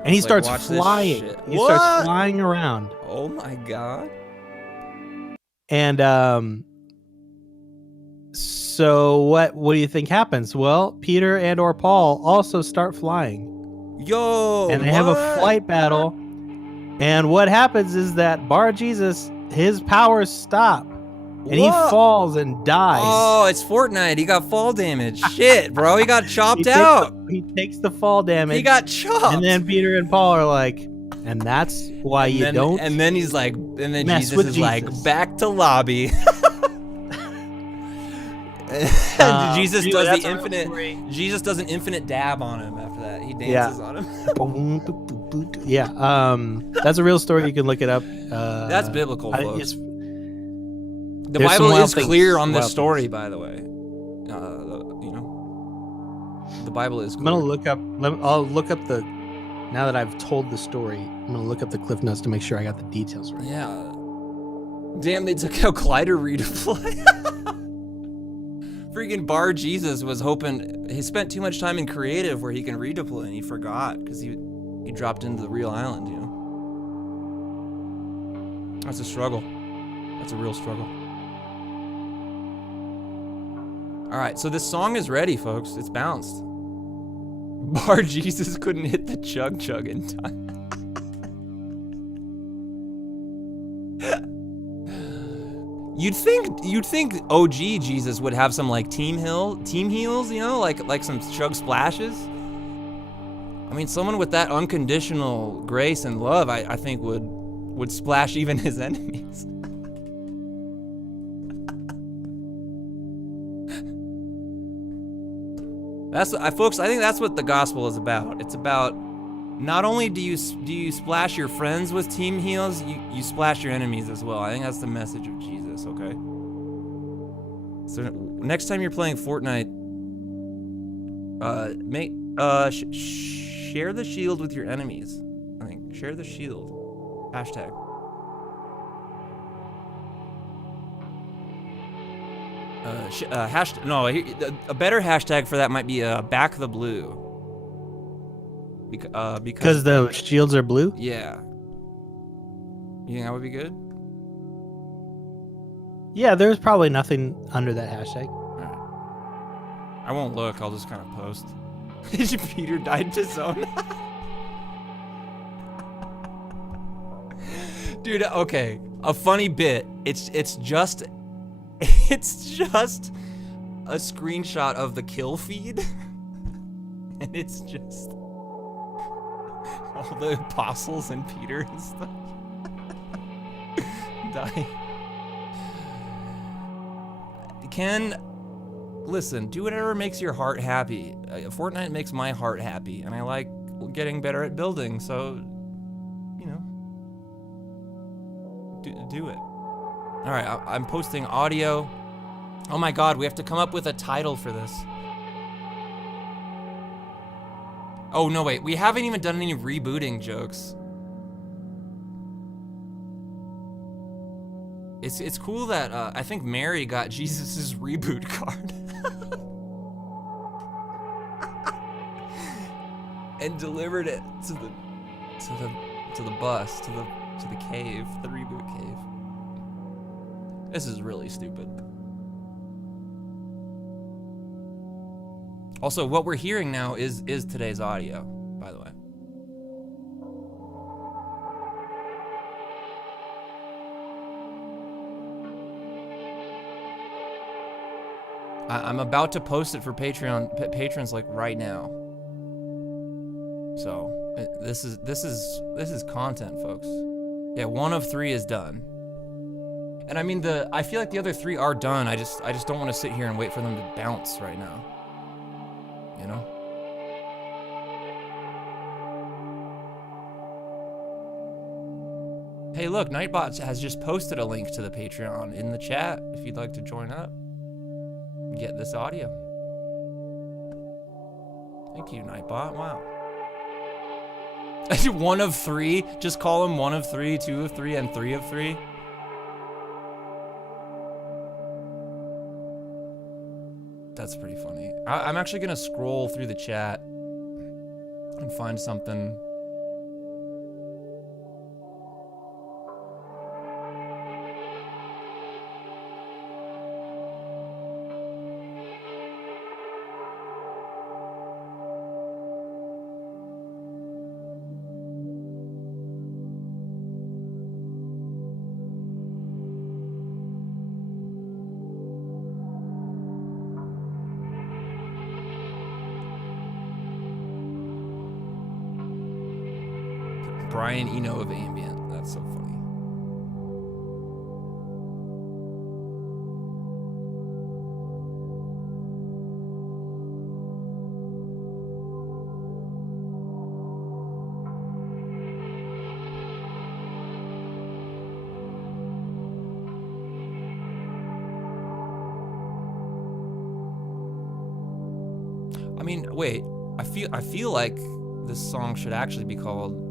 And he starts flying. He starts flying around. Oh my God. And so what do you think happens? Well, Peter and or Paul also start flying. And they have a flight battle. And what happens is that Bar Jesus, his powers stop. And he falls and dies. Oh, it's Fortnite. He got fall damage. Shit, bro. He got chopped out. He takes the fall damage. He got chopped. And then Peter and Paul are like, and that's why don't. And then he's like, and then Jesus is like, back to lobby. Jesus does the infinite. Jesus does an infinite dab on him after that. He dances on him. Yeah. That's a real story. You can look it up. That's biblical, folks. The Bible is clear on this story, by the way. You know, the Bible is clear. I'm gonna look up. I'll look up the. Now that I've told the story, I'm gonna look up the cliff notes to make sure I got the details right. Yeah. Damn, they took out Collider redeploy. Freaking Bar Jesus was hoping he spent too much time in creative where he can redeploy, and he forgot because he dropped into the real island. You know, that's a struggle. That's a real struggle. All right, so this song is ready, folks. It's bounced. Bar Jesus couldn't hit the chug in time. You'd think OG Jesus would have some like team heals, you know, like some chug splashes. I mean, someone with that unconditional grace and love, I think would splash even his enemies. Folks, I think that's what the gospel is about. It's about not only do you splash your friends with team heals, you splash your enemies as well. I think that's the message of Jesus, okay? So next time you're playing Fortnite, share the shield with your enemies. I think share the shield. Hashtag. A better hashtag for that might be back the blue. Because the shields are blue? Yeah. You think that would be good? Yeah, there's probably nothing under that hashtag. Right. I won't look, I'll just kind of post. Peter died to zone. Dude, okay. a funny bit. It's just it's just a screenshot of the kill feed, and it's just all the apostles and Peter and stuff dying. Ken, listen, do whatever makes your heart happy. Fortnite makes my heart happy, and I like getting better at building, so, you know, do it. All right, I'm posting audio. Oh my God, we have to come up with a title for this. Oh no, wait, we haven't even done any rebooting jokes. It's cool that I think Mary got Jesus's reboot card and delivered it to the bus, to the cave, the reboot cave. This is really stupid. Also, what we're hearing now is today's audio, by the way. I'm about to post it for patrons like right now. So this is content, folks. Yeah, 1 of 3 is done. And I mean I feel like the other 3 are done. I just don't want to sit here and wait for them to bounce right now. You know? Hey, look, Nightbot has just posted a link to the Patreon in the chat if you'd like to join up and get this audio. Thank you, Nightbot. Wow. 1 of 3? Just call him 1 of 3, 2 of 3, and 3 of 3? That's pretty funny. I'm actually gonna scroll through the chat and find something. Brian Eno of Ambient. That's so funny. I mean, wait. I feel like this song should actually be called.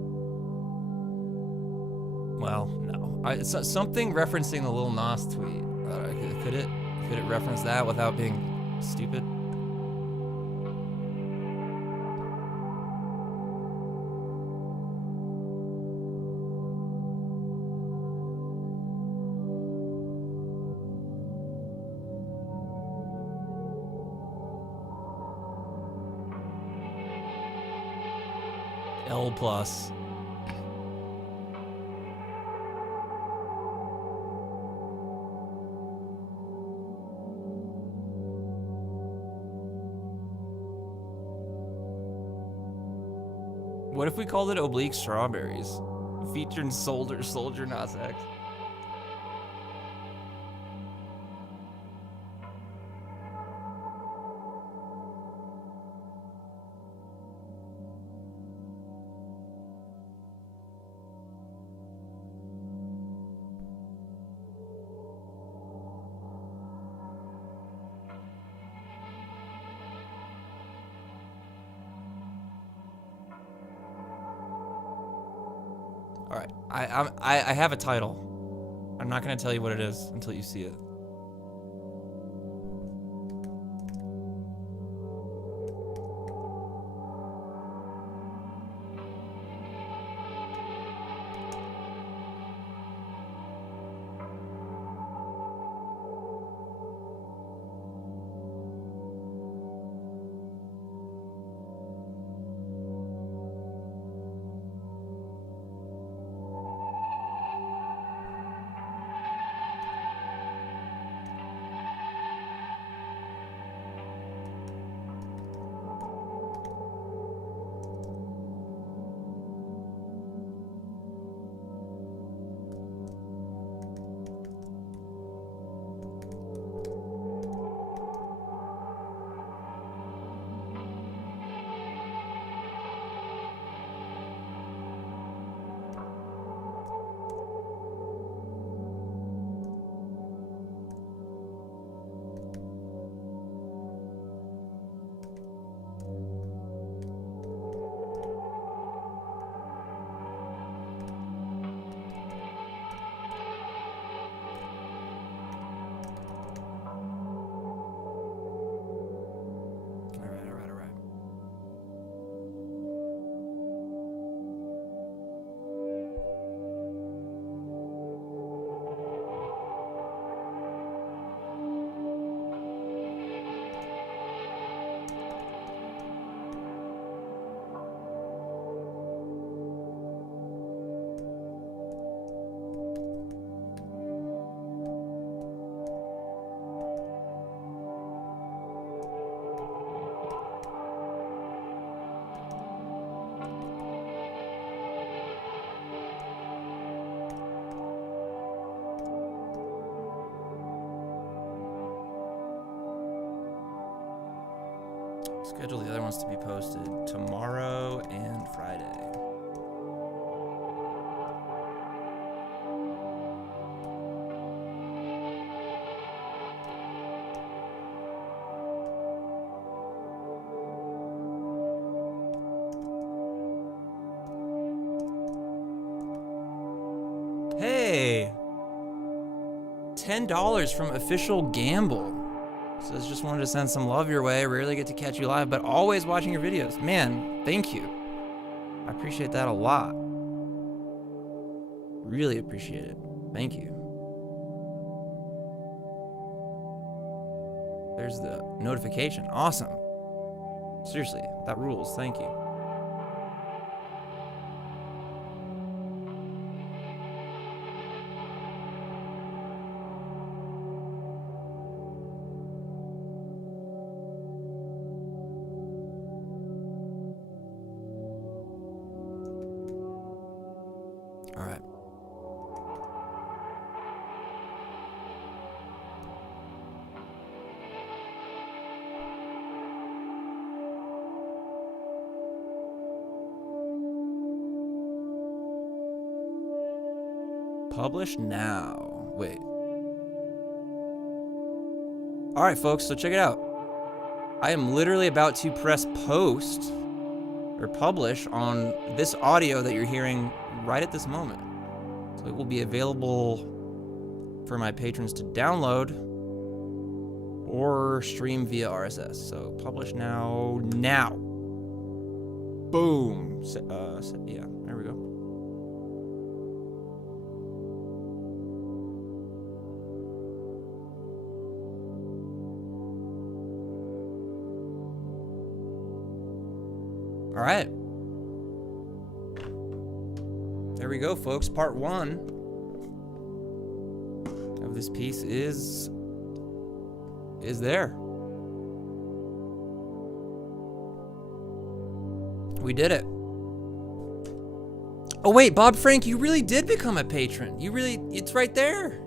Well, no. It's something referencing the Lil Nas tweet. Could it reference that without being stupid? L plus. What if we called it Oblique Strawberries? Featuring Soldier Nas X. All right, I have a title. I'm not gonna tell you what it is until you see it. Schedule the other ones to be posted tomorrow and Friday. Hey! $10 from Official Gamble. Says just wanted to send some love your way. Rarely get to catch you live, but always watching your videos. Man, thank you. I appreciate that a lot. Really appreciate it. Thank you. There's the notification. Awesome. Seriously, that rules. Thank you. All right. Publish now. Wait. All right, folks, so check it out. I am literally about to press post or publish on this audio that you're hearing right at this moment. So it will be available for my patrons to download or stream via RSS. So publish now. Boom. Yeah, there we go. All right. There we go, folks. Part 1 of this piece is there. We did it. Oh wait, Bob Frank, you really did become a patron. It's right there.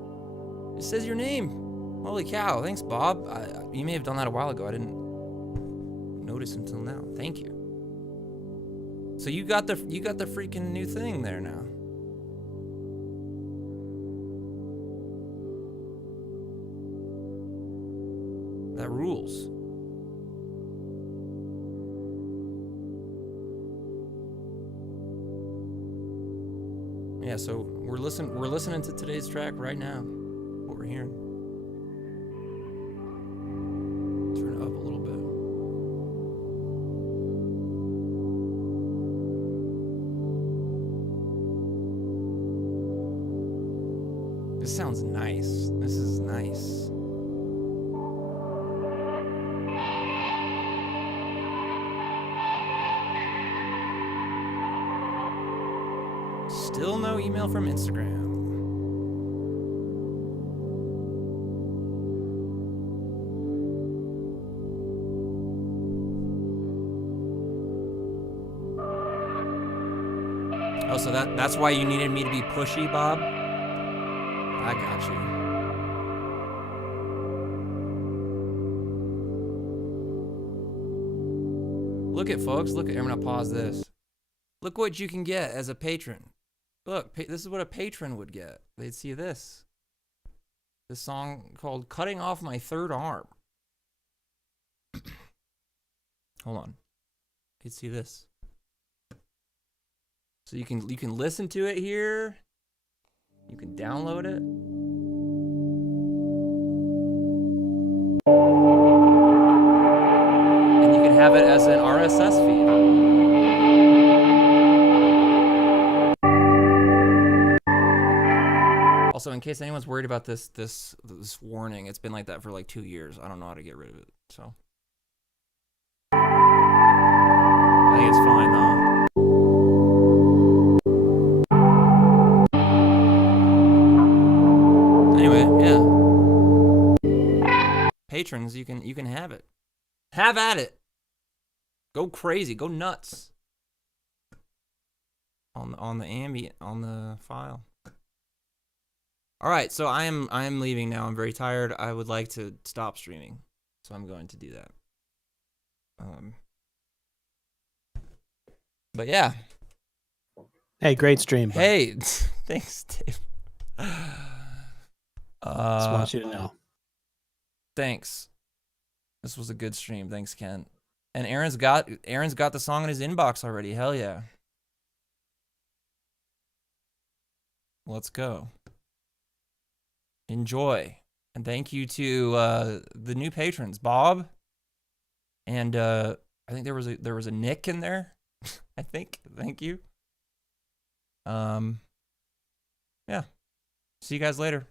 It says your name. Holy cow, thanks, Bob. You may have done that a while ago. I didn't notice until now. Thank you. So you got the freaking new thing there now. That rules. Yeah, so we're listening to today's track right now. What we're hearing. Turn it up a little bit. This sounds nice. This is nice. Still no email from Instagram. Oh, so that's why you needed me to be pushy, Bob? I got you. Look at, folks, look at, I'm gonna pause this. Look what you can get as a patron. Look, this is what a patron would get. They'd see this. This song called Cutting Off My Third Arm. Hold on. You'd see this. So you can listen to it here. You can download it. And you can have it as an RSS feed. Also, in case anyone's worried about this warning, it's been like that for like 2 years. I don't know how to get rid of it, so. I think it's fine though. Anyway, yeah. Patrons, you can have it. Have at it. Go crazy. Go nuts. On the ambient, on the file. All right, so I am leaving now. I'm very tired. I would like to stop streaming, so I'm going to do that. But yeah. Hey, great stream. Bud. Hey, thanks, Dave. Just want you to know. Thanks. This was a good stream. Thanks, Ken. And Aaron's got the song in his inbox already. Hell yeah. Let's go. Enjoy. And thank you to the new patrons, Bob. And I think there was a Nick in there. I think. Thank you. Yeah. See you guys later.